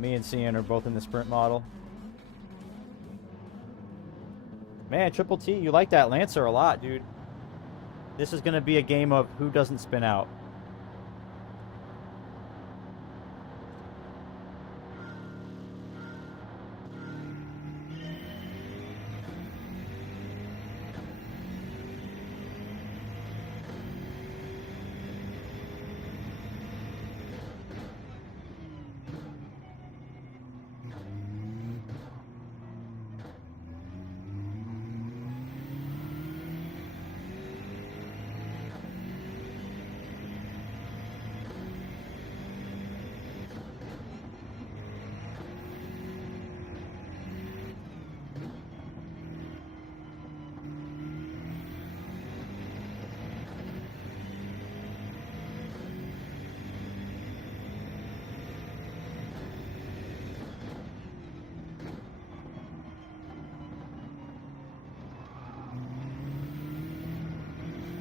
Me and Cian are both in the sprint model. Man, Triple T, you like that Lancer a lot, dude. This is going to be a game of who doesn't spin out.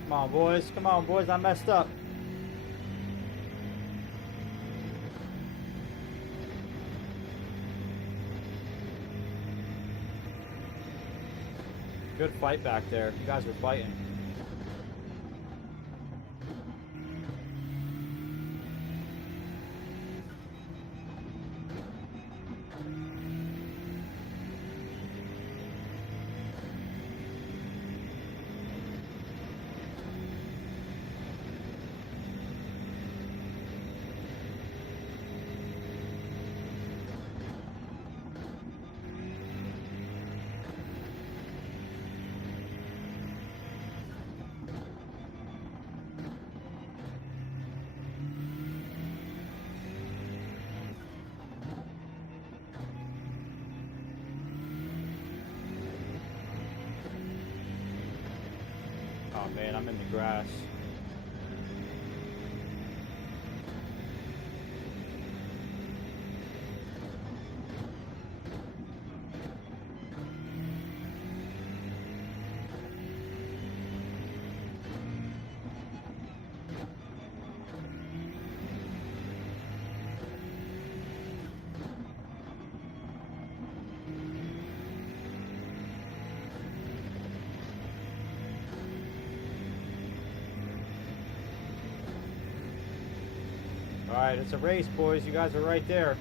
Come on, boys. Come on, boys. I messed up. Good fight back there. You guys were fighting. Oh man, I'm in the grass. Alright, it's a race, boys. You guys are right there.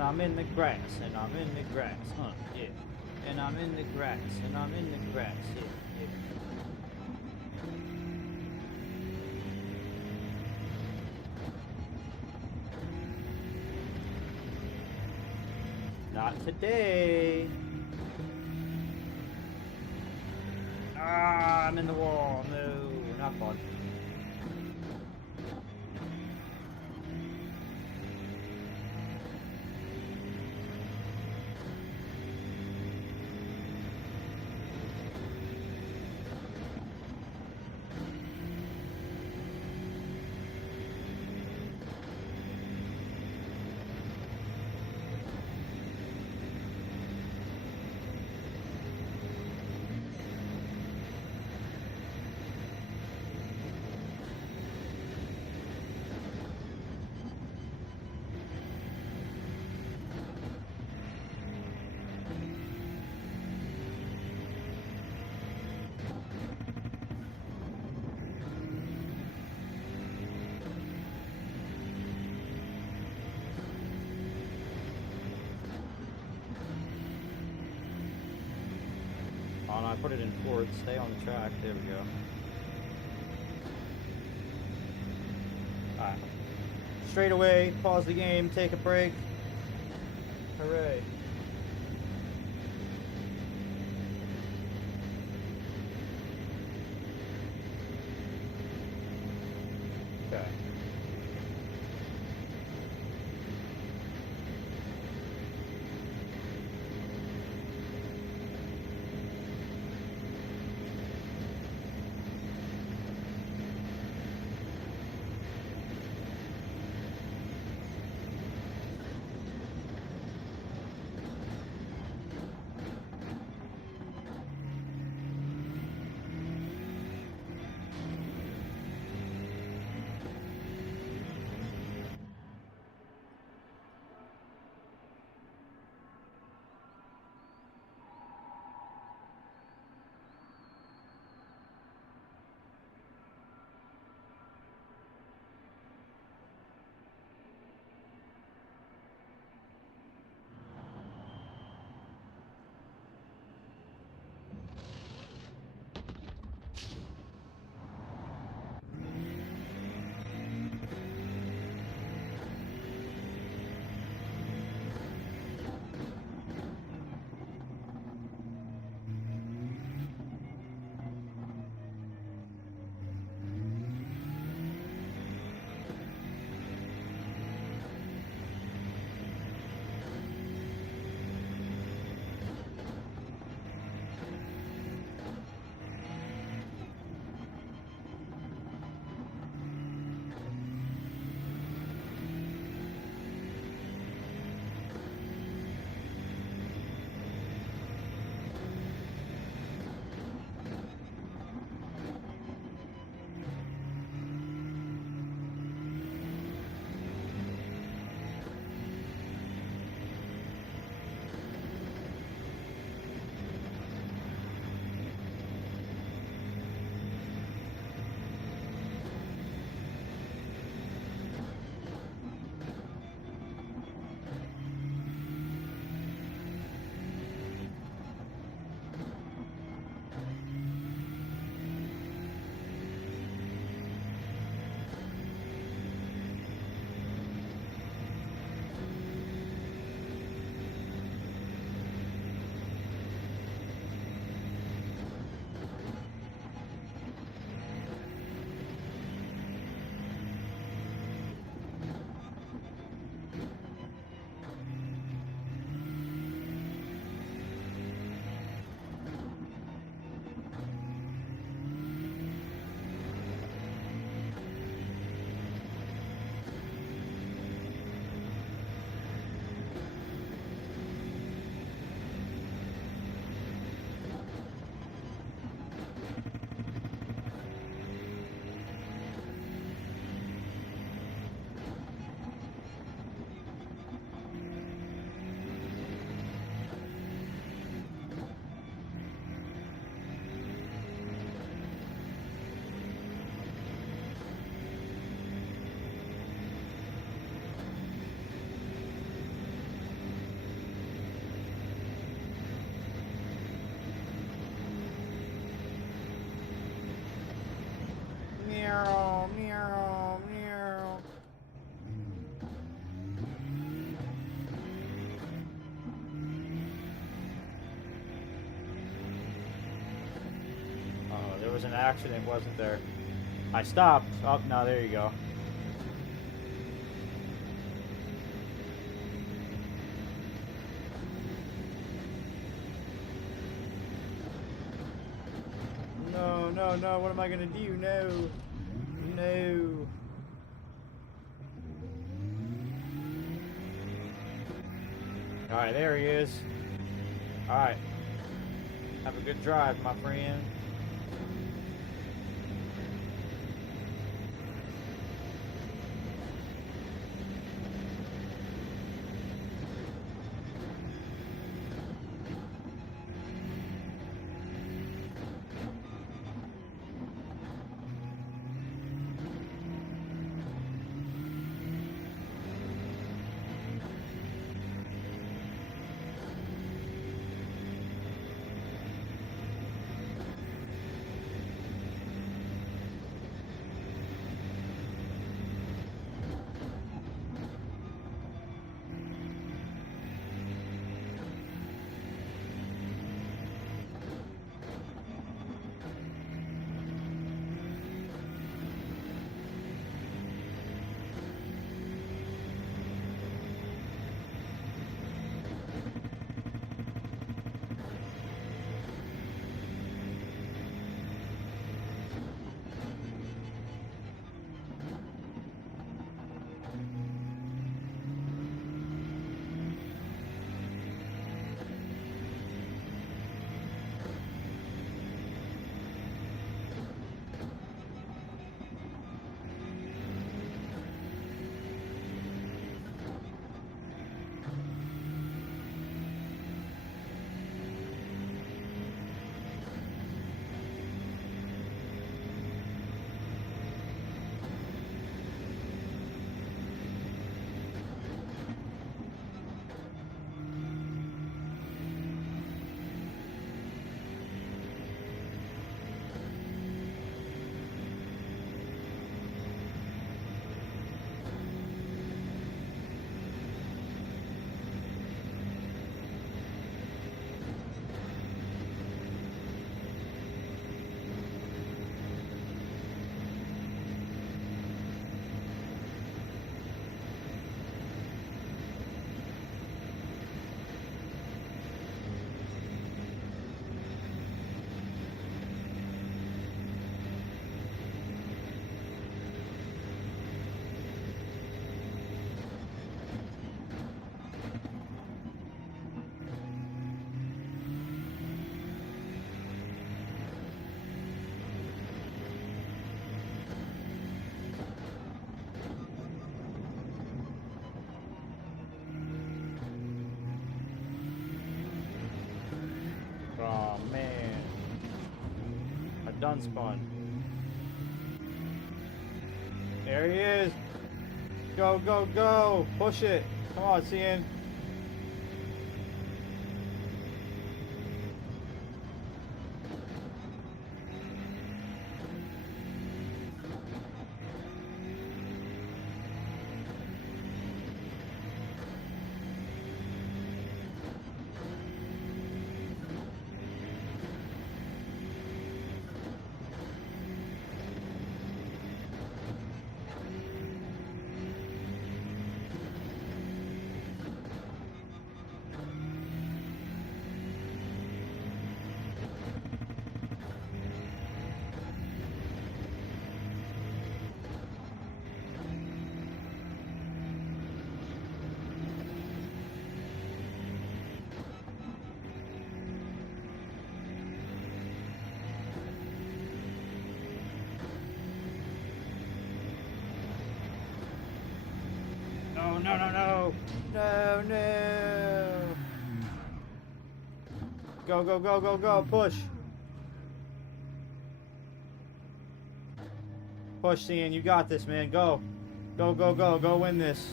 And I'm in the grass, and I'm in the grass, huh? Yeah. And I'm in the grass, and I'm in the grass, yeah, yeah. Not today. Ah, I'm in the wall. No, not fun. Oh no, I put it in fourth. Stay on the track. There we go. Alright. Straight away, pause the game, take a break. Hooray. Okay. Meow, meow, meow. Oh, there was an accident, wasn't there? I stopped. Oh, no, there you go. No, no, no, what am I gonna do? No. No. Alright, there he is. Alright. Have a good drive, my friend. Oh man, I done spun. There he is. Go, go, go! Push it. Come on, CN. No, no, no, no. No, no. Go, go, go, go, go. Push. Push, CN. You got this, man. Go. Go, go, go. Go win this.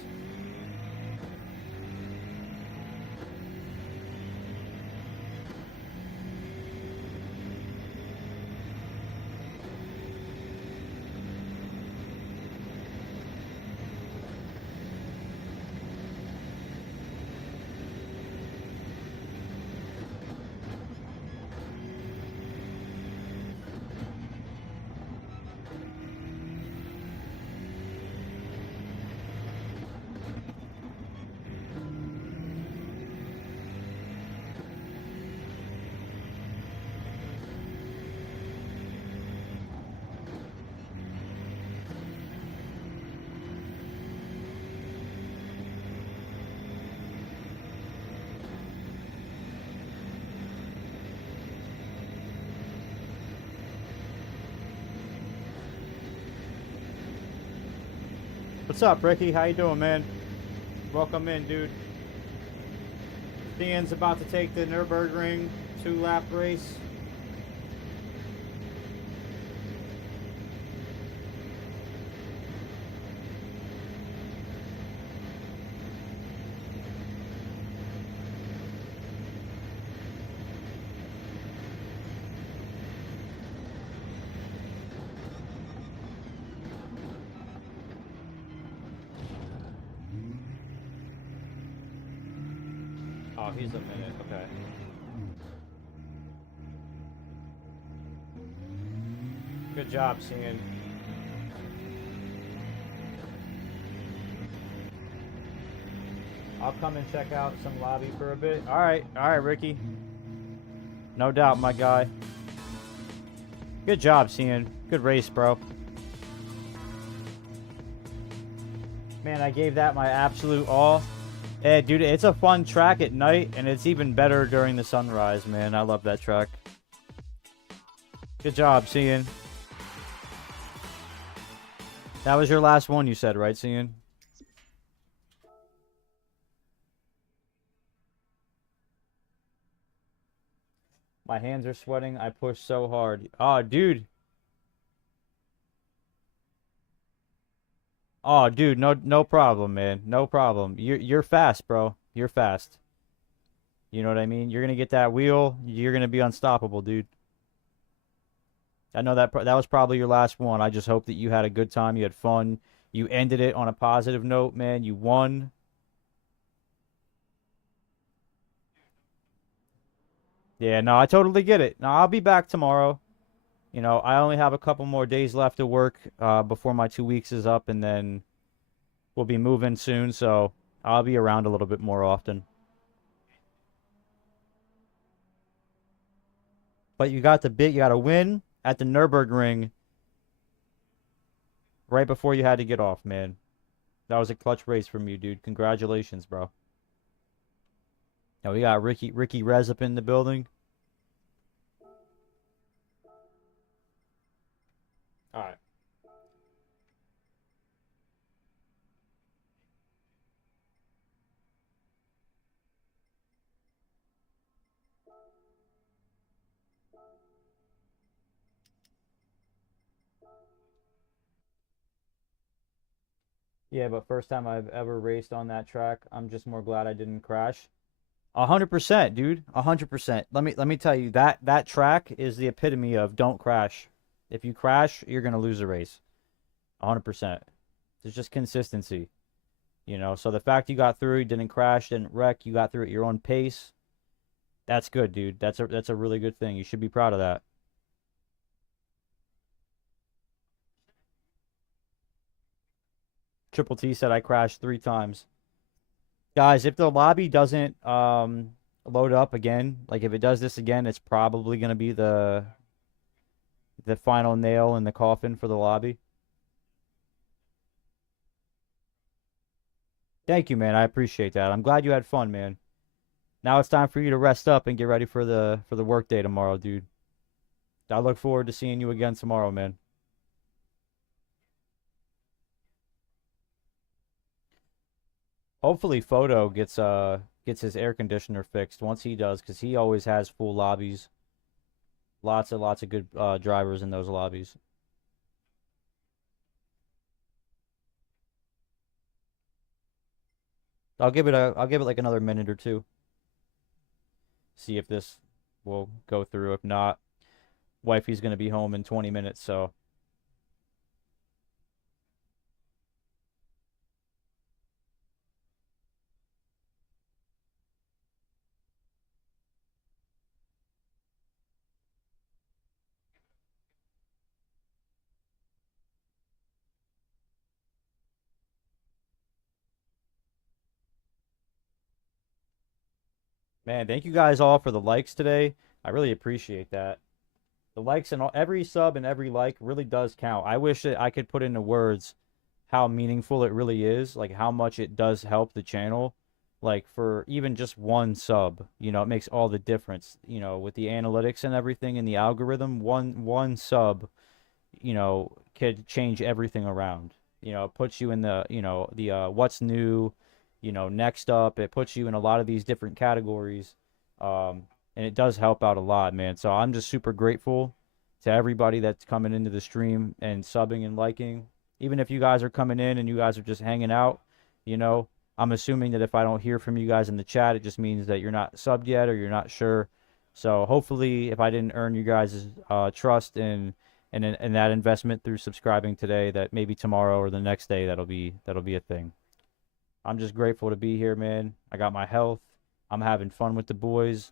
What's up, Ricky? How you doing, man? Welcome in, dude. Thean's about to take the Nürburgring 2-lap race. Oh, he's a minute. Okay. Good job, Cian. I'll come and check out some lobby for a bit. All right, Ricky. No doubt, my guy. Good job, Cian. Good race, bro. Man, I gave that my absolute all. Hey, dude, it's a fun track at night, and it's even better during the sunrise, man. I love that track. Good job, Cian. That was your last one, you said, right, Cian? My hands are sweating. I pushed so hard. Oh, dude. Oh, dude, no problem, man. No problem. You're fast, bro. You're fast. You know what I mean? You're gonna get that wheel. You're gonna be unstoppable, dude. I know that that was probably your last one. I just hope that you had a good time. You had fun. You ended it on a positive note, man. You won. Yeah, no, I totally get it. Now I'll be back tomorrow. You know, I only have a couple more days left of work before my 2 weeks is up, and then we'll be moving soon, so I'll be around a little bit more often. But you got you got a win at the Nürburgring right before you had to get off, man. That was a clutch race from you, dude. Congratulations, bro. Now we got Ricky Rez up in the building. All right. Yeah, but first time I've ever raced on that track. I'm just more glad I didn't crash. 100%, dude. 100%. Let me tell you that track is the epitome of don't crash. If you crash, you're gonna lose a race. 100%. It's just consistency, you know. So the fact you got through, you didn't crash, didn't wreck, you got through at your own pace. That's good, dude. That's a really good thing. You should be proud of that. Triple T said I crashed 3 times. Guys, if the lobby doesn't load up again, like if it does this again, it's probably gonna be the final nail in the coffin for the lobby. Thank you, man. I appreciate that. I'm glad you had fun, man. Now it's time for you to rest up and get ready for the work day tomorrow, dude. I look forward to seeing you again tomorrow, man. Hopefully Photo gets his air conditioner fixed once he does, because he always has full lobbies. Lots of good drivers in those lobbies. I'll give it like another minute or two. See if this will go through. If not, wifey's gonna be home in 20 minutes, so man, thank you guys all for the likes today. I really appreciate that. The likes and all, every sub and every like really does count. I wish that I could put into words how meaningful it really is, like how much it does help the channel. Like for even just one sub, you know, it makes all the difference, you know, with the analytics and everything in the algorithm. One sub, you know, could change everything around. It puts you in the what's new, next up. It puts you in a lot of these different categories. And it does help out a lot, man. So I'm just super grateful to everybody that's coming into the stream and subbing and liking. Even if you guys are coming in and you guys are just hanging out, you know, I'm assuming that if I don't hear from you guys in the chat, it just means that you're not subbed yet or you're not sure. So hopefully, if I didn't earn you guys' trust and that investment through subscribing today, that maybe tomorrow or the next day that'll be a thing. I'm just grateful to be here, man. I got my health. I'm having fun with the boys.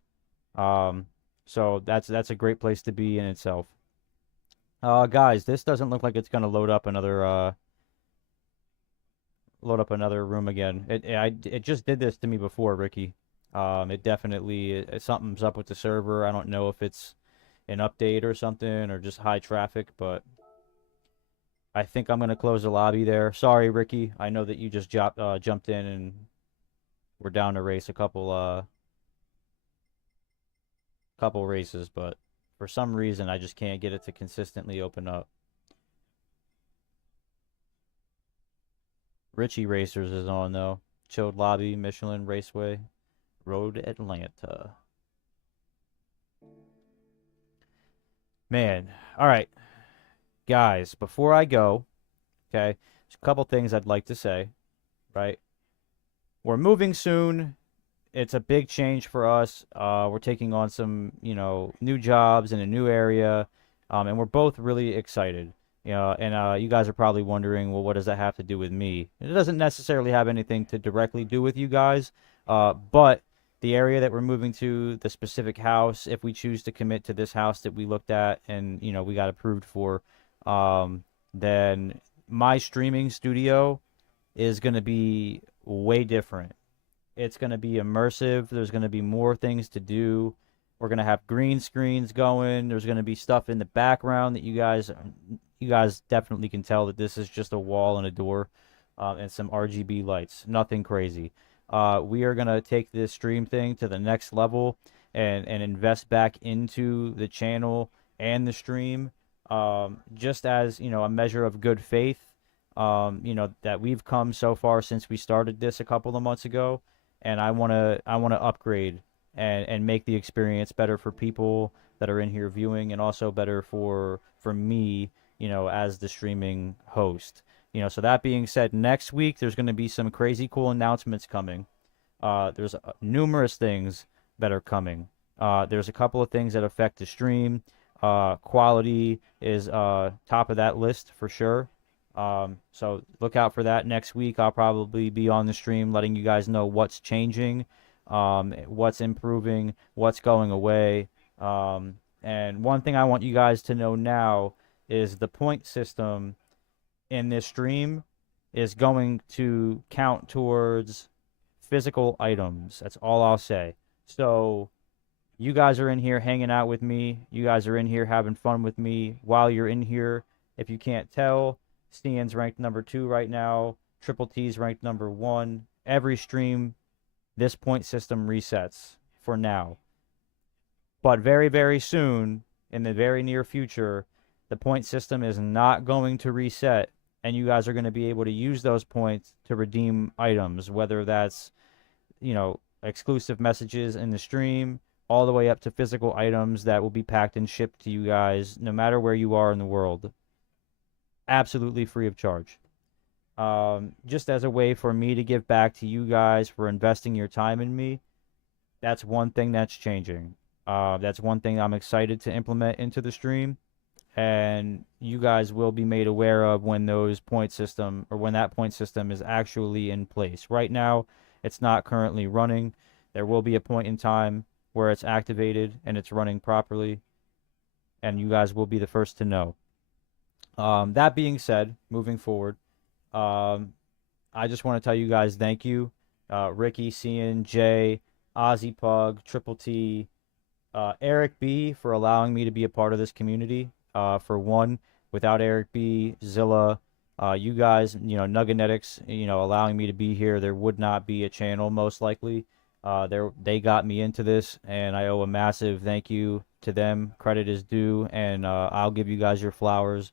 Um, so that's a great place to be in itself. Guys, this doesn't look like it's gonna load up another room again. It just did this to me before, Ricky. It definitely something's up with the server. I don't know if it's an update or something or just high traffic, but I think I'm gonna close the lobby there. Sorry, Ricky. I know that you just jumped in and we're down to race a couple races, but for some reason I just can't get it to consistently open up. Richie Racers is on though. Chilled Lobby, Michelin Raceway, Road Atlanta. Man, all right, guys. Before I go, okay, there's a couple things I'd like to say. Right, we're moving soon. It's a big change for us. We're taking on some, new jobs in a new area, and we're both really excited. And you guys are probably wondering, well, what does that have to do with me? It doesn't necessarily have anything to directly do with you guys, but the area that we're moving to, the specific house, if we choose to commit to this house that we looked at and, we got approved for, then my streaming studio is going to be way different. It's going to be immersive. There's going to be more things to do. We're going to have green screens going. There's going to be stuff in the background that you guys definitely can tell that this is just a wall and a door, and some RGB lights. Nothing crazy. We are going to take this stream thing to the next level and invest back into the channel and the stream, just as, a measure of good faith, that we've come so far since we started this a couple of months ago. And I wanna upgrade and make the experience better for people that are in here viewing, and also better for me, as the streaming host. So that being said, next week there's going to be some crazy cool announcements coming. There's numerous things that are coming. There's a couple of things that affect the stream. Quality is top of that list for sure. So look out for that next week. I'll probably be on the stream letting you guys know what's changing, what's improving, what's going away. And one thing I want you guys to know now is the point system in this stream is going to count towards physical items. That's all I'll say. So you guys are in here hanging out with me. You guys are in here having fun with me while you're in here. If you can't tell, Stian's ranked number 2 right now. Triple T's ranked number 1. Every stream, this point system resets for now. But very, very soon, in the very near future, the point system is not going to reset, and you guys are going to be able to use those points to redeem items, whether that's, exclusive messages in the stream, all the way up to physical items that will be packed and shipped to you guys, no matter where you are in the world. Absolutely free of charge. Just as a way for me to give back to you guys for investing your time in me. That's one thing that's changing. That's one thing I'm excited to implement into the stream, and you guys will be made aware of when that point system is actually in place. Right now, it's not currently running. There will be a point in time where it's activated and it's running properly, and you guys will be the first to know. That being said, moving forward, I just want to tell you guys thank you. Ricky, Cian, Jay, Ozzy Pug, Triple T, Eric B, for allowing me to be a part of this community. For one, without Eric B, Zilla, you guys, Nuggenetics, allowing me to be here, there would not be a channel most likely. They got me into this, and I owe a massive thank you to them. Credit is due, and I'll give you guys your flowers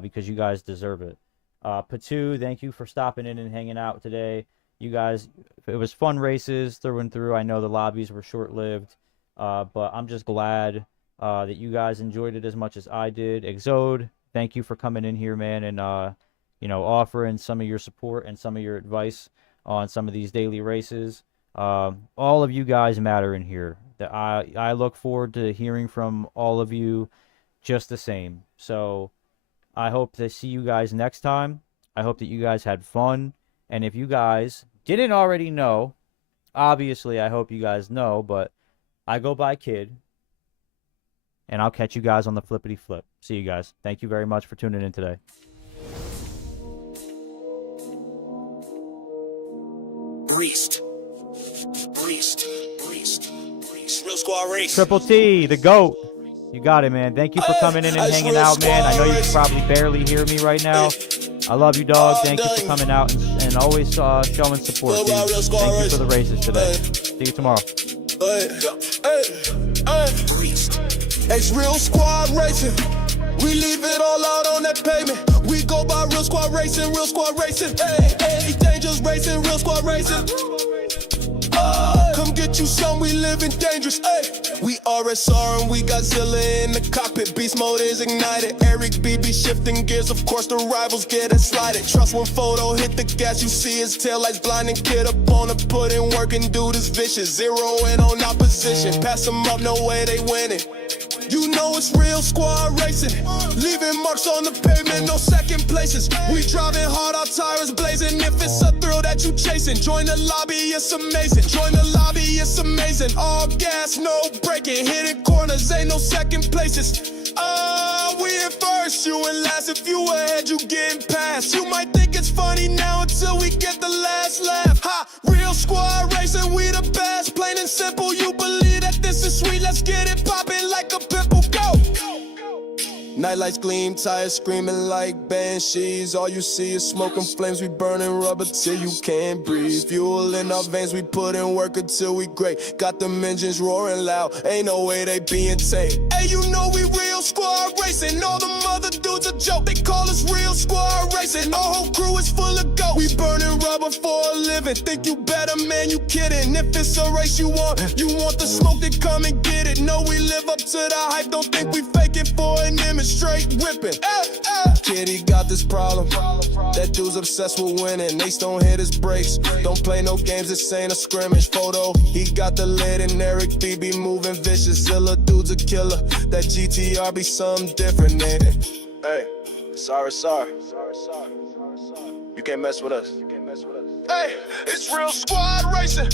because you guys deserve it. Patu, thank you for stopping in and hanging out today. You guys, it was fun races through and through. I know the lobbies were short-lived, but I'm just glad that you guys enjoyed it as much as I did. Exode, thank you for coming in here, man, and you know, offering some of your support and some of your advice on some of these daily races. All of you guys matter in here. That I look forward to hearing from all of you just the same. So I hope to see you guys next time. I hope that you guys had fun. And if you guys didn't already know, obviously I hope you guys know, but I go by Kid. And I'll catch you guys on the flippity flip. See you guys. Thank you very much for tuning in today. Breast. Real squad race. Triple T, the GOAT. You got it, man. Thank you for coming in and hanging out, man. I know you can probably barely hear me right now. I love you, dog. Thank you for coming out and always showing support. Dude. Thank you for the races today. See you tomorrow. It's real squad racing. We leave it all out on that pavement. We go by real squad racing, real squad racing. Hey, dangerous racing, real squad racing. Come get you some, we living dangerous. We RSR and we got Zilla in the cockpit. Beast mode is ignited. Eric BB shifting gears, of course the rivals get slided. Trust when photo hit the gas, you see his tail lights blinding. Kid up on the put in work and dude is vicious. Zero in on opposition. Pass them up, no way they winning. You know it's real squad racing. Leaving marks on the pavement, no second places. We driving hard, our tires blazing. If it's a thrill that you chasing, join the lobby, it's amazing. Join the lobby, it's amazing. All gas, no braking. Hitting corners, ain't no second places. We in first, you in last. If you ahead, you getting past. You might think it's funny now until we get the last laugh. Ha! Real squad racing, we the best. Plain and simple, you believe that this is sweet. Let's get it popping like a pimple. Go! Nightlights gleam, tires screaming like banshees. All you see is smoke and flames. We burning rubber till you can't breathe. Fuel in our veins, we put in work until we great. Got them engines roaring loud, ain't no way they being tamed. Hey, you know we real squad racing. All them other dudes a joke, they call us real squad racing. Our whole crew is full of gold. We burning rubber for a living. Think you better, man, you kidding. If it's a race you want the smoke, then come and get it. No, we live up to the hype, don't think we faking for an image. Straight whipping. Kid, he got this problem. That dude's obsessed with winning. Ace don't hit his brakes. Don't play no games, this ain't a scrimmage. Photo, he got the lid and Eric BB moving vicious. Zilla dude's a killer. That GTR be something different, ain't it? Hey, sorry. You can't mess with us. Hey, it's real squad racing.